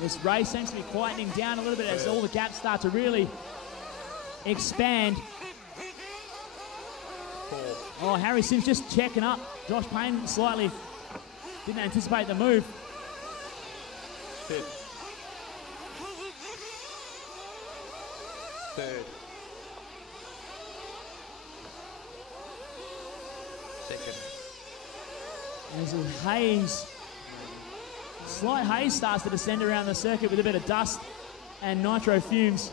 This race seems to be quietening down a little bit as all the gaps start to really expand. Oh, Harry Sims just checking up. Josh Payne slightly didn't anticipate the move. Fifth. Third. Second. There's a haze. Slight haze starts to descend around the circuit with a bit of dust and nitro fumes.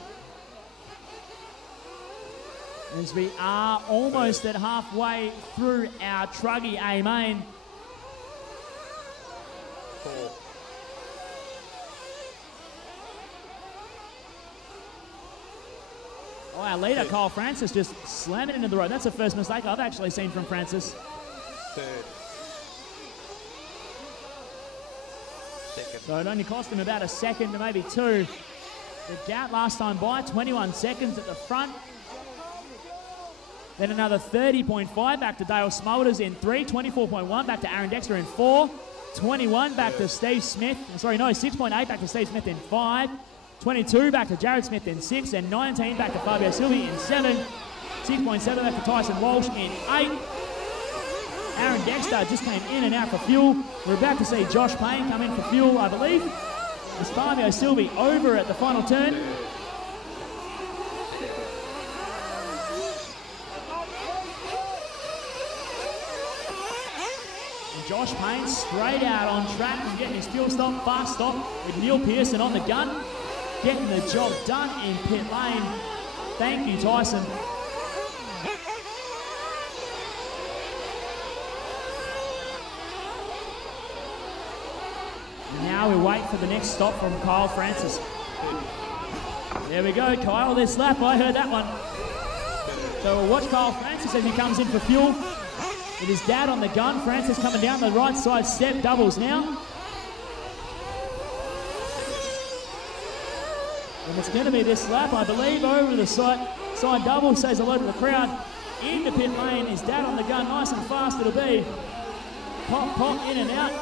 As we are almost at halfway through our Truggy A main. 4. Oh, our leader, Kyle Francis, just slamming into the road. That's the first mistake I've actually seen from Francis. Third. Second. So it only cost him about a second to maybe two. The gap last time by, 21 seconds at the front. Then another 30.5 back to Dale Smulders in 3, 24.1 back to Aaron Dexter in 4, 21 back to Steve Smith, 6.8 back to Steve Smith in 5, 22 back to Jared Smith in 6, and 19 back to Fabio Silvi in 7, 6.7 back to Tyson Walsh in 8. Aaron Dexter just came in and out for fuel. We're about to see Josh Payne come in for fuel, I believe. As Fabio Silvi over at the final turn. Josh Payne straight out on track and getting his fuel stop, fast stop with Neil Pearson on the gun. Getting the job done in pit lane. Thank you, Tyson. Now we wait for the next stop from Kyle Francis. There we go, Kyle, this lap, I heard that one. So we'll watch Kyle Francis as he comes in for fuel. With his dad on the gun, Francis coming down the right side step, doubles now. And it's going to be this lap, I believe, over the side double, says hello to the crowd. Into pit lane, his dad on the gun, nice and fast it'll be. Pop, pop, in and out.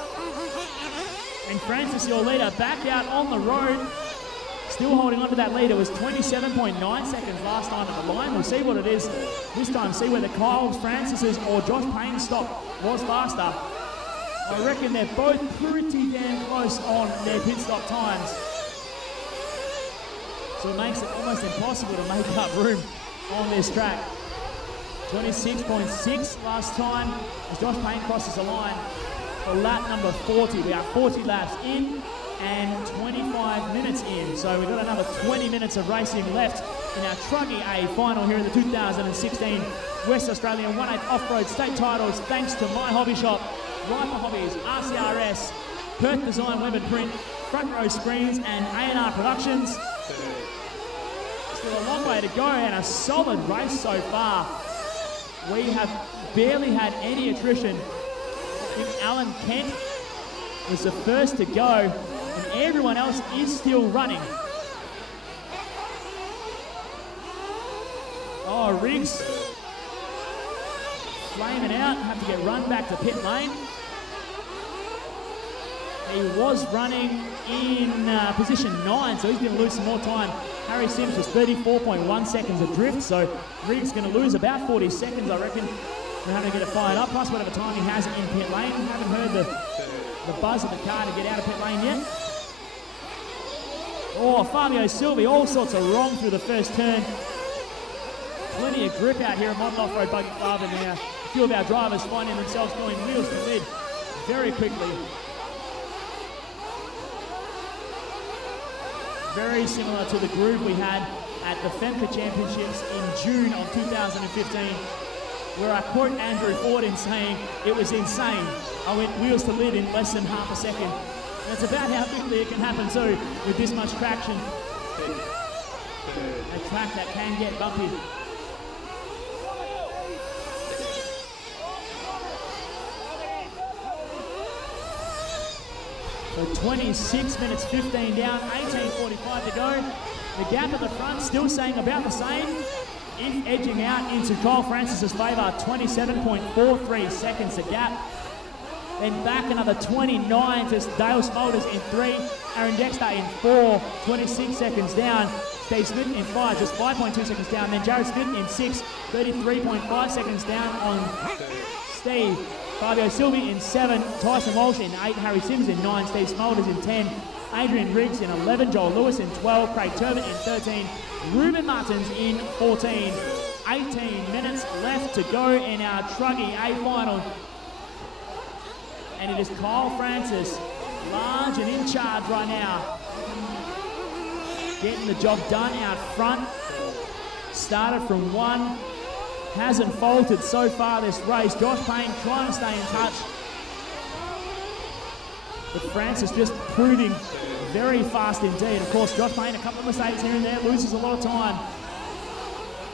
And Francis, your leader, back out on the road. Still holding on to that lead. It was 27.9 seconds last time at the line. We'll see what it is this time. See whether Kyle Francis's or Josh Payne's stop was faster. I reckon they're both pretty damn close on their pit stop times. So it makes it almost impossible to make up room on this track. 26.6 last time as Josh Payne crosses the line for lap number 40. We are 40 laps in and 25 minutes in. So we've got another 20 minutes of racing left in our Truggy A final here in the 2016 West Australian 1/8 Off-Road State Titles, thanks to My Hobby Shop, Riper Hobbies, RCRS, Perth Design Web and Print, Front Row Screens and A&R Productions. Still a long way to go and a solid race so far. We have barely had any attrition. I think Alan Kent was the first to go, and everyone else is still running. Oh, Riggs flaming out, have to get run back to pit lane. He was running in position 9, so he's going to lose some more time. Harry Sims was 34.1 seconds adrift, so Riggs going to lose about 40 seconds, I reckon. We're having to get it fired up, plus whatever time he has in pit lane. Haven't heard the buzz of the car to get out of pit lane yet. Oh, Fabio Silvi, all sorts of wrong through the first turn. Plenty of grip out here at Modern Off-Road Buggy Club, and a few of our drivers finding themselves going wheels to lid very quickly. Very similar to the groove we had at the FEMCA Championships in June of 2015, where I quote Andrew Ford in saying, "It was insane. I went wheels to lid in less than half a second." And that's about how quickly it can happen too, with this much traction. A track that can get bumpy. So 26 minutes 15 down, 18:45 to go. The gap at the front still saying about the same, if edging out into Kyle Francis's favour, 27.43 seconds the gap. Then back another 29 to Dale Smolders in 3, Aaron Dexter in 4, 26 seconds down. Steve Smith in 5, just 5.2 seconds down. Then Jared Smith in 6, 33.5 seconds down on Steve. Fabio Silvi in 7, Tyson Walsh in 8, Harry Sims in 9, Steve Smolders in 10, Adrian Riggs in 11, Joel Lewis in 12, Craig Turbot in 13, Ruben Martins in 14. 18 minutes left to go in our Truggy A final. And it is Kyle Francis, large and in charge right now. Getting the job done out front. Started from 1. Hasn't faltered so far this race. Josh Payne trying to stay in touch. But Francis just proving very fast indeed. Of course, Josh Payne, a couple of mistakes here and there, loses a lot of time.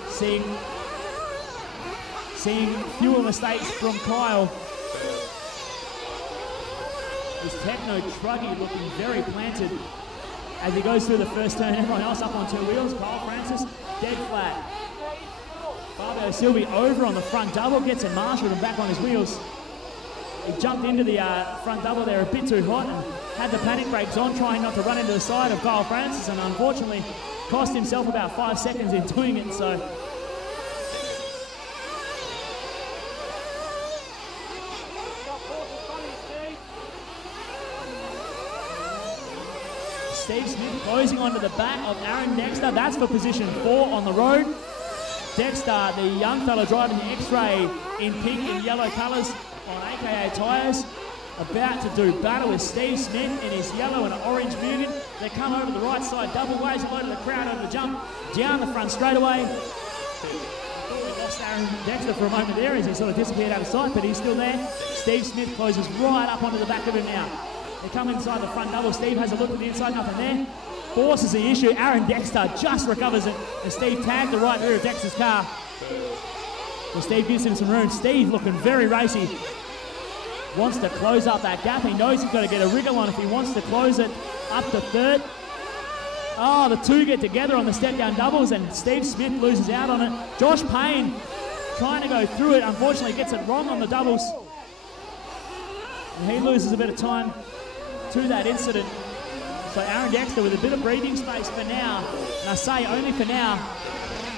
Seeing fewer mistakes from Kyle. This Techno Truggy looking very planted as he goes through the first turn. Everyone else up on 2 wheels. Kyle Francis, dead flat. Fabio Silvi over on the front double, gets him marshalled and back on his wheels. He jumped into the front double there a bit too hot and had the panic brakes on, trying not to run into the side of Kyle Francis, and unfortunately cost himself about 5 seconds in doing it. So Steve Smith closing onto the back of Aaron Dexter. That's for position 4 on the road. Dexter, the young fella driving the X-Ray in pink and yellow colours on AKA tyres, about to do battle with Steve Smith in his yellow and orange Mugen. They come over the right side, double ways, a load of the crowd over the jump, down the front straightaway. We lost Aaron Dexter for a moment there as he sort of disappeared out of sight, but he's still there. Steve Smith closes right up onto the back of him now. They come inside the front double. Steve has a look at the inside, nothing there. Forces the issue. Aaron Dexter just recovers it, and Steve tagged the right rear of Dexter's car. Well, Steve gives him some room. Steve looking very racy. Wants to close up that gap. He knows he's got to get a wriggle on if he wants to close it up to 3rd. Oh, the two get together on the step-down doubles, and Steve Smith loses out on it. Josh Payne trying to go through it. Unfortunately, gets it wrong on the doubles. And he loses a bit of time to that incident. So Aaron Dexter with a bit of breathing space for now, and I say only for now.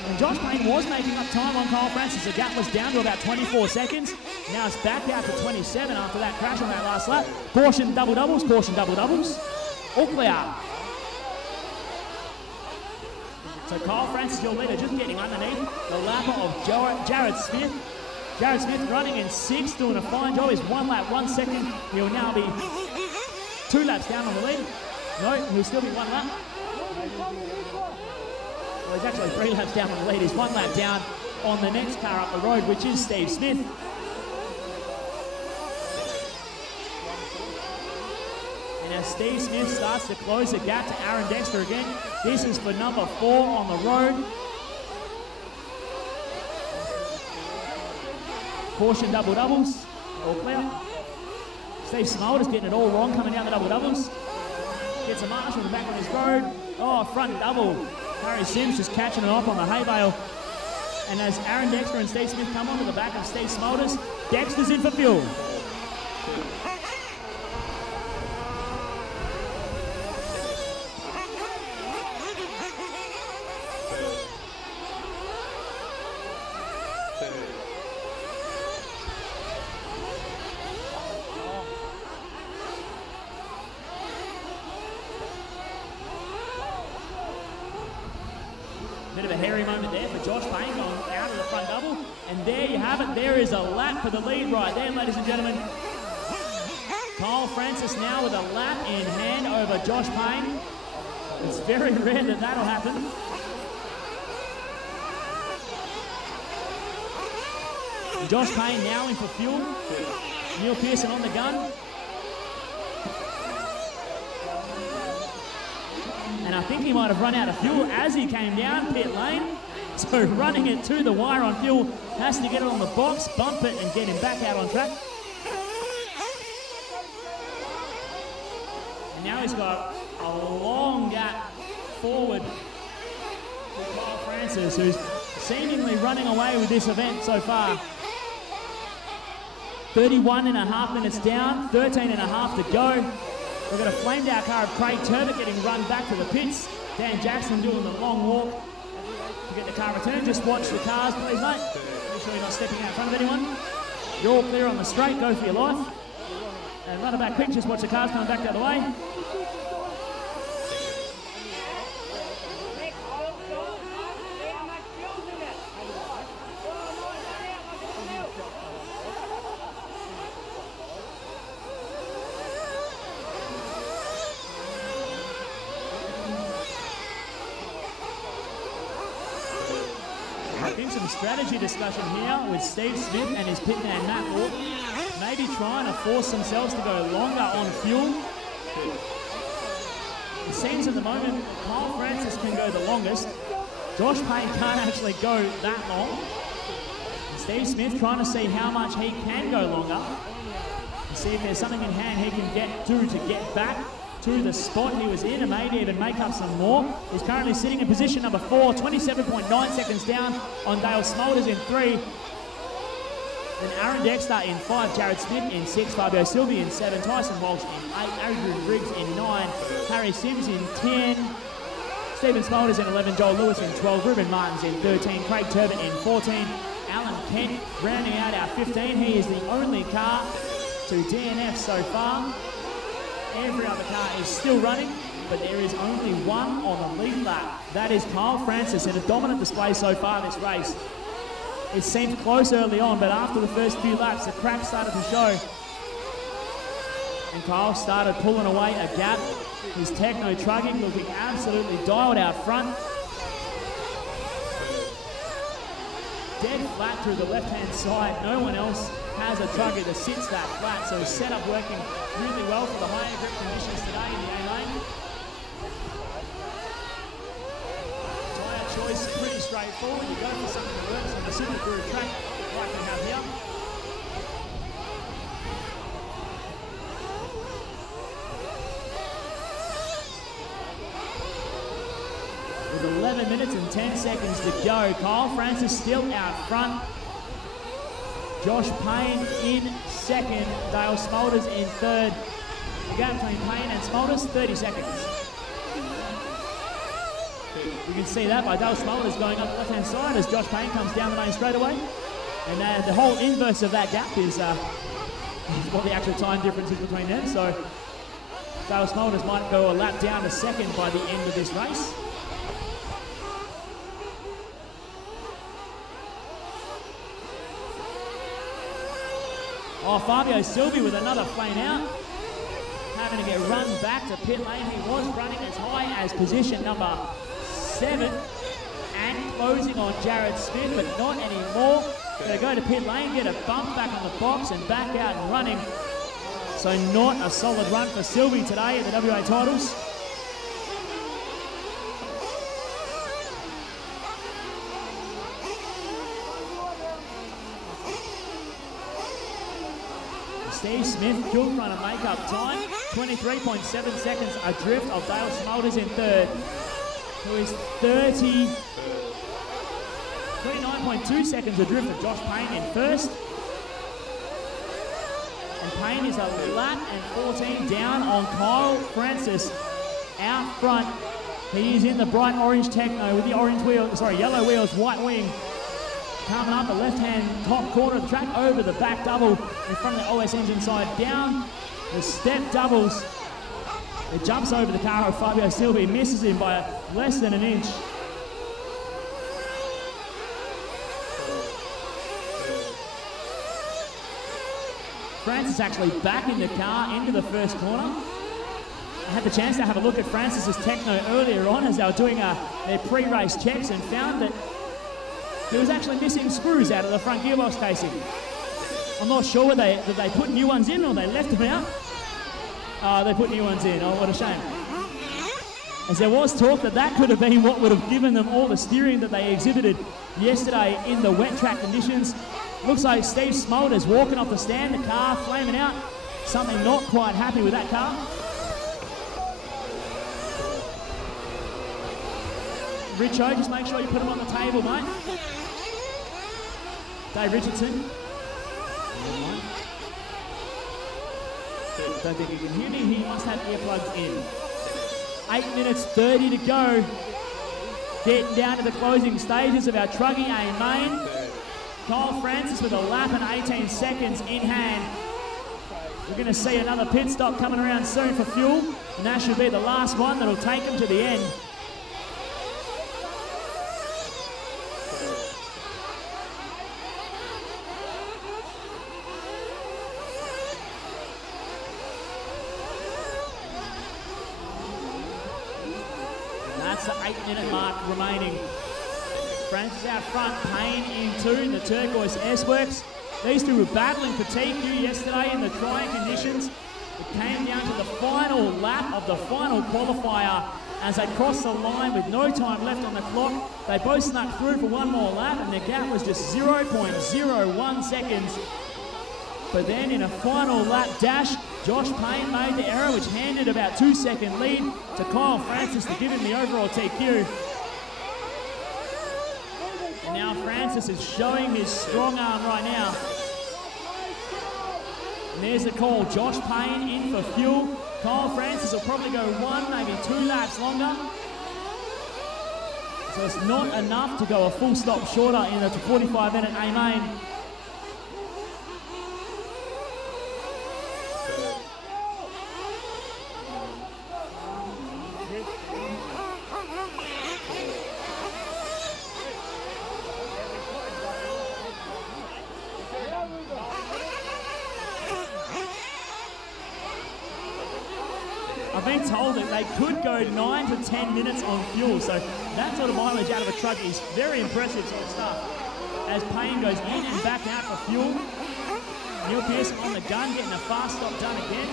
And Josh Payne was making up time on Kyle Francis. The gap was down to about 24 seconds. Now it's back out to 27 after that crash on that last lap. Caution double doubles, all clear. So Kyle Francis, your leader, just getting underneath the lapper of Jared Smith. Jared Smith running in 6th, doing a fine job. He's 1 lap, 1 second. He'll now be 2 laps down on the lead. No, he'll still be 1 lap. Well, he's actually 3 laps down on the lead. He's 1 lap down on the next car up the road, which is Steve Smith. And as Steve Smith starts to close the gap to Aaron Dexter again, this is for number 4 on the road. Caution double doubles, all clear. Steve Smolders getting it all wrong coming down the double doubles. Gets a marshal in the back on his road. Oh, front double. Harry Sims just catching it off on the hay bale. And as Aaron Dexter and Steve Smith come onto the back of Steve Smolders, Dexter's in for fuel. Bit of a hairy moment there for Josh Payne going out of the front double. And there you have it. There is a lap for the lead right there, ladies and gentlemen. Kyle Francis now with a lap in hand over Josh Payne. It's very rare that that'll happen. And Josh Payne now in for fuel. Neil Pearson on the gun. And I think he might have run out of fuel as he came down pit lane. So running it to the wire on fuel, has to get it on the box, bump it and get him back out on track. And now he's got a long gap forward Kyle Francis, who's seemingly running away with this event so far. 31.5 minutes down, 13.5 to go. We've got a flamed out car of Craig Turbot getting run back to the pits. Dan Jackson doing the long walk to get the car returned. Just watch the cars, please, mate. Make sure you're not stepping out in front of anyone. You're all clear on the straight, go for your life. And run it back quick, just watch the cars coming back the other way. Been some strategy discussion here with Steve Smith and his pitman Matt Ward, maybe trying to force themselves to go longer on fuel. It seems at the moment Kyle Francis can go the longest. Josh Payne can't actually go that long. And Steve Smith trying to see how much he can go longer and see if there's something in hand he can to get back to the spot he was in and maybe even make up some more. He's currently sitting in position number 4, 27.9 seconds down on Dale Smulders in 3. Then Aaron Dexter in 5, Jared Smith in 6, Fabio Silvi in 7, Tyson Walsh in 8, Andrew Riggs in 9, Harry Sims in 10, Stephen Smulders in 11, Joel Lewis in 12, Ruben Martins in 13, Craig Turbot in 14, Alan Kent rounding out our 15. He is the only car to DNF so far. Every other car is still running, but there is only one on the lead lap. That is Kyle Francis in a dominant display so far this race. It seemed close early on, but after the first few laps, the cracks started to show. And Kyle started pulling away a gap. His Techno Trugging looking absolutely dialed out front. Dead flat through the left-hand side. No one else has a Trugger that sits that flat, so his setup working really well for the higher grip conditions today in the A lane. Tyre choice pretty straightforward. You go for something that works on the Super Guru track like we have here. With 11 minutes and 10 seconds to go, Kyle Francis still out front. Josh Payne in second, Dale Smulders in third. The gap between Payne and Smulders, 30 seconds. You can see that by Dale Smulders going up the left-hand side as Josh Payne comes down the main straightaway. And the whole inverse of that gap is what the actual time difference is between them. So Dale Smulders might go a lap down to second by the end of this race. Oh, Fabio Silvi with another flame out. Having to get run back to pit lane. He was running as high as position number 7 and closing on Jared Smith, but not anymore. Going to go to pit lane, get a bump back on the box and back out and running. So not a solid run for Silvi today at the WA titles. Steve Smith still trying to make up time. 23.7 seconds adrift of Dale Smulders in third, who is 29.2 seconds adrift of Josh Payne in first. And Payne is a lap and 14 down on Kyle Francis out front. He is in the bright orange Techno with the yellow wheels, white wing. Coming up the left-hand top corner of the track over the back double in front of the OS engine side down. The step doubles. It jumps over the car of Fabio Silvi, misses him by less than an inch. Francis actually back in the car into the first corner. I had the chance to have a look at Francis's Techno earlier on as they were doing their pre-race checks and found that he was actually missing screws out of the front gearbox casing. I'm not sure whether they put new ones in or they left them out. They put new ones in. Oh, what a shame. As there was talk that could have been what would have given them all the steering that they exhibited yesterday in the wet track conditions. Looks like Steve Smulders walking off the stand, the car flaming out. Something not quite happy with that car. Richo, just make sure you put him on the table, mate. Dave Richardson. Don't think he can hear me. He must have earplugs in. 8 minutes 30 to go. Getting down to the closing stages of our Truggy A main. Kyle Francis with a lap and 18 seconds in hand. We're going to see another pit stop coming around soon for fuel, and that should be the last one that'll take him to the end. And that's the 8-minute mark remaining. Francis out front, Payne in 2 in the Turquoise S-Works. These two were battling fatigue yesterday in the trying conditions. It came down to the final lap of the final qualifier as they crossed the line with no time left on the clock. They both snuck through for one more lap and the gap was just 0.01 seconds. But then in a final lap dash, Josh Payne made the error which handed about 2-second lead to Kyle Francis to give him the overall TQ. Now Francis is showing his strong arm right now. And there's the call. Josh Payne in for fuel. Kyle Francis will probably go 1, maybe 2 laps longer. So it's not enough to go a full stop shorter in the 45-minute A main. I've been told that they could go 9 to 10 minutes on fuel, so that sort of mileage out of a truck is very impressive sort of stuff. As Payne goes in and back out for fuel, Neil Pearson on the gun, getting a fast stop done again.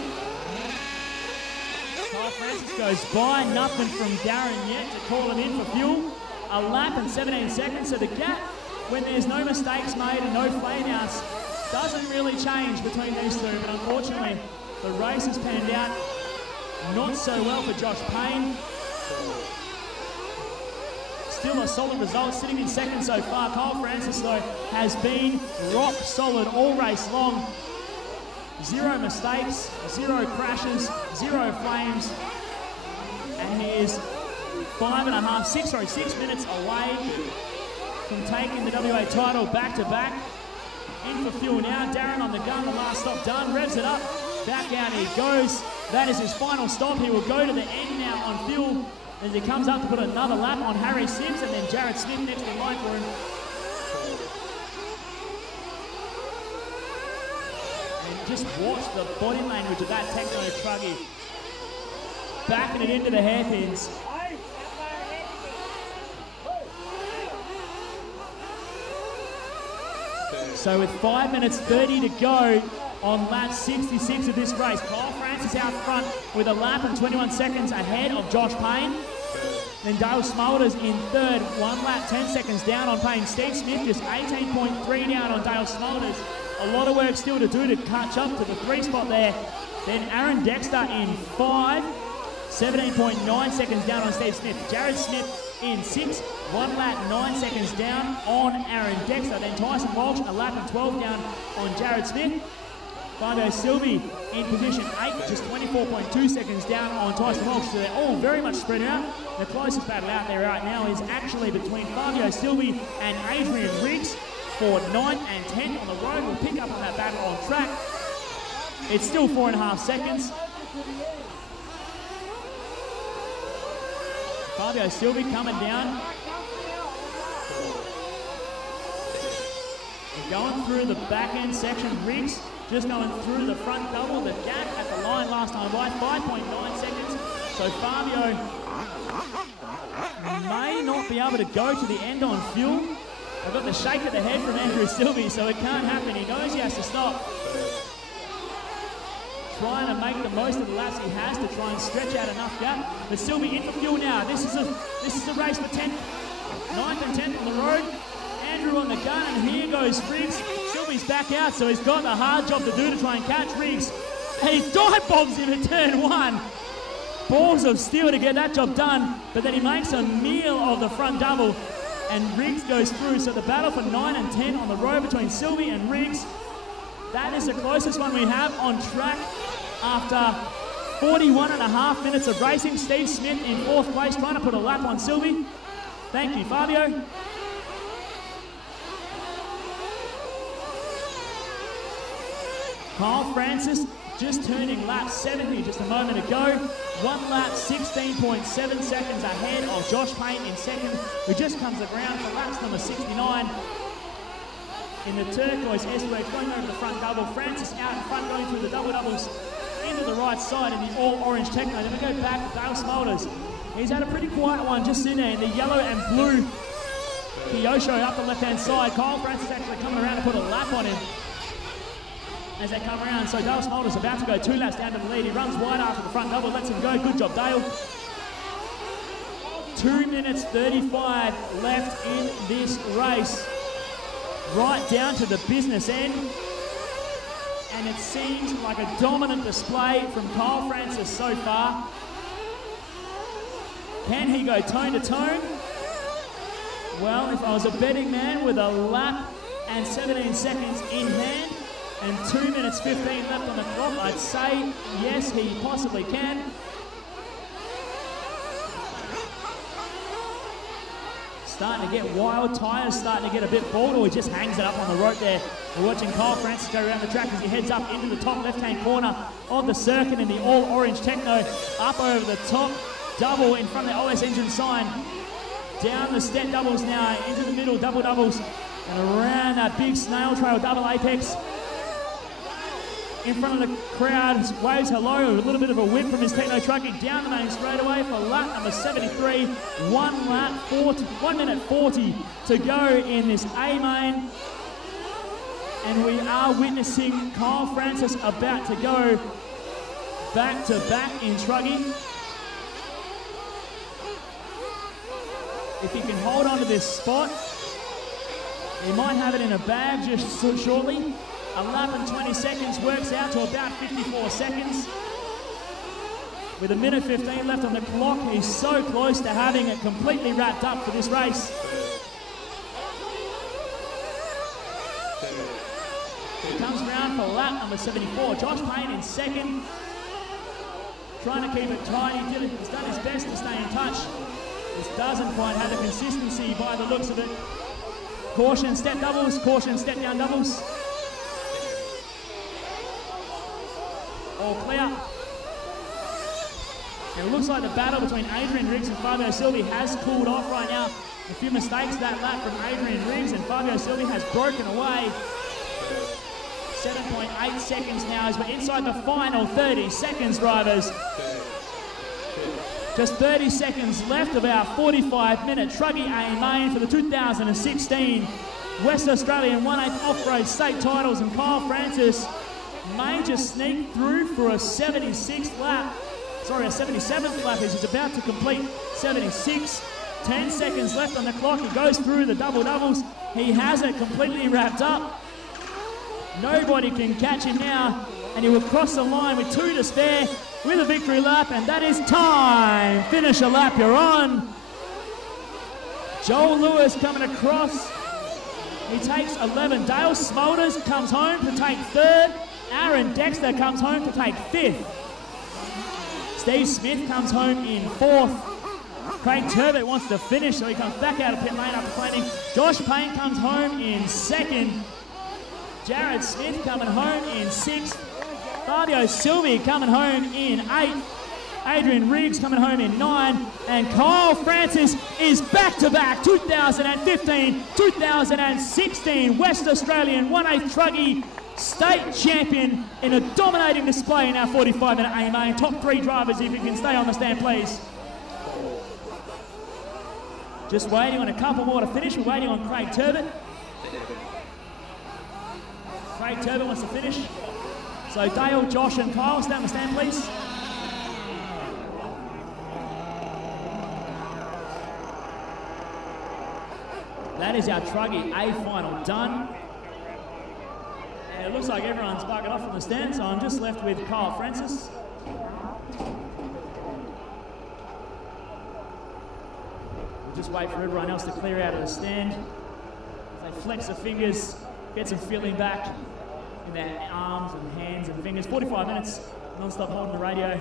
Kyle Francis goes by, nothing from Darren yet to call him in for fuel. A lap and 17 seconds, so the gap, when there's no mistakes made and no fade-outs, doesn't really change between these two, but unfortunately, the race has panned out not so well for Josh Payne. Still a solid result, sitting in second so far. Kyle Francis, though, has been rock solid all race long. 0 mistakes, 0 crashes, 0 flames. And he is 6 minutes away from taking the WA title back to back. In for fuel now, Darren on the gun, the last stop done, revs it up, back out he goes. That is his final stop. He will go to the end now on fuel as he comes up to put another lap on Harry Sims and then Jared Smith next in line for him. And just watch the body language of that Techno Truggy. Backing it into the hairpins. So with 5 minutes 30 to go on lap 66 of this race, Kyle Francis out front with a lap and 21 seconds ahead of Josh Payne. Then Dale Smulders in third, 1 lap 10 seconds down on Payne. Steve Smith just 18.3 down on Dale Smulders. A lot of work still to do to catch up to the 3 spot there. Then Aaron Dexter in 5, 17.9 seconds down on Steve Smith. Jared Smith in 6, 1 lap 9 seconds down on Aaron Dexter. Then Tyson Walsh a lap and 12 down on Jared Smith. Fabio Silvi in position 8, just 24.2 seconds down on Tyson Walsh. So they're all very much spread out. The closest battle out there right now is actually between Fabio Silvi and Adrian Riggs for 9th and 10th on the road. We'll pick up on that battle on track. It's still 4.5 seconds. Fabio Silvi coming down. And going through the back end section, Riggs just going through the front double. The gap at the line last time by 5.9 seconds. So Fabio may not be able to go to the end on fuel. I've got the shake of the head from Andrew Silvi, so it can't happen. He knows he has to stop. Trying to make the most of the laps he has to try and stretch out enough gap. But Silvi in for fuel now. This is a race for 10th, 9th and 10th on the road. Andrew on the gun, and here goes Riggs. Silvi's back out, so he's got a hard job to do to try and catch Riggs. And he dive bombs him at turn 1. Balls of steel to get that job done. but then he makes a meal of the front double, and Riggs goes through. So the battle for 9 and 10 on the road between Sylvie and Riggs. That is the closest one we have on track after 41.5 minutes of racing. Steve Smith in 4th place, trying to put a lap on Sylvie. Thank you, Fabio. Kyle Francis just turning lap 70 just a moment ago. 1 lap, 16.7 seconds ahead of Josh Payne in second, who just comes around for laps number 69. In the turquoise S-Works, going over the front double. Francis out in front, going through the double-doubles into the right side in the all-orange Techno. Then we go back to Dale Smulders. He's had a pretty quiet one just in there in the yellow and blue Kyosho up the left-hand side. Kyle Francis actually coming around to put a lap on him as they come around. So Dale Smulders about to go 2 laps down to the lead. He runs wide after the front double, lets him go. Good job, Dale. 2 minutes 35 left in this race. Right down to the business end. And it seems like a dominant display from Kyle Francis so far. Can he go tone to tone? Well, if I was a betting man with a lap and 17 seconds in hand and 2 minutes 15 left on the clock, I'd say yes, he possibly can. Starting to get wild, tyres starting to get a bit bald, or he just hangs it up on the rope there. We're watching Kyle Francis go around the track as he heads up into the top left-hand corner of the circuit in the all-orange Techno, up over the top, double in front of the OS engine sign. Down the step doubles now, into the middle, double doubles, and around that big snail trail double apex. In front of the crowd, waves hello, a little bit of a whip from his Techno trucking down the main straightaway for lap number 73. 1 minute 40 to go in this A main. And we are witnessing Kyle Francis about to go back to back in trucking. If he can hold on to this spot, he might have it in a bag just shortly. A lap and 20 seconds works out to about 54 seconds. With 1 minute 15 left on the clock, he's so close to having it completely wrapped up for this race. He comes around for lap number 74. Josh Payne in second, trying to keep it tight. He's done his best to stay in touch. This doesn't quite have the consistency by the looks of it. Caution, step doubles. Caution, step down doubles. All clear. And it looks like the battle between Adrian Riggs and Fabio Silvi has cooled off right now. A few mistakes that lap from Adrian Riggs, and Fabio Silvi has broken away. 7.8 seconds now as we're inside the final 30 seconds, drivers. Just 30 seconds left of our 45-minute Truggy A main for the 2016 West Australian 1/8 off-road state titles, and Kyle Francis may just sneak through for a 76th lap. Sorry, a 77th lap as he's about to complete 76. 10 seconds left on the clock. He goes through the double doubles. He has it completely wrapped up. Nobody can catch him now, and he will cross the line with 2 to spare with a victory lap, and that is time. Finish a lap, you're on. Joel Lewis coming across. He takes 11. Dale Smulders comes home to take 3rd. Aaron Dexter comes home to take 5th. Steve Smith comes home in 4th. Craig Turbot wants to finish, so he comes back out of pit lane after planning. Josh Payne comes home in 2nd. Jared Smith coming home in 6th. Fabio Silvi coming home in 8th. Adrian Riggs coming home in 9th. And Kyle Francis is back-to-back 2015, 2016 West Australian 1/8 Truggy state champion in a dominating display in our 45-minute AMA. Top 3 drivers, if you can stay on the stand, please. Just waiting on a couple more to finish. We're waiting on Craig Turbot. Craig Turbot wants to finish. So Dale, Josh and Kyle, stay on the stand, please. That is our Truggy A final done. And it looks like everyone's buggered off from the stand, so I'm just left with Kyle Francis. We'll just wait for everyone else to clear out of the stand. As they flex the fingers, get some feeling back in their arms and hands and fingers. 45 minutes, non-stop holding the radio.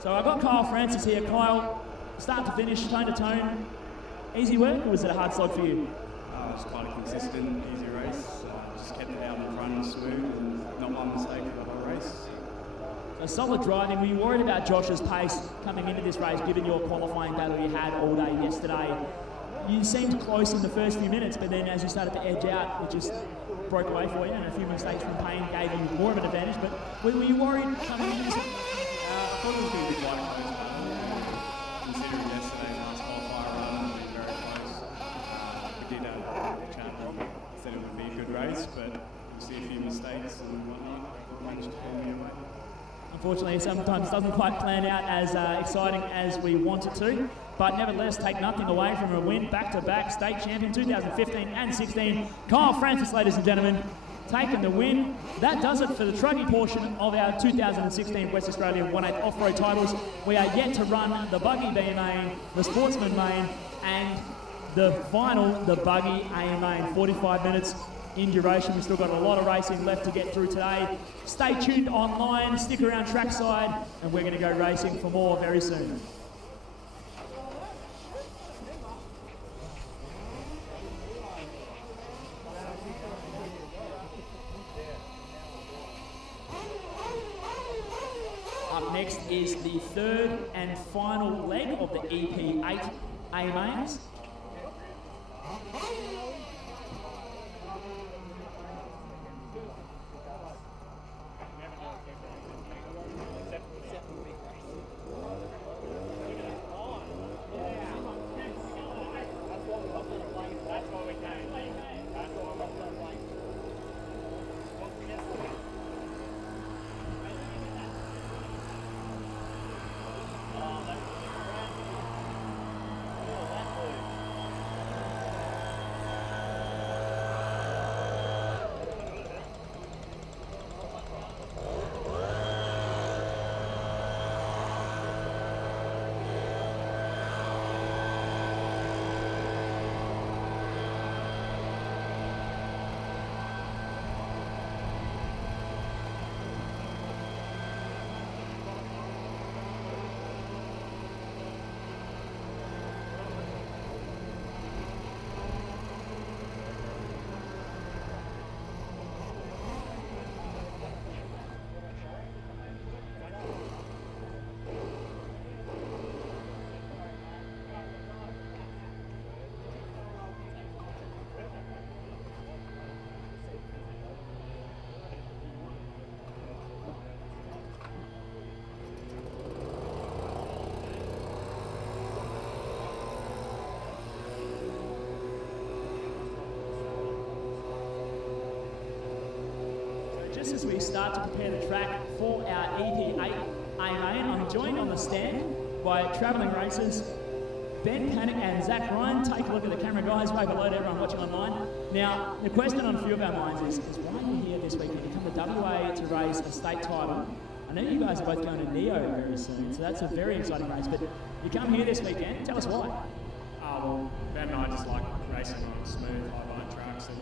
So I got Kyle Francis here. Kyle, start to finish, tone to tone, easy work, or was it a hard slog for you? It was quite a consistent, easy race. Just kept it out in front and smooth, and not one mistake for the whole race. So solid driving. Were you worried about Josh's pace coming into this race, given your qualifying battle you had all day yesterday? You seemed close in the first few minutes, but then as you started to edge out, it just broke away for you, and a few mistakes from Payne gave you more of an advantage. But were you worried coming into this? I thought it was going to be quite close. Considering yesterday, last qualifier run, we were very close. We did have a chat and said it would be a good race, but we'll see a few mistakes and managed to pull me away. Unfortunately, sometimes it doesn't quite plan out as exciting as we want it to. But nevertheless, take nothing away from a win back-to-back state champion 2015 and 16. Kyle Francis, ladies and gentlemen, taking the win. That does it for the trucking portion of our 2016 West Australia 1/8 off-road titles. We are yet to run the Buggy B main, the Sportsman main, and the final, the Buggy A main. 45 minutes in duration. We've still got a lot of racing left to get through today. Stay tuned online, stick around trackside, and we're going to go racing for more very soon. Up next is the third and final leg of the EP8 A mains. Just as we start to prepare the track for our EP8 A main, I'm joined on the stand by travelling racers Ben Panic and Zach Ryan. Take a look at the camera, guys. Wave hello to everyone watching online. Now, the question on a few of our minds is why are you here this weekend? You come to WA to race a state title. I know you guys are both going to Neo very soon, so that's a very exciting race. But you come here this weekend. Tell us why. Well, Ben and I just like racing on smooth, high-line tracks. And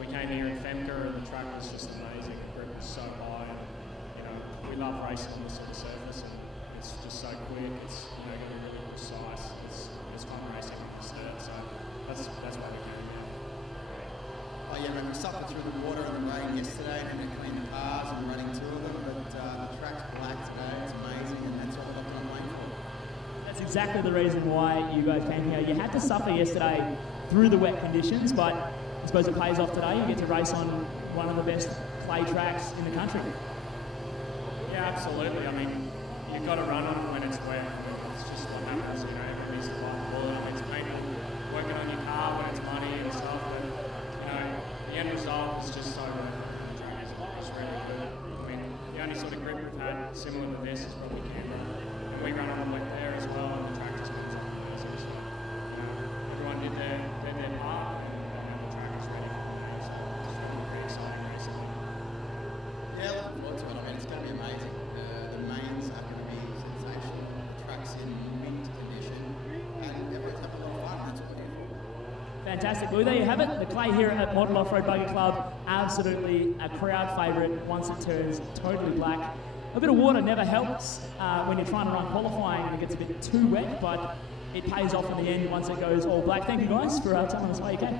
we came here in Femca, and the track was just amazing. The grip was so high, and we love racing on this sort of surface, and it's just so quick. It's really precise. It's fun racing on the start, so that's why we came here. Oh yeah, man, we suffered through the water and the rain yesterday, and then cleaned the cars and running two of them. But the track's black today. It's amazing, and that's what I'm waiting for. That's exactly the reason why you guys came here. You had to suffer yesterday through the wet conditions, but I suppose it pays off today. You get to race on one of the best clay tracks in the country. Yeah, absolutely. I mean, you've got to run on when it's wet. It's just what happens, everybody's like, it's maybe working on your car when it's muddy and stuff, but, the end result is just so good. The track is really good. I mean, the only sort of grip we've had similar to this is probably Canberra. And we run on wet there as well, and the track just comes up amazing. So, everyone did their part, and the track is ready for the race. So it's really pretty exciting racing. Yeah, looking forward to it. I mean, it's going to be amazing. The mains are going to be sensational. The track's in mint condition. Fantastic. Well, there you have it. The Clay here at Model Off-Road Buggy Club, absolutely a crowd favourite once it turns totally black. A bit of water never helps when you're trying to run qualifying and it gets a bit too wet, but it pays off in the end once it goes all black. Thank you guys for telling us why you came.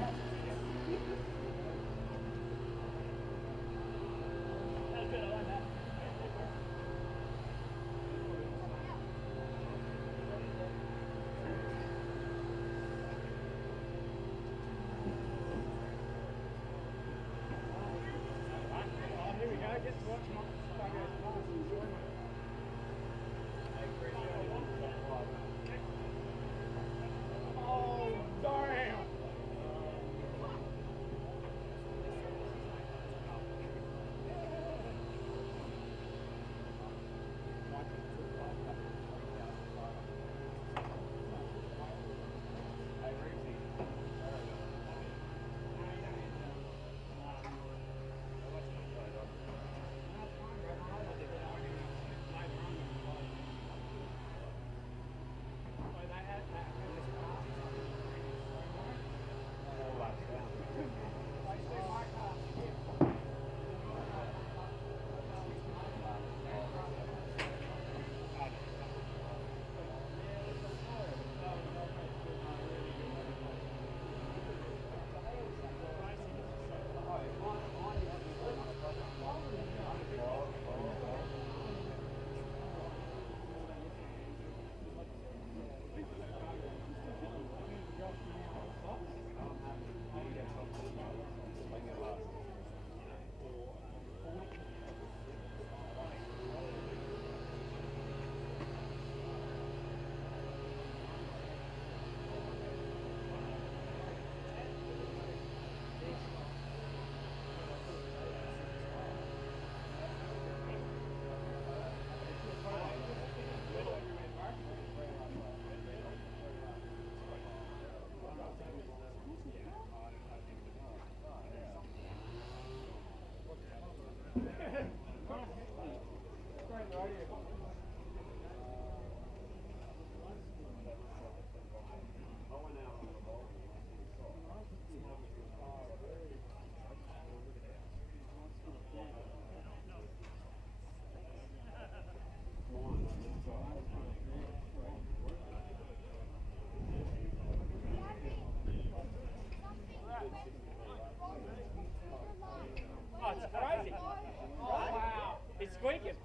Oh, it's crazy. Oh, wow. It's squeaking.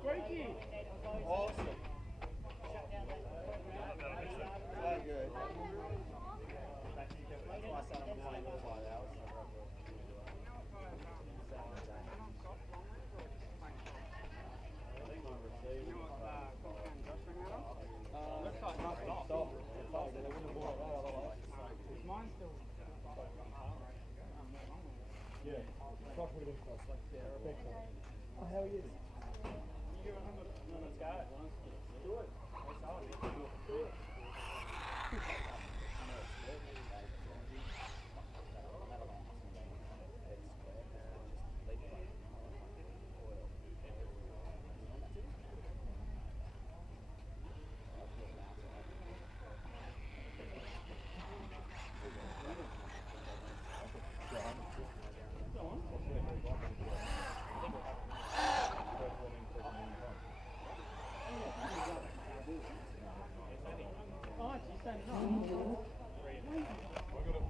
Squeaky. Awesome. So good. My son was playing for 5 hours. Mine's still. Yeah. Like Rebecca. Oh, how are you? You give it 100. Let's go. Do it. Do it.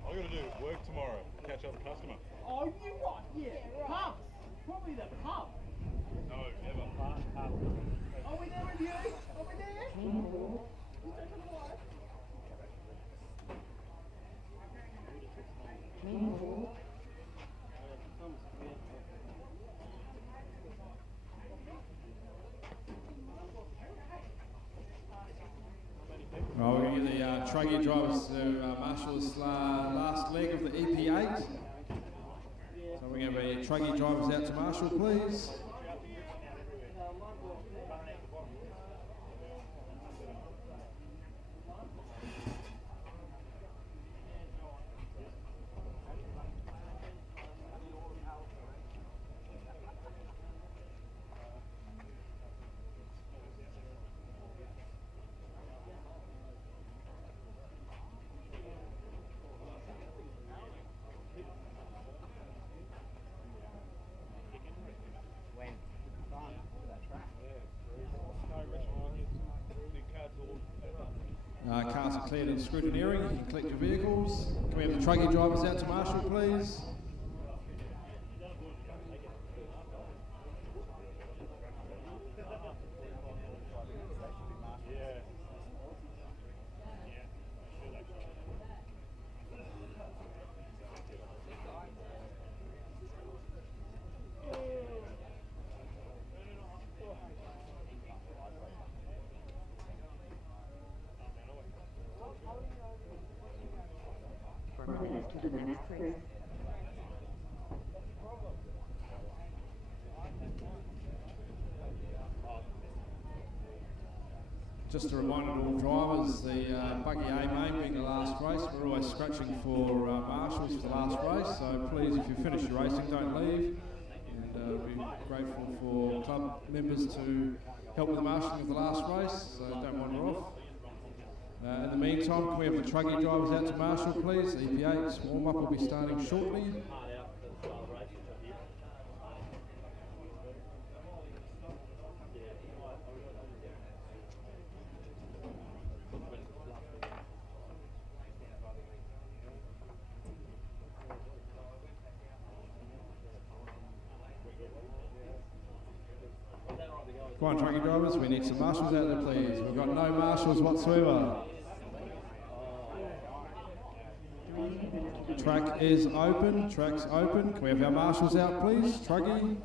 I got to do work tomorrow. Catch up a customer. Oh, you what? Yeah. Pub. Probably the pub. No, never. Are we there with you? Are we there? You taking the wife? Right, we're going to get the Truggy drivers to marshal this last leg of the EP8. So we're going to be Truggy drivers out to marshal, please. cleared of scrutineering, you can collect your vehicles. Can we have the truggy drivers out to Marshall, please? To the next race. Just a reminder to all drivers, the Buggy A main being the last race, we're always scratching for marshals for the last race, so please, if you finish your racing, don't leave. And we'll be grateful for club members to help with the marshalling of the last race, so don't wander off. In the meantime, can we have the truggy drivers out to Marshall, please? EP8's warm-up will be starting shortly. Come on, truggy drivers, we need some marshals out there, please. We've got no marshals whatsoever. Track is open, track's open. Can we have our marshals out, please? Truggy. Can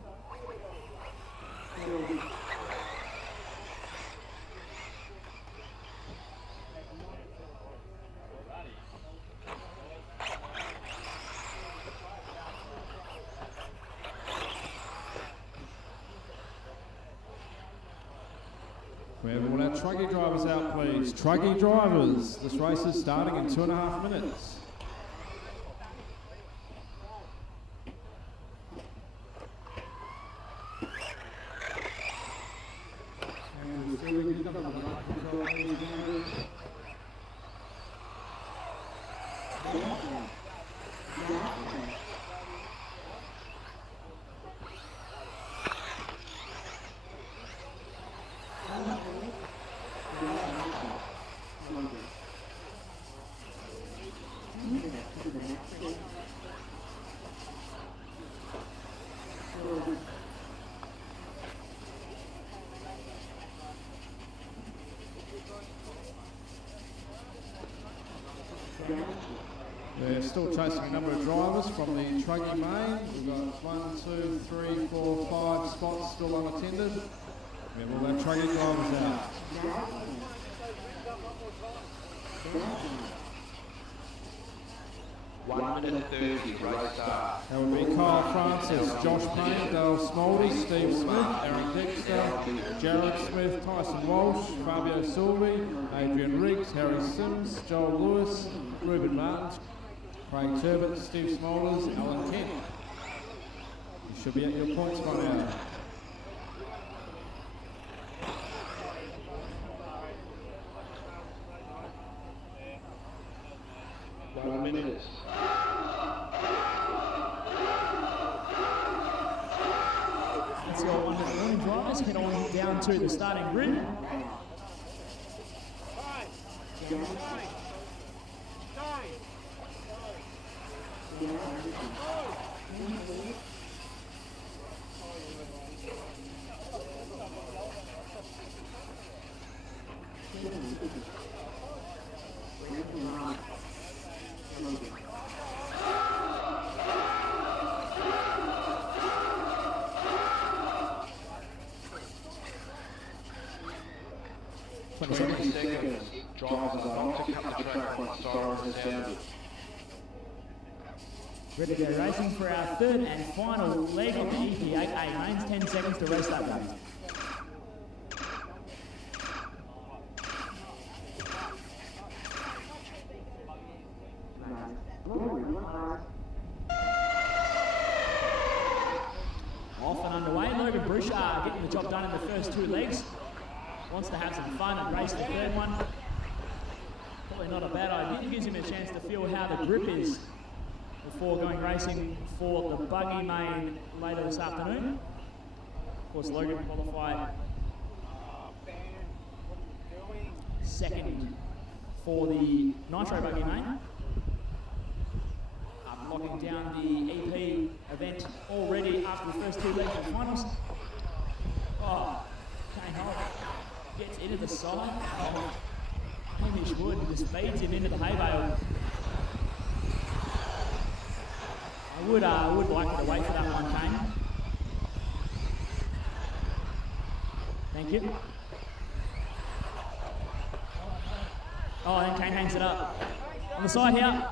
we have all our truggy drivers out, please? Truggy drivers. This race is starting in 2.5 minutes. They're still chasing a number of drivers from the truggy main. We've got 1, 2, 3, 4, 5 spots still unattended. We have all our truggy drivers out. 1 minute 30 to race start. That would be Kyle Francis, Josh Payne, Dale Smoldy, Steve Smith, Aaron Dexter, Jared Smith, Tyson Walsh, Fabio Silvi, Adrian Riggs, Harry Sims, Joel Lewis, Ruben Martin, Craig Turbot, Steve Smolders, Alan Kent. You should be at your points by now. Minutes. Let's go on to the morning drivers, head on down to the starting grid. Drivers are not to cut the track once the siren has sounded. Ready to go racing for our third and final leg of the EP8A mains. 10 seconds to race that game. Off and underway. Logan Bouchard getting the job done in the first 2 legs. Wants to have some fun and race the third one. Probably not a bad idea. Gives him a chance to feel how the grip is before going racing for the buggy main later this afternoon. Of course, Logan qualified second for the Nitro Buggy main. Locking down the EP event already after the first two legs of the finals. Oh, Kane Holt gets into the side. Oh, Hamish Wood just feeds him into the hay bale. I would like to wait for that one, Kane. Thank you. Oh, and Kane hangs it up. On the side here.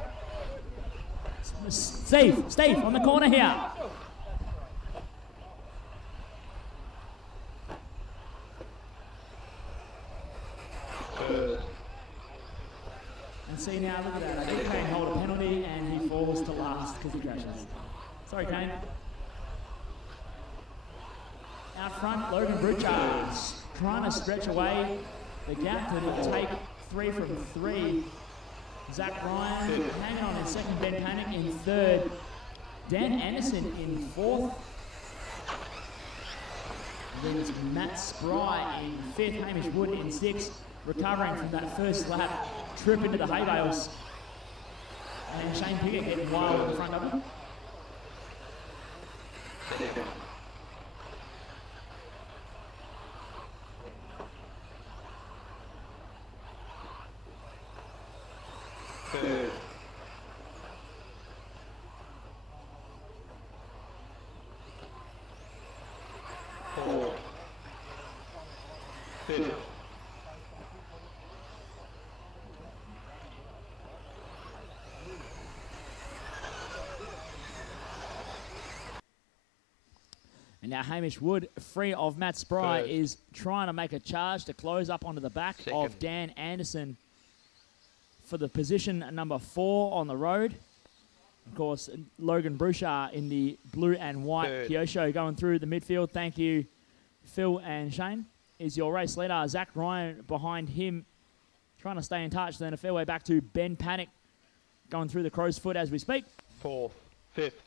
Steve, on the corner here. And see now, look at that. I think Kane hold a penalty and he falls to last because he crashes. Sorry, Kane. Out front, Logan Bruchard's trying to stretch away the gap to take 3 from 3. Zach Ryan hanging on in second, Ben Panic in third. Dan Anderson in fourth. And then it's Matt Spry in fifth, Hamish Wood in sixth. Recovering from that first lap, trip into the hay bales. And Shane Piggott getting wild in front of him. Third. Fourth. Fifth. And now Hamish Wood, free of Matt Spry, is trying to make a charge to close up onto the back of Dan Anderson for the position number 4 on the road. Of course, Logan Bouchard in the blue and white Kyosho going through the midfield. Thank you, Phil and Shane. Is your race leader. Zach Ryan behind him, trying to stay in touch. Then a fair way back to Ben Panic, going through the crow's foot as we speak. Fourth. Fifth.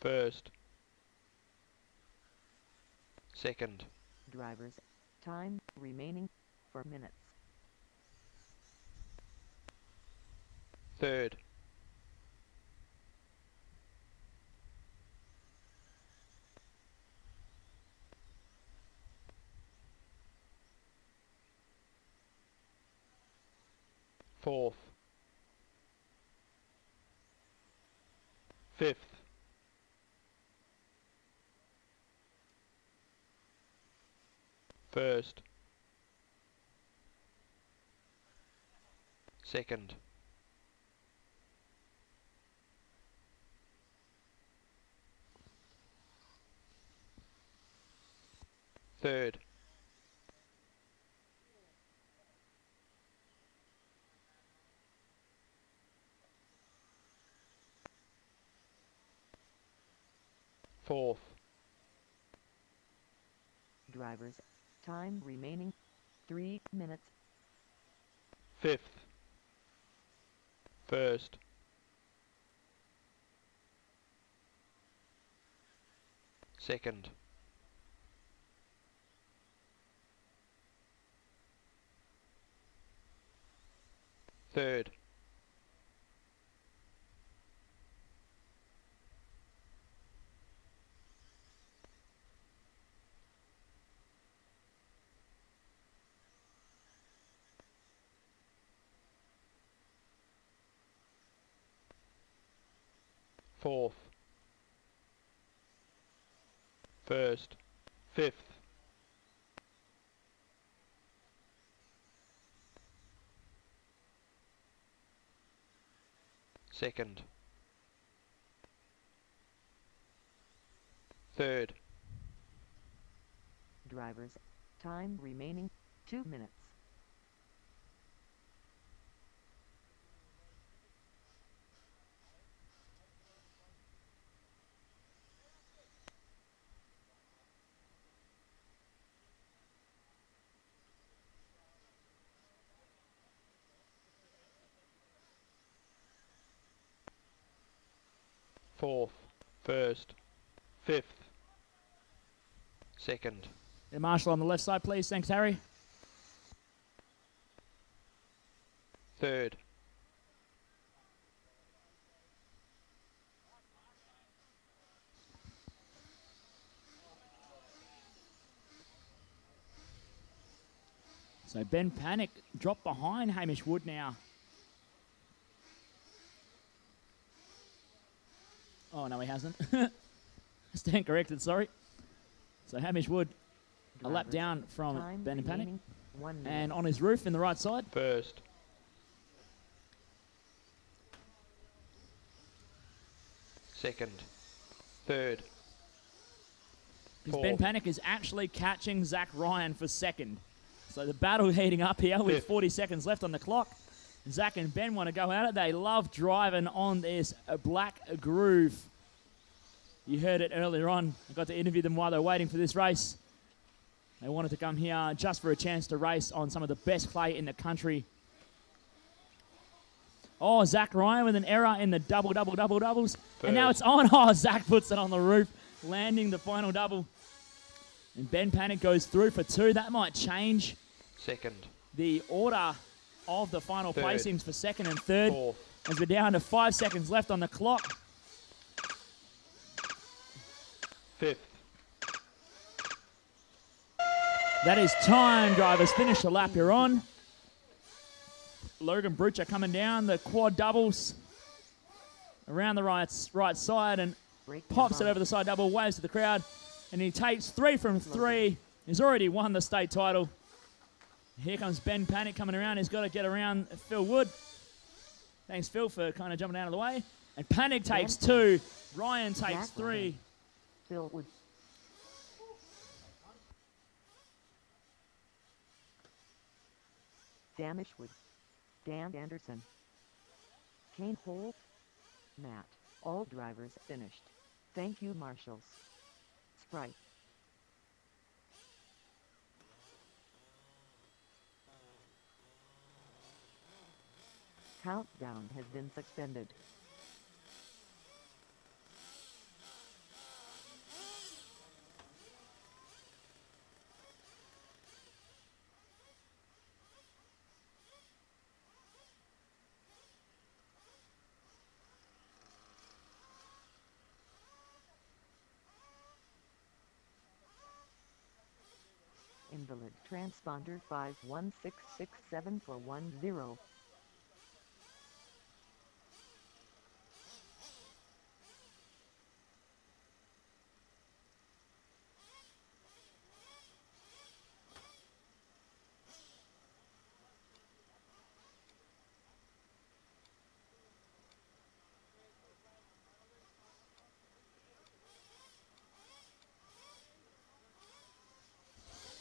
First. Second. Drivers, time remaining 4 minutes. Third. Fourth. Fifth. First. Second. Third. Fourth. Drivers, time remaining 3 minutes. Fifth. First. Second. Third. Fourth. First. Fifth. Second. Third. Drivers, time remaining 2 minutes. Fourth. First. Fifth. Second. Yeah, Marshall on the left side, please. Thanks, Harry. Third. So Ben Panic dropped behind Hamish Wood now. Oh, no, he hasn't. Stand corrected, sorry. So Hamish Wood a lap down from Ben Panic. And on his roof in the right side. First. Second. Third. Because Ben Panic is actually catching Zach Ryan for second. So the battle heating up here with 40 seconds left on the clock. Zach and Ben want to go at it. They love driving on this black groove. You heard it earlier on. I got to interview them while they were waiting for this race. They wanted to come here just for a chance to race on some of the best clay in the country. Oh, Zach Ryan with an error in the doubles. And now it's on. Oh, Zach puts it on the roof, landing the final double. And Ben Panic goes through for 2. That might change Second. the order of the final Third. placings for second and third. Fourth. As we're down to 5 seconds left on the clock. Fifth. That is time, drivers. Finish the lap you're on. Logan Brucher coming down the quad doubles around the right side and pops it over the side double, waves to the crowd, and he takes 3 from 3. He's already won the state title. Here comes Ben Panic coming around. He's got to get around Phil Wood. Thanks, Phil, for kind of jumping out of the way. And Panic takes 2. Ryan takes 3. Phil Wood. Dan Ishwood. Dan Anderson. Kane Holt. Matt. All drivers finished. Thank you, marshals. Sprite. Countdown has been suspended. Invalid transponder 51667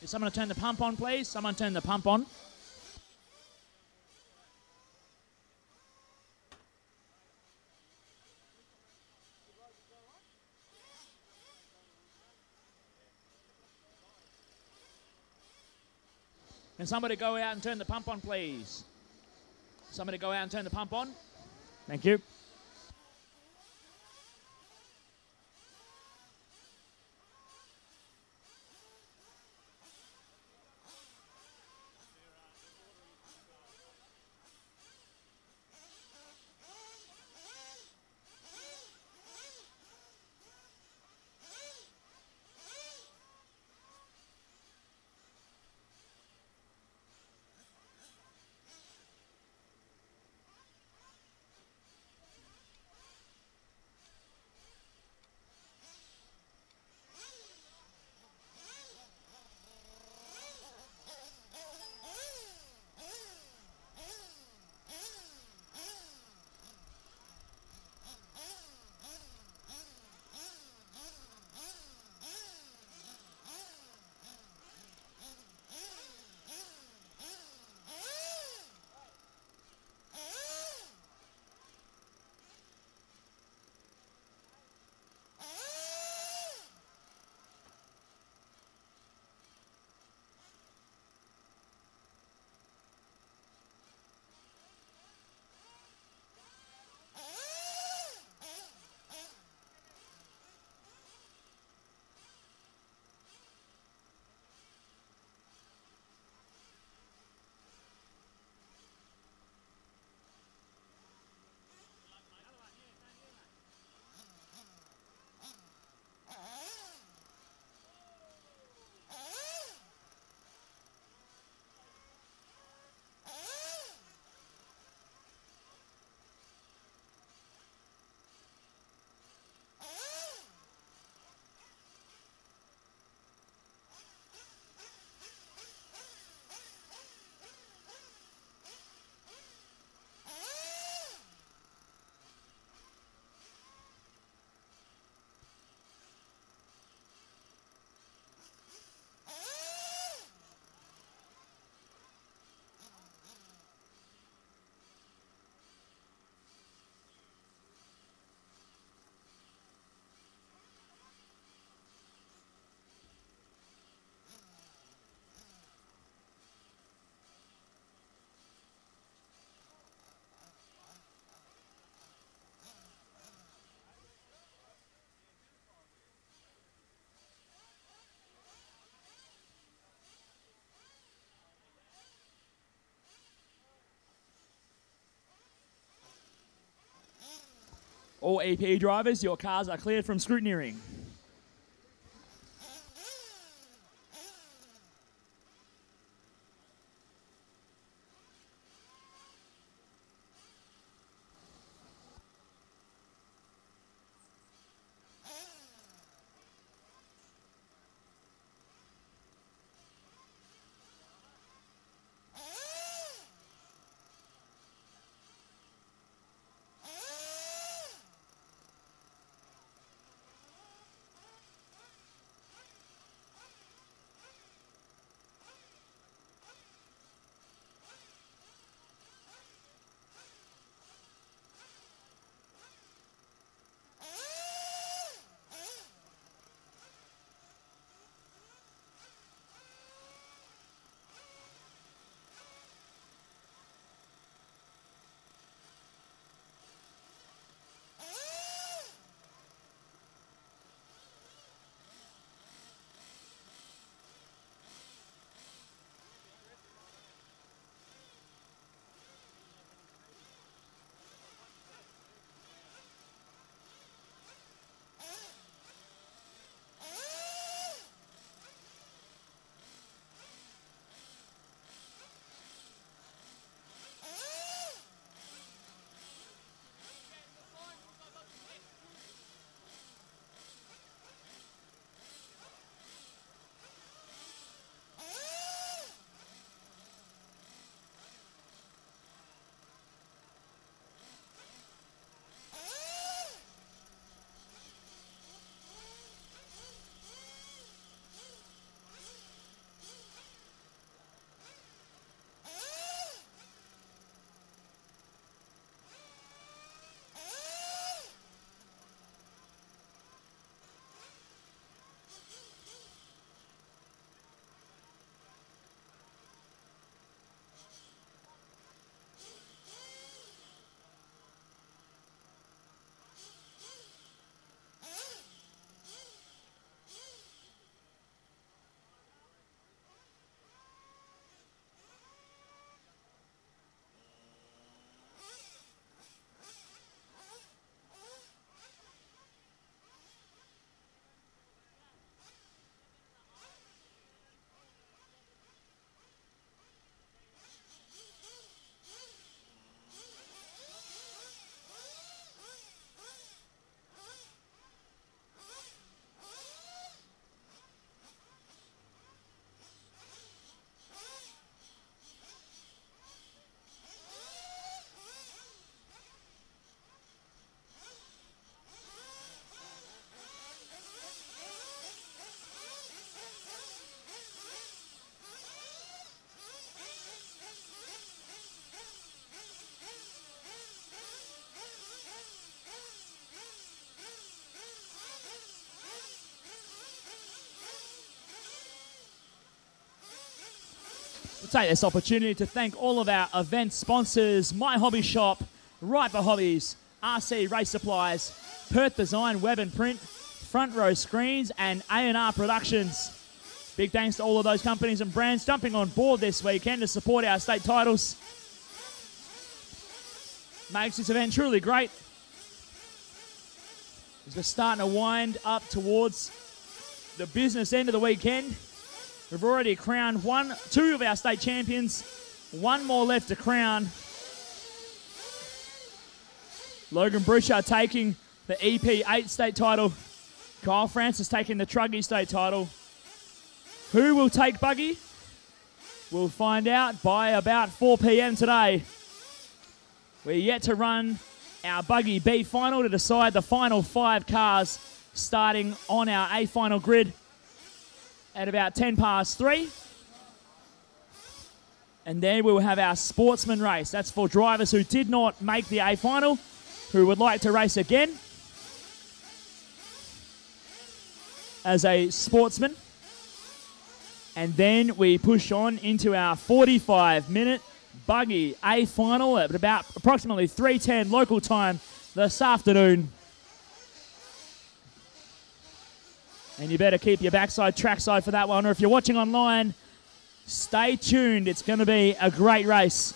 Is someone to turn the pump on, please? Someone turn the pump on. Can somebody go out and turn the pump on, please? Somebody go out and turn the pump on. Thank you. All EP drivers, your cars are cleared from scrutineering. We'll take this opportunity to thank all of our event sponsors, My Hobby Shop, Riper Hobbies, RC Race Supplies, Perth Design Web and Print, Front Row Screens, and A&R Productions. Big thanks to all of those companies and brands jumping on board this weekend to support our state titles. Makes this event truly great. As we're starting to wind up towards the business end of the weekend. We've already crowned two of our state champions. One more left to crown. Logan Bruchard taking the EP8 state title. Kyle Francis taking the Truggy state title. Who will take Buggy? We'll find out by about 4 p.m. today. We're yet to run our Buggy B final to decide the final 5 cars starting on our A final grid at about 3:10. And then we'll have our sportsman race. That's for drivers who did not make the A final, who would like to race again as a sportsman. And then we push on into our 45-minute Buggy A final at about approximately 3:10 local time this afternoon. And you better keep your backside trackside for that one, or if you're watching online, stay tuned. It's going to be a great race.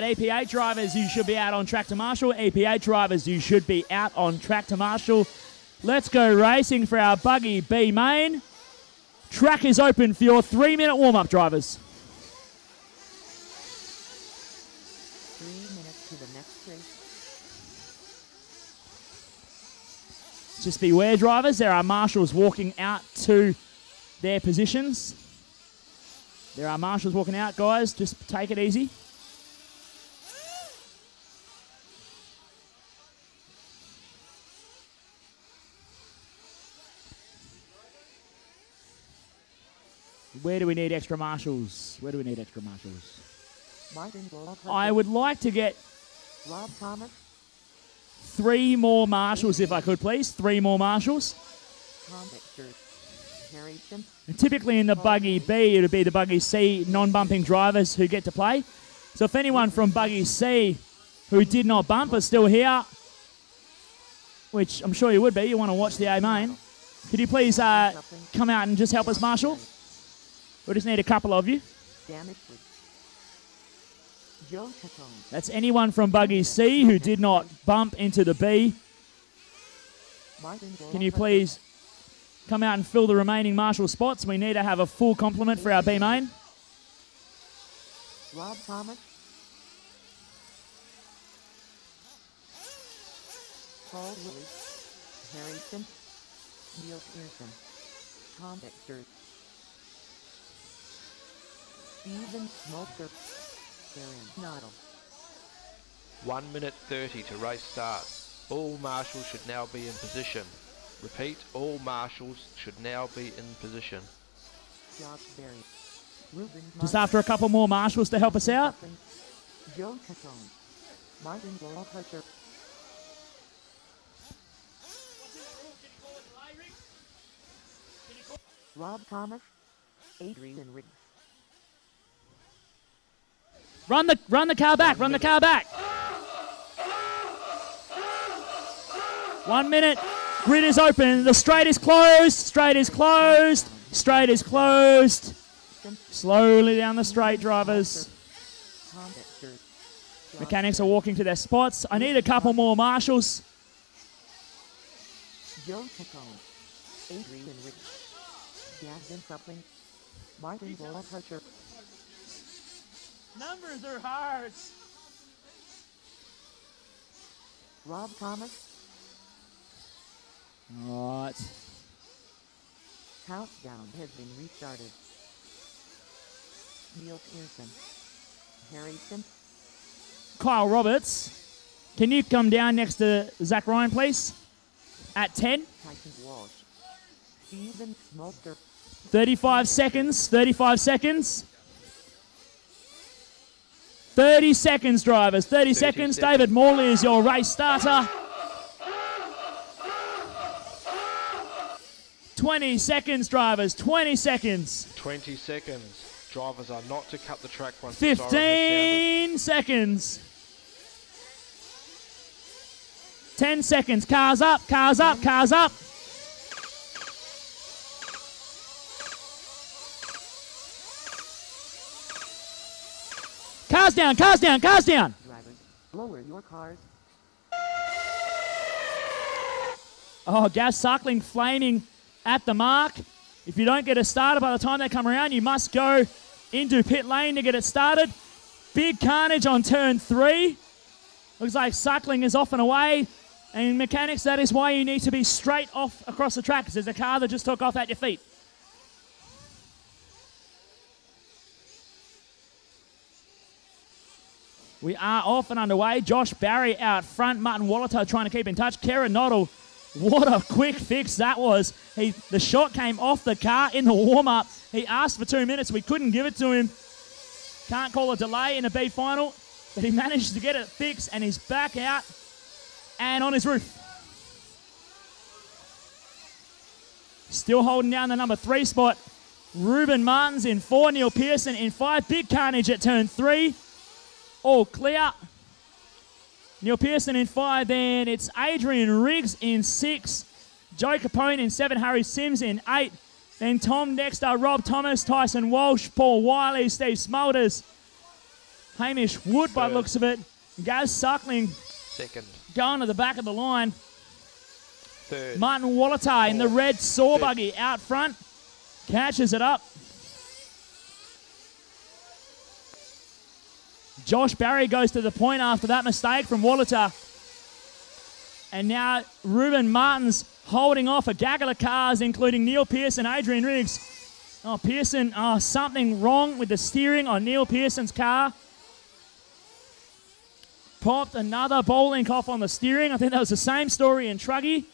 right, EP8 drivers, you should be out on track to Marshall. EP8 drivers, you should be out on track to Marshall. Let's go racing for our buggy B main. Track is open for your 3-minute warm-up, drivers. 3 minutes to the next race. Just beware, drivers. There are marshals walking out to their positions. There are marshals walking out, guys. Just take it easy. Where do we need extra marshals? Where do we need extra marshals? I would like to get Rob Thomas, 3 more marshals, if I could, please. 3 more marshals. Tom Dexter, Harry Simpson. And typically in the buggy B, it would be the buggy C non-bumping drivers who get to play. So if anyone from buggy C who did not bump are still here, which I'm sure you would be, you want to watch the A main, could you please come out and just help us, Marshall? We just need a couple of you. Joe Chacon. That's anyone from buggy C who did not bump into the B. Can you please come out and fill the remaining marshal spots? We need to have a full complement for our B main. Rob Thomas, Paul Willis, Harry Simpson, Neil Pearson, Tom Dexter, Stephen Smoker, Aaron Noddle. 1 minute 30 to race start. All marshals should now be in position. Repeat, all marshals should now be in position. Josh Berry, Ruben Just after a couple more marshals to help us out. Joe Chacon, Martin Goldhusser, Rob Thomas, Adrian Riggs. Run the car back, run the car back. 1 minute, grid is open, the straight is closed, straight is closed, straight is closed. Slowly down the straight, drivers. Mechanics are walking to their spots. I need a couple more marshals. Joe Chacon, Adrian Riggs, Gavin Coupling, Martin Goldhusser. Numbers are hard. Rob Thomas. All right. Countdown has been restarted. Neil Pearson, Harry Simpson. Kyle Roberts, can you come down next to Zach Ryan, please? At 10. Tyson Walsh, Stephen Smoker. 35 seconds, 35 seconds. 30 seconds, drivers, 30 seconds. David Morley is your race starter. 20 seconds, drivers, 20 seconds. 20 seconds. Drivers are not to cut the track once the siren has 15 seconds. 10 seconds. Cars up, cars up, cars up. Cars down, cars down, cars down. Drivers, lower your cars. Oh, gas suckling, flaming at the mark. If you don't get it started by the time they come around, you must go into pit lane to get it started. Big carnage on turn 3. Looks like suckling is off and away. And mechanics, that is why you need to be straight off across the track, because there's a car that just took off at your feet. We are off and underway. Josh Barry out front. Martin Wallater trying to keep in touch. Kieran Noddle, what a quick fix that was. The shot came off the car in the warm-up. He asked for 2 minutes. We couldn't give it to him. Can't call a delay in a B final, but he managed to get it fixed, and he's back out and on his roof. Still holding down the number 3 spot. Ruben Martins in 4. Neil Pearson in 5. Big carnage at turn 3. All clear. Neil Pearson in 5. Then it's Adrian Riggs in 6. Joe Capone in 7. Harry Sims in 8. Then Tom Dexter, Rob Thomas, Tyson Walsh, Paul Wiley, Steve Smulders, Hamish Wood by the looks of it. Gaz Suckling Second. going to the back of the line. Third. Martin Wallatar in the red saw buggy out front. Catches it up. Josh Barry goes to the point after that mistake from Wallatar. And now Ruben Martins holding off a gaggle of cars, including Neil Pearson, Adrian Riggs. Oh, Pearson, something wrong with the steering on Neil Pearson's car. Popped another bowling off on the steering. I think that was the same story in Truggy.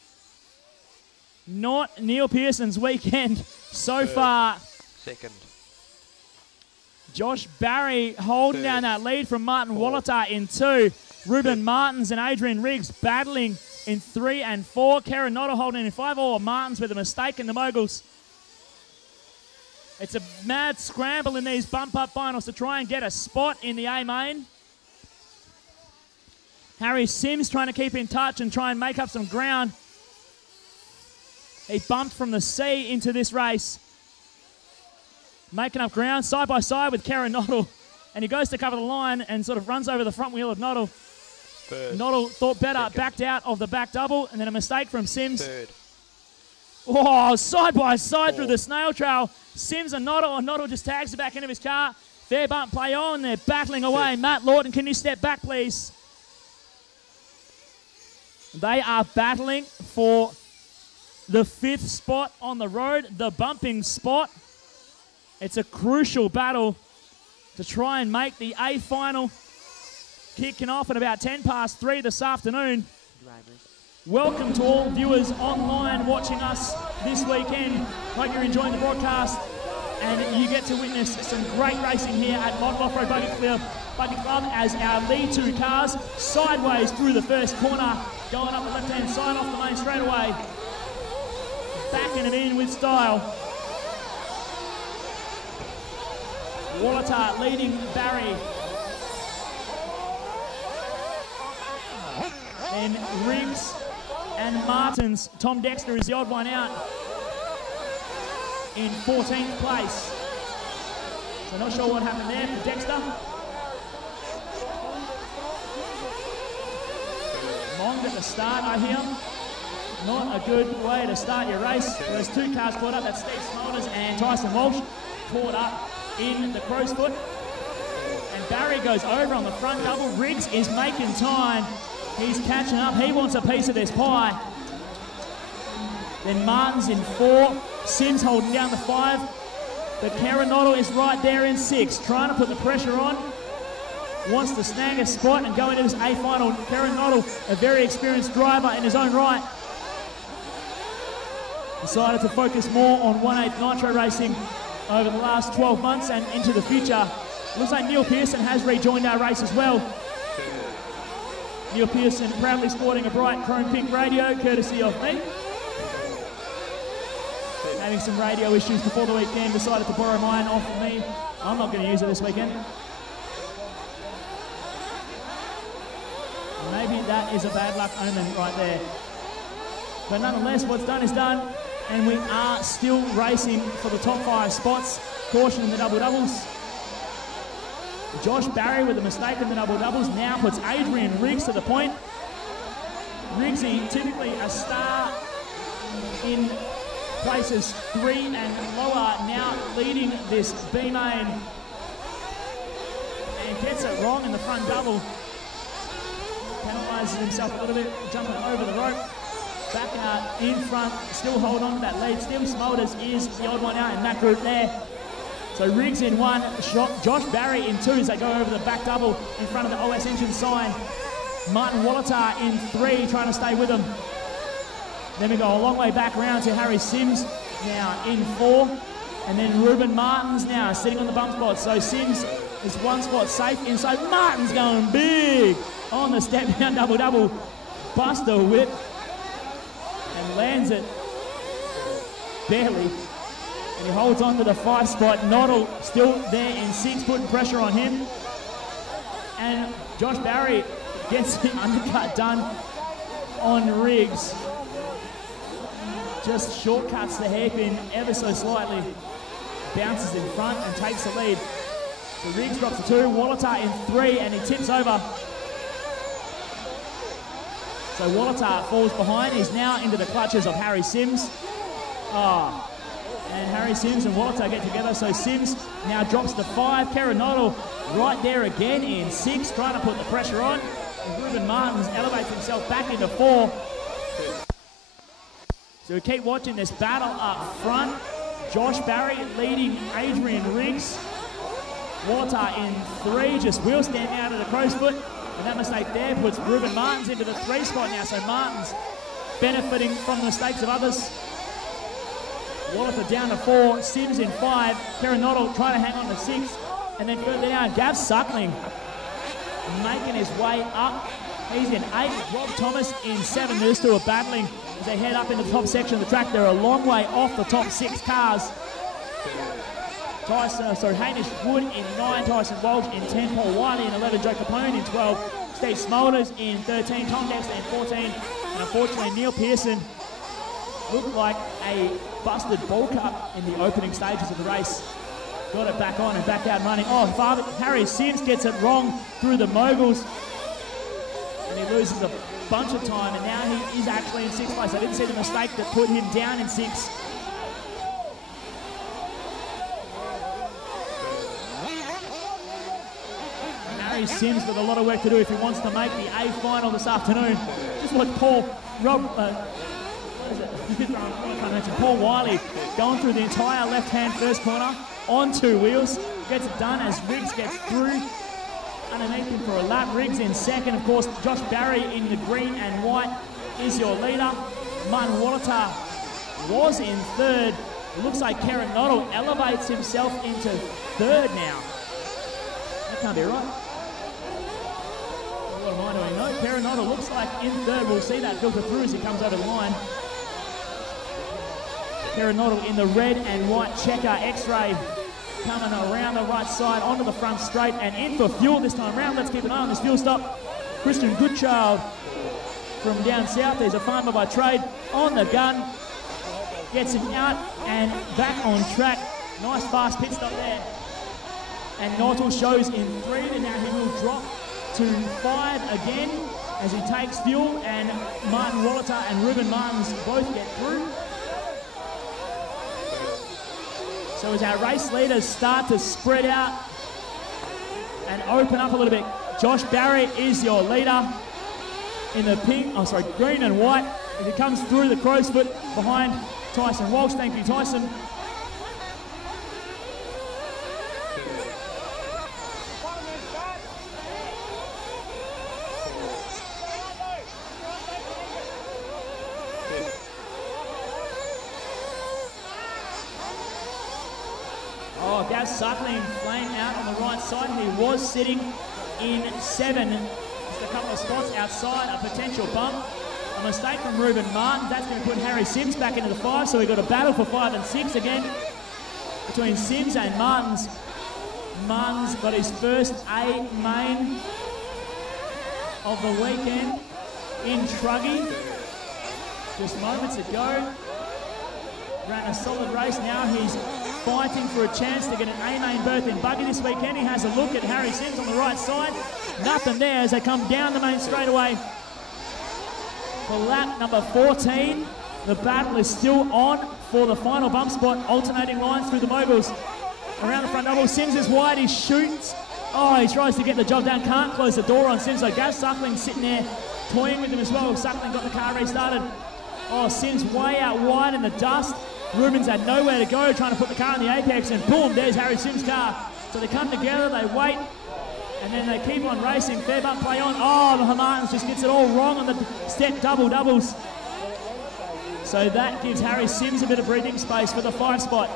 Not Neil Pearson's weekend so far. Second. Josh Barry holding down that lead from Martin Wallatar in 2. Ruben Martins and Adrian Riggs battling in 3 and 4. Karen Notter holding in 5. Oh, Martins with a mistake in the moguls. It's a mad scramble in these bump-up finals to try and get a spot in the A main. Harry Sims trying to keep in touch and try and make up some ground. He bumped from the C into this race. Making up ground side by side with Karen Noddle. And he goes to cover the line and sort of runs over the front wheel of Noddle. First. Noddle thought better, backed out of the back double, and then a mistake from Sims. Third. Oh, side by side through the snail trail. Sims and Noddle just tags the back end of his car. Fair bump play on. They're battling away. Matt Lawton, can you step back, please? They are battling for the 5th spot on the road, the bumping spot. It's a crucial battle to try and make the A final, kicking off at about 3:10 this afternoon. Welcome to all viewers online watching us this weekend. Hope you're enjoying the broadcast and you get to witness some great racing here at Modern Off-Road Buggy Club as our lead 2 cars sideways through the first corner, going up the left-hand side off the main straightaway. Backing it in with style. Wallatar leading Barry. Then Riggs and Martins. Tom Dexter is the odd one out in 14th place. So not sure what happened there for Dexter. Long at the start, I hear. Not a good way to start your race. There's 2 cars caught up. That's Steve Smolders and Tyson Walsh caught up in the crow's foot. And Barry goes over on the front double. Riggs is making time. He's catching up. He wants a piece of this pie. Then Martins in 4. Sims holding down the 5. But Karen Noddle is right there in 6, trying to put the pressure on. Wants to snag a spot and go into this A final. Karen Noddle, a very experienced driver in his own right, decided to focus more on 1/8 Nitro racing over the last 12 months and into the future. Looks like Neil Pearson has rejoined our race as well. Neil Pearson proudly sporting a bright chrome pink radio, courtesy of me. Having some radio issues before the weekend, decided to borrow mine off of me. I'm not going to use it this weekend. Maybe that is a bad luck omen right there. But nonetheless, what's done is done, and we are still racing for the top 5 spots. Caution in the double-doubles. Josh Barry with a mistake in the double-doubles now puts Adrian Riggs to the point. Riggsy, typically a star in places 3 and lower, now leading this B main. And gets it wrong in the front double. Penalises himself a little bit, jumping over the rope. Back out in front, still hold on to that lead. Still Smolders is the odd one out in that group there. So Riggs in 1, Josh Barry in 2 as they go over the back double in front of the OS engine sign. Martin Wallatar in 3, trying to stay with him. Then we go a long way back around to Harry Sims now in 4. And then Ruben Martins now sitting on the bump spot. So Sims is 1 spot safe inside. Martins going big on the step down double-double. Buster whip. And lands it barely. And he holds on to the 5 spot. Noddle still there in 6, putting pressure on him. And Josh Barry gets the undercut done on Riggs. Just shortcuts the hairpin ever so slightly. Bounces in front and takes the lead. So Riggs drops the 2, Wallatar in 3, and he tips over. So Wallatar falls behind. He's now into the clutches of Harry Sims. And Harry Sims and Wallatar get together. So Sims now drops to 5. Kerenotto right there again in 6, trying to put the pressure on. And Ruben Martins elevates himself back into 4. So we keep watching this battle up front. Josh Barry leading Adrian Riggs. Wallatar in 3, just wheel stand out of the crow's foot. And that mistake there puts Ruben Martins into the 3 spot now. So Martins benefiting from the mistakes of others. Wallatar down to 4, Sims in 5, Kerenotto trying to hang on to 6. And then further down, Gav Suckling making his way up. He's in 8, Rob Thomas in 7. They're still battling as they head up into the top section of the track. They're a long way off the top 6 cars. Hamish Wood in 9, Tyson Walsh in 10, Paul Wiley in 11, Joe Capone in 12, Steve Smolders in 13, Tom Dexter in 14, and unfortunately Neil Pearson looked like a busted ball cut in the opening stages of the race. Got it back on and back out running. Harry Sims gets it wrong through the moguls, and he loses a bunch of time, and now he is actually in 6th place. I didn't see the mistake that put him down in 6. Harry Sims with a lot of work to do if he wants to make the A final this afternoon. Just like Paul Wiley going through the entire left-hand first corner on 2 wheels. Gets it done as Riggs gets through underneath him for a lap. Riggs in 2nd. Of course, Josh Barry in the green and white is your leader. Martin Wallatar was in 3rd. It looks like Kerenotto elevates himself into 3rd now. That can't be right. What am I doing? No, Kerenotto looks like in 3rd. We'll see that filter through as he comes over the line. Kerenotto in the red and white checker X-ray coming around the right side onto the front straight and in for fuel this time round. Let's keep an eye on this fuel stop. Christian Goodchild from down south. He's a farmer by trade on the gun. Gets him out and back on track. Nice fast pit stop there. And Nautil shows in 3, and now he will drop to 5 again as he takes fuel, and Martin Wallatar and Ruben Martins both get through. So as our race leaders start to spread out and open up a little bit, Josh Barry is your leader in the green and white as he comes through the crow's foot behind Tyson Walsh. Thank you, Tyson. Gav Suckling playing out on the right side. He was sitting in 7. Just a couple of spots outside a potential bump. A mistake from Ruben Martin. That's going to put Harry Sims back into the 5. So we've got a battle for 5 and 6 again between Sims and Martins. Martins got his first A main of the weekend in Truggy just moments ago. Ran a solid race. Now he's fighting for a chance to get an A-main berth in Buggy this weekend. He has a look at Harry Sims on the right side. Nothing there as they come down the main straightaway for lap number 14. The battle is still on for the final bump spot. Alternating lines through the moguls. Around the front double, Sims is wide, he shoots. Oh, he tries to get the job done, can't close the door on Sims. So Gav Suckling sitting there toying with him as well. Suckling got the car restarted. Oh, Sims way out wide in the dust. Rubens had nowhere to go, trying to put the car in the apex, and boom, there's Harry Sims' car. So they come together, they wait, and then they keep on racing. Fair bump play on. Oh, the Martins just gets it all wrong on the step doubles. So that gives Harry Sims a bit of breathing space for the 5 spot.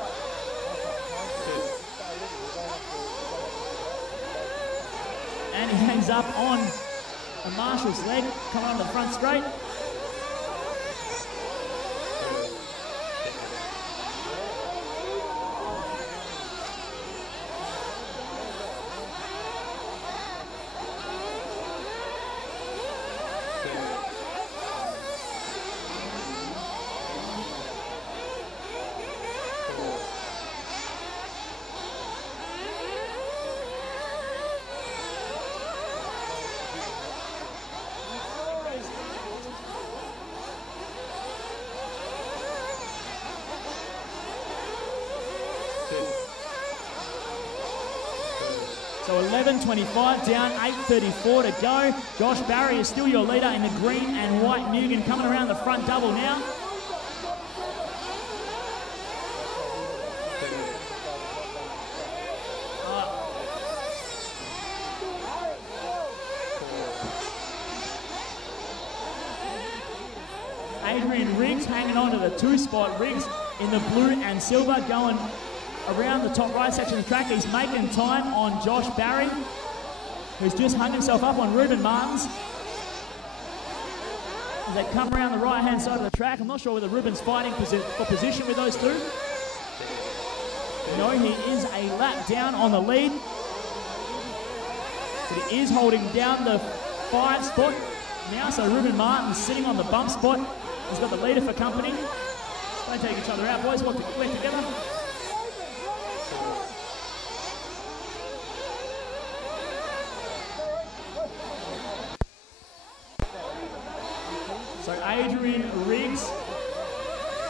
And he hangs up on a Marshall's leg, coming on the front straight. So 11.25 down, 8.34 to go. Josh Barry is still your leader in the green and white Mugen coming around the front double now. Adrian Riggs hanging on to the 2-spot. Riggs in the blue and silver going around the top right section of the track. He's making time on Josh Barry, who's just hung himself up on Ruben Martins. As they come around the right-hand side of the track, I'm not sure whether Ruben's fighting for position with those two. No, he is a lap down on the lead. But he is holding down the 5 spot now, so Ruben Martins sitting on the bump spot. He's got the leader for company. Don't take each other out, boys. Work together. So Adrian Riggs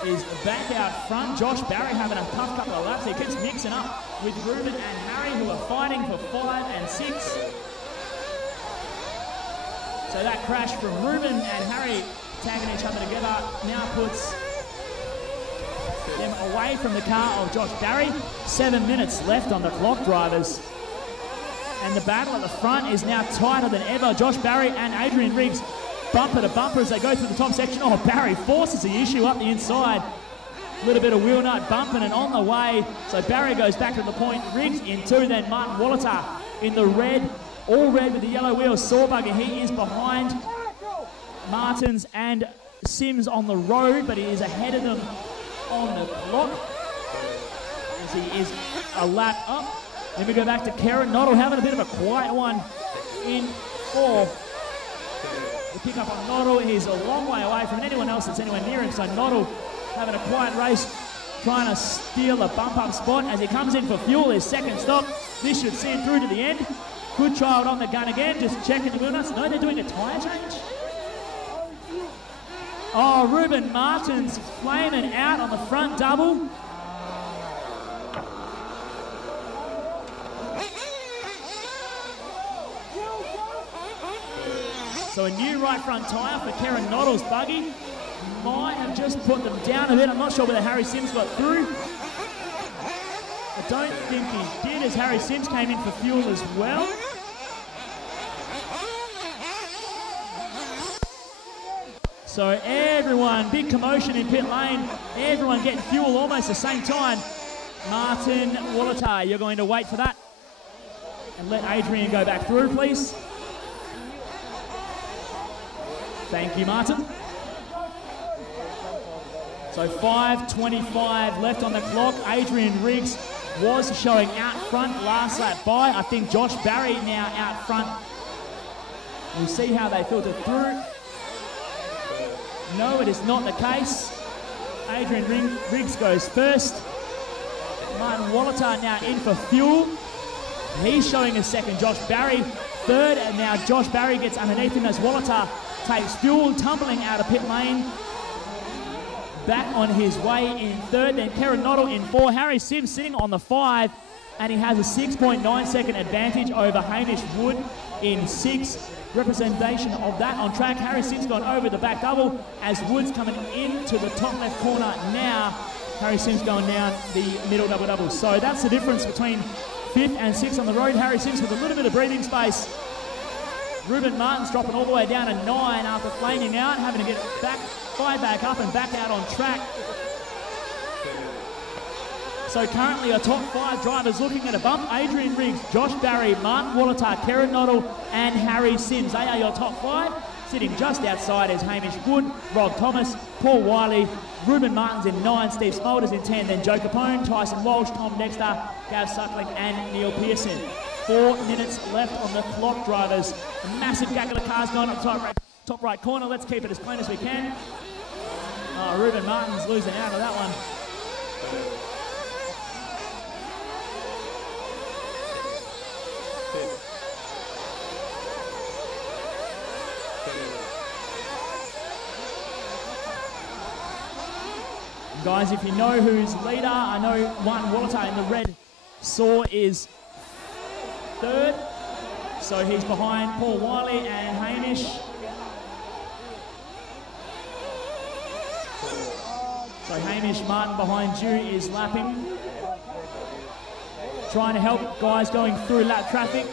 is back out front. Josh Barry having a tough couple of laps. He keeps mixing up with Ruben and Harry, who are fighting for 5 and 6. So that crash from Ruben and Harry tagging each other together now puts them away from the car of Josh Barry. 7 minutes left on the clock, drivers. And the battle at the front is now tighter than ever. Josh Barry and Adrian Riggs bumper to bumper as they go through the top section. Oh, Barry forces the issue up the inside. A little bit of wheel nut bumping and on the way. So Barry goes back to the point. Riggs in 2, then Martin Wallatar in the red. All red with the yellow wheels. Sawbugger, he is behind Martins and Sims on the road, but he is ahead of them on the clock as he is a lap up. Then we go back to Karen Noddle having a bit of a quiet one in 4. The pick up on Noddle. He's a long way away from anyone else that's anywhere near him, so Noddle having a quiet race, trying to steal a bump up spot as he comes in for fuel. His second stop. This should see him through to the end. Good trial on the gun again, just checking the wheel nuts. No, they're doing a tyre change. Oh, Ruben Martins flaming out on the front double. So a new right front tyre for Karen Noddle's buggy. Might have just put them down a bit. I'm not sure whether Harry Sims got through. I don't think he did, as Harry Sims came in for fuel as well. So everyone, big commotion in pit lane. Everyone getting fuel almost the same time. Martin Wallatar, you're going to wait for that. And let Adrian go back through, please. Thank you, Martin. So 5.25 left on the clock. Adrian Riggs was showing out front last lap by. I think Josh Barry now out front. We'll see how they filter through. No, it is not the case. Adrian Riggs goes first. Martin Wallatar now in for fuel. He's showing a second. Josh Barry third, and now Josh Barry gets underneath him as Wallatar takes fuel, tumbling out of pit lane. Back on his way in third, then Karen Noddle in 4. Harry Sims sitting on the 5, and he has a 6.9 second advantage over Hamish Wood in 6. Representation of that on track. Harry Sims gone over the back double as Wood's coming into the top left corner now. Harry Sims going down the middle double-double. So that's the difference between 5th and 6th on the road. Harry Sims with a little bit of breathing space. Ruben Martins dropping all the way down to 9 after flaming out, having to get back, fly back up and back out on track. So currently our top 5 drivers looking at a bump. Adrian Riggs, Josh Barry, Martin Wallatar, Karen Noddle and Harry Sims. They are your top 5. Sitting just outside is Hamish Wood, Rob Thomas, Paul Wiley, Ruben Martins in 9, Steve Smolders in 10, then Joe Capone, Tyson Walsh, Tom Dexter, Gav Suckling and Neil Pearson. 4 minutes left on the clock, drivers. A massive gaggle of cars going up top right corner. Let's keep it as clean as we can. Ruben Martins losing out of that one. Guys, if you know who's leader, I know Martin Wallatar in the red saw is third. So he's behind Paul Wiley and Hamish. So Hamish Martin behind you is lapping. Trying to help guys going through lap traffic.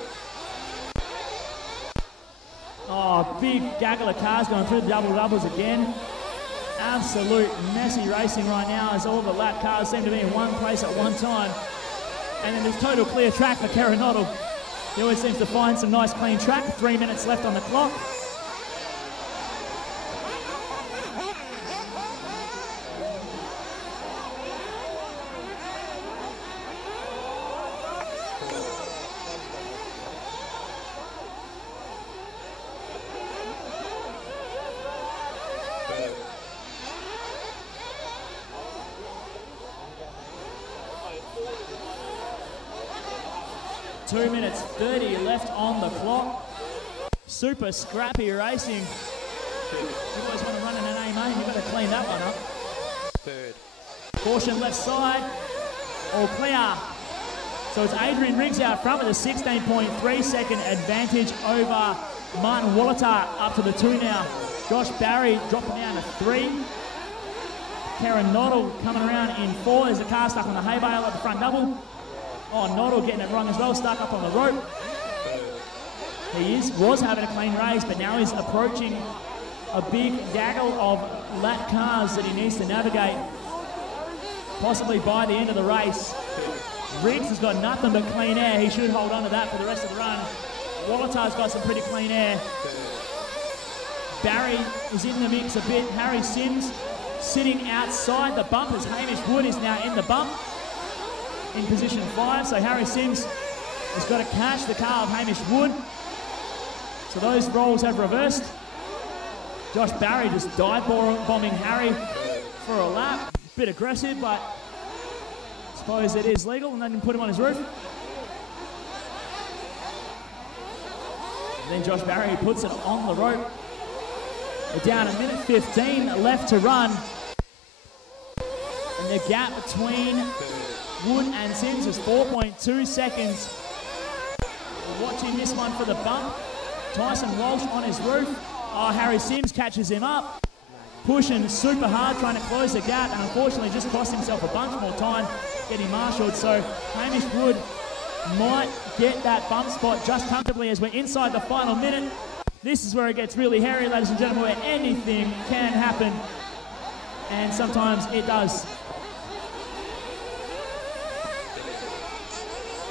Oh, big gaggle of cars going through the double-doubles again. Absolute messy racing right now as all the lap cars seem to be in one place at one time. And then there's total clear track for Karen Noddle. He always seems to find some nice clean track. 3 minutes left on the clock. Two minutes 30 left on the clock. Super scrappy racing. You guys want to run in an A-main, you've got to clean that one up. Third. Caution left side. All clear. So it's Adrian Riggs out front with a 16.3 second advantage over Martin Wallatar up to the 2 now. Josh Barry dropping down to 3. Karen Noddle coming around in 4. There's a car stuck on the hay bale at the front double. Oh, Noddle getting it wrong as well, stuck up on the rope. He was having a clean race, but now he's approaching a big gaggle of lap cars that he needs to navigate, possibly by the end of the race. Riggs has got nothing but clean air. He should hold on to that for the rest of the run. Wallatar's got some pretty clean air. Barry is in the mix a bit. Harry Sims sitting outside the bumpers. Hamish Wood is now in the bump, in position 5, so Harry Sims has got to catch the car of Hamish Wood. So those roles have reversed. Josh Barry just dive bombing Harry for a lap. Bit aggressive, but I suppose it is legal, and they can put him on his roof. And then Josh Barry puts it on the rope. We're down 1 minute 15 left to run. And the gap between Wood and Sims is 4.2 seconds. We're watching this one for the bump. Tyson Walsh on his roof. Oh, Harry Sims catches him up. Pushing super hard, trying to close the gap, and unfortunately just cost himself a bunch more time getting marshalled. So Hamish Wood might get that bump spot just comfortably as we're inside the final minute. This is where it gets really hairy, ladies and gentlemen, where anything can happen. And sometimes it does.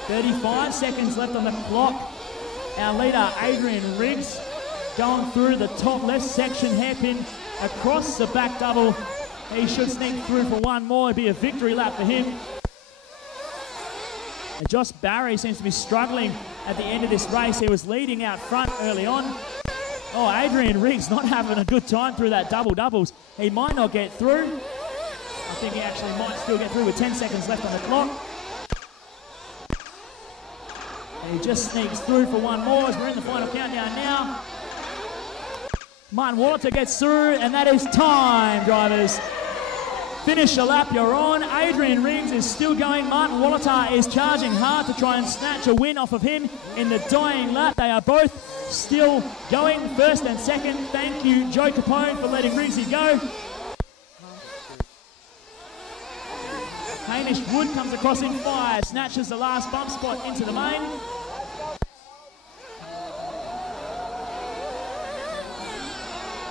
35 seconds left on the clock. Our leader, Adrian Riggs, going through the top left section, hairpin across the back double. He should sneak through for one more. It'd be a victory lap for him. And Josh Barry seems to be struggling at the end of this race. He was leading out front early on. Oh, Adrian Riggs not having a good time through that double-doubles. He might not get through. I think he actually might still get through with 10 seconds left on the clock. And he just sneaks through for one more as we're in the final countdown now. Martin Wallatar gets through, and that is time, drivers. Finish the lap you're on. Adrian Riggs is still going. Martin Wallatar is charging hard to try and snatch a win off of him in the dying lap. They are both still going, first and second. Thank you, Joe Capone, for letting Riggsy go. Hamish Wood comes across in 5, snatches the last bump spot into the main.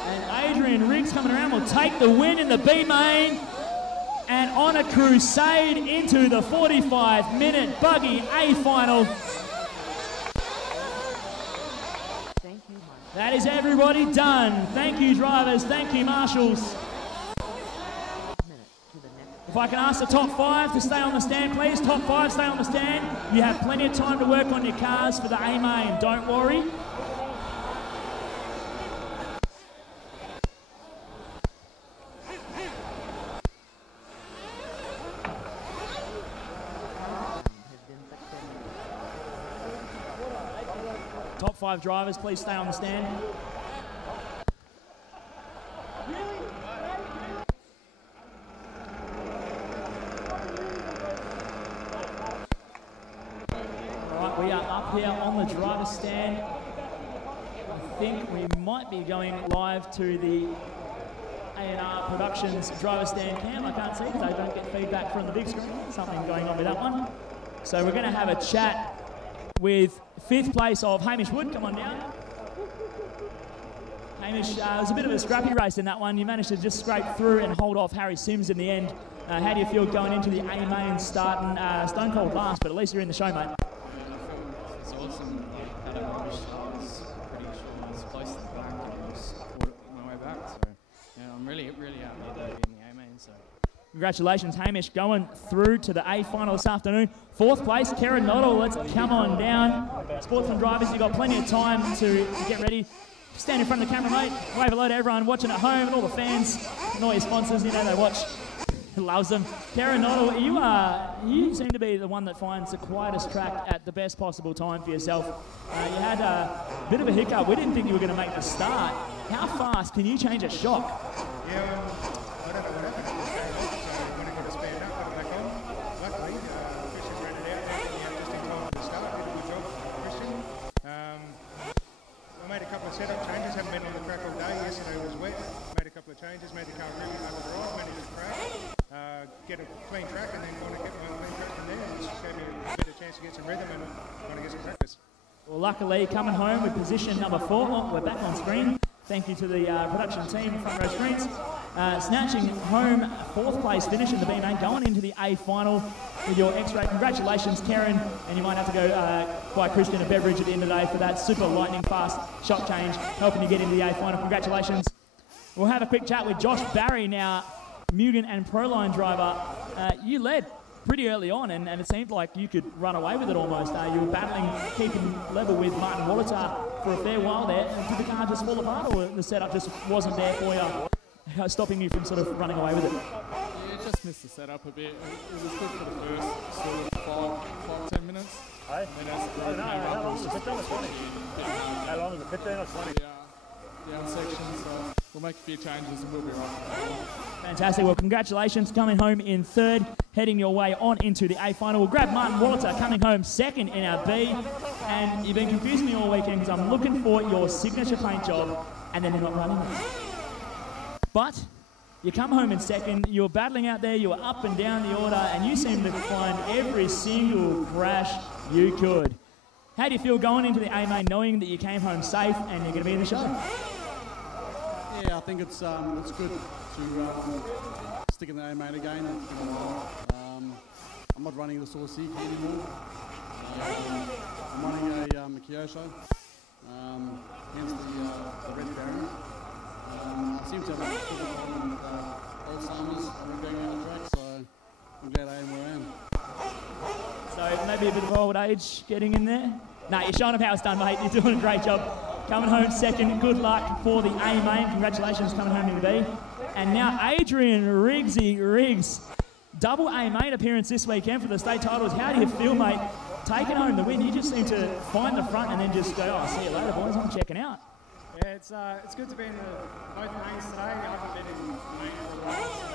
And Adrian Riggs coming around will take the win in the B main. And on a crusade into the 45-minute buggy A final. That is everybody done. Thank you, drivers. Thank you, marshals. If I can ask the top 5 to stay on the stand, please. Top 5, stay on the stand. You have plenty of time to work on your cars for the A main. Don't worry. Top 5 drivers, please stay on the stand. All right, We are up here on the driver's stand. I think we might be going live to the A&R Productions driver's stand cam. I can't see because I don't get feedback from the big screen. Something going on with that one. So we're going to have a chat with 5th place of Hamish Wood. Come on down. Hamish, it was a bit of a scrappy race in that one. You managed to just scrape through and hold off Harry Sims in the end. How do you feel going into the A main starting stone cold last, but at least you're in the show, mate? It's awesome. Like, Adam Hamish, I was pretty sure I was close to the back and I just fought it my way back. So, yeah, I'm really happy to be in the A main. So. Congratulations, Hamish, going through to the A final this afternoon. 4th place, Karen Noddle. Let's come on down. Sportsman drivers, you've got plenty of time to get ready. Stand in front of the camera, mate. Wave hello to everyone watching at home and all the fans and all your sponsors. You know they watch. Loves them. Karen Noddle, you seem to be the one that finds the quietest track at the best possible time for yourself. You had a bit of a hiccup. We didn't think you were going to make the start. How fast can you change a shock? Yeah, I don't know what happened. So when I got a spare nut, got it back on. Luckily, Christian ran it out just in time for the start. Did a good job, Christian. I made a couple of setup changes. Haven't been on the track all day. Yesterday was wet. Made a couple of changes. Made the car really over the right. Managed to crash. Get a clean track and then want to get my clean track from there, which gave me a better chance to get some rhythm and want to get some practice. Well, luckily, coming home with position number 4. Oh, we're back on screen. Thank you to the production team, front row screens. Snatching home 4th place finish in the B main, going into the A final with your X-ray. Congratulations, Karen. And you might have to go buy Christian a beverage at the end of the day for that super lightning fast shock change, helping you get into the A final. Congratulations. We'll have a quick chat with Josh Barry now, Mugen and Proline driver. You led pretty early on, and it seemed like you could run away with it almost. You were battling, keeping level with Martin Wallatar for a fair while there. And did the car just fall apart, or the setup just wasn't there for you, stopping you from sort of running away with it? Yeah, just missed the setup a bit. It was good for the first sort of 5-10 minutes. Hey? How long was it? 15 or 20? How long was it? 15 or 20? Yeah, section, so we'll make a few changes and we'll be right. Fantastic. Well, congratulations, coming home in 3rd, heading your way on into the A final. We'll grab Martin Wallatar coming home 2nd in our B. And you've been confusing me all weekend because I'm looking for your signature paint job and then you're not running it. But you come home in 2nd, you're battling out there, you were up and down the order, and you seem to find every single crash you could. How do you feel going into the A main knowing that you came home safe and you're going to be in the show? Yeah, I think it's good to stick in the A main again. I'm not running the Source anymore. I'm running a Kyosho, hence the Red Baron. I seem to have a good one with Alzheimer's and going out the track, so I'm glad I am where I am. So maybe a bit of old age getting in there? No, you're showing up how it's done, mate. You're doing a great job. Coming home 2nd, good luck for the A main. Congratulations coming home in the B. And now Adrian Riggs, double A main appearance this weekend for the state titles. How do you feel, mate? Taking home the win, you just seem to find the front and then just go, oh, see you later, boys, I'm checking out. Yeah, it's good to be in both mains today. I haven't been in the main for a while, so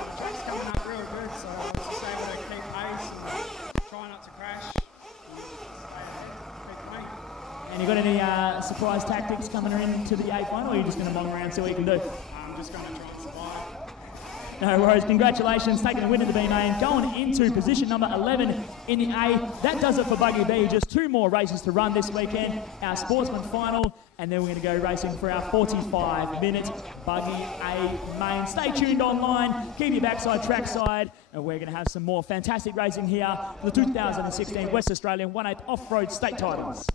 the track's coming up real good, so I'm just able to keep pace and try not to crash. And you got any surprise tactics coming into the A final, or are you just going to mong around, see what you can do? I'm just going to try and survive. No worries, congratulations, taking the win in the B main, going into position number 11 in the A. That does it for Buggy B, just 2 more races to run this weekend, our sportsman final, and then we're going to go racing for our 45-minute Buggy A main. Stay tuned online, keep your backside trackside, and we're going to have some more fantastic racing here for the 2016 West Australian 1/8 Off-Road State Titles.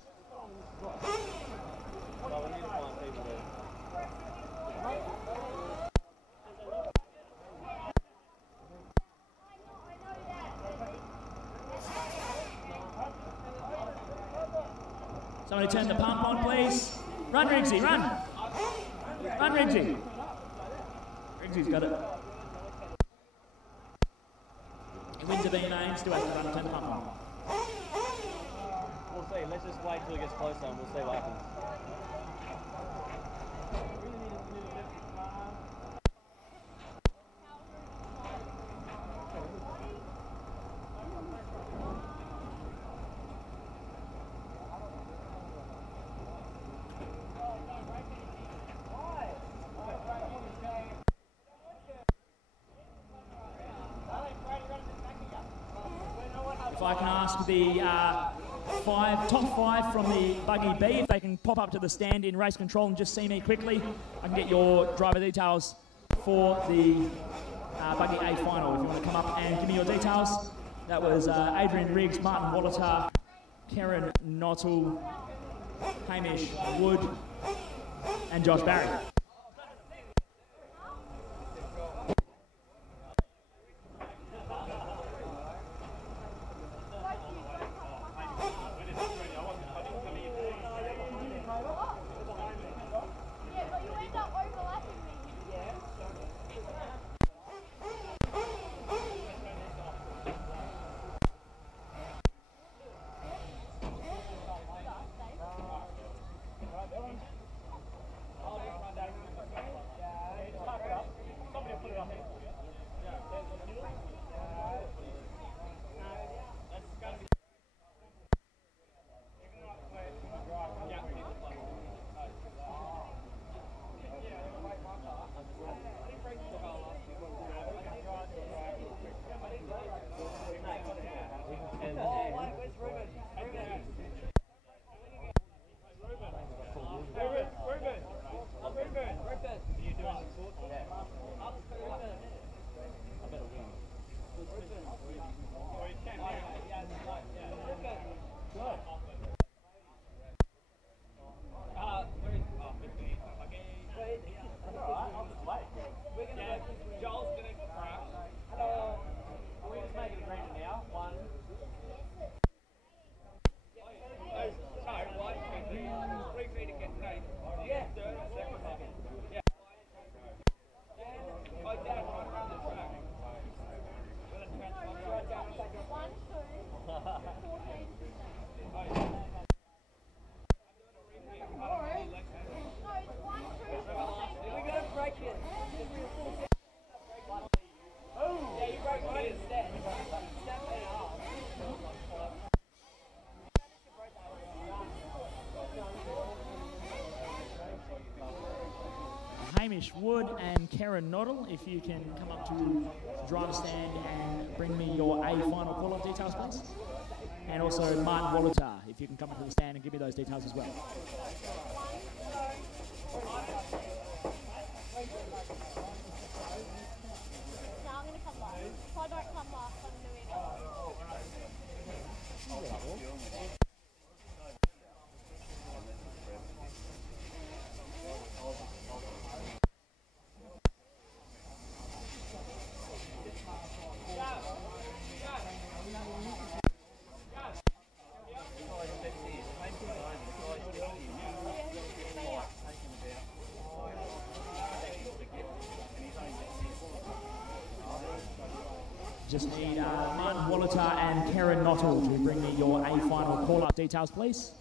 Somebody turn the pump on, please. Run, Riggsy, run. Run, Riggsy. Riggsy's got it. He wins the B main, still has to run, turn the pump on. We'll see. Let's just wait till it gets closer and we'll see what happens. If I can ask the top five from the Buggy B, if they can pop up to the stand in race control and just see me quickly, I can get your driver details for the Buggy A final. If you want to come up and give me your details. That was Adrian Riggs, Martin Wallatar, Karen Nottle, Hamish Wood, and Josh Barry. Hamish Wood and Karen Nottle, if you can come up to the driver's stand and bring me your A final call-off details, please. And also Martin Wallatar, if you can come up to the stand and give me those details as well. Just need Martin Wallatar and Karen Nottle to bring me your A final call-up details, please.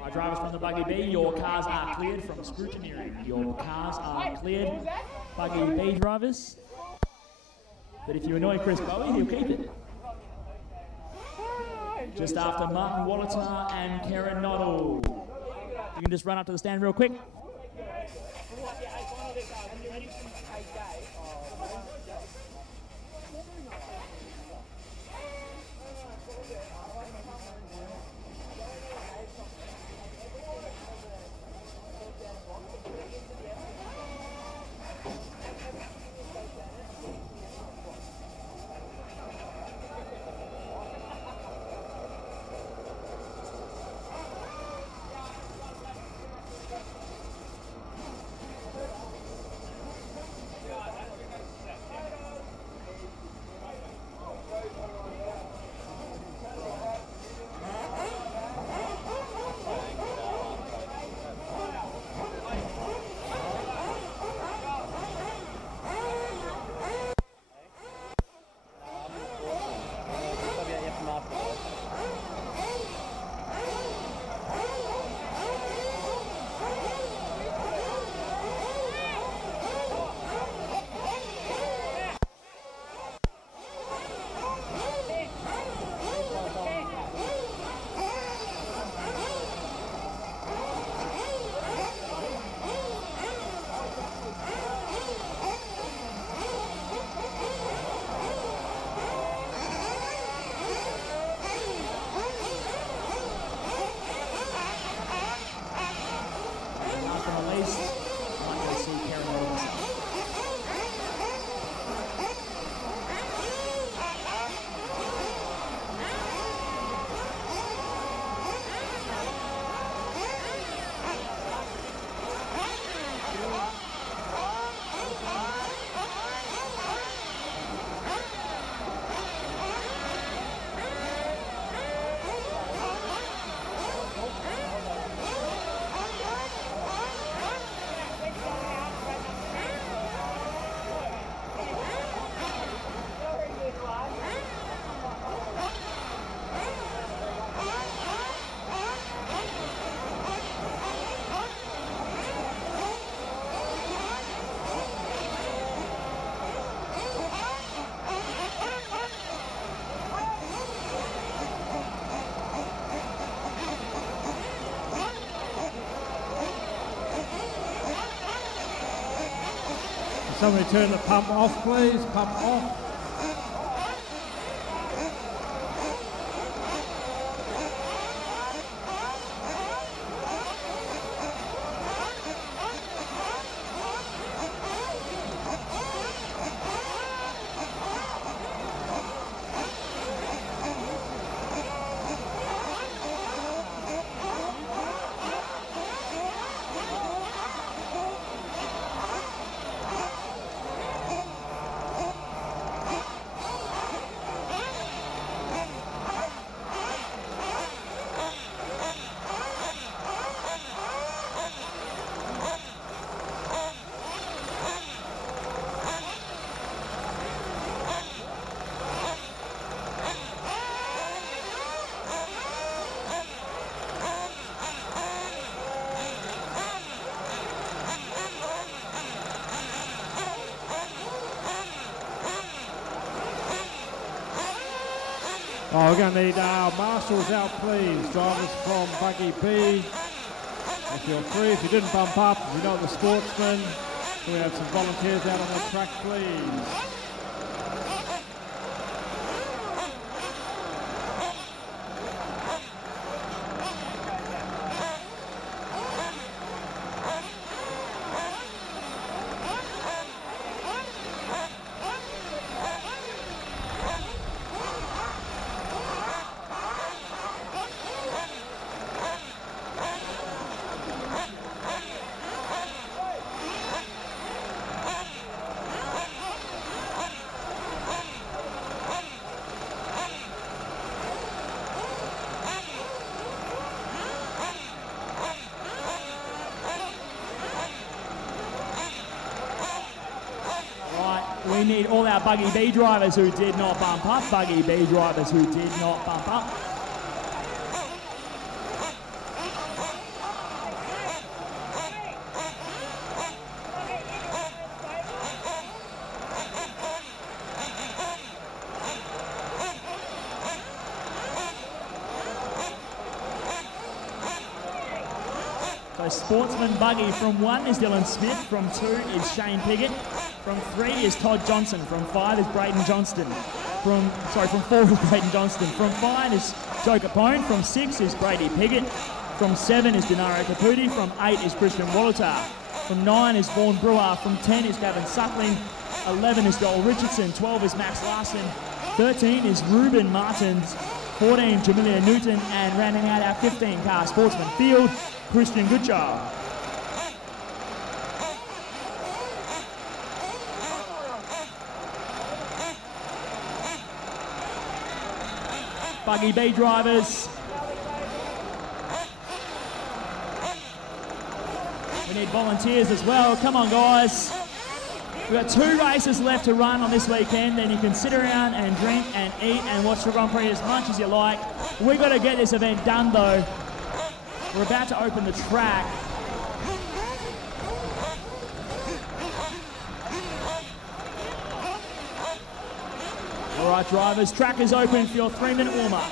My drivers from the Buggy B, your cars are cleared from scrutineering. Your cars are cleared, Buggy B drivers. But if you annoy Chris Bowie, he'll keep it. Just after Martin Wallatar and Karen Nottle. You can just run up to the stand real quick. Somebody turn the pump off, please. Pump off. Oh, we're going to need our marshals out, please. Drivers from Buggy B. If you're free, if you didn't bump up, if you're not the sportsman, can we have some volunteers out on the track, please? We need all our Buggy B drivers who did not bump up. Buggy B drivers who did not bump up. So Sportsman Buggy from 1 is Dylan Smith, from 2 is Shane Piggott. From 3 is Todd Johnson. From 5 is Braden Johnston. From 4 is Braden Johnston. From 5 is Joe Capone. From 6 is Brady Piggott. From 7 is Denaro Caputi. From 8 is Christian Wallatar. From 9 is Vaughan Brewer. From 10 is Gavin Suckling. 11 is Joel Richardson. 12 is Max Larson. 13 is Ruben Martins. 14 Jamelia Newton. And rounding out our 15-car sportsman field, Christian Goodchild. Buggy B drivers. We need volunteers as well. Come on, guys. We've got 2 races left to run on this weekend, and you can sit around and drink and eat and watch the Grand Prix as much as you like. We've got to get this event done, though. We're about to open the track. All right, drivers, track is open for your 3-minute warm-up.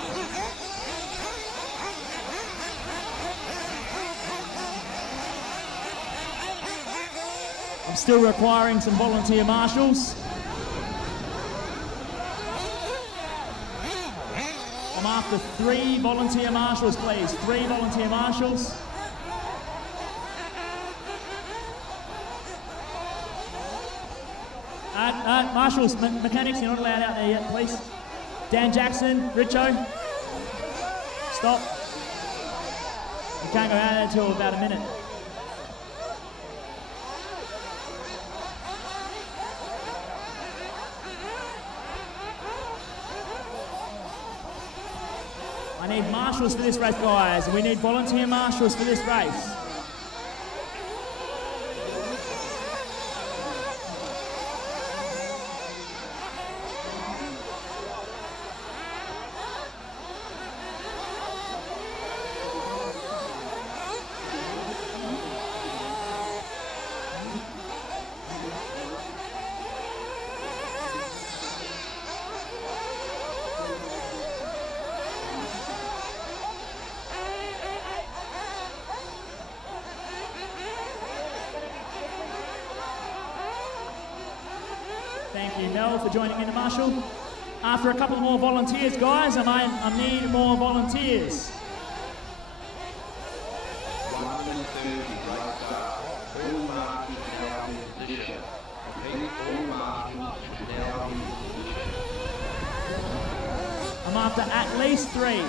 I'm still requiring some volunteer marshals. I'm after 3 volunteer marshals, please. 3 volunteer marshals. Marshals, mechanics, you're not allowed out there yet, please. Dan Jackson, Richo. Stop. You can't go out there until about a minute. I need marshals for this race, guys. We need volunteer marshals for this race. Thank you, Mel, for joining in, Marshall. After a couple more volunteers, guys, I need more volunteers. 1 minute 30, race start. All marshals now in position. Repeat, all marshals should now be in position. I'm after at least 3.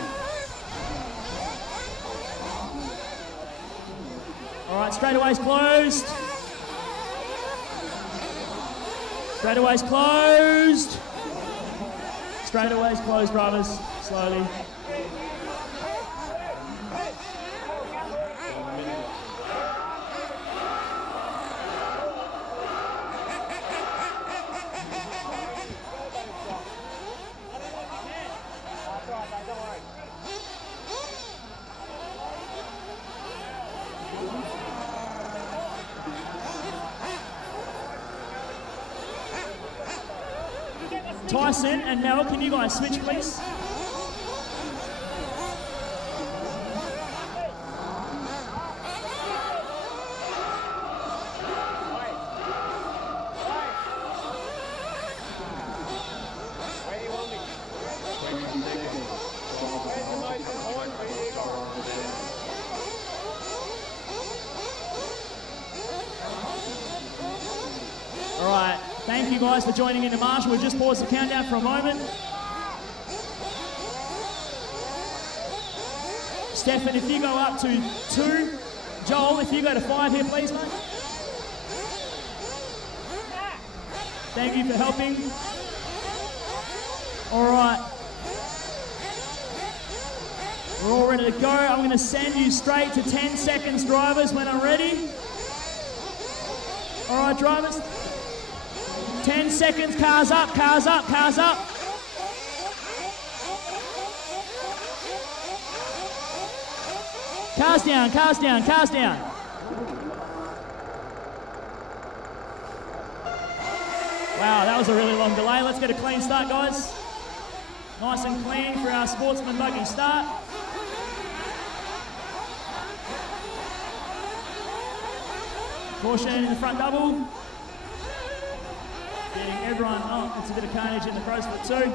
All right, straightaway's closed. Straightaway's closed. Straightaway's closed, drivers. Slowly. Tyson and Mel, can you guys switch, please? All right, thank you guys for joining in the march. We'll just pause the countdown for a moment. Stefan, if you go up to 2. Joel, if you go to 5 here, please, mate. Thank you for helping. All right. We're all ready to go. I'm going to send you straight to 10 seconds, drivers, when I'm ready. All right, drivers. 10 seconds, cars up, cars up, cars up. Cars down, cars down, cars down. Wow, that was a really long delay. Let's get a clean start, guys. Nice and clean for our sportsman buggy start. Caution in the front double. Getting everyone, oh, it's a bit of carnage in the crow's foot too.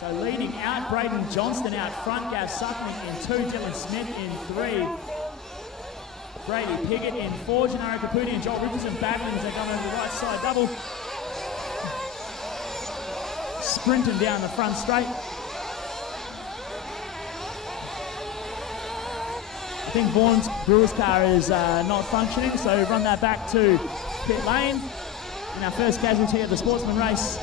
So leading out, Braden Johnston out front, Gav Suckling in 2, Dylan Smith in 3. Brady Piggott in 4, Gennaro Caputi and Joel Richardson battling as they come over the right side double. Sprinting down the front straight. I think Vaughan's Brewer's car is not functioning, so run that back to pit lane. And our first casualty of the sportsman race.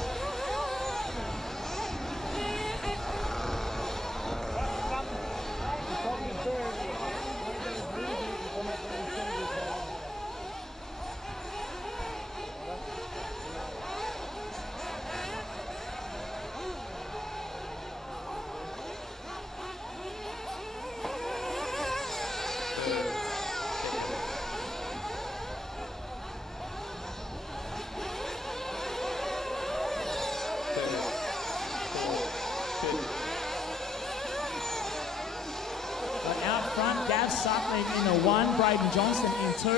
Braden Johnston in 2.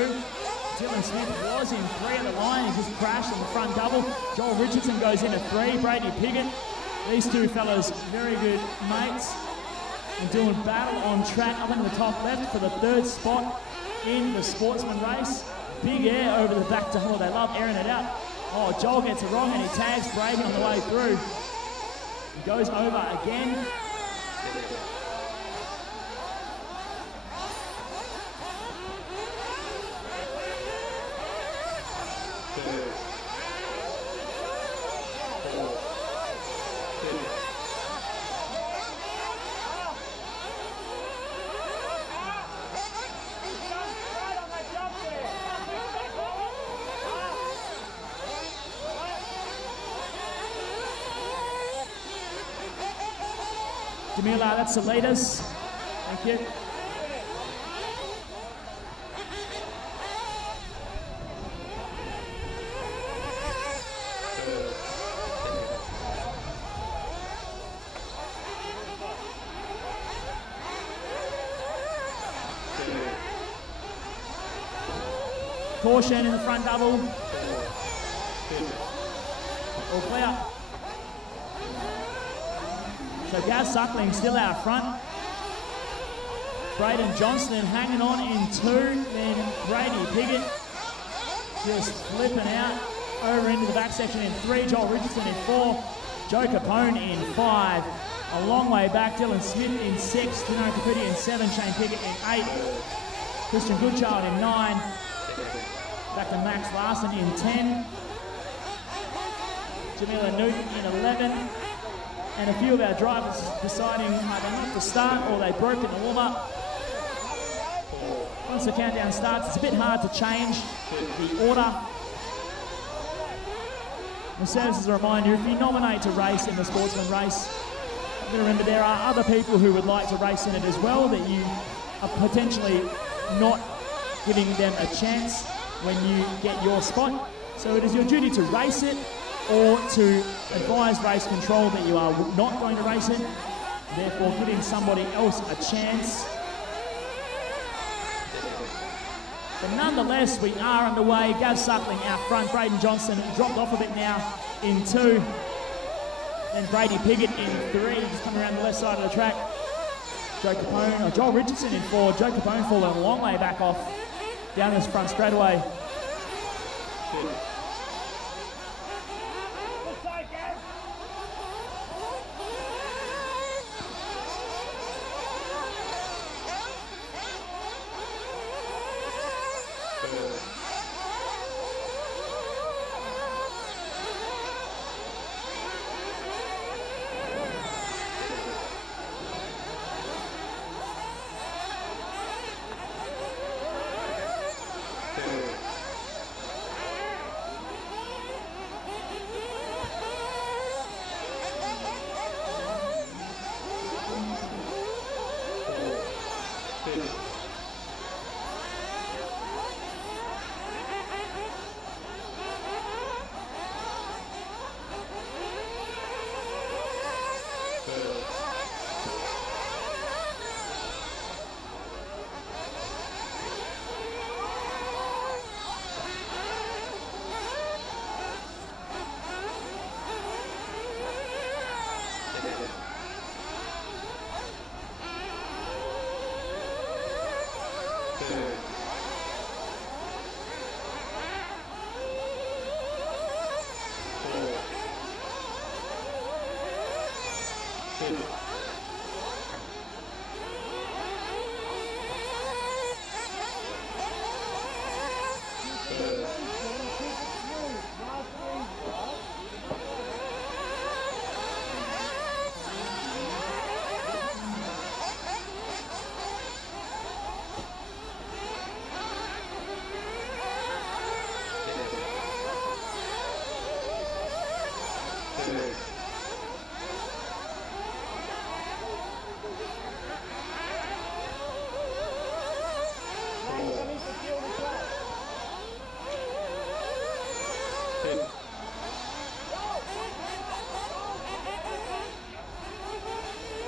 Dylan Smith was in 3 at the line. He just crashed on the front double. Joel Richardson goes in at 3. Brady Piggott. These two fellas, very good mates. And doing battle on track up into the top left for the 3rd spot in the sportsman race. Big air over the back double. They love airing it out. Oh, Joel gets it wrong and he tags Brady on the way through. He goes over again. Jamila, that's the leaders. Thank you. caution in the front double. All clear. So Gav Suckling still out front. Braden Johnston hanging on in 2. Then Brady Piggott just flipping out over into the back section in 3. Joel Richardson in 4. Joe Capone in 5. A long way back. Dylan Smith in 6. Tino Capiti in 7. Shane Piggott in 8. Christian Goodchild in 9. Back to Max Larson in 10. Jamila Newton in 11. And a few of our drivers deciding either not to start or they broke in the warm-up. Once the countdown starts, it's a bit hard to change the order. And serves as a reminder, if you nominate to race in the Sportsman race, you've got to remember there are other people who would like to race in it as well that you are potentially not giving them a chance when you get your spot. So it is your duty to race it or to advise race control that you are not going to race it, therefore giving somebody else a chance. But nonetheless, we are underway. Gav Suckling out front. Braden Johnson dropped off a bit now in 2. Then Brady Piggott in 3, just coming around the left side of the track. Joel Richardson in 4. Joe Capone falling a long way back off down this front straightaway.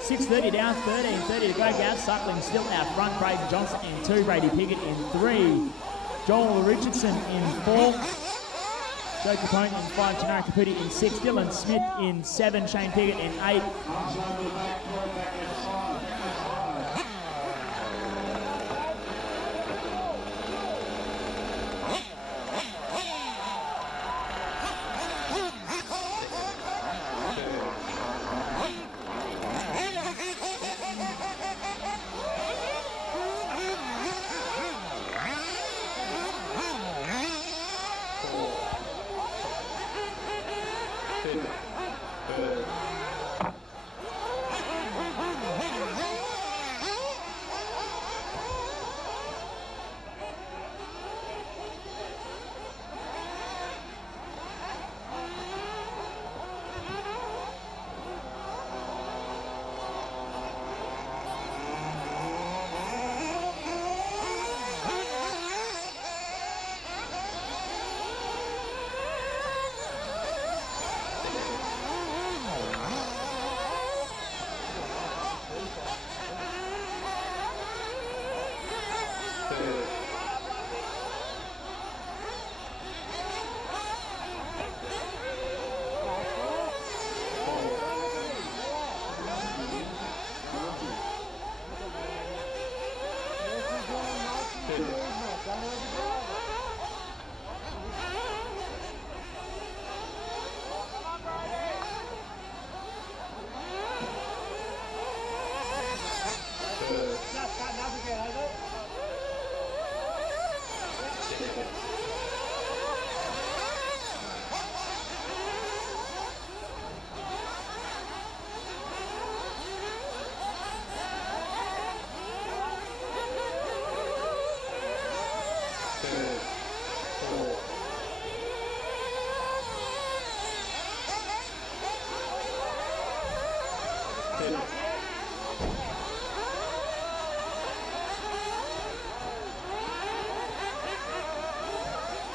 .6:30 down, 13:30 to go. Gav Suckling still out front. Braden Johnson in 2. Brady Piggott in 3. Joel Richardson in 4. Joe Capone in 5. Tanara Capiti in 6. Dylan Smith in 7. Shane Piggott in 8.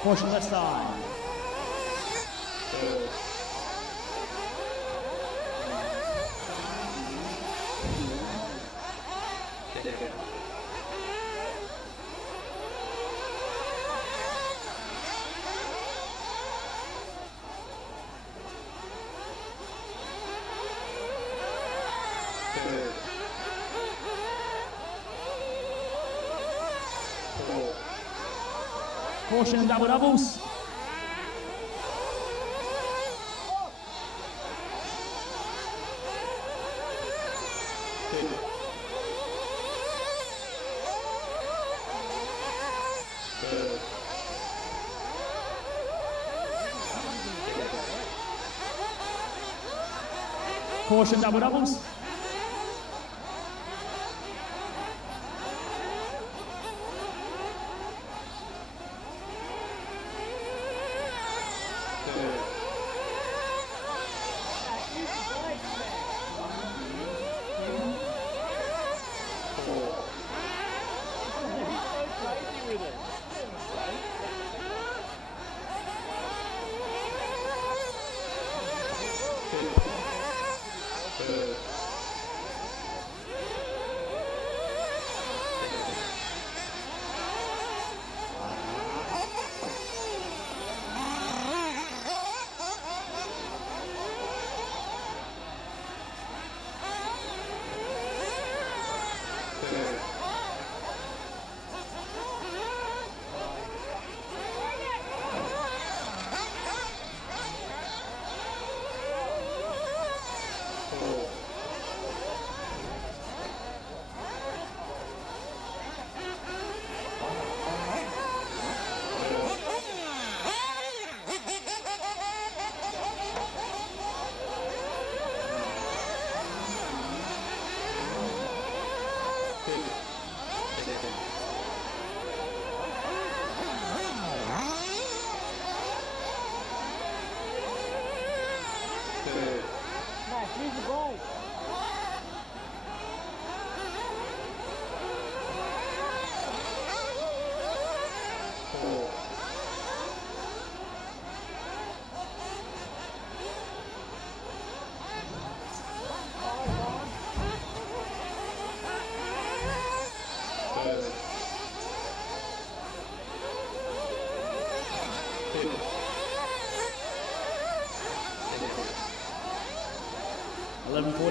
Caution left side. Caution double doubles. Caution double doubles.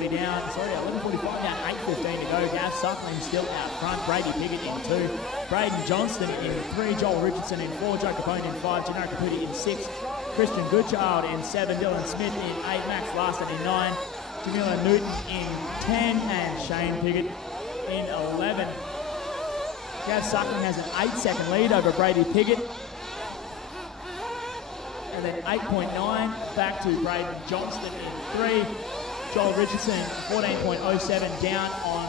Down, 11:45 down, 8:15 to go. Gav Suckling still out front. Brady Piggott in 2. Braden Johnston in 3. Joel Richardson in 4. Joe Capone in 5. Gennaro Caputi in 6. Christian Goodchild in 7. Dylan Smith in 8. Max Larson in 9. Jamila Newton in 10. And Shane Piggott in 11. Gav Suckling has an 8-second lead over Brady Piggott. And then 8.9 back to Braden Johnston in 3. Joel Richardson, 14.07 down on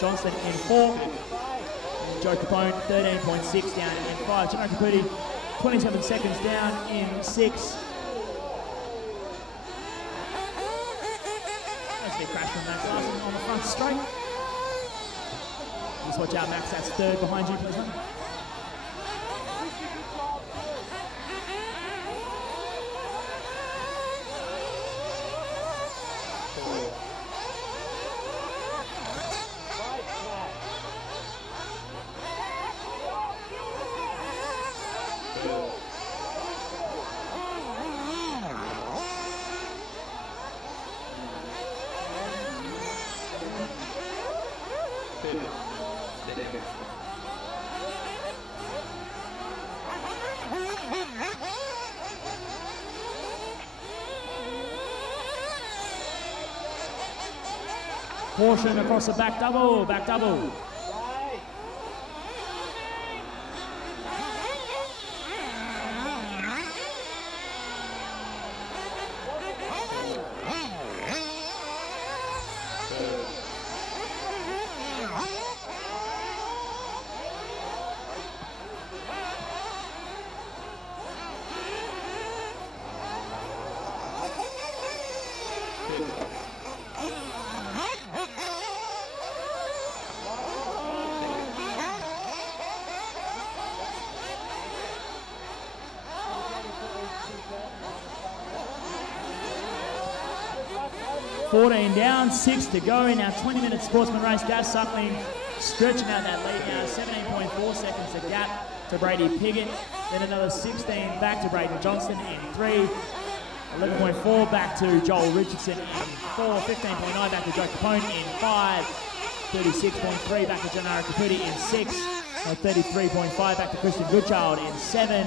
Johnston in 4. And Joe Capone, 13.6 down in 5. Gennaro Caputi, 27 seconds down in 6. There's a big crash from Max Larson on the front straight. Just watch out, Max, that's 3rd behind you for this one. Caution across the back double, back double. 14 down, 6 to go in our 20-minute sportsman race. Gav Suckling stretching out that lead now, 17.4 seconds the gap to Brady Piggott. Then another 16 back to Braden Johnston in 3. 11.4 back to Joel Richardson in 4. 15.9 back to Joe Capone in 5. 36.3 back to Janara Caputi in 6. 33.5 back to Christian Goodchild in 7.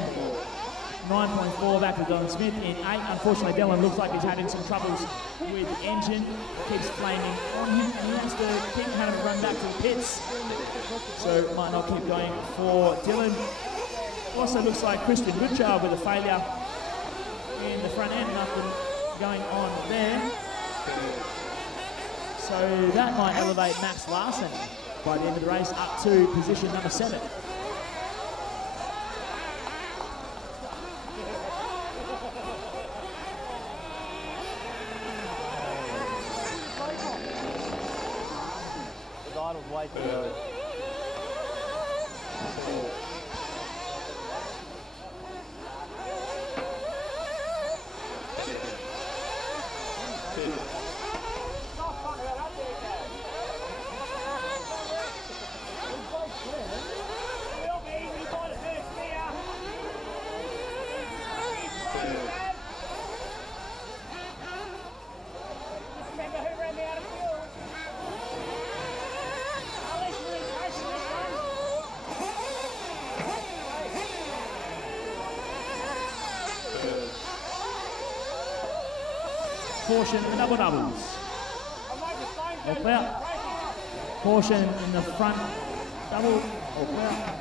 9.4 back to Dylan Smith in 8. Unfortunately, Dylan looks like he's having some troubles with the engine. Keeps flaming on him, and he has to keep having to run back to the pits. So might not keep going for Dylan. Also looks like Christian Goodchild with a failure in the front end. Nothing going on there. So that might elevate Max Larson by the end of the race up to position number 7. The idle's way too early. Caution in the double doubles. All clear. Caution in the front double. All clear.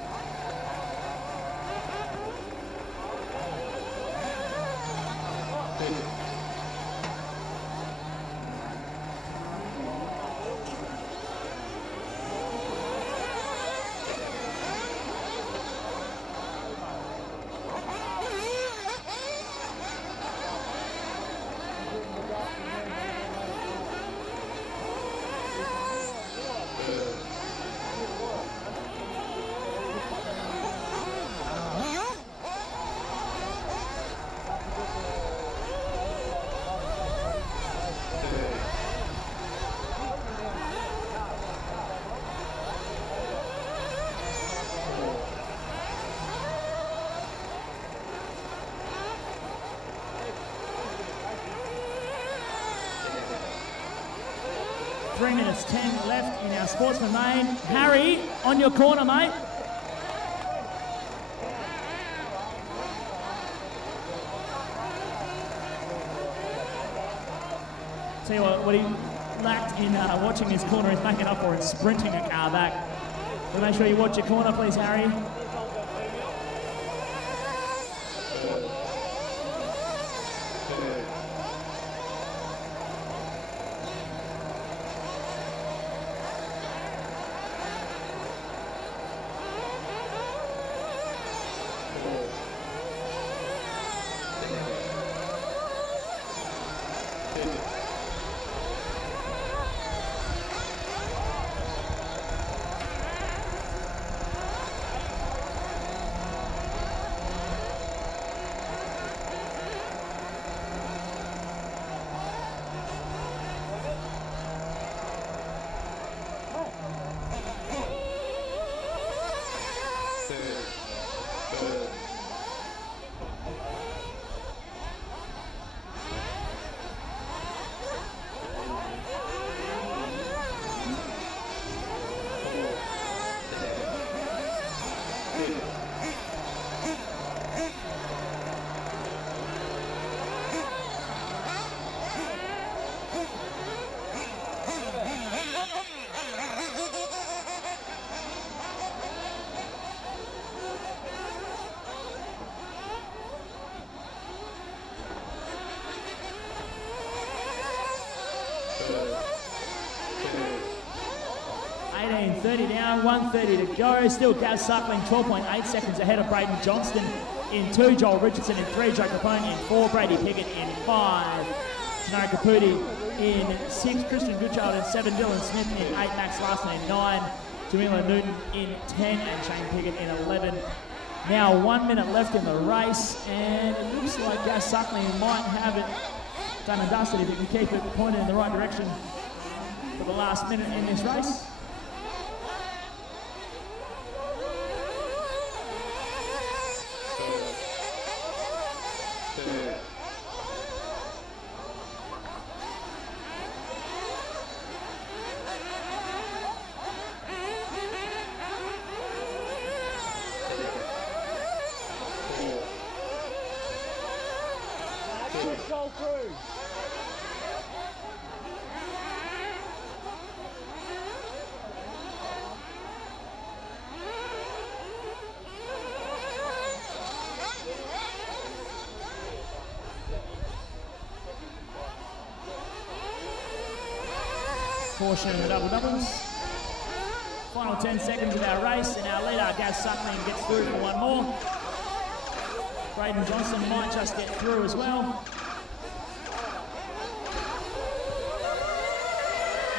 Three minutes 10 left in our sportsman main. Harry, on your corner, mate. Tell you what he lacked in watching his corner is making up for it, sprinting a car back. So make sure you watch your corner, please, Harry. .30 down, 1:30 to go. Still Gav Suckling, 12.8 seconds ahead of Braden Johnston in 2. Joel Richardson in 3. Joe Capone in 4. Brady Piggott in 5. Janara Caputi in 6. Christian Goodchild in 7. Dylan Smith in 8. Max Larson in 9. Jamila Newton in 10. And Shane Piggott in 11. Now 1 minute left in the race, and it looks like Gav Suckling might have it done and dusted if you can keep it pointed in the right direction for the last minute in this race. Caution in the double doubles. Final 10 seconds of our race, and our leader, Gaz Suckling, gets through for one more. Braden Johnson might just get through as well.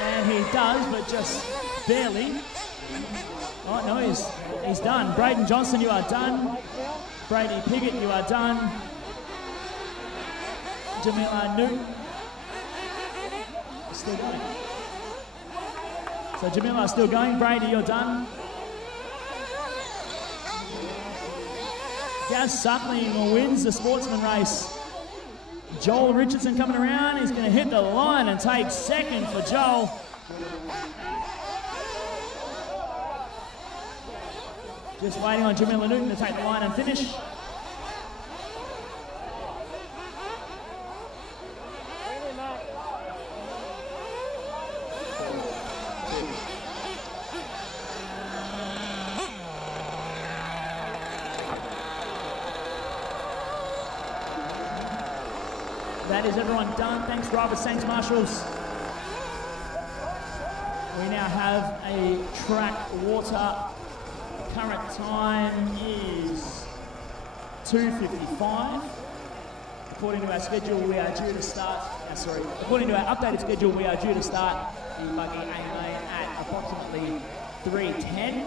And he does, but just barely. Oh, no, he's done. Braden Johnson, you are done. Brady Piggott, you are done. Jamila Newton, still going. So Jamila still going. Brady, you're done. Gaz Suckling wins the sportsman race. Joel Richardson coming around. He's going to hit the line and take second for Joel. Just waiting on Jamila Newton to take the line and finish. That is everyone done. Thanks, drivers. Thanks, marshals. We now have a track water. Current time is 2:55. According to our schedule, we are due to start. According to our updated schedule, we are due to start the buggy A-main at approximately 3:10.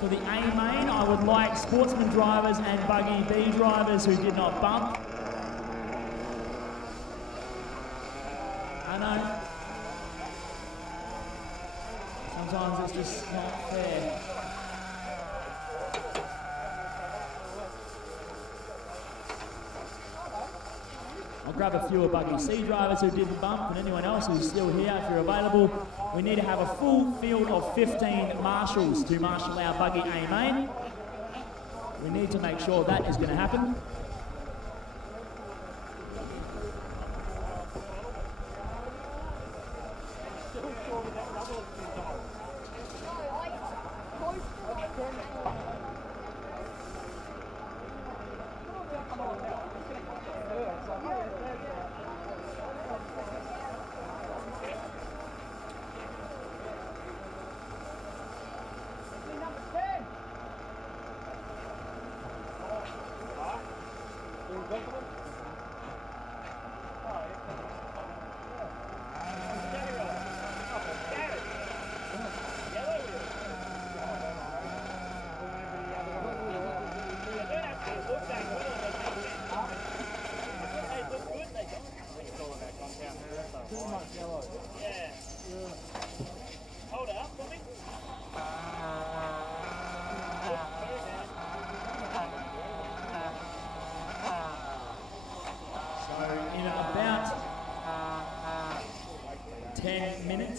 For the A-main, I would like sportsman drivers and buggy B drivers who did not bump. I know. Sometimes it's just not fair. I'll grab a few of buggy C drivers who didn't bump, and anyone else who's still here, if you're available. We need to have a full field of 15 marshals to marshal our buggy A main. We need to make sure that is going to happen.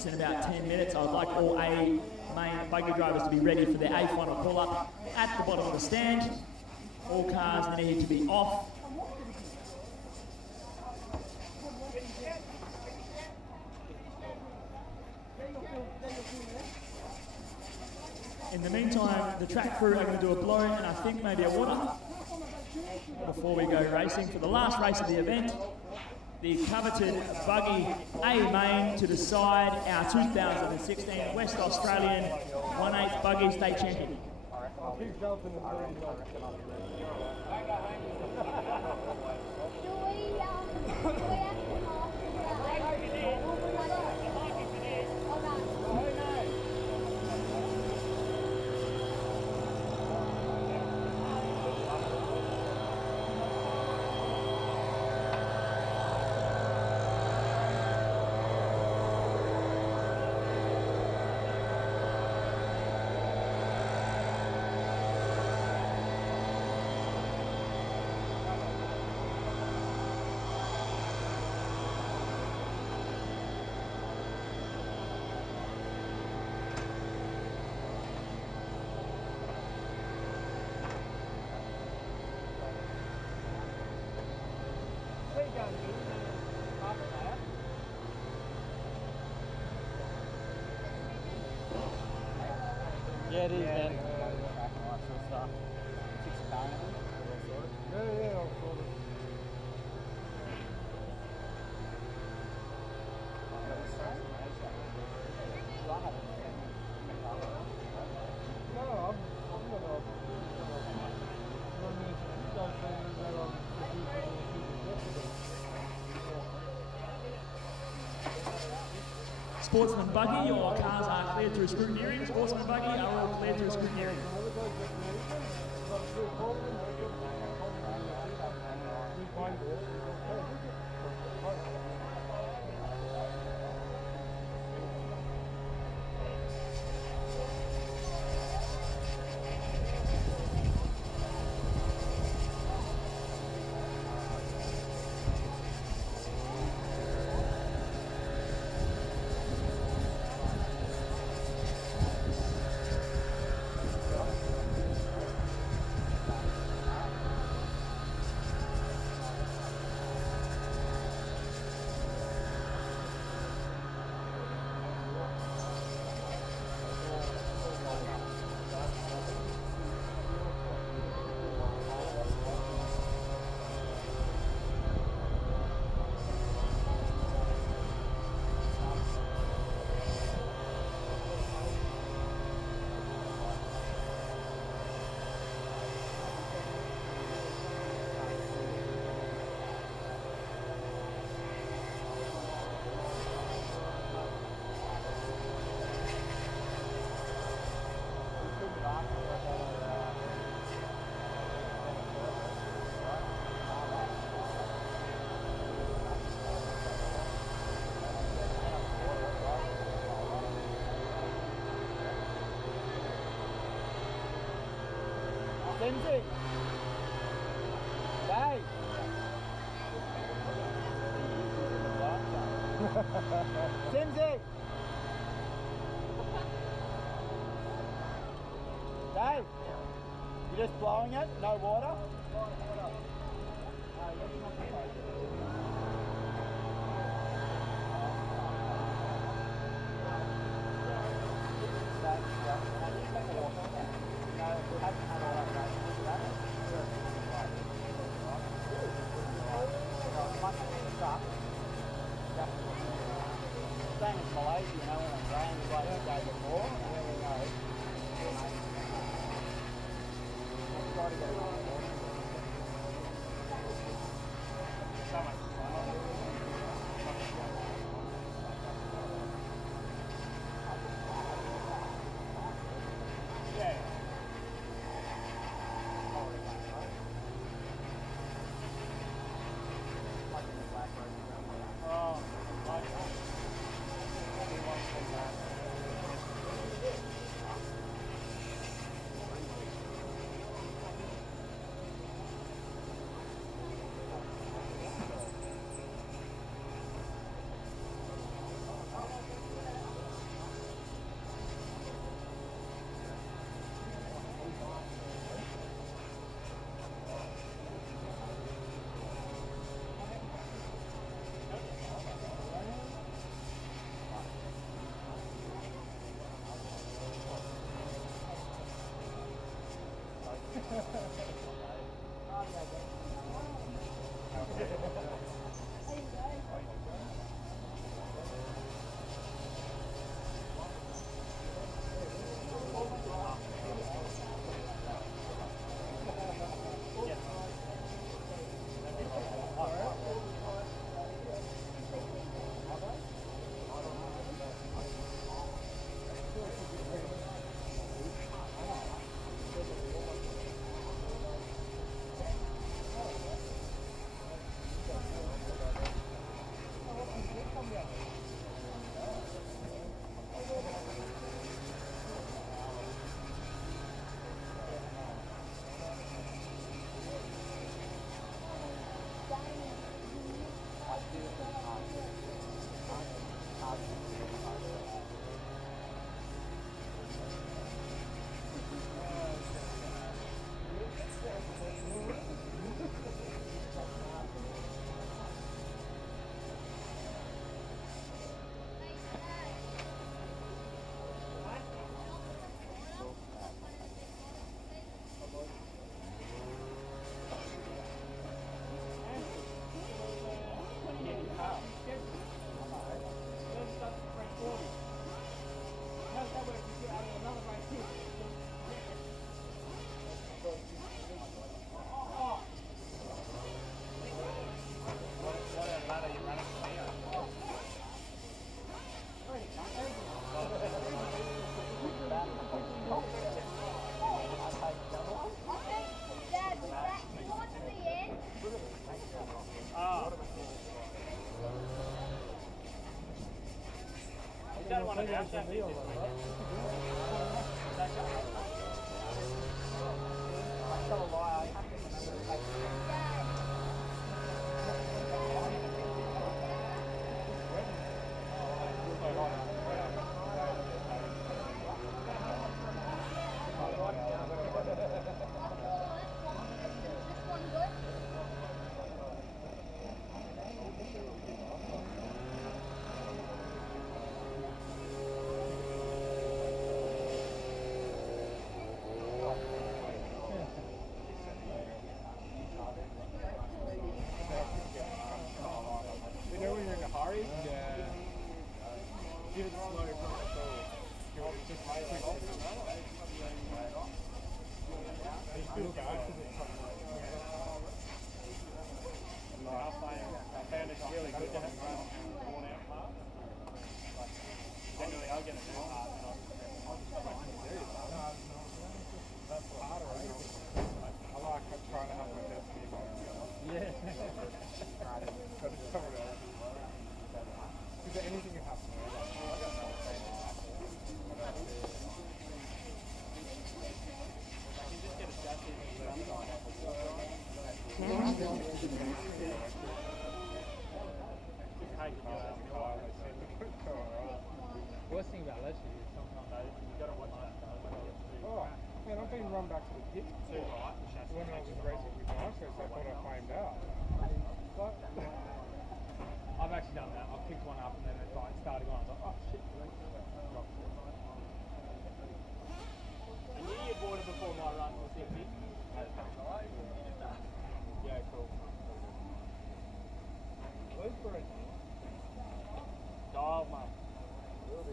In about 10 minutes, I would like all A main buggy drivers to be ready for their A final pull-up at the bottom of the stand. All cars need to be off. In the meantime, the track crew are going to do a blow and I think maybe a water before we go racing for the last race of the event. The coveted buggy A main to decide our 2016 West Australian 1/8 buggy state champion. Yeah, it is, man. Yeah, I'll sort it. No, I'm not. Sportsman buggy, your cars are cleared through scrutineering. Sportsman buggy are all cleared through scrutineering. Lindsay! Dave! Lindsay! Dave! You're just blowing it? No water? Same as Malaysia, you know, when it rains like the day before. There we go. Try to get it on. Yeah. Oh, like that. had one of our champions this weekend. Worst thing about Leicester is sometimes you got to watch that. Oh, man, I've been run back to the pit when I was racing with Nitro, so I thought I flamed out. I've actually done that. I've picked one up and then it's like starting on. I was like, oh shit. I knew you'd bought it before my run was hit me. Yeah, cool. Where's Bruce? Dial, mate. Will do.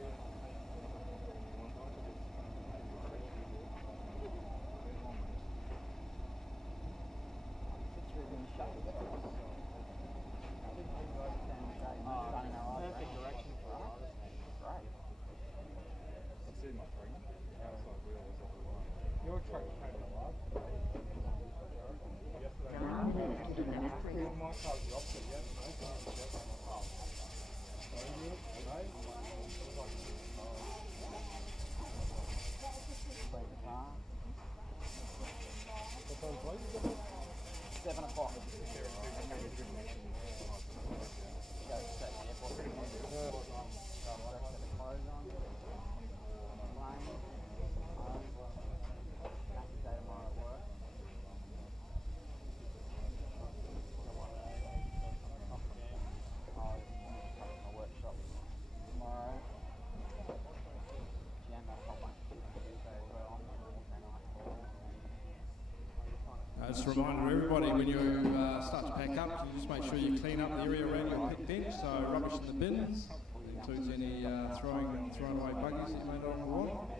Perfect direction for us. Great. I've seen my train. Outside wheel is what we want. Your truck came in last. Yesterday. My car's the opposite. What time play is it? 7 o'clock. Just a reminder to everybody, when you start to pack up, you just make sure you clean up the area around your pit bench, so rubbish in the bins, includes any thrown away buggies that you may not want.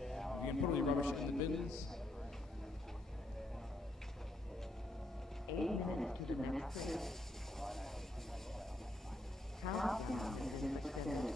You can put all your rubbish in the bins. 8 minutes to the next race. Countdown has been extended.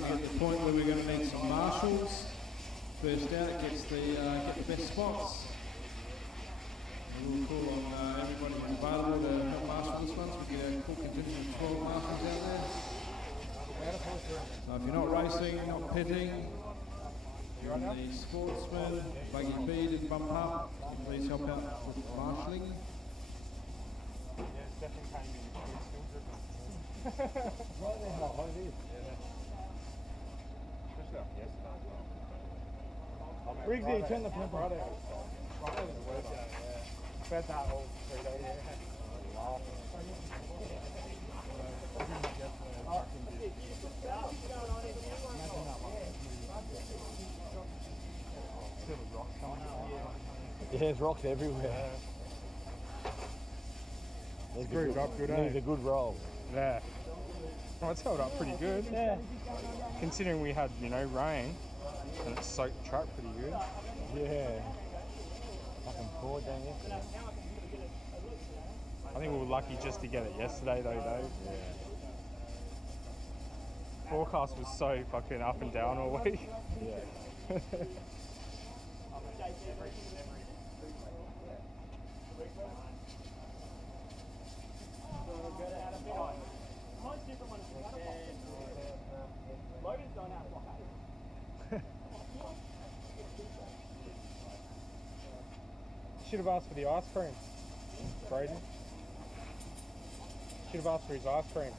starting to get to the point where we're going to need some marshals. First out gets get the best spots. And we'll call on everybody who's available to help marshal this one. So we get our full contingent of 12 marshals out there. So if you're not racing, not pitting, you're in the sportsman, buggy B to bump up, please help out with marshalling. Riggsy, turn the pump right out. Spent that whole 3 days. Yeah, there's rocks everywhere. It's grooved up good, Needs a good roll. Yeah. Well, it's held up pretty good. Yeah. Considering we had, rain, and it soaked the track pretty good. Yeah. Fucking poured down yesterday. I think we were lucky just to get it yesterday though, Dave. Yeah. Forecast was so fucking up and down all week. Yeah. Should have asked for the ice cream, Braden. Should have asked for his ice cream.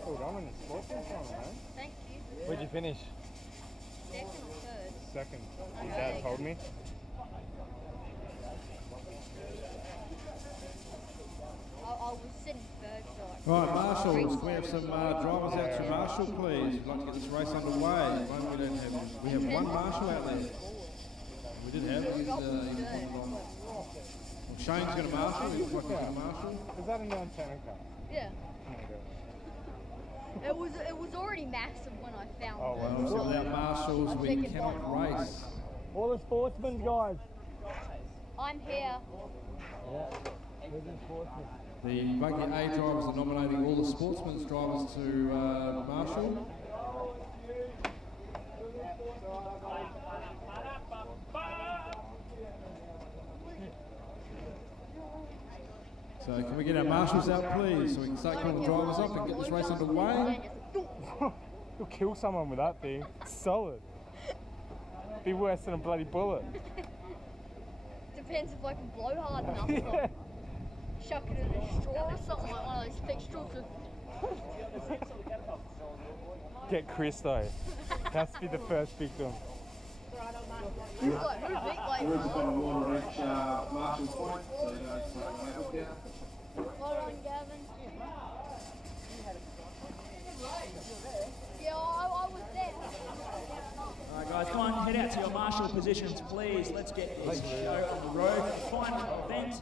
Hold on in the sports man, Thank you. Where'd you finish? Second or third? Second. Your dad told me. I was sitting third, so Right, marshals, we have some drivers out to marshal, please. We'd like to get this race underway. We have one marshal out there. We did have. Shane's going to marshal. He's like going to marshal. Is that a non-tenor car? yeah. Oh my God. It was already massive when I found Oh, it. Well, so without marshals, we cannot race. All the sportsmen, guys. I'm here. Yeah. Where's the sportsmen? The buggy A drivers are nominating all the sportsmen's drivers to marshal. So can we get our marshals out, please, so we can start calling the drivers up and get this race underway? You'll kill someone with that thing. It's solid. Be worse than a bloody bullet. Depends if I can blow hard enough. Like, chuck it in a straw or something like one of those thick straws. Get Chris though. Has to be the first victim. Who's like, who big like Marshall's point, so you know, Hold on, Gavin. Yeah, I was there. All right, guys, come on, head out to your marshal positions, please. Let's get this show on the road. Final event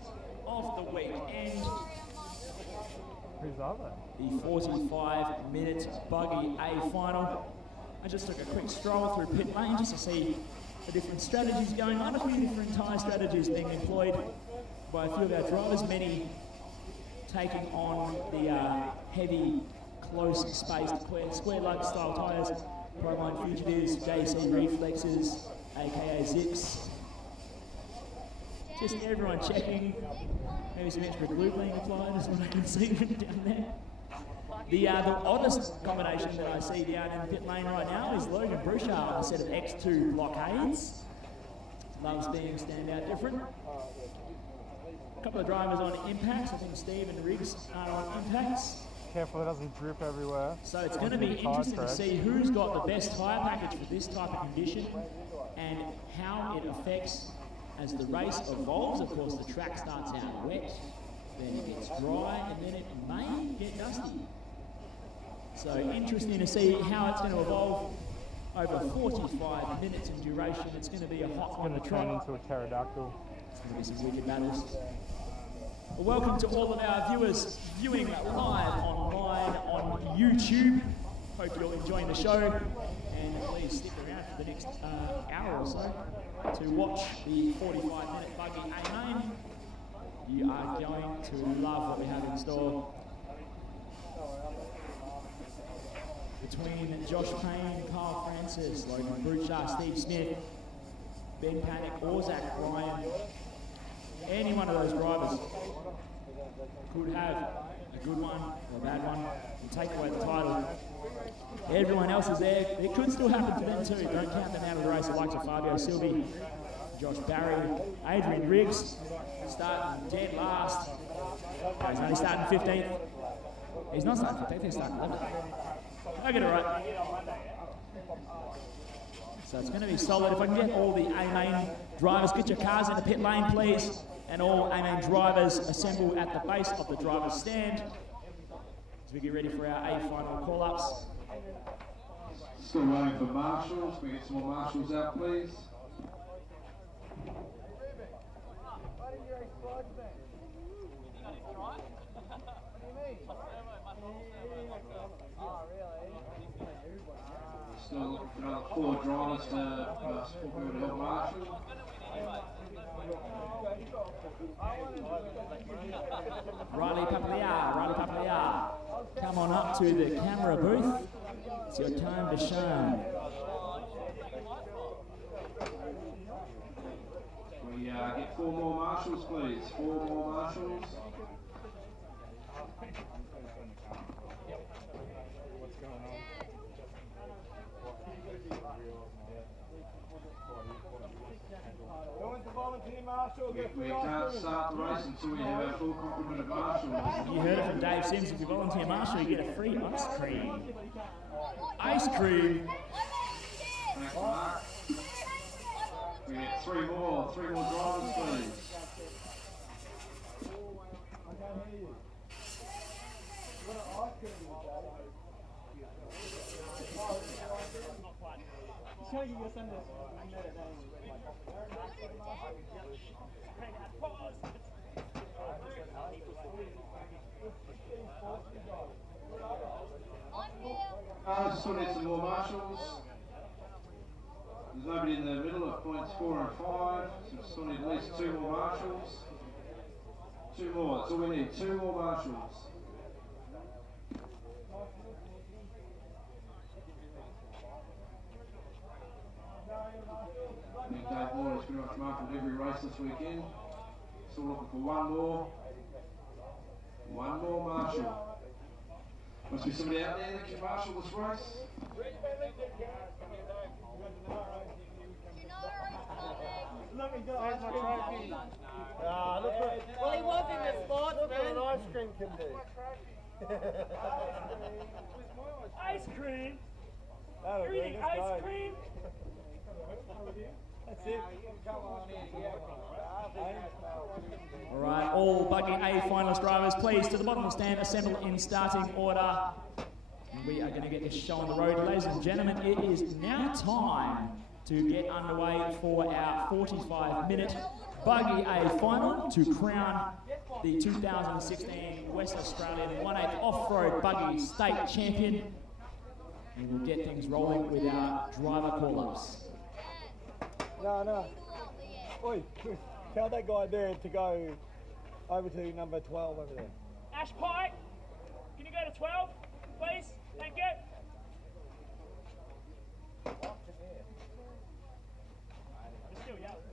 of the weekend. Who's are they? The 45-minute buggy A final. I just took a quick stroll through pit lane just to see the different strategies going on. A few different tyre strategies being employed by a few of our drivers, many taking on the heavy, close-spaced square lug style tyres. Proline Fugitives, JC Reflexes, aka Zips. Just everyone checking. Maybe some extra glue being applied is what I can see down there. The oddest combination that I see down in the pit lane right now is Logan Bouchard on a set of X2 blockades. Loves being standout different. A couple of drivers on impacts. I think Steve and Riggs are on impacts. Careful it doesn't drip everywhere. So it's going to be interesting to see who's got the best tyre package for this type of condition and how it affects as the race evolves. Of course, the track starts out wet, then it gets dry, and then it may get dusty. So interesting to see how it's going to evolve over 45 minutes in duration. It's going to be a hot one to turn try. into a pterodactyl. It's going to be some wicked battles. Well, welcome to all of our viewers viewing live online on YouTube. Hope you're enjoying the show, and please stick around for the next hour or so. to watch the 45-minute buggy A main. You are going to love what we have in store. Between Josh Payne, Kyle Francis, Logan Bruchar, Steve Smith, Ben Panic, or Zach Ryan, any one of those drivers could have a good one or a bad one and take away the title. Everyone else is there. It could still happen to them too. Don't count them out of the race. The likes of Fabio Silvi, Josh Barry, Adrian Riggs, starting dead last. He's only starting 15th. He's not starting 15th, he's starting 11th. I get it right. So it's going to be solid. If I can get all the A-main drivers, get your cars in the pit lane, please. And all A-main drivers assemble at the base of the driver's stand as we get ready for our A final call-ups. Still waiting for marshals. Can we get some more marshals out, please? Still looking for another 4 drivers to help marshal. Riley Papaliar, come on up to the camera booth. It's your time to shine. We get 4 more marshals, please. 4 more marshals. What's going on? Go into volunteer marshal. We can't start the race until we have our full complement of marshals. You heard it from Dave Sims. If you volunteer marshal, you get a free ice cream. Ice cream. Thanks, Mark. We get 3 more drivers, please. Still need some more marshals. There's nobody in the middle at points 4 and 5, so we still need at least 2 more marshals. 2 more, that's all we need, 2 more marshals. I think Dave Moore has pretty much marshalled every race this weekend. Still looking for 1 more. 1 more marshal. Must be somebody out there that can marshal this race. Well, he was in the sports, look man. What an ice cream can do. Ice cream? You're eating ice cream? That's it. All right, all buggy A finalist drivers, please, to the bottom of the stand, assemble in starting order. And we are going to get this show on the road. Ladies and gentlemen, it is now time to get underway for our 45-minute buggy A final to crown the 2016 West Australian 1/8 off-road buggy state champion. And we'll get things rolling with our driver call-ups. No. Oi, tell that guy there to go over to number 12 over there. Ash Pike, can you go to 12, please? Thank you. Still yelling.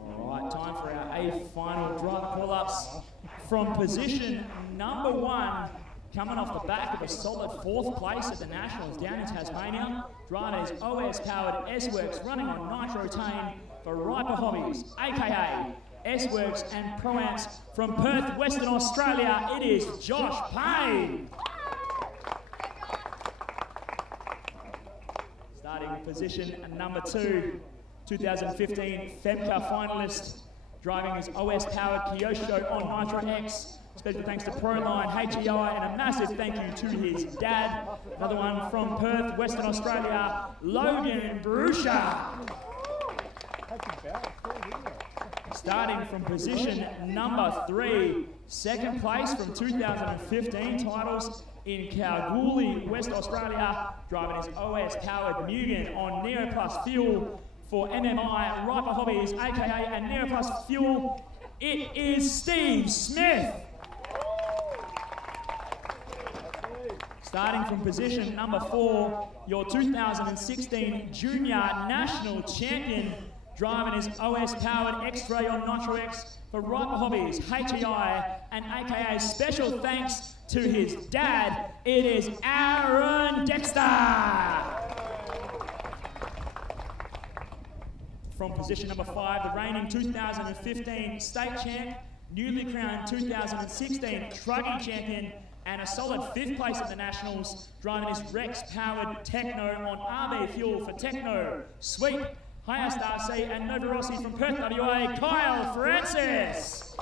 All right, time for our A final driver call-ups. From position number 1, coming off the back of a solid 4th place at the Nationals down in Tasmania, driving his OS-powered S-Works running on nitrotane for Riper Hobbies, aka S-Works and Pro-Amps from Perth, Western Australia. It is Josh Payne. Starting position number 2, 2015 FEMCA finalist, driving his OS-powered Kyosho on Nitro X. Special thanks to Proline, HEI, and a massive thank you to his dad. Another one from Perth, Western Australia, Logan Bruchar. Starting from position number 3, second place from 2015 titles in Kalgoorlie, West Australia, driving his OS-powered Mugen on Neo Plus Fuel for MMI, Riper Hobbies, aka and Neo Plus Fuel, it is Steve Smith. Starting from position number 4, your 2016 Junior National Champion, driving his OS-powered X-Ray on Nitro X for Riper Hobbies, HEI, and aka special thanks to his dad, it is Aaron Dexter. From position number 5, the reigning 2015 state champ, newly crowned 2016 Truggy champion, and a solid 5th place at the Nationals, driving his Rex-powered Techno on RB Fuel for Techno, Sweep, Highest RC, and Nova Rossi from Perth, WA, Kyle Francis.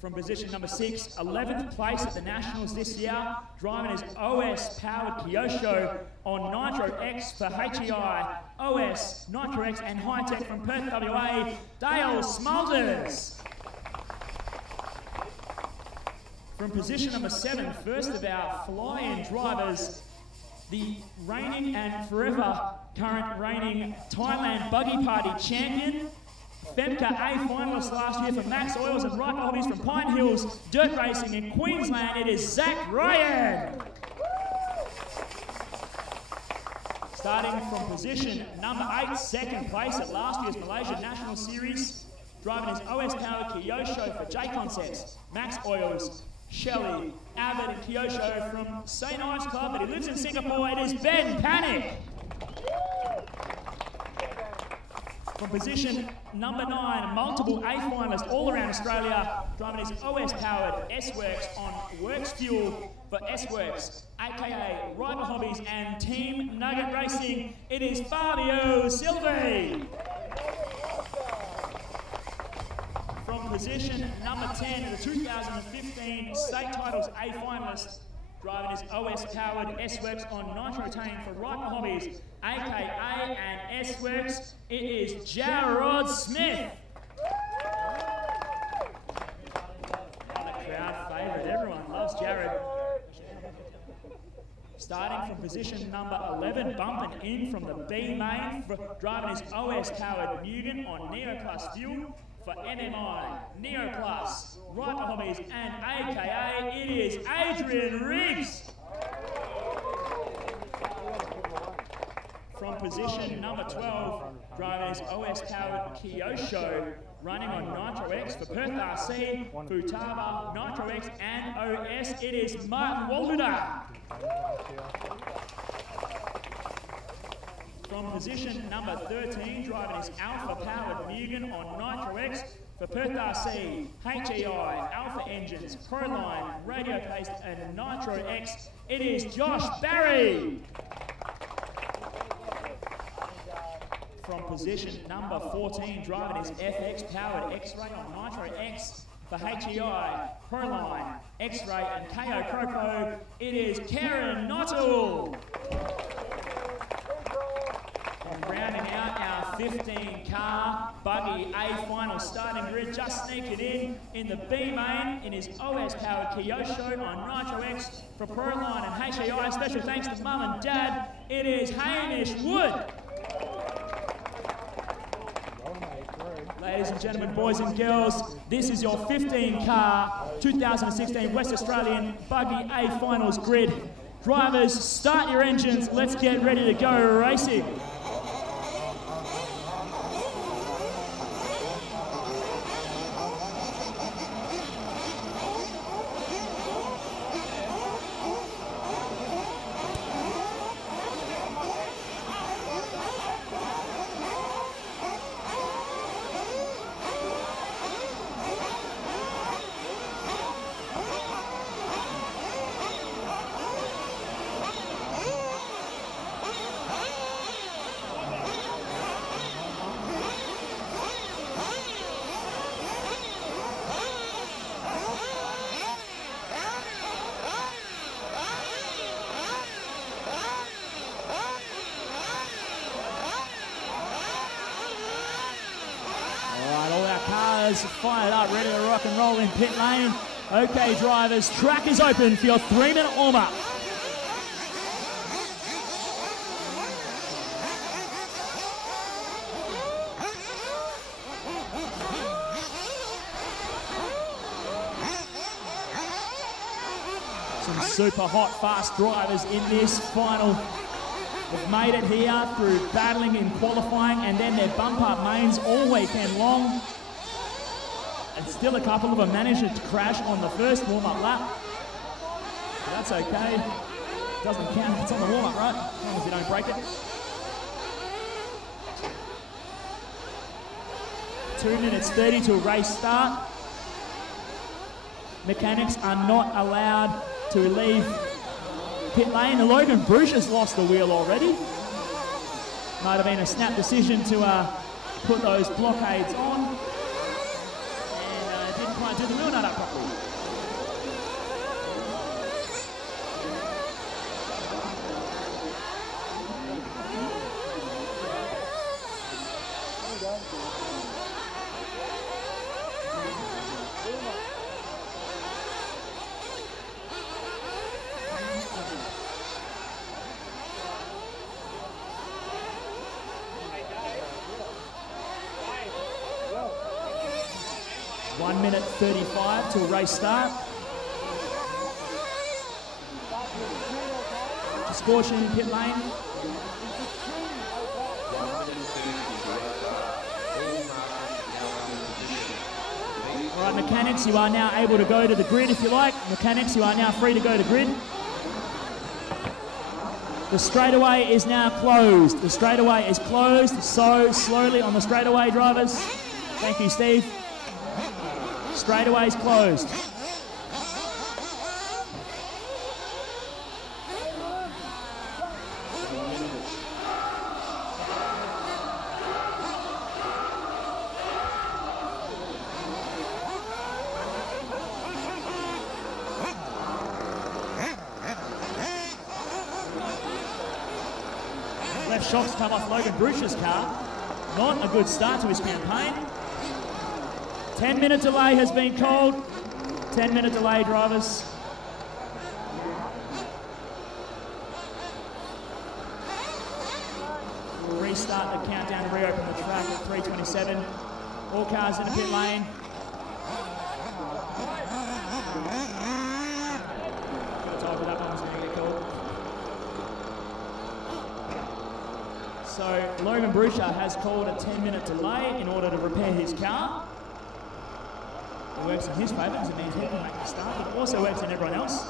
From position number 6, 11th place at the Nationals this year, driving his OS-powered Kyosho on Nitro X for HEI, OS, Nitro X, and Hi-Tech from Perth, WA, Dale Smulders. From position number 7, first of our fly-in drivers, the reigning and forever current reigning Thailand Buggy Party champion, Femca A finalist last year for Max Oils and Riper Hobbies from Pine Hills Dirt Racing in Queensland, it is Zach Ryan. Starting from position number 8, second place at last year's Malaysia National Series, driving his OS-powered Kyosho for J Concepts, Max Oils, Shelley, Abbott and Kyosho from St. Ives Club, but he lives in Singapore, it is Ben Panic. From position number 9, multiple A finalist all around Australia, driving his OS-powered S-Works on Works Fuel for S-Works, aka Riper Hobbies and Team Nugget Racing, it is Fabio Silvi. From position number 10, the 2015 state titles A finalist, driving his OS-powered S-Works on Nitrotane for Riper Hobbies, aka and S-Works, it is Jarrod Smith. The crowd favourite, everyone loves Jarrod. Starting from position number 11, bumping in from the B main, driving his OS-powered Mugen on Neo Plus Fuel for MMI, Neo Plus, Riper Hobbies, and aka it is Adrian Riggs. From position number 12, driving his OS-powered Kyosho, running on Nitro X for Perth RC, Futaba, Nitro X, and OS, it is Martin Walduda. From position number 13, driving his Alpha-powered Mugen on Nitro X for Perth RC, HEI, Alpha Engines, Proline, Radio Paste, and Nitro X, it is Josh Barry. From position number 14, driving his FX-powered X-Ray on Nitro X for HEI, Proline, X-Ray, and KO Croco, it is Karen Nottle. And rounding out our 15-car buggy A final starting grid, just sneaking in the B main in his OS-powered Kyosho on Nitro X for Proline and HEI. Special thanks to Mum and Dad, it is Hamish Wood. Ladies and gentlemen, boys and girls, this is your 15-car 2016 West Australian Buggy A Finals grid. Drivers, start your engines. Let's get ready to go racing. cars fired up, ready to rock and roll in pit lane. Okay, drivers, track is open for your 3-minute warm-up. Some super hot, fast drivers in this final. They've made it here through battling in qualifying and then their bump-up mains all weekend long. And still a couple of them managed to crash on the first warm-up lap. But that's okay. Doesn't count if it's on the warm-up, right? As long as you don't break it. 2 minutes 30 to race start. Mechanics are not allowed to leave pit lane. And Logan Bruce has lost the wheel already. Might have been a snap decision to put those blockades on. And didn't quite do the wheel nut up properly. One minute 35 till race start. Just caution in pit lane. All right, mechanics, you are now able to go to the grid if you like. Mechanics, you are now free to go to grid. The straightaway is now closed. The straightaway is closed. So slowly on the straightaway, drivers. Thank you, Steve. Straightaway's closed. Left shocks come off Logan Bruce's car. Not a good start to his campaign. 10-minute delay has been called. 10-minute delay, drivers. We'll restart the countdown and reopen the track at 3:27. All cars in the pit lane. Got told that one was going to get called. So Logan Brucia has called a 10-minute delay in order to repair his car. It works in his favour because it means he can make the start, but it also works in everyone else.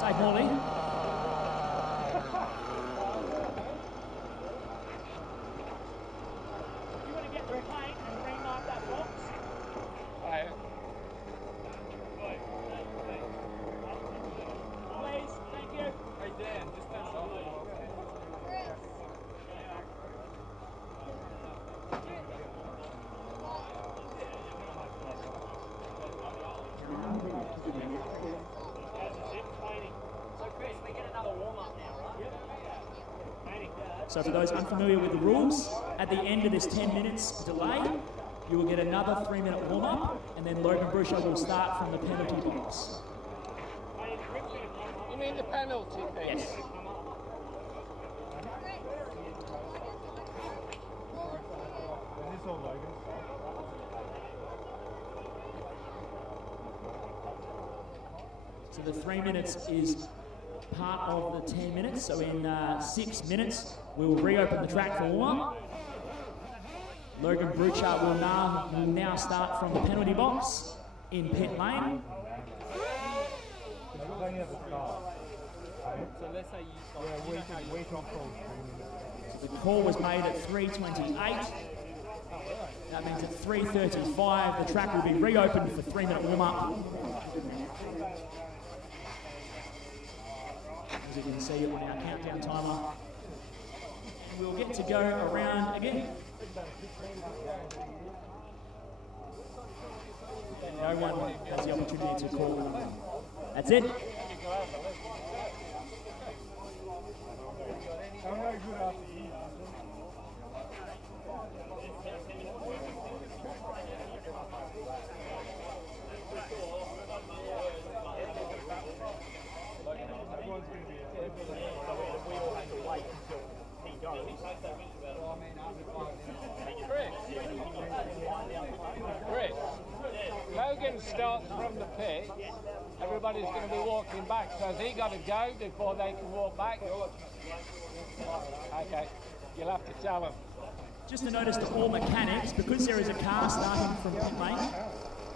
Dave Morley. You want to get their paint and remark that box? Please, thank you. Hey Dan, just pass on. So for those unfamiliar with the rules, at the end of this 10 minutes delay, you will get another 3-minute warm-up, and then Logan Brucia will start from the penalty box. You mean the penalty thing? Yes. So the 3 minutes is part of the 10 minutes. So in 6 minutes, we will reopen the track for warm-up. Logan Brucia will now start from the penalty box in pit lane. The call was made at 3:28. That means at 3:35 the track will be reopened for 3-minute warm-up. As you can see on our countdown timer, we'll get to go around again. No one has the opportunity to call. That's it. Logan starts from the pit, everybody's going to be walking back. So has he got to go before they can walk back? Okay, you'll have to tell them. Just to notice to all mechanics, because there is a car starting from pit lane,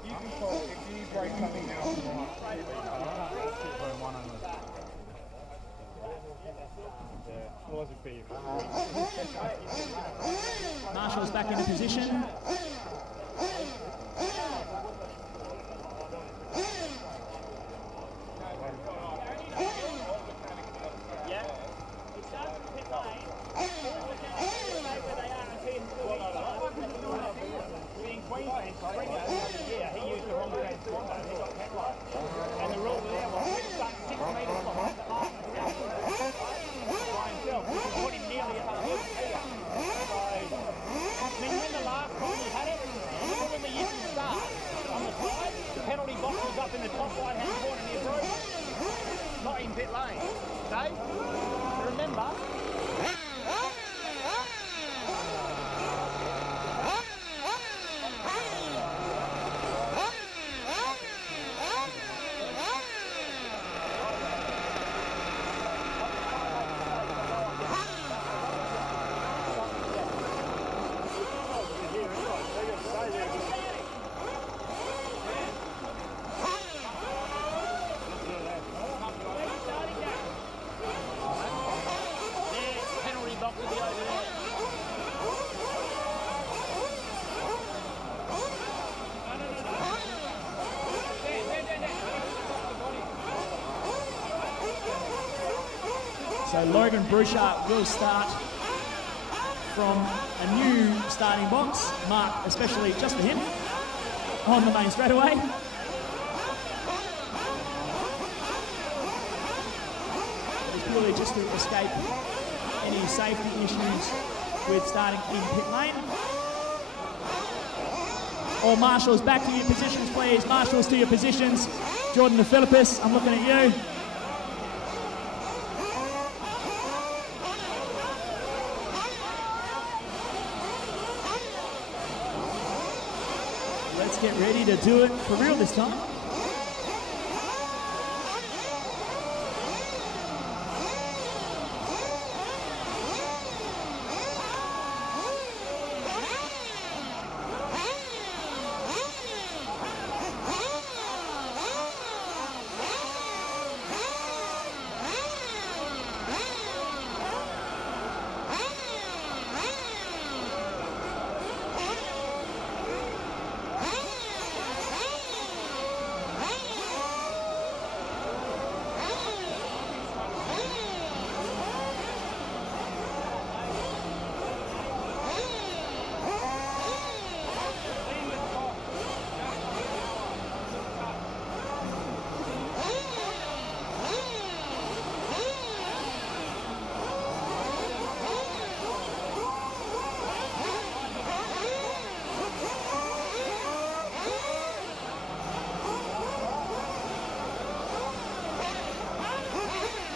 You can call if you break something now. Marshall's back into position. In the top right-hand corner near Bruce, not in pit lane. Dave, remember. So Logan Bouchard will start from a new starting box, marked especially just for him, on the main straightaway. It's purely just to escape any safety issues with starting in pit lane. All marshals back to your positions, please. Marshals to your positions. Jordan DeFilippis, I'm looking at you. Let's get ready to do it for real this time.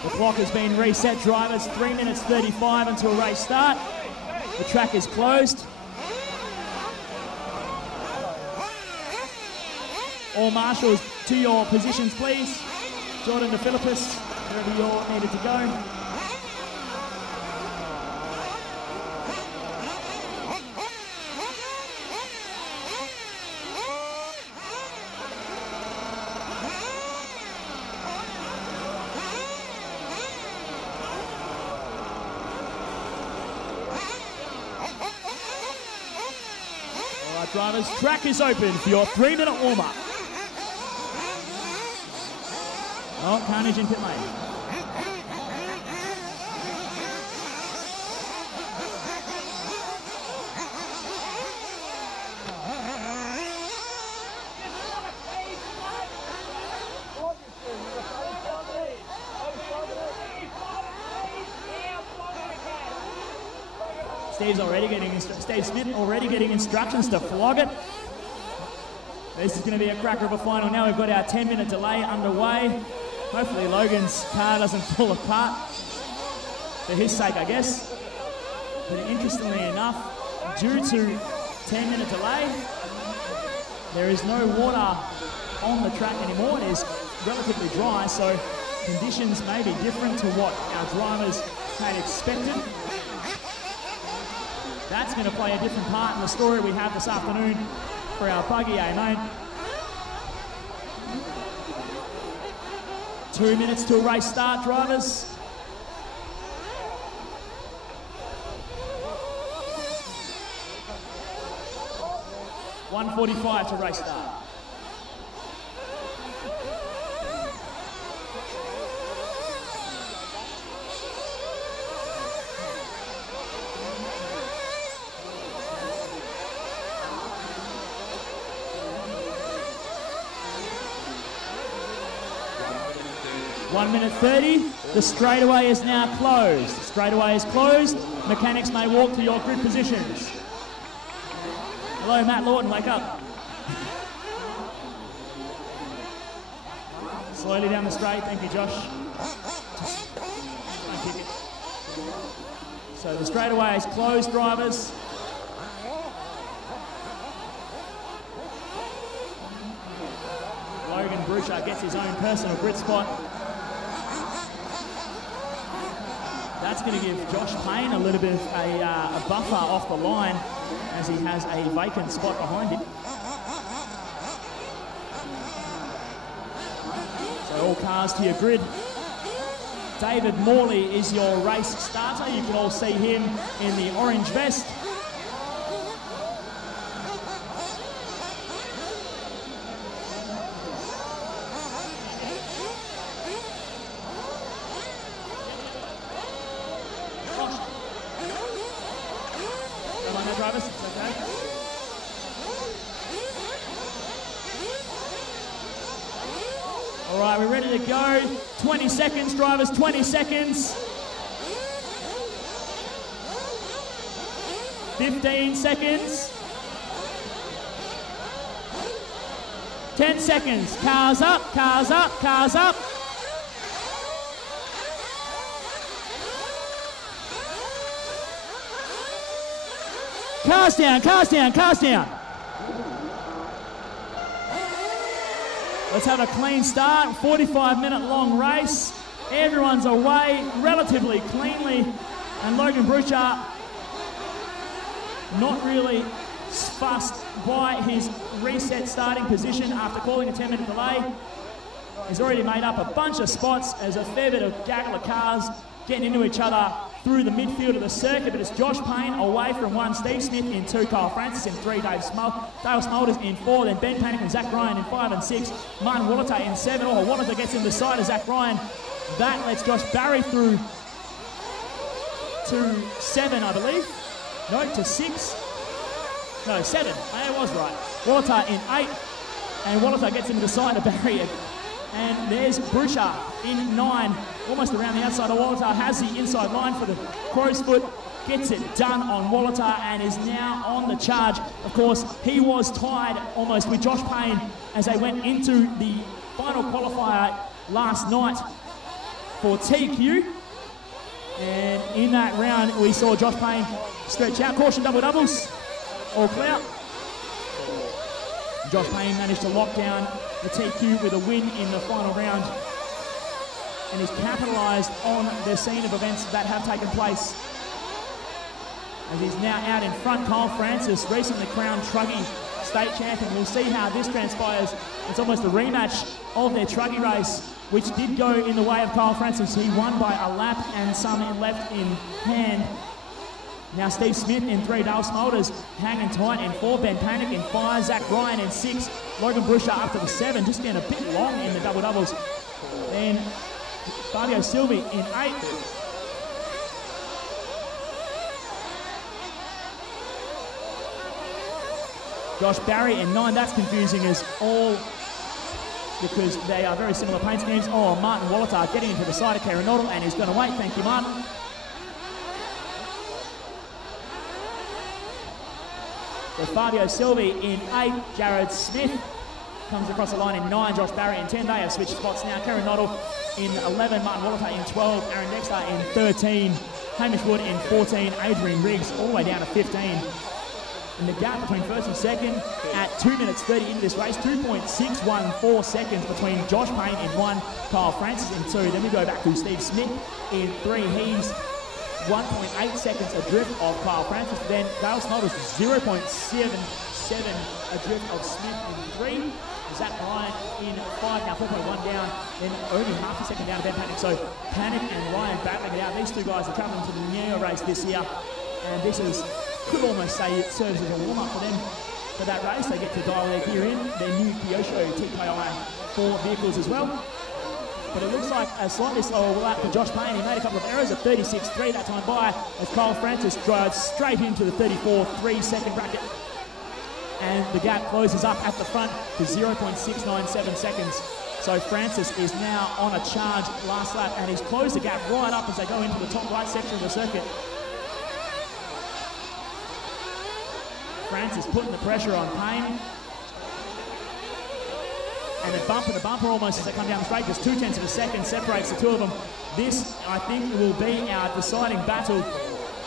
The clock has been reset, drivers. 3 minutes 35 until race start. The track is closed. All marshals to your positions, please. Jordan DeFilippis, wherever you're needed to go. Drivers, track is open for your 3-minute warm-up. Oh, carnage in pit lane. Steve Smith already getting instructions to flog it. This is going to be a cracker of a final. Now we've got our 10-minute delay underway. Hopefully Logan's car doesn't fall apart for his sake, I guess. But interestingly enough, due to 10-minute delay, there is no water on the track anymore. It is relatively dry, so conditions may be different to what our drivers had expected. That's going to play a different part in the story we have this afternoon for our Buggy A main. 2 minutes till race start, drivers. $1:45 to race start. $1:30. The straightaway is now closed. Straightaway is closed. Mechanics may walk to your grid positions. Hello, Matt Lawton, wake up. Slowly down the straight. Thank you, Josh. Don't kick it. So the straightaway is closed, drivers. Logan Bruchard gets his own personal grid spot. That's going to give Josh Payne a little bit of a buffer off the line as he has a vacant spot behind him. So all cars to your grid. David Morley is your race starter. You can all see him in the orange vest. All right, we're ready to go. 20 seconds, drivers, 20 seconds. 15 seconds. 10 seconds. Cars up, cars up, cars up. Cars down, cars down, cars down. Let's have a clean start. 45-minute long race. Everyone's away relatively cleanly. And Logan Bruchard not really fussed by his reset starting position after calling a 10-minute delay. He's already made up a bunch of spots as a fair bit of gaggle of cars getting into each other through the midfield of the circuit, but it's Josh Payne away from 1, Steve Smith in 2, Kyle Francis in 3, Dale Smulders in 4, then Ben Panic and Zach Ryan in 5 and 6, Martin Wallater in 7. Oh, Wallater gets in the side of Zach Ryan. That lets Josh Barry through to 7, I believe. No, to 6. No, 7. I was right. Wallater in 8, and Wallater gets into the side of Barry. And there's Bruchard in 9, almost around the outside of Wallater, has the inside line for the crow's foot, gets it done on Wallater and is now on the charge. Of course, he was tied almost with Josh Payne as they went into the final qualifier last night for TQ. And in that round, we saw Josh Payne stretch out. Caution double doubles, all clear. Josh Payne managed to lock down the TQ with a win in the final round and he's capitalised on the scene of events that have taken place. As he's now out in front, Kyle Francis, recently crowned Truggy state champion. We'll see how this transpires. It's almost a rematch of their Truggy race, which did go in the way of Kyle Francis. He won by a lap and some left in hand. Now Steve Smith in 3, Dale Smulders hanging tight in 4, Ben Panic in 5, Zach Ryan in 6, Logan Bruchard up to the 7, just getting a bit long in the double doubles. Then Fabio Silvi in 8. Josh Barry in 9, that's confusing as all because they are very similar paint schemes. Oh, Martin Wallater getting into the side of Karen Noddle and he's going to wait. Thank you, Martin. So Fabio Silvi in 8, Jared Smith comes across the line in 9, Josh Barry in 10. They have switched spots now. Karen Noddle in 11, Martin Wallater in 12, Aaron Dexter in 13, Hamish Wood in 14, Adrian Riggs all the way down to 15. And the gap between first and second at 2 minutes 30 into this race, 2.614 seconds between Josh Payne in 1, Kyle Francis in 2. Then we go back to Steve Smith in 3. He's 1.8 seconds adrift of Kyle Francis. Then Dale Smulders 0.77 adrift of Smith in 3. Zach Ryan in 5 now, 4.1 down. Then only half a second down to Ben Panic. So Panic and Ryan battling it out. These two guys are travelling to the Neo race this year. And this is, could almost say it serves as a warm-up for them for that race. They get to dial their gear in. Their new Kyosho TKI 4 vehicles as well. But it looks like a slightly slower lap for Josh Payne. He made a couple of errors at 36.3 that time by as Kyle Francis drives straight into the 34.3 second bracket. And the gap closes up at the front to 0.697 seconds. So Francis is now on a charge last lap, and he's closed the gap right up as they go into the top right section of the circuit. Francis putting the pressure on Payne. And a bumper to bumper almost as they come down the straight. Just 0.2 of a second separates the two of them. This, I think, will be our deciding battle.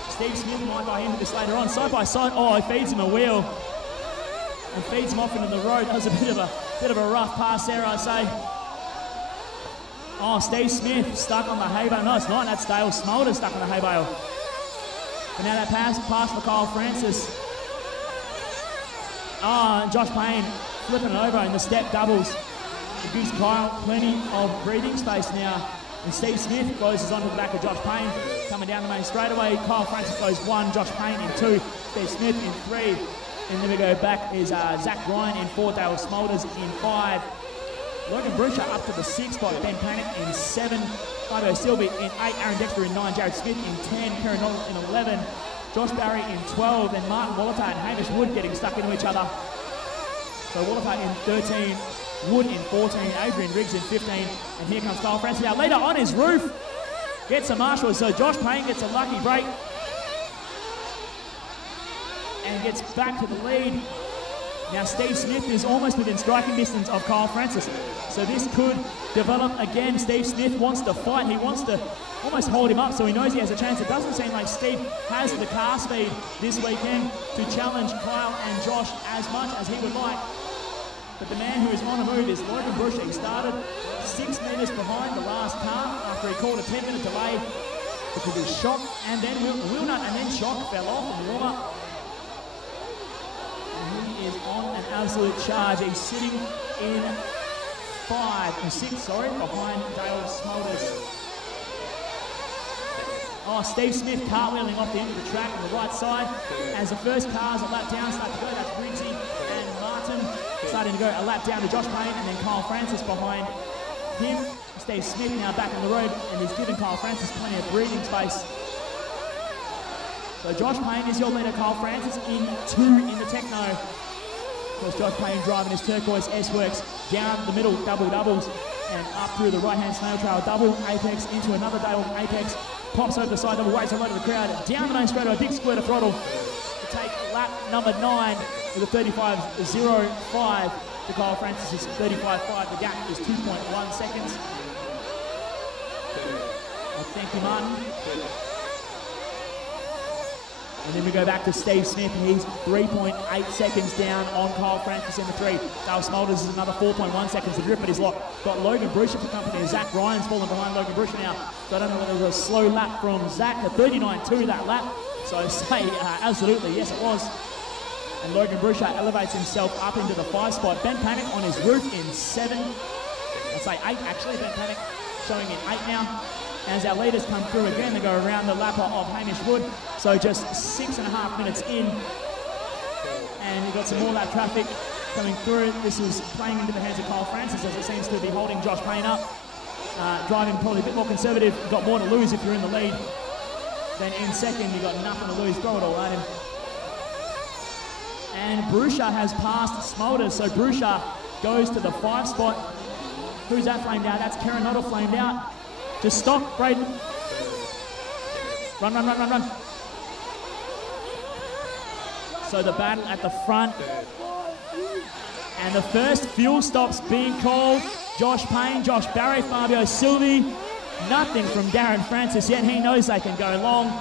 Steve Smith might buy into this later on. Side by side, oh, he feeds him a wheel. And feeds him off into the road. That was a bit of a rough pass there, I say. Oh, Steve Smith stuck on the hay bale. No, it's not. That's Dale Smulders stuck on the hay bale. But now that pass for Kyle Francis. Oh, and Josh Payne flipping it over in the step doubles. It gives Kyle plenty of breathing space now. And Steve Smith closes onto the back of Josh Payne. Coming down the main straightaway. Kyle Francis goes 1, Josh Payne in 2, Steve Smith in 3. And then we go back is Zach Ryan in 4, Dale Smulders in 5. Logan Brusher up to the 6th spot, Ben Panic in 7. Fabio Silby in 8, Aaron Dexter in 9, Jared Smith in 10, Karen Nolan in 11, Josh Barry in 12, and Martin Wallatar and Hamish Wood getting stuck into each other. So Wallatar in 13, Wood in 14, Adrian Riggs in 15, and here comes Kyle Francis. Now leader on his roof, gets a marshal, so Josh Payne gets a lucky break. And gets back to the lead. Now Steve Smith is almost within striking distance of Kyle Francis. So this could develop again. Steve Smith wants to fight. He wants to almost hold him up so he knows he has a chance. It doesn't seem like Steve has the car speed this weekend to challenge Kyle and Josh as much as he would like. But the man who is on the move is Logan Brusher. He started 6 metres behind the last car after he called a 10-minute delay because he was shocked, and then Wilnut and then Shock fell off in the warm-up. He is on an absolute charge. He's sitting in 6 behind Dale Smulders. Oh, Steve Smith cartwheeling off the end of the track on the right side. As the first cars a lap down start to go, that's Briggsy and Martin starting to go a lap down to Josh Payne, and then Kyle Francis behind him. Steve Smith now back on the road, and he's given Kyle Francis plenty of breathing space. So Josh Payne is your leader, Kyle Francis in 2 in the Techno. Of course, Josh Payne driving his turquoise S-Works down the middle, double-doubles, and up through the right-hand snail trail, double apex into another double apex, pops over the side, double waits a lot of the crowd, down the main straightaway, big squirt of throttle to take lap number 9 with a 35.05 to Kyle Francis' 35.5. The gap is 2.1 seconds. Well, thank you, Martin. And then we go back to Steve Smith, and he's 3.8 seconds down on Kyle Francis in the 3. Dale Smulders is another 4.1 seconds to grip, but he's got Logan Brusher for company. Zach Ryan's fallen behind Logan Brusher now. So I don't know whether it was a slow lap from Zach, a 39.2 that lap. So say absolutely, yes it was. And Logan Brusher elevates himself up into the 5 spot. Ben Panic on his roof in 7. I'd say 8 actually, Ben Panic showing in 8 now. As our leaders come through again, they go around the lapper of Hamish Wood. So just 6.5 minutes in. And you've got some more of that traffic coming through. This is playing into the hands of Kyle Francis as it seems to be holding Josh Payne up. Driving probably a bit more conservative. You've got more to lose if you're in the lead. Then in second, you've got nothing to lose. Throw it all at him. And Brusher has passed Smulders. So Brusher goes to the 5 spot. Who's that flamed out? That's Karen Noddle flamed out. Just stop, Braden. Run, run, run, run, run. So the battle at the front. And the first fuel stops being called. Josh Payne, Josh Barry, Fabio Silby. Nothing from Darren Francis yet. He knows they can go long.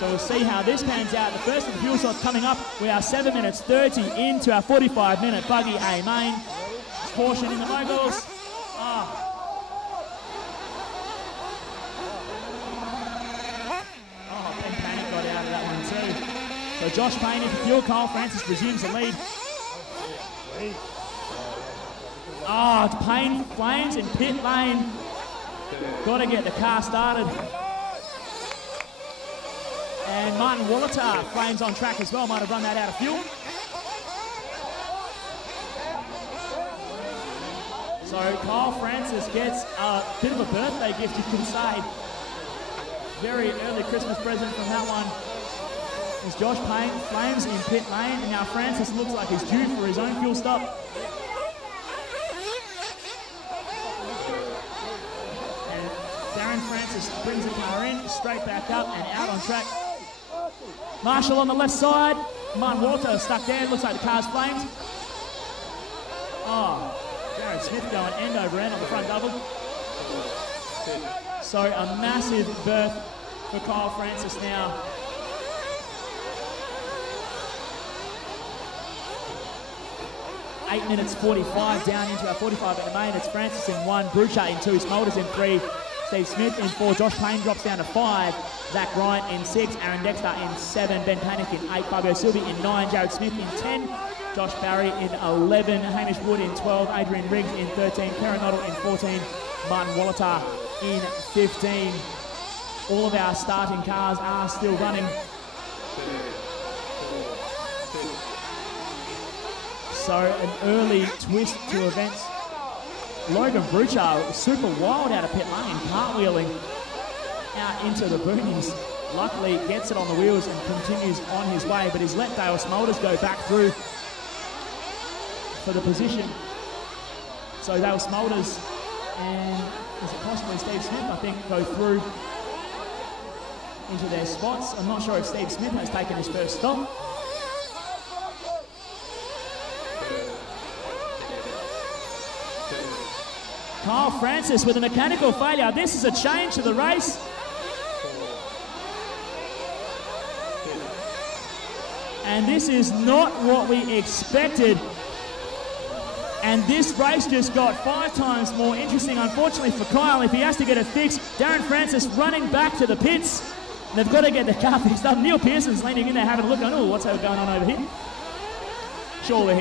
So we'll see how this pans out. The first of the fuel shots coming up. We are 7 minutes 30 into our 45-minute buggy A main. Caution in the moguls. Ben Panic got out of that one too. So Josh Payne into fuel. Kyle Francis resumes the lead. It's Payne Flames in pit lane. Got to get the car started. And Martin Wallatar, Flames on track as well, might have run that out of fuel. So Kyle Francis gets a bit of a birthday gift, you can say. Very early Christmas present from that one. As Josh Payne, Flames in pit lane, and now Francis looks like he's due for his own fuel stop. And Darren Francis brings the car in, straight back up and out on track. Marshall on the left side. Martin Walter stuck there. Looks like the car's flamed. Jared Smith going end over end on the front double. So a massive berth for Kyle Francis now. Eight minutes 45 down into our 45 at the main. It's Francis in 1, Brucher in 2, Smolders in 3, Steve Smith in 4, Josh Payne drops down to 5, Zach Bryant in 6, Aaron Dexter in 7, Ben Panic in 8, Fabio Silvi in 9, Jared Smith in 10, Josh Barry in 11, Hamish Wood in 12, Adrian Riggs in 13, Karen Noddle in 14, Martin Wallatar in 15. All of our starting cars are still running. So an early twist to events. Logan Brucher, super wild out of pit lane, cartwheeling out into the boonies. Luckily gets it on the wheels and continues on his way, but he's let Dale Smolders go back through for the position. So Dale Smolders and is it possibly Steve Smith, I think, go through into their spots. I'm not sure if Steve Smith has taken his first stop. Kyle Francis with a mechanical failure. This is a change to the race. And this is not what we expected. And this race just got 5 times more interesting, unfortunately for Kyle. If he has to get it fixed, Darren Francis running back to the pits. They've got to get the car fixed up. Neil Pearson's leaning in there having a look. Oh, what's going on over here? Surely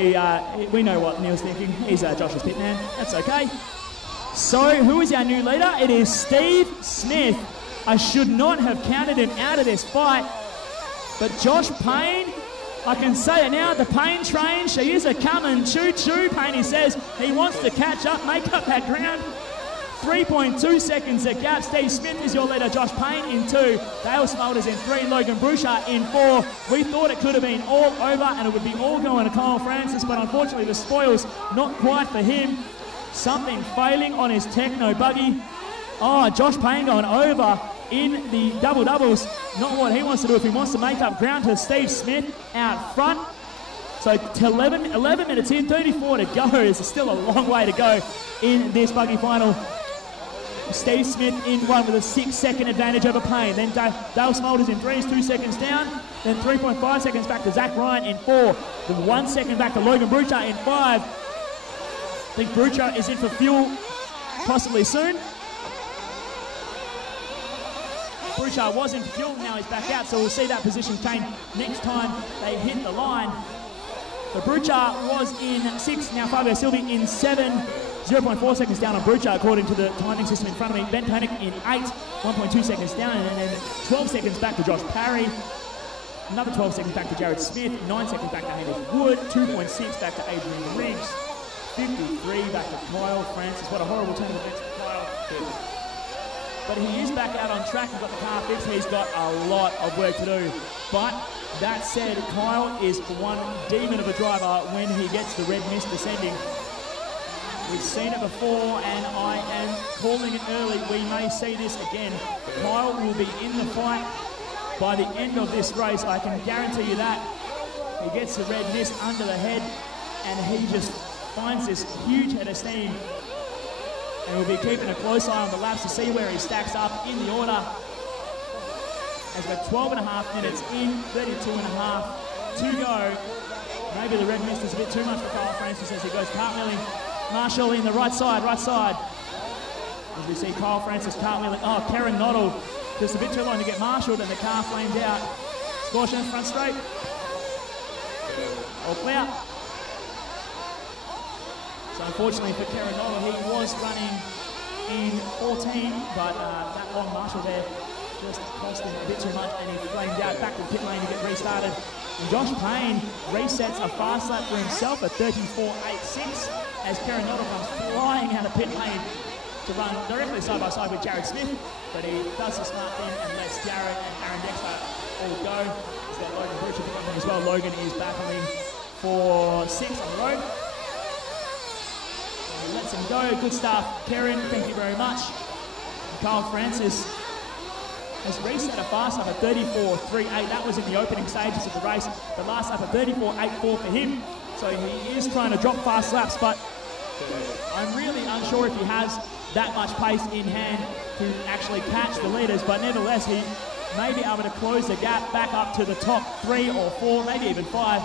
we know what Neil's thinking. He's Josh's pit man. That's okay. So, who is our new leader? It is Steve Smith. I should not have counted him out of this fight. But Josh Payne, I can say it now, the Payne train, she is a coming choo-choo. Payne says he wants to catch up, make up that ground. 3.2 seconds a gap. Steve Smith is your leader. Josh Payne in 2. Dale Smolders in 3. Logan Brucher in 4. We thought it could have been all over and it would be all going to Kyle Francis, but unfortunately the spoils not quite for him. Something failing on his Techno buggy. Josh Payne going over in the double-doubles. Not what he wants to do if he wants to make up ground to Steve Smith out front. So 11 minutes in, 34 to go. There's still a long way to go in this buggy final. Steve Smith in 1 with a 6-second advantage over Payne. Then Dale Smolders in 3 is 2 seconds down. Then 3.5 seconds back to Zach Ryan in 4. Then 1 second back to Logan Brucher in 5. I think Brucher is in for fuel possibly soon. Brucher was in for fuel, now he's back out, so we'll see that position change next time they hit the line. So Brucher was in 6, now Fabio Silvi in 7. 0.4 seconds down on Brucher according to the timing system in front of me. Ben Panic in 8, 1.2 seconds down, and then 12 seconds back to Josh Parry. Another 12 seconds back to Jared Smith, 9 seconds back to Hamish Wood, 2.6 back to Adrian Riggs, 53 back to Kyle Francis. What a horrible turn of events for Kyle. But he is back out on track and got the car fixed. He's got a lot of work to do. But that said, Kyle is one demon of a driver when he gets the red mist descending. We've seen it before, and I am calling it early. We may see this again. Kyle will be in the fight by the end of this race. I can guarantee you that. He gets the red mist under the head, and he just finds this huge head of steam. And we'll be keeping a close eye on the laps to see where he stacks up in the order. Has got 12.5 minutes in, 32.5 to go. Maybe the red mist is a bit too much for Kyle Francis as he goes cartwheeling. Marshall in the right side. As we see Kyle Francis cartwheeling. Oh, Karen Noddle just a bit too long to get marshalled and the car flamed out. Caution, front straight. All clear. So unfortunately for Karen Noddle, he was running in 14, but that long marshal there just cost him a bit too much and he flamed out back to the pit lane to get restarted. And Josh Payne resets a fast lap for himself at 34.86 as Karen Noddle comes flying out of pit lane to run directly side by side with Jared Smith, but he does the smart thing and lets Jared and Aaron Dexter all go. He's got Logan Butcher to come as well. Logan is battling for 6 on the road. And he lets him go. Good stuff, Karen. Thank you very much. And Kyle Francis has reset a fast lap at 34.38. That was in the opening stages of the race. The last lap at 34.84 for him. So he is trying to drop fast laps, but I'm really unsure if he has that much pace in hand to actually catch the leaders, but nevertheless he may be able to close the gap back up to the top 3 or 4, maybe even 5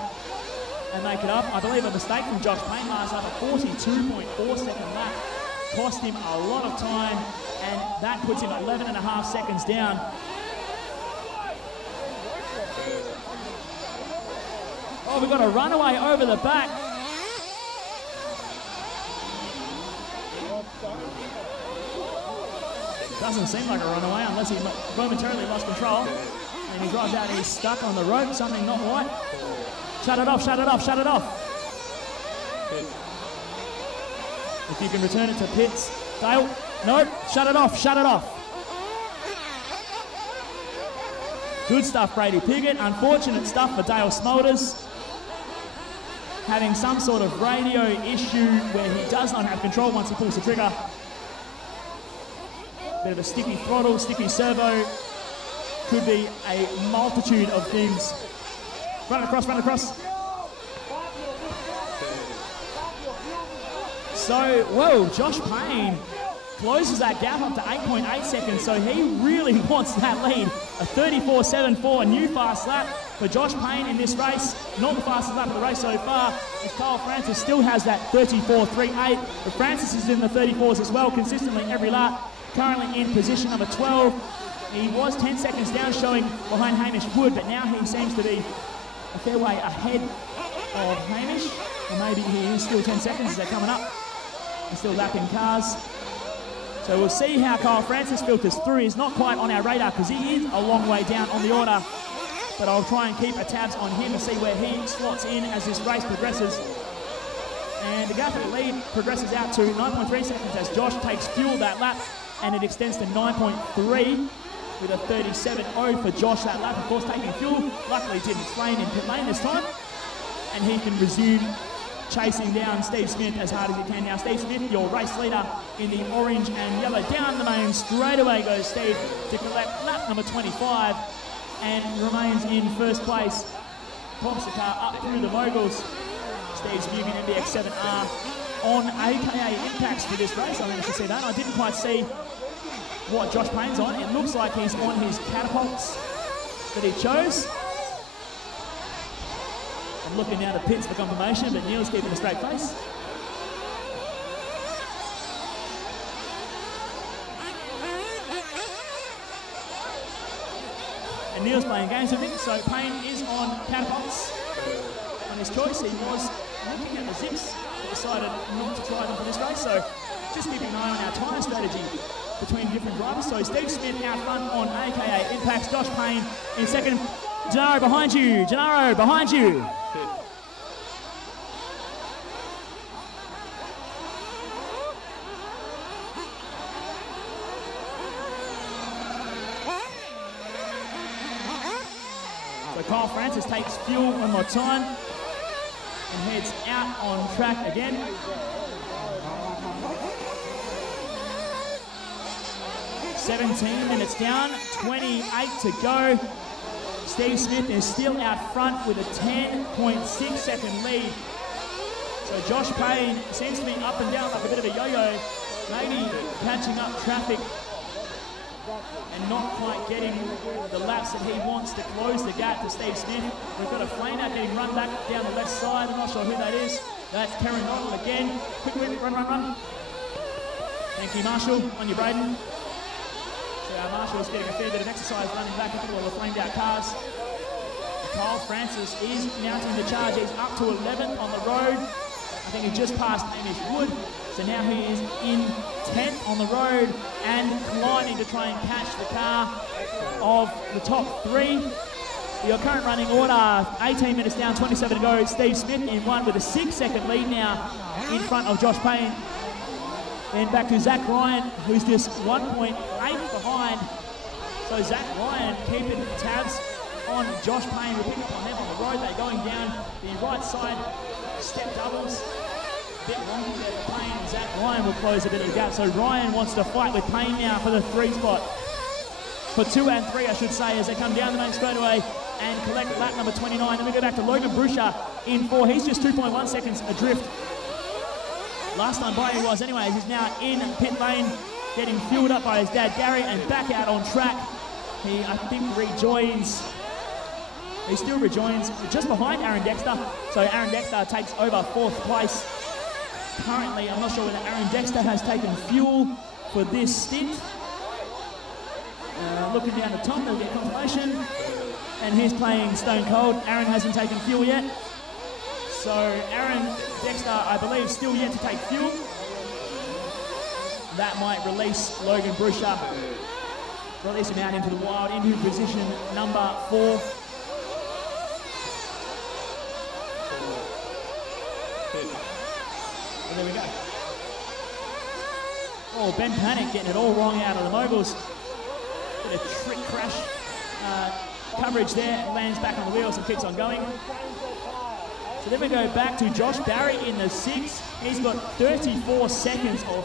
and make it up. I believe a mistake from Josh Payne last lap, a 42.4 second lap cost him a lot of time and that puts him 11.5 seconds down. Oh, we've got a runaway over the back. Doesn't seem like a runaway unless he momentarily lost control. And he drives out, he's stuck on the rope, something not right. Shut it off, shut it off, shut it off. If you can return it to pits. Dale, no, shut it off, shut it off. Good stuff, Brady Piggott. Unfortunate stuff for Dale Smulders. Having some sort of radio issue where he does not have control once he pulls the trigger. Bit of a sticky throttle, sticky servo. Could be a multitude of things. Run across, run across. So, whoa, Josh Payne closes that gap up to 8.8 seconds, so he really wants that lead. A 34.74, new fast lap for Josh Payne in this race. Not the fastest lap of the race so far, as Kyle Francis still has that 34.38. But Francis is in the 34s as well, consistently every lap. Currently in position number 12. He was 10 seconds down, showing behind Hamish Wood, but now he seems to be a fair way ahead of Hamish. Or maybe he is still 10 seconds as they're coming up. He's still lapping cars. So we'll see how Kyle Francis filters through. He's not quite on our radar because he is a long way down on the order. But I'll try and keep a tabs on him to see where he slots in as this race progresses. And the gap of the lead progresses out to 9.3 seconds as Josh takes fuel that lap. And it extends to 9.3 with a 37.0 for Josh that lap. Of course, taking fuel. Luckily, didn't flame in pit lane this time. And he can resume chasing down Steve Smith as hard as he can now. Steve Smith, your race leader in the orange and yellow. Down the main, straight away goes Steve to collect lap number 25 and remains in first place. Pumps the car up through the moguls. Steve's Mugen MBX7R on AKA impacts for this race. I managed to see that. I didn't quite see what Josh Payne's on. It looks like he's on his catapults that he chose. I'm looking now to pits for confirmation, but Neil's keeping a straight face. And Neil's playing games with him, so Payne is on catapults on his choice. He was looking at the zips, but decided not to try them for this race, so just keeping an eye on our tyre strategy between different drivers. So Steve Smith out front on AKA Impacts, Josh Payne in second. Gennaro behind you, Gennaro behind you. So Kyle Francis takes fuel one more time and heads out on track again. "17 minutes down, 28 to go. Steve Smith is still out front with a 10.6 second lead. So Josh Payne seems to be up and down like a bit of a yo-yo, maybe catching up traffic and not quite getting the laps that he wants to close the gap to Steve Smith. We've got a flame out getting run back down the left side. I'm not sure who that is. That's Karen Nottle again. Quick win, run. Thank you, Marshall, on your Braden. So Marshall's getting a fair bit of exercise running back into all the flamed out cars. Kyle Francis is mounting the charge. He's up to 11th on the road. I think he just passed Hamish Wood. So now he is in 10th on the road and climbing to try and catch the car of the top three. Your current running order, 18 minutes down, 27 to go. Steve Smith in one with a 6-second lead now in front of Josh Payne. Then back to Zach Ryan, who's just 1.8 behind. So Zach Ryan keeping tabs on Josh Payne. We'll pick up on them on the road. They're going down the right side, step doubles. A bit long there for Payne. Zach Ryan will close a bit of the gap. So Ryan wants to fight with Payne now for the 3 spot. For 2 and 3, I should say, as they come down the main straightaway and collect lap number 29. Then we go back to Logan Brusha in 4. He's just 2.1 seconds adrift. Last time by he was anyways. He's now in pit lane, getting fueled up by his dad Gary and back out on track. He, I think, rejoins. He still rejoins just behind Aaron Dexter. So Aaron Dexter takes over 4th place. Currently, I'm not sure whether Aaron Dexter has taken fuel for this stint. Looking down the top, they'll get confirmation. And he's playing Stone Cold. Aaron hasn't taken fuel yet. So Aaron Dexter, I believe, still yet to take fuel. That might release Logan Brusha, release him out into the wild, into position number 4. And there we go. Oh, Ben Panic getting it all wrong out of the moguls. Bit of trick crash coverage there, lands back on the wheels and keeps on going. So then we go back to Josh Barry in the 6. He's got 34 seconds of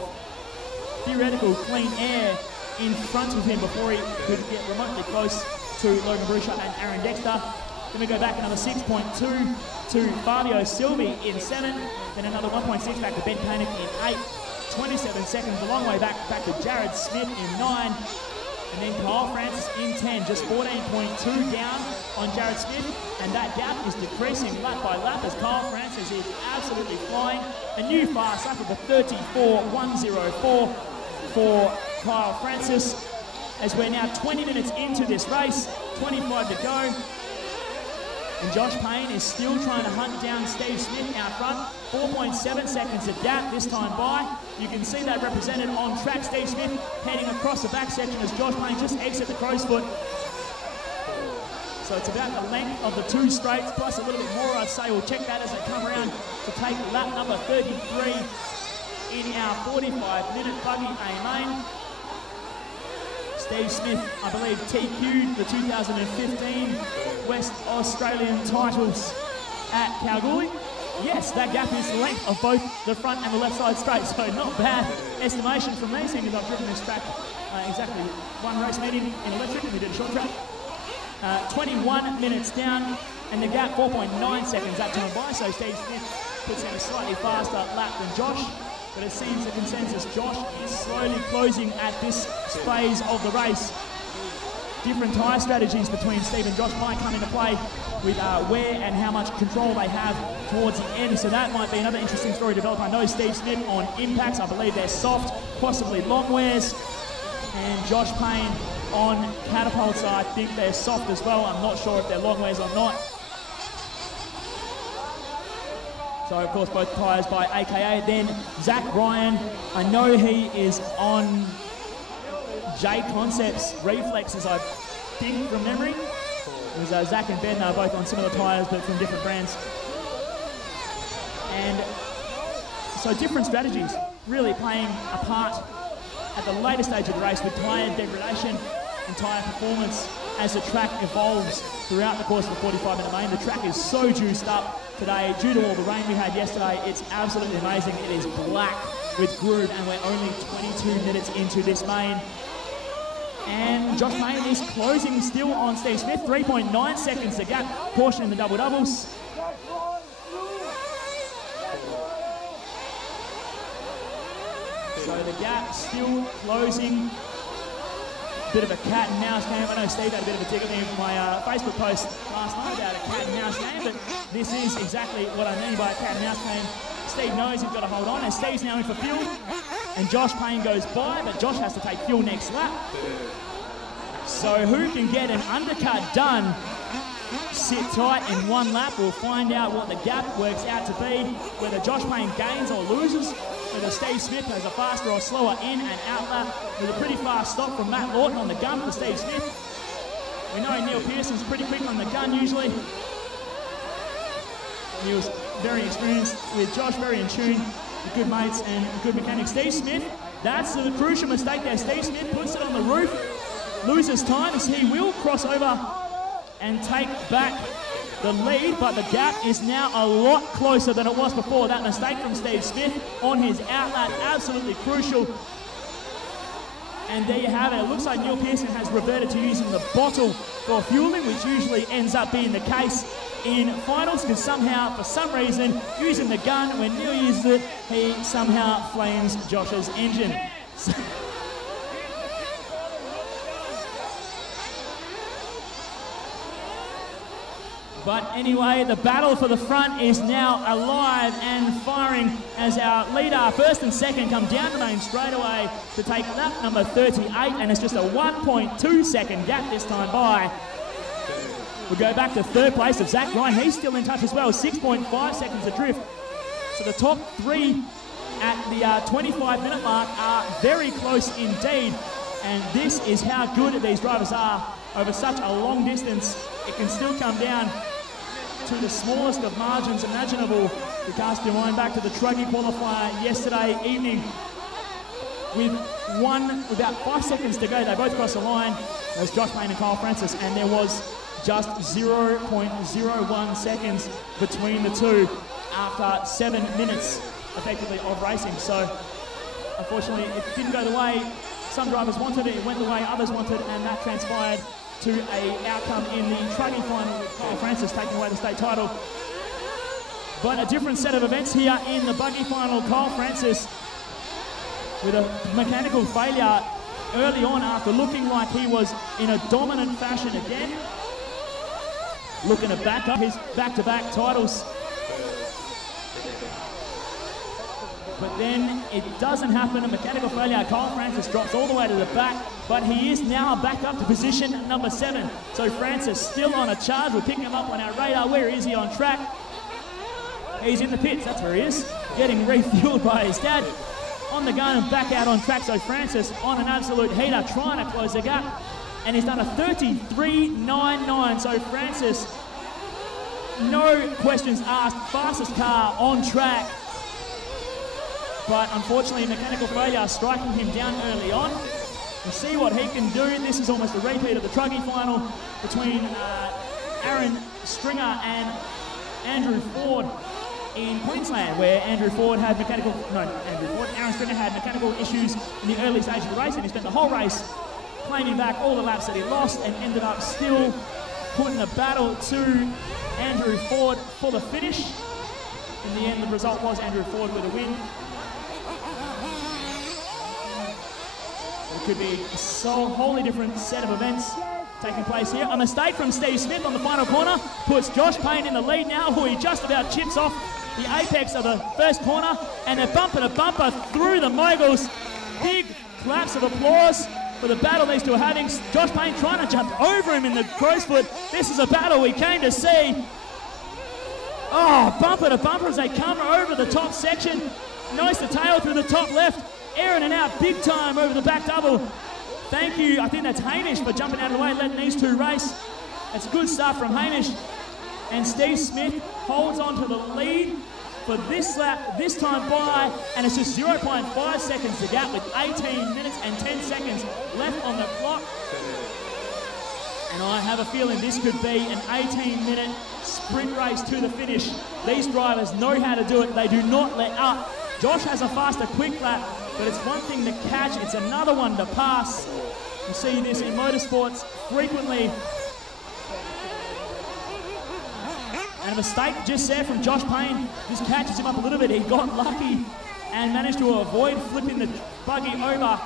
theoretical clean air in front of him before he could get remotely close to Logan Brusha and Aaron Dexter. Then we go back another 6.2 to Fabio Silvi in 7. Then another 1.6 back to Ben Panic in 8. 27 seconds, a long way back to Jared Smith in 9. And then Kyle Francis in 10, just 14.2 down on Jared Smith. And that gap is decreasing lap by lap as Kyle Francis is absolutely flying. A new fast lap of a 34.104 for Kyle Francis. As we're now 20 minutes into this race, 25 to go. And Josh Payne is still trying to hunt down Steve Smith out front. 4.7 seconds of gap this time by. You can see that represented on track. Steve Smith heading across the back section as Josh Payne just exits the crow's foot. So it's about the length of the 2 straights, plus a little bit more, I'd say. We'll check that as they come around to take lap number 33 in our 45-minute buggy A main. Steve Smith, I believe, TQ'd the 2015 West Australian titles at Kalgoorlie. Yes, that gap is the length of both the front and the left side straight, so not bad estimation from me, seeing as I've driven this track exactly 1 race meeting in electric, and we did a short track. 21 minutes down, and the gap 4.9 seconds that time by, so Steve Smith puts in a slightly faster lap than Josh. But it seems the consensus, Josh is slowly closing at this phase of the race. Different tyre strategies between Steve and Josh might come into play with where and how much control they have towards the end. So that might be another interesting story to develop. I know Steve Smith on impacts, I believe they're soft, possibly long wears. And Josh Payne on catapults, I think they're soft as well. I'm not sure if they're long wears or not. So, of course, both tyres by AKA. Then Zach Ryan, I know he is on J Concepts reflexes, I think, from memory. Because Zach and Ben are both on similar tyres, but from different brands. And so different strategies really playing a part at the later stage of the race with tyre degradation and tyre performance as the track evolves throughout the course of the 45-minute main. The track is so juiced up today due to all the rain we had yesterday. It's absolutely amazing. It is black with groove, and we're only 22 minutes into this main. And Josh Payne is closing still on Steve Smith. 3.9 seconds the gap. Caution in the double doubles. So the gap still closing bit of a cat and mouse game. I know Steve had a bit of a dig at me for my Facebook post last night about a cat and mouse game, but this is exactly what I mean by a cat and mouse game. Steve knows he's got to hold on, and Steve's now in for fuel, and Josh Payne goes by, but Josh has to take fuel next lap. So who can get an undercut done? Sit tight in one lap. We'll find out what the gap works out to be, whether Josh Payne gains or loses, whether Steve Smith has a faster or slower in and out lap, with a pretty fast stop from Matt Lawton on the gun for Steve Smith. We know Neil Pearson's pretty quick on the gun usually. He was very experienced with Josh, very in tune, with good mates and good mechanics. Steve Smith, that's the crucial mistake there. Steve Smith puts it on the roof, loses time as he will cross over and take back the lead, but the gap is now a lot closer than it was before. That mistake from Steve Smith on his outlet, absolutely crucial. And there you have it. It looks like Neil Pearson has reverted to using the bottle for fueling, which usually ends up being the case in finals, because somehow, for some reason, using the gun, when Neil uses it, he somehow flames Josh's engine. But anyway, the battle for the front is now alive and firing as our leader, first and second, come down the main straightaway to take lap number 38, and it's just a 1.2 second gap this time by. We'll go back to third place of Zach Ryan. He's still in touch as well, 6.5 seconds adrift. So the top three at the 25-minute mark are very close indeed, and this is how good these drivers are over such a long distance. It can still come down to the smallest of margins imaginable. To cast your mind back to the Truggy qualifier yesterday evening, with about 5 seconds to go, they both crossed the line. There's Josh Payne and Kyle Francis, and there was just 0.01 seconds between the two after 7 minutes, effectively, of racing. So, unfortunately, it didn't go the way some drivers wanted it. It went the way others wanted, and that transpired to an outcome in the Truggy final with Kyle Francis taking away the state title. But a different set of events here in the buggy final. Kyle Francis with a mechanical failure early on after looking like he was in a dominant fashion again. Looking to back up his back-to-back titles. But then it doesn't happen, a mechanical failure. Kyle Francis drops all the way to the back, but he is now back up to position number 7. So Francis still on a charge. We're picking him up on our radar. Where is he on track? He's in the pits, that's where he is. Getting refueled by his dad. On the gun and back out on track. So Francis on an absolute heater, trying to close the gap. And he's done a 33.99. So Francis, no questions asked, fastest car on track. But unfortunately, mechanical failure striking him down early on. We'll see what he can do. This is almost a repeat of the Truggy final between Aaron Stringer and Andrew Ford in Queensland, where Aaron Stringer had mechanical issues in the early stage of the race, and he spent the whole race claiming back all the laps that he lost, and ended up still putting a battle to Andrew Ford for the finish. In the end, the result was Andrew Ford with a win. It could be a wholly different set of events taking place here. A mistake from Steve Smith on the final corner puts Josh Payne in the lead now, who he just about chips off the apex of the first corner, and they're bumper to bumper through the moguls. Big claps of applause for the battle these two are having. Josh Payne trying to jump over him in the crow's foot. This is a battle we came to see. Oh, bumper to bumper as they come over the top section. Nose to tail through the top left. Airing it out big time over the back double. Thank you, I think that's Hamish, for jumping out of the way, letting these two race. That's good stuff from Hamish. And Steve Smith holds on to the lead for this lap, this time by, and it's just 0.5 seconds to gap with 18 minutes and 10 seconds left on the clock. And I have a feeling this could be an 18-minute sprint race to the finish. These drivers know how to do it. They do not let up. Josh has a faster quick lap, but it's one thing to catch, it's another one to pass. You see this in motorsports frequently. And a mistake just there from Josh Payne. This catches him up a little bit. He got lucky and managed to avoid flipping the buggy over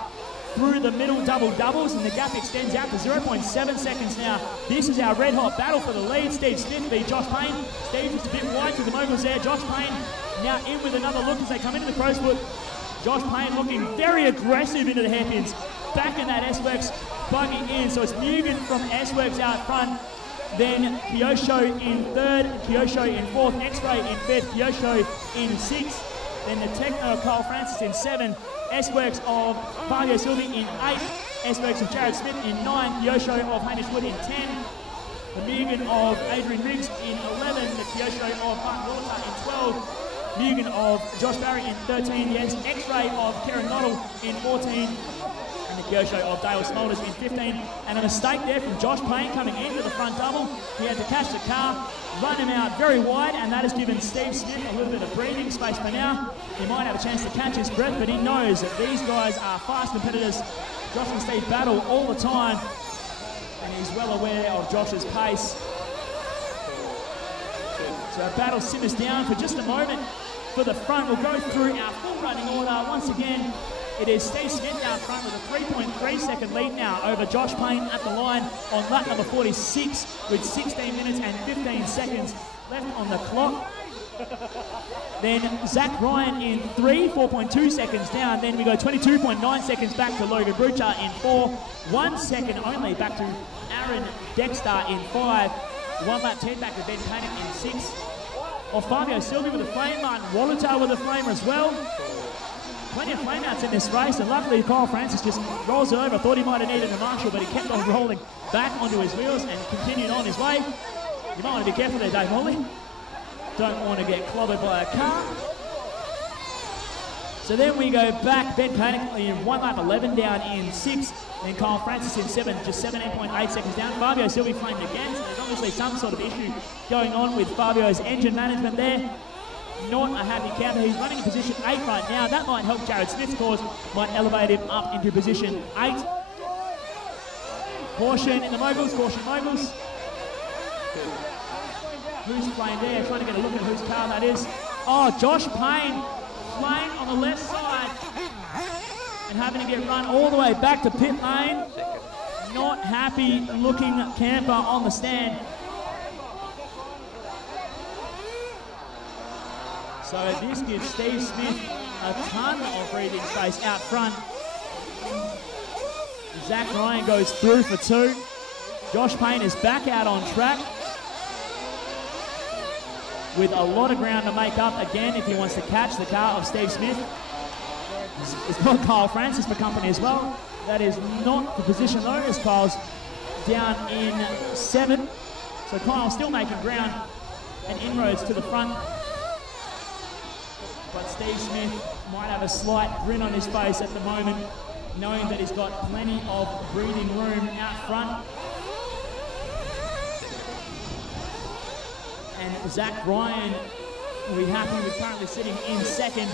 through the middle double-doubles, and the gap extends out to 0.7 seconds now. This is our red-hot battle for the lead. Steve Smith v Josh Payne. Steve just a bit wide to the moguls there. Josh Payne now in with another look as they come into the crowsfoot. Josh Payne looking very aggressive into the hairpins. Back in that S-Works, bugging in. So it's Mugen from S-Works out front. Then Kyosho in third, Kyosho in fourth, X-Ray in fifth, Kyosho in sixth. Then the Techno of Kyle Francis in seven, S-Works of Fabio Silvi in eight, S-Works of Jared Smith in nine, Kyosho of Hamish Wood in 10, the Mugen of Adrian Riggs in 11, the Kyosho of Mark Walter in 12, Mugen of Josh Barry in 13, the X-Ray of Kieran Noddle in 14, and the Kyosho of Dale Smolders in 15. And a mistake there from Josh Payne coming into the front double. He had to catch the car, run him out very wide, and that has given Steve Smith a little bit of breathing space for now. He might have a chance to catch his breath, but he knows that these guys are fast competitors. Josh and Steve battle all the time, and he's well aware of Josh's pace. So our battle simmers down for just a moment. For the front, we'll go through our full running order. Once again, it is Steve Smith out front with a 3.3 second lead now over Josh Payne at the line on lap number 46 with 16 minutes and 15 seconds left on the clock. Then Zach Ryan in 3, 4.2 seconds down. Then we go 22.9 seconds back to Logan Brucha in 4, 1 second only back to Aaron Dexter in 5, 1 lap 10 back to Ben Panic in 6. Of Fabio Silvi with a flame, Martin Wallatar with a flamer as well. Plenty of flame outs in this race, and luckily Kyle Francis just rolls it over. Thought he might have needed a marshal, but he kept on rolling back onto his wheels and continued on his way. You might want to be careful there, Dave Morley. Don't want to get clobbered by a car. So then we go back, Ben Panic in 1 lap 11 down in 6, then Kyle Francis in 7, just 17.8 seconds down. Fabio Silvi flamed again, so there's obviously some sort of issue going on with Fabio's engine management there. Not a happy camper. He's running in position 8 right now. That might help Jared Smith's cause, might elevate him up into position 8. Caution in the moguls, caution moguls. Who's playing there? Trying to get a look at whose car that is. Oh, Josh Payne playing on the left side and having to get run all the way back to pit lane. Not happy looking camper on the stand. So this gives Steve Smith a ton of breathing space out front. Zach Ryan goes through for 2. Josh Payne is back out on track with a lot of ground to make up again if he wants to catch the car of Steve Smith. It's got Kyle Francis for company as well. That is not the position though, as Kyle's down in 7. So Kyle's still making ground and inroads to the front. But Steve Smith might have a slight grin on his face at the moment, knowing that he's got plenty of breathing room out front. And Zach Ryan will be happy with currently sitting in 2nd.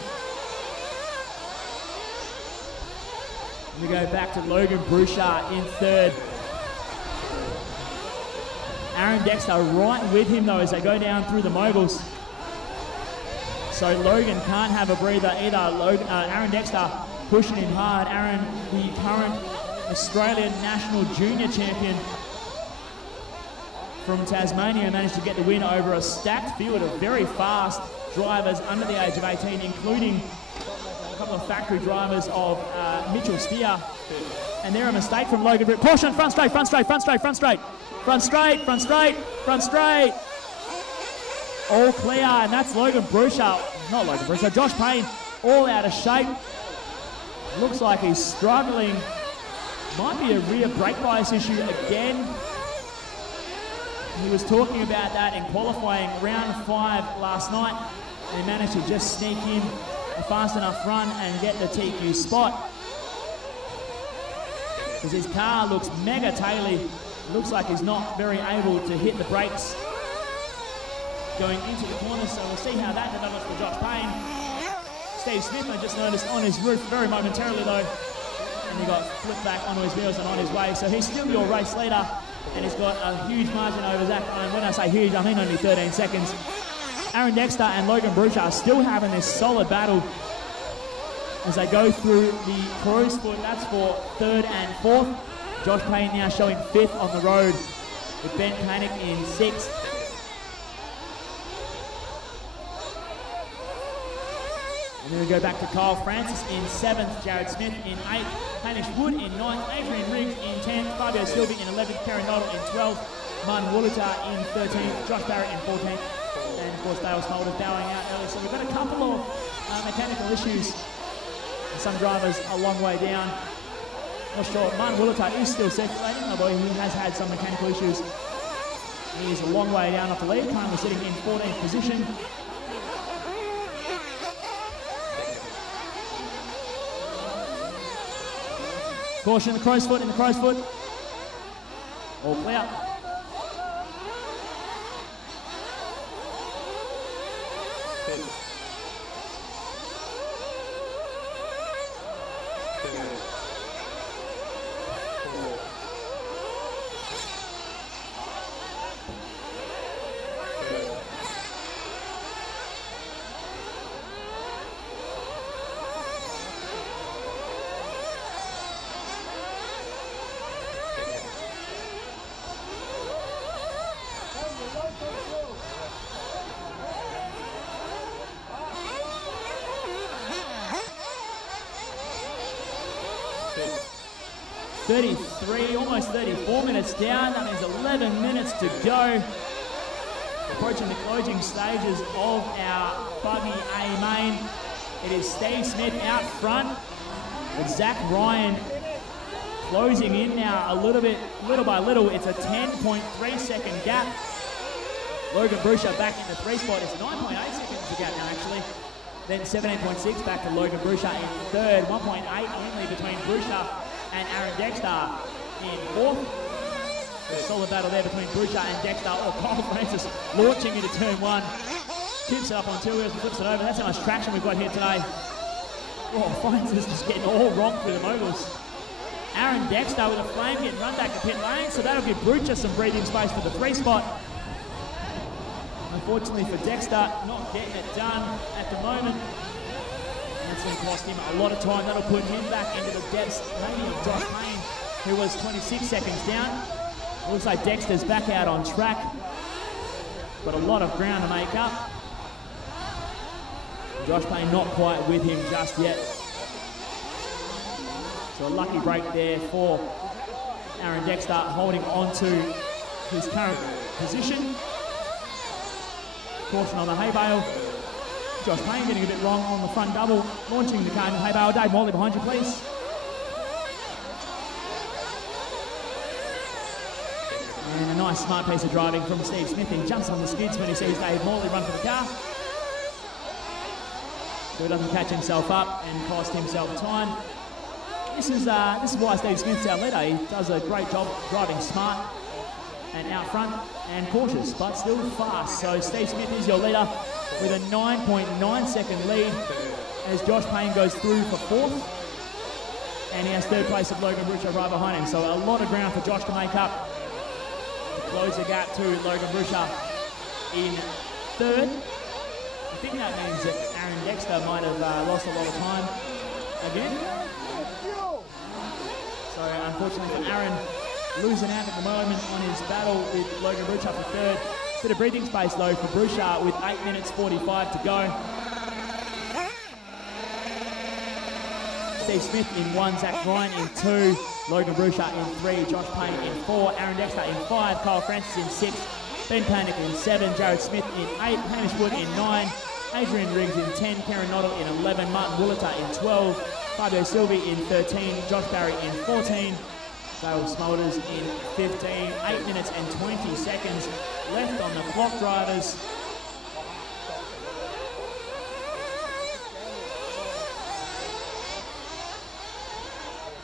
We go back to Logan Brucha in 3rd. Aaron Dexter right with him though as they go down through the moguls. So Logan can't have a breather either. Aaron Dexter pushing him hard. Aaron, the current Australian National Junior Champion from Tasmania, managed to get the win over a stacked field of very fast drivers under the age of 18, including a couple of factory drivers of Mitchell Steer. And there a mistake from Logan Brucha. Caution, front straight, front straight, front straight, front straight. Front straight, front straight, front straight. All clear, and that's Logan Brucha. Not Logan Brucha, Josh Payne, all out of shape. Looks like he's struggling. Might be a rear brake bias issue again. He was talking about that in qualifying round 5 last night. And he managed to just sneak in a fast enough run and get the TQ spot. Because his car looks mega taily. Looks like he's not very able to hit the brakes going into the corner, so we'll see how that develops for Josh Payne. Steve Smith, I just noticed on his roof very momentarily though, and he got flipped back onto his wheels and on his way, so he's still your race leader, and he's got a huge margin over Zach Ryan. When I say huge, I mean only 13 seconds. Aaron Dexter and Logan Brucha are still having this solid battle as they go through the Crow's Foot. That's for 3rd and 4th. Josh Payne now showing 5th on the road with Ben Panic in 6th. And then we go back to Kyle Francis in 7th, Jared Smith in 8th, Hamish Wood in 9th, Adrian Riggs in 10th, Fabio Silvi in 11th, Kerry Noddle in 12th, Martin Woolita in 13th, Josh Barrett in 14th, and of course Dale Smolders bowing out early. So we've got a couple of mechanical issues. Some drivers a long way down. Not sure. Martin Woolita is still circulating, although he has had some mechanical issues. He is a long way down off the lead, currently sitting in 14th position. Caution in the Crow's Foot, All clear. Almost 34 minutes down. That means 11 minutes to go. Approaching the closing stages of our Buggy A main. It is Steve Smith out front with Zach Ryan closing in now little by little. It's a 10.3 second gap. Logan Brusha back in the 3 spot. It's 9.8 seconds the gap now actually. Then 17.6 back to Logan Brusha in 3rd. 1.8 only between Brusha and Aaron Dexter in 4th. A solid battle there between Brusha and Dexter. Oh, Kyle Francis launching into turn 1. Tips it up on 2 wheels and flips it over. That's how much traction we've got here today. Oh, Francis just getting all wrong through the moguls. Aaron Dexter with a flame getting run back to pit lane, so that'll give Brusha some breathing space for the 3 spot. Unfortunately for Dexter, not getting it done at the moment. That's going to cost him a lot of time. That'll put him back into the depths, maybe of Josh Payne, who was 26 seconds down. Looks like Dexter's back out on track, but a lot of ground to make up. Josh Payne not quite with him just yet. So a lucky break there for Aaron Dexter, holding on to his current position. Caution on the hay bale. Josh Payne getting a bit wrong on the front double, launching the car in the hay bale. Dave Morley behind you, please. And a nice smart piece of driving from Steve Smith. He jumps on the skids when he sees Dave Morley run for the car. So he doesn't catch himself up and cost himself time. This is why Steve Smith's our leader. He does a great job driving smart and out front and cautious, but still fast. So Steve Smith is your leader with a 9.9 second lead as Josh Payne goes through for 4th. And he has 3rd place of Logan Brusha right behind him. So a lot of ground for Josh to make up to close the gap to Logan Brusha in 3rd. I think that means that Aaron Dexter might have lost a lot of time again. So unfortunately for Aaron, losing out at the moment on his battle with Logan Brusha for 3rd. Bit of breathing space though for Brusha with 8 minutes 45 to go. Steve Smith in 1, Zach Ryan in 2, Logan Brusha in 3, Josh Payne in 4, Aaron Dexter in 5, Kyle Francis in 6, Ben Panic in 7, Jared Smith in 8, Hamish Wood in 9, Adrian Riggs in 10, Karen Noddle in 11, Martin Woolita in 12, Fabio Silvi in 13, Josh Barry in 14, Dale Smolders in 15, 8 minutes and 20 seconds left on the clock, drivers.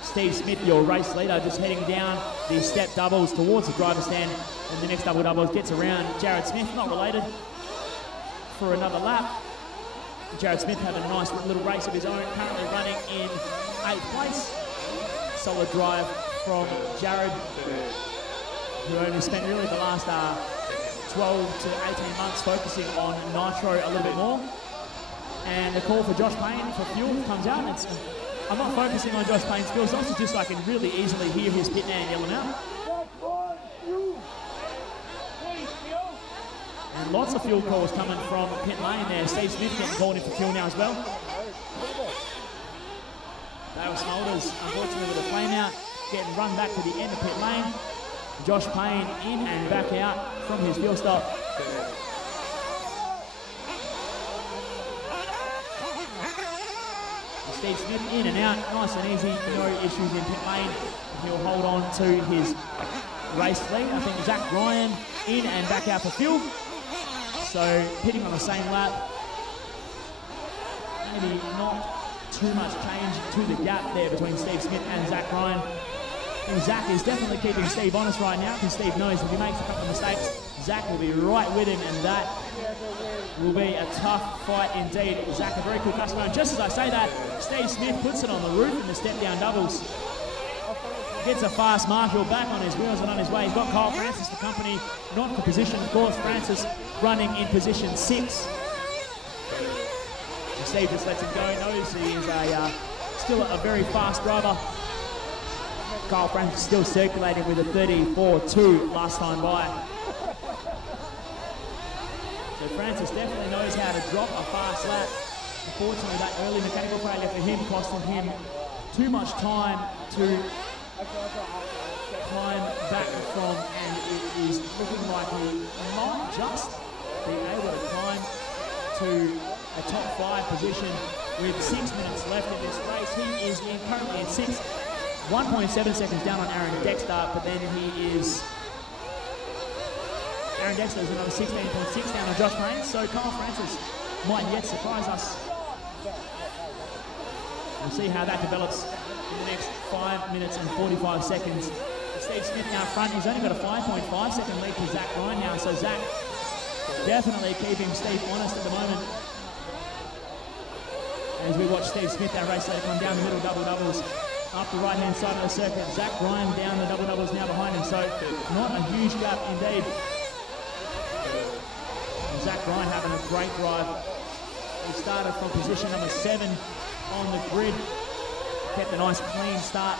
Steve Smith, your race leader, just heading down the step doubles towards the driver's stand, and the next doubles gets around Jared Smith, not related, for another lap. Jared Smith having a nice little race of his own, currently running in 8th place. Solid drive from Jared, who only spent really the last 12 to 18 months focusing on nitro a little bit more. And the call for Josh Payne for fuel comes out. And I'm not focusing on Josh Payne's fuel, it's also just so I can really easily hear his pit man yelling out. And lots of fuel calls coming from pit lane there. Steve Smith getting called in for fuel now as well. Dale Smolders, unfortunately, with a flame out, getting run back to the end of pit lane. Josh Payne in and back out from his fuel stop. Steve Smith in and out, nice and easy, no issues in pit lane. He'll hold on to his race lead. I think Zach Ryan in and back out for fuel. So pitting on the same lap. Maybe not too much change to the gap there between Steve Smith and Zach Ryan. And Zach is definitely keeping Steve honest right now, because Steve knows if he makes a couple of mistakes, Zach will be right with him, and that will be a tough fight indeed. Zach, a very cool customer. And just as I say that, Steve Smith puts it on the roof in the step-down doubles. Gets a fast Marshall back on his wheels and on his way. He's got Kyle Francis to company, not for position, of course. Francis running in position 6. And Steve just lets him go. Knows he is still a very fast driver. Kyle Francis still circulating with a 34.2 last time by. So Francis definitely knows how to drop a fast lap. Unfortunately, that early mechanical failure for him costing him too much time to climb back from, and it is looking like he might just be able to climb to a top 5 position with 6 minutes left in this race. He is currently in 6th, 1.7 seconds down on Aaron Dexter, but then Aaron Dexter is another 16.6 down on Josh Payne, so Kyle Francis might yet surprise us. We'll see how that develops in the next 5 minutes and 45 seconds. Steve Smith now front. He's only got a 5.5 second lead to Zach Ryan now, so Zach definitely keeping Steve honest at the moment. As we watch Steve Smith, our race leader, come down the middle double-doubles up the right-hand side of the circuit. Zach Ryan down the double-doubles now behind him, so not a huge gap indeed. And Zach Ryan having a great drive. He started from position number 7 on the grid. Kept a nice clean start.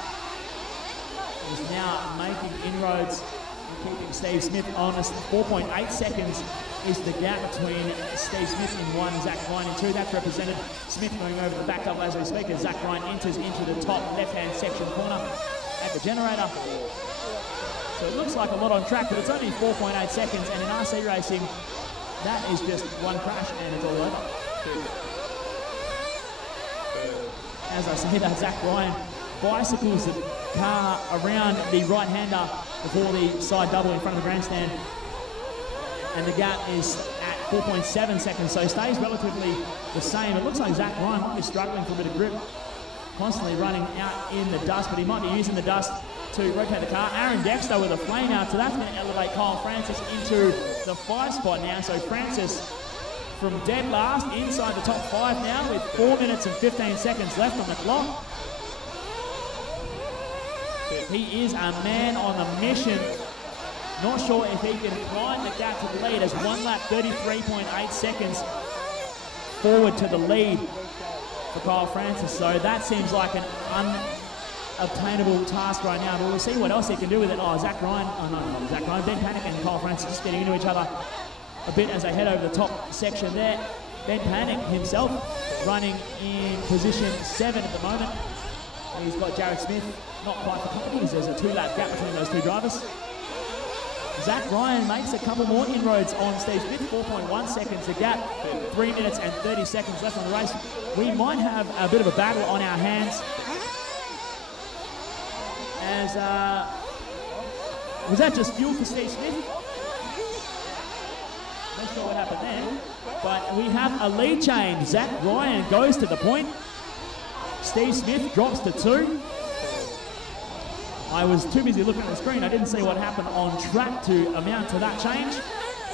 He's now making inroads and keeping Steve Smith honest. 4.8 seconds is the gap between Steve Smith in 1 and Zach Ryan in 2. That's represented. Smith going over the back double as we speak as Zach Ryan enters into the top left-hand section corner at the generator. So it looks like a lot on track, but it's only 4.8 seconds, and in RC racing, that is just one crash and it's all over. As I say that, Zach Ryan bicycles the car around the right-hander before the side double in front of the grandstand. And the gap is at 4.7 seconds, so stays relatively the same. It looks like Zach Ryan might be struggling for a bit of grip, constantly running out in the dust, but he might be using the dust to rotate the car. Aaron Dexter with a flame out, so that's going to elevate Kyle Francis into the 5 spot now. So Francis from dead last inside the top 5 now with 4 minutes and 15 seconds left on the clock. He is a man on a mission. Not sure if he can climb the gap to the lead as 1 lap, 33.8 seconds forward to the lead for Kyle Francis. So that seems like an unobtainable task right now, but we'll see what else he can do with it. Zach Ryan, Ben Panic and Kyle Francis just getting into each other a bit as they head over the top section there. Ben Panic himself running in position 7 at the moment. He's got Jared Smith not quite for company. There's a 2-lap gap between those 2 drivers. Zach Ryan makes a couple more inroads on Steve Smith, 4.1 seconds. The gap, 3 minutes and 30 seconds left on the race. We might have a bit of a battle on our hands. As, was that just fuel for Steve Smith? Not sure what happened there, but we have a lead change. Zach Ryan goes to the point. Steve Smith drops to 2. I was too busy looking at the screen. I didn't see what happened on track to amount to that change.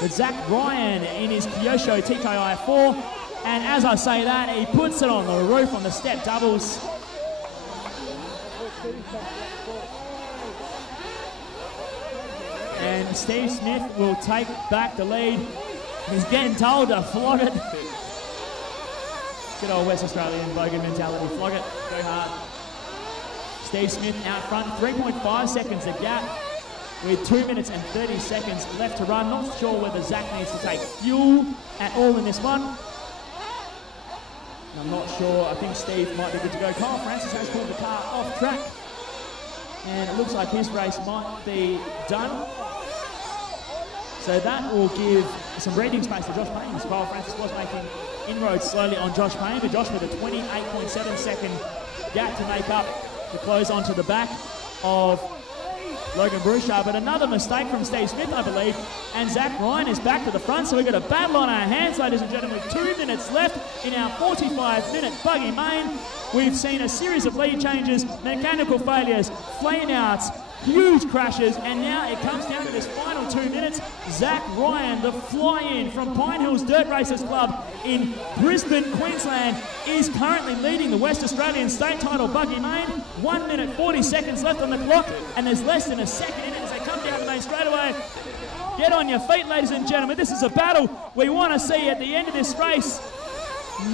But Zach Ryan in his Kyosho TKI 4. And as I say that, he puts it on the roof on the step doubles. And Steve Smith will take back the lead. He's getting told to flog it. Good old West Australian Bogan mentality. Flog it, go hard. Steve Smith out front, 3.5 seconds the gap with 2 minutes and 30 seconds left to run. Not sure whether Zach needs to take fuel at all in this one. I'm not sure. I think Steve might be good to go. Kyle Francis has pulled the car off track. And it looks like his race might be done. So that will give some breathing space to Josh Payne. Kyle Francis was making inroads slowly on Josh Payne, but Josh with a 28.7 second gap to make up to close onto the back of Logan Bouchard. But another mistake from Steve Smith, I believe, and Zach Ryan is back to the front. So we've got a battle on our hands, ladies and gentlemen. 2 minutes left in our 45-minute buggy main. We've seen a series of lead changes, mechanical failures, flame outs, huge crashes, and now it comes down to this final 2 minutes. Zach Ryan, the fly-in from Pine Hills Dirt Racers Club in Brisbane, Queensland, is currently leading the West Australian state title buggy main. 1 minute 40 seconds left on the clock, and there's less than a second in it as they come down the main straightaway. Get on your feet, ladies and gentlemen. This is a battle we want to see at the end of this race.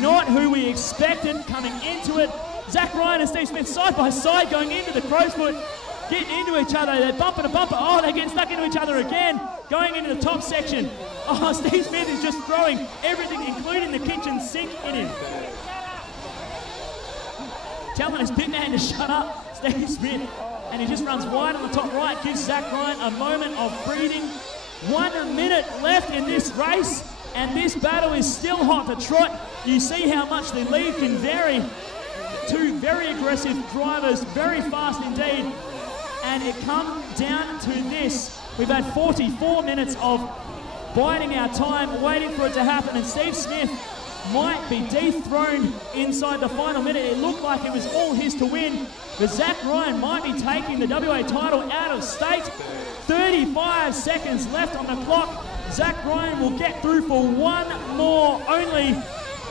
Not who we expected coming into it. Zach Ryan and Steve Smith side by side going into the crow's foot, getting into each other. They're bumper to bumper. Oh, they're getting stuck into each other again. Going into the top section. Oh, Steve Smith is just throwing everything, including the kitchen sink, in him. Telling his pit man to shut up, Steve Smith. And he just runs wide on the top right, gives Zach Ryan a moment of breathing. 1 minute left in this race, and this battle is still hot to trot. You see how much the lead can vary. Two very aggressive drivers, very fast indeed. And it comes down to this. We've had 44 minutes of biding our time, waiting for it to happen, and Steve Smith might be dethroned inside the final minute. It looked like it was all his to win, but Zach Ryan might be taking the WA title out of state. 35 seconds left on the clock. Zach Ryan will get through for one more only,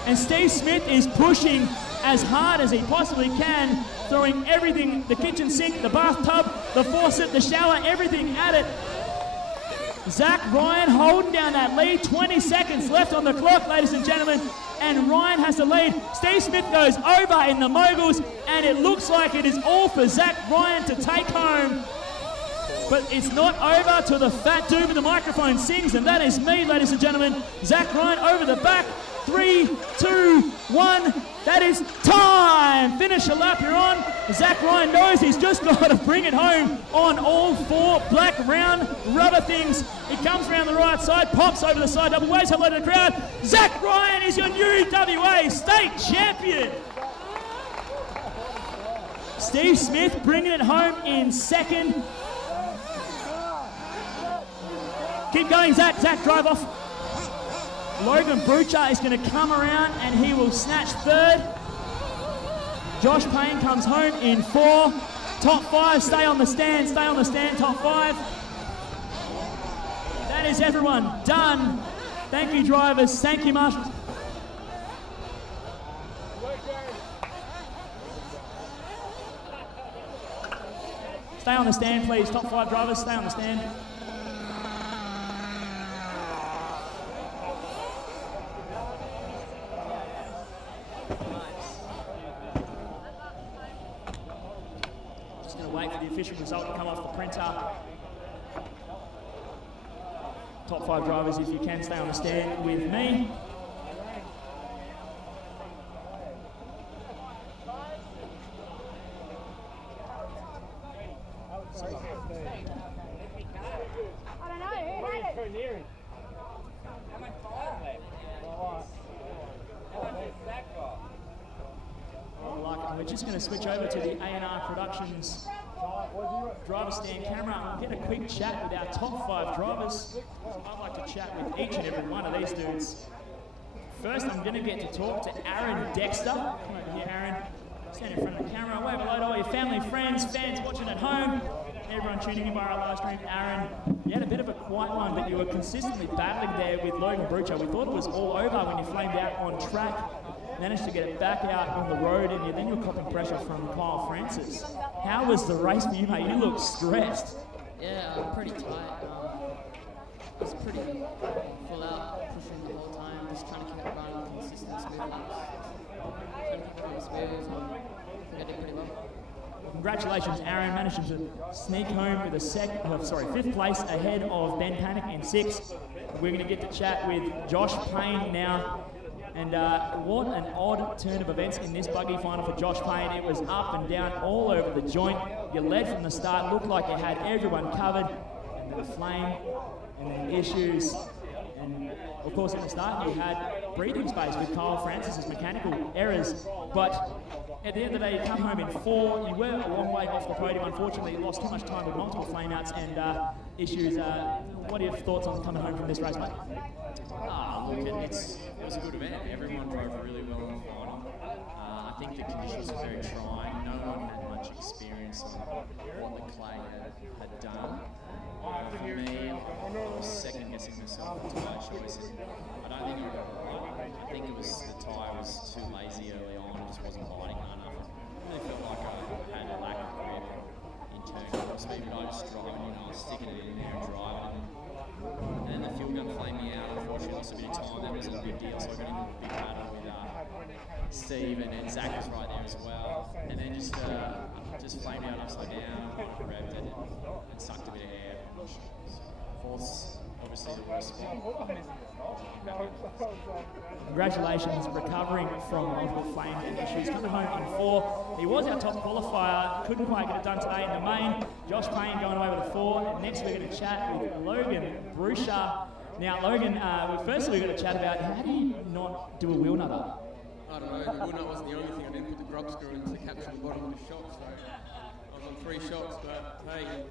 and Steve Smith is pushing as hard as he possibly can, throwing everything, the kitchen sink, the bathtub, the faucet, the shower, everything at it. Zach Ryan holding down that lead. 20 seconds left on the clock, ladies and gentlemen, and Ryan has the lead. Steve Smith goes over in the moguls, and it looks like it is all for Zach Ryan to take home. But it's not over till the fat dude with the microphone sings, and that is me, ladies and gentlemen. Zach Ryan over the back. 3, 2, 1. That is time. Finish a lap you're on. Zach Ryan knows he's just got to bring it home on all four black round rubber things. He comes around the right side, pops over the side, double waves, hello to the crowd. Zach Ryan is your new WA state champion. Steve Smith bringing it home in second. Keep going, Zach. Zach, drive off. Logan Bouchard is going to come around and he will snatch third. Josh Payne comes home in 4. Top 5, stay on the stand, top 5. That is everyone done. Thank you, drivers. Thank you, marshals. Stay on the stand, please. Top 5 drivers, stay on the stand. Wait for the official result to come off the printer. Top 5 drivers, if you can, stay on the stand with me. We're just going to switch over to the A&R Productions driver stand camera and get a quick chat with our top 5 drivers. I'd like to chat with each and every one of these dudes. First, I'm going to get to talk to Aaron Dexter. Come over here, Aaron. Stand in front of the camera. Wave hello to all your family, friends, fans watching at home, everyone tuning in via our live stream. Aaron, you had a bit of a quiet one, but you were consistently battling there with Logan Bouchard. We thought it was all over when you flamed out on track. Managed to get it back out on the road, and then you're copping pressure from Kyle Francis. How was the race for you, mate? You look stressed. Yeah, pretty tight. I was pretty full out, pushing the whole time, just trying to keep it running consistent, smooth. got a couple of spares, and I think I did pretty well. Congratulations, Aaron, managing to sneak home with fifth place ahead of Ben Panic in 6th. We're going to get to chat with Josh Payne now. And what an odd turn of events in this buggy final for Josh Payne. It was up and down all over the joint. You led from the start, looked like you had everyone covered. And the flame and then issues. And of course at the start you had breathing space with Kyle Francis's mechanical errors. But at the end of the day, you come home in 4. You were a long way off the podium. Unfortunately, you lost too much time with multiple flameouts and issues. What are your thoughts on coming home from this race, mate? Look, it was a good event. Everyone drove really well in the final. I think the conditions were very trying. No one had much experience on what the clay had done. For me, I was second guessing myself with tyre choices. I don't think I got it right. I think it was the tyre was too lazy early on. It just wasn't biting hard enough. I really felt like I had a lack of grip in turn four speed, but I was just driving in. I was sticking it in there and driving. And then the fuel gun flamed me out. Unfortunately, lost a bit of time. That wasn't a big deal, so I got into a big battle with Steve, and then Zach was right there as well. And then just flamed out upside down, revved it, and sucked a bit of air. Fourth's obviously the worst spot. Congratulations, recovering from multiple flames and issues. Coming home in 4. He was our top qualifier, couldn't quite get it done today in the main. Josh Payne going away with a 4. And next we're going to chat with Logan Brusha. Now, Logan, firstly we're going to chat about how do you not do a wheel nutter? I don't know, the wheel nut wasn't the only thing. I didn't put the grub screw in to capture the bottom of the shot, so I was on 3 shots, but hey,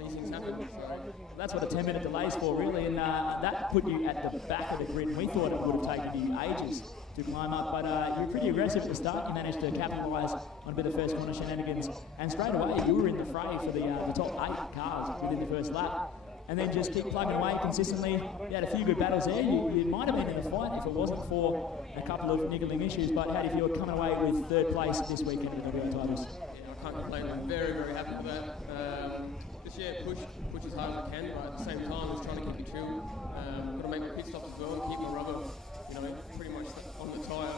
these things happen. So. That's what a 10-minute delay is for, really, and that put you at the back of the grid. We thought it would have taken you ages to climb up, but you were pretty aggressive at the start. You managed to capitalise on a bit of first corner shenanigans, and straight away you were in the fray for the top 8 cars within the first lap. And then just keep plugging away consistently. You had a few good battles there. You might have been in a fight if it wasn't for a couple of niggling issues, but how do you feel coming away with 3rd place this weekend in the WA titles? I can't complain. I'm very, very happy with that. This year, push as hard as I can, but at the same time, just trying to keep it chill. Got to make my pit stop as well, keep my rubber, pretty much on the tyre.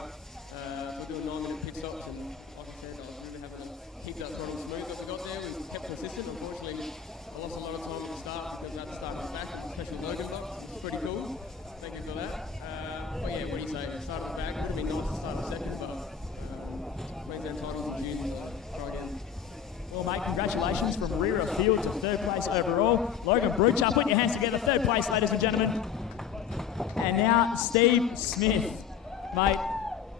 We're doing 9-minute pit stops, and like I said, I was really happy to keep that throttle smooth that we got there. We kept consistent. Unfortunately, I lost a lot of time at the start because I had to start my back, especially Logan block. It's pretty cool. Thank you for that. But yeah, what do you say? Start at the back. It would be nice to start the second, but Queensland titles in June. Try again. Well, mate, congratulations from rear of field to 3rd place overall. Logan Brucha, put your hands together. 3rd place, ladies and gentlemen. And now Steve Smith. Mate,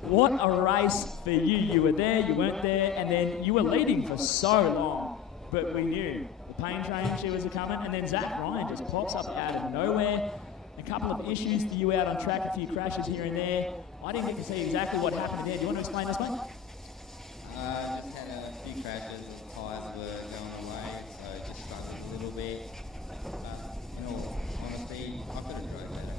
what a race for you. You were there, you weren't there, and then you were leading for so long. But we knew the pain train, she was coming, and then Zach Ryan just pops up out of nowhere. A couple of issues for you out on track, a few crashes here and there. I didn't get to see exactly what happened there. Do you want to explain this, mate? Just had a few crashes. Tyres were going away, so just struggled a little bit. In all honesty, I could have drove better.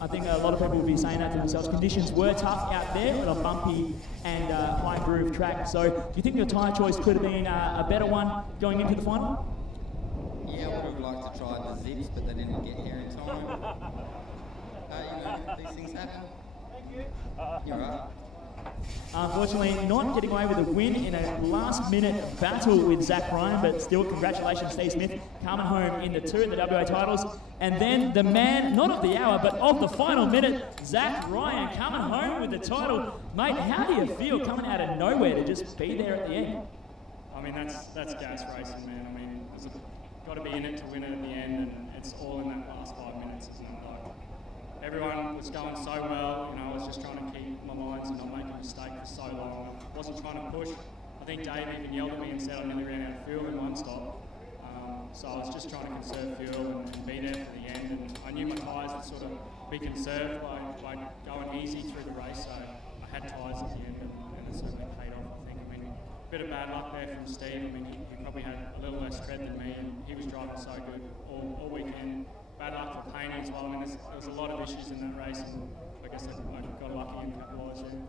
I think a lot of people will be saying that to themselves. Conditions were tough out there on a bumpy and high groove track. So do you think your tyre choice could have been a better one going into the final? Yeah, I would have liked to try the zips, but they didn't get here in time. These things happen. You're right. Unfortunately, not getting away with a win in a last-minute battle with Zach Ryan, but still, congratulations, Steve Smith, coming home in the 2 at the WA titles. And then the man, not of the hour, but of the final minute, Zach Ryan, coming home with the title. Mate, how do you feel coming out of nowhere to just be there at the end? I mean, that's gas racing, man. I mean, you've got to be in it to win it at the end, and it's all in that last 5 minutes, isn't it? Everyone was going so well, I was just trying to keep my minds and not make a mistake for so long. I wasn't trying to push. I think Dave even yelled at me and said I nearly ran out of fuel in one stop. So I was just trying to conserve fuel and be there for the end. And I knew my tyres would sort of be conserved by going easy through the race. So I had tyres at the end, and it certainly paid off, I think. I mean, a bit of bad luck there from Steve. I mean, he probably had a little less tread than me, and he was driving so good all weekend. Bad luck for Payne as well. I mean, there was a lot of issues in that race, and I guess I got lucky and capitalised there.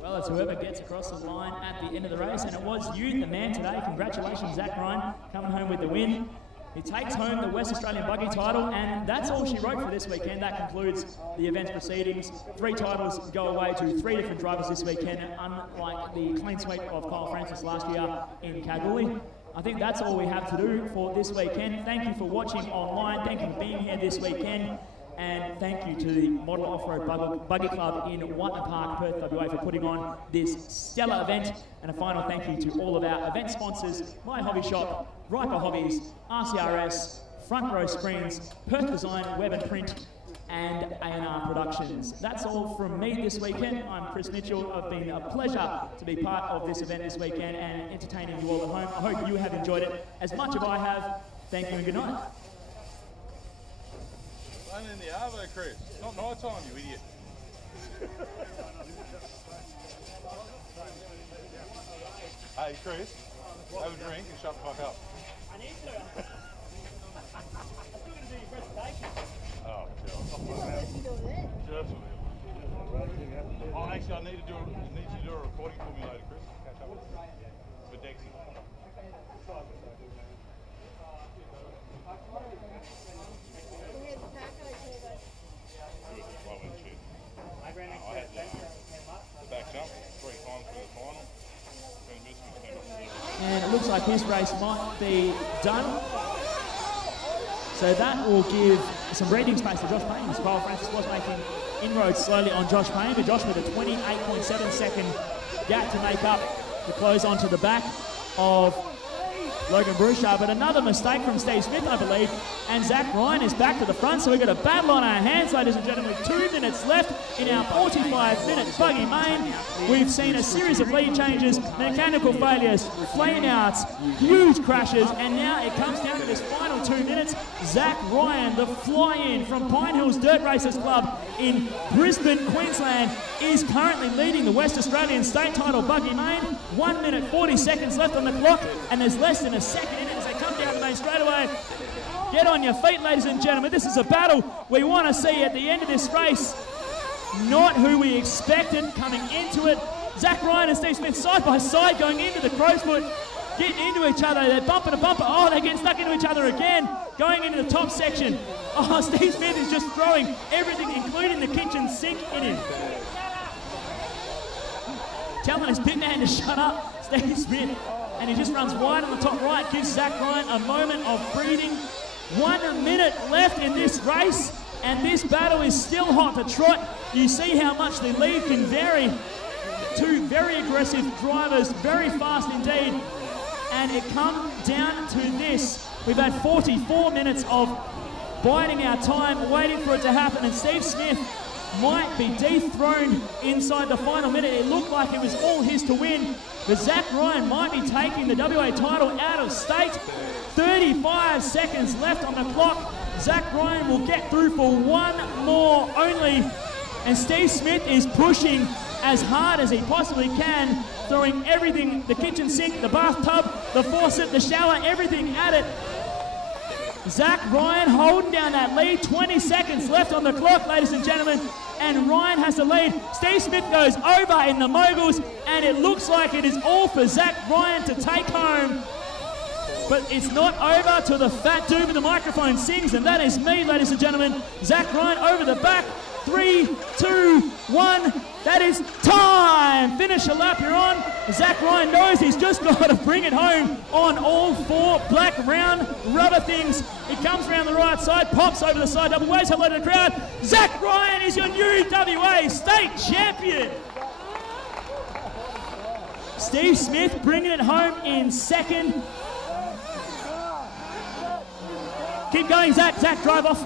Well, it's whoever gets across the line at the end of the race, and it was you, the man today. Congratulations, Zach Ryan, coming home with the win. He takes home the West Australian buggy title, and that's all she wrote for this weekend. That concludes the event's proceedings. 3 titles go away to 3 different drivers this weekend, unlike the clean sweep of Kyle Francis last year in Kalgoorlie. I think that's all we have to do for this weekend. Thank you for watching online. Thank you for being here this weekend. And thank you to the Model Off-Road Buggy Club in Watton Park, Perth, WA, for putting on this stellar event. And a final thank you to all of our event sponsors, My Hobby Shop, Riper Hobbies, RCRS, Front Row Screens, Perth Design, Web and Print, and A&R Productions. That's all from me this weekend. I'm Chris Mitchell. It's been a pleasure to be part of this event this weekend and entertaining you all at home. I hope you have enjoyed it as much as I have. Thank you and good night. Running in the arvo, Chris. Not night time, you idiot. Hey, Chris, have a drink and shut the fuck up. I need to. I'm still going to do your presentation. Oh, just oh, actually, I need you to do a recording for me later, Chris. Catch up for Dexy. And it looks like his race might be done. So that will give some breathing space to Josh Payne. Kyle Francis was making inroads slowly on Josh Payne, but Josh with a 28.7 second gap to make up to close onto the back of Logan Bouchard. But another mistake from Steve Smith, I believe, and Zach Ryan is back to the front. So we've got a battle on our hands, ladies and gentlemen. 2 minutes left in our 45-minute buggy main. We've seen a series of lead changes, mechanical failures, flame outs, huge crashes, and now it comes down to this final 2 minutes. Zach Ryan, the fly-in from Pine Hills Dirt Racers Club in Brisbane, Queensland, is currently leading the West Australian state title buggy main. 1 minute 40 seconds left on the clock, and there's less than a second in it as they come down the main straightaway. Get on your feet, ladies and gentlemen. This is a battle we want to see at the end of this race. Not who we expected coming into it. Zach Ryan and Steve Smith side by side going into the Crowsfoot, getting into each other. They're bumper to bumper. Oh, they're getting stuck into each other again. Going into the top section. Oh, Steve Smith is just throwing everything, including the kitchen sink, in him. Telling his pit man to shut up, Steve Smith. And he just runs wide on the top right, gives Zach Ryan a moment of breathing. 1 minute left in this race, and this battle is still hot to trot. You see how much the lead can vary. 2 very aggressive drivers, very fast indeed. And it comes down to this. We've had 44 minutes of biding our time, waiting for it to happen, and Steve Smith might be dethroned inside the final minute. It looked like it was all his to win, but Zach Ryan might be taking the WA title out of state. 35 seconds left on the clock. Zach Ryan will get through for one more only, and Steve Smith is pushing as hard as he possibly can, throwing everything, the kitchen sink, the bathtub, the faucet, the shower, everything at it. Zach Ryan holding down that lead. 20 seconds left on the clock, ladies and gentlemen, and Ryan has the lead. Steve Smith goes over in the moguls, and it looks like it is all for Zach Ryan to take home. But it's not over till the fat dude with the microphone sings, and that is me, ladies and gentlemen. Zach Ryan over the back. 3, 2, 1. That is time. Finish a lap you're on. Zach Ryan knows he's just got to bring it home on all 4 black round rubber things. It comes around the right side, pops over the side double, waves hello to the crowd. Zach Ryan is your new WA state champion. Steve Smith bringing it home in second. Keep going, Zach. Zach, drive off.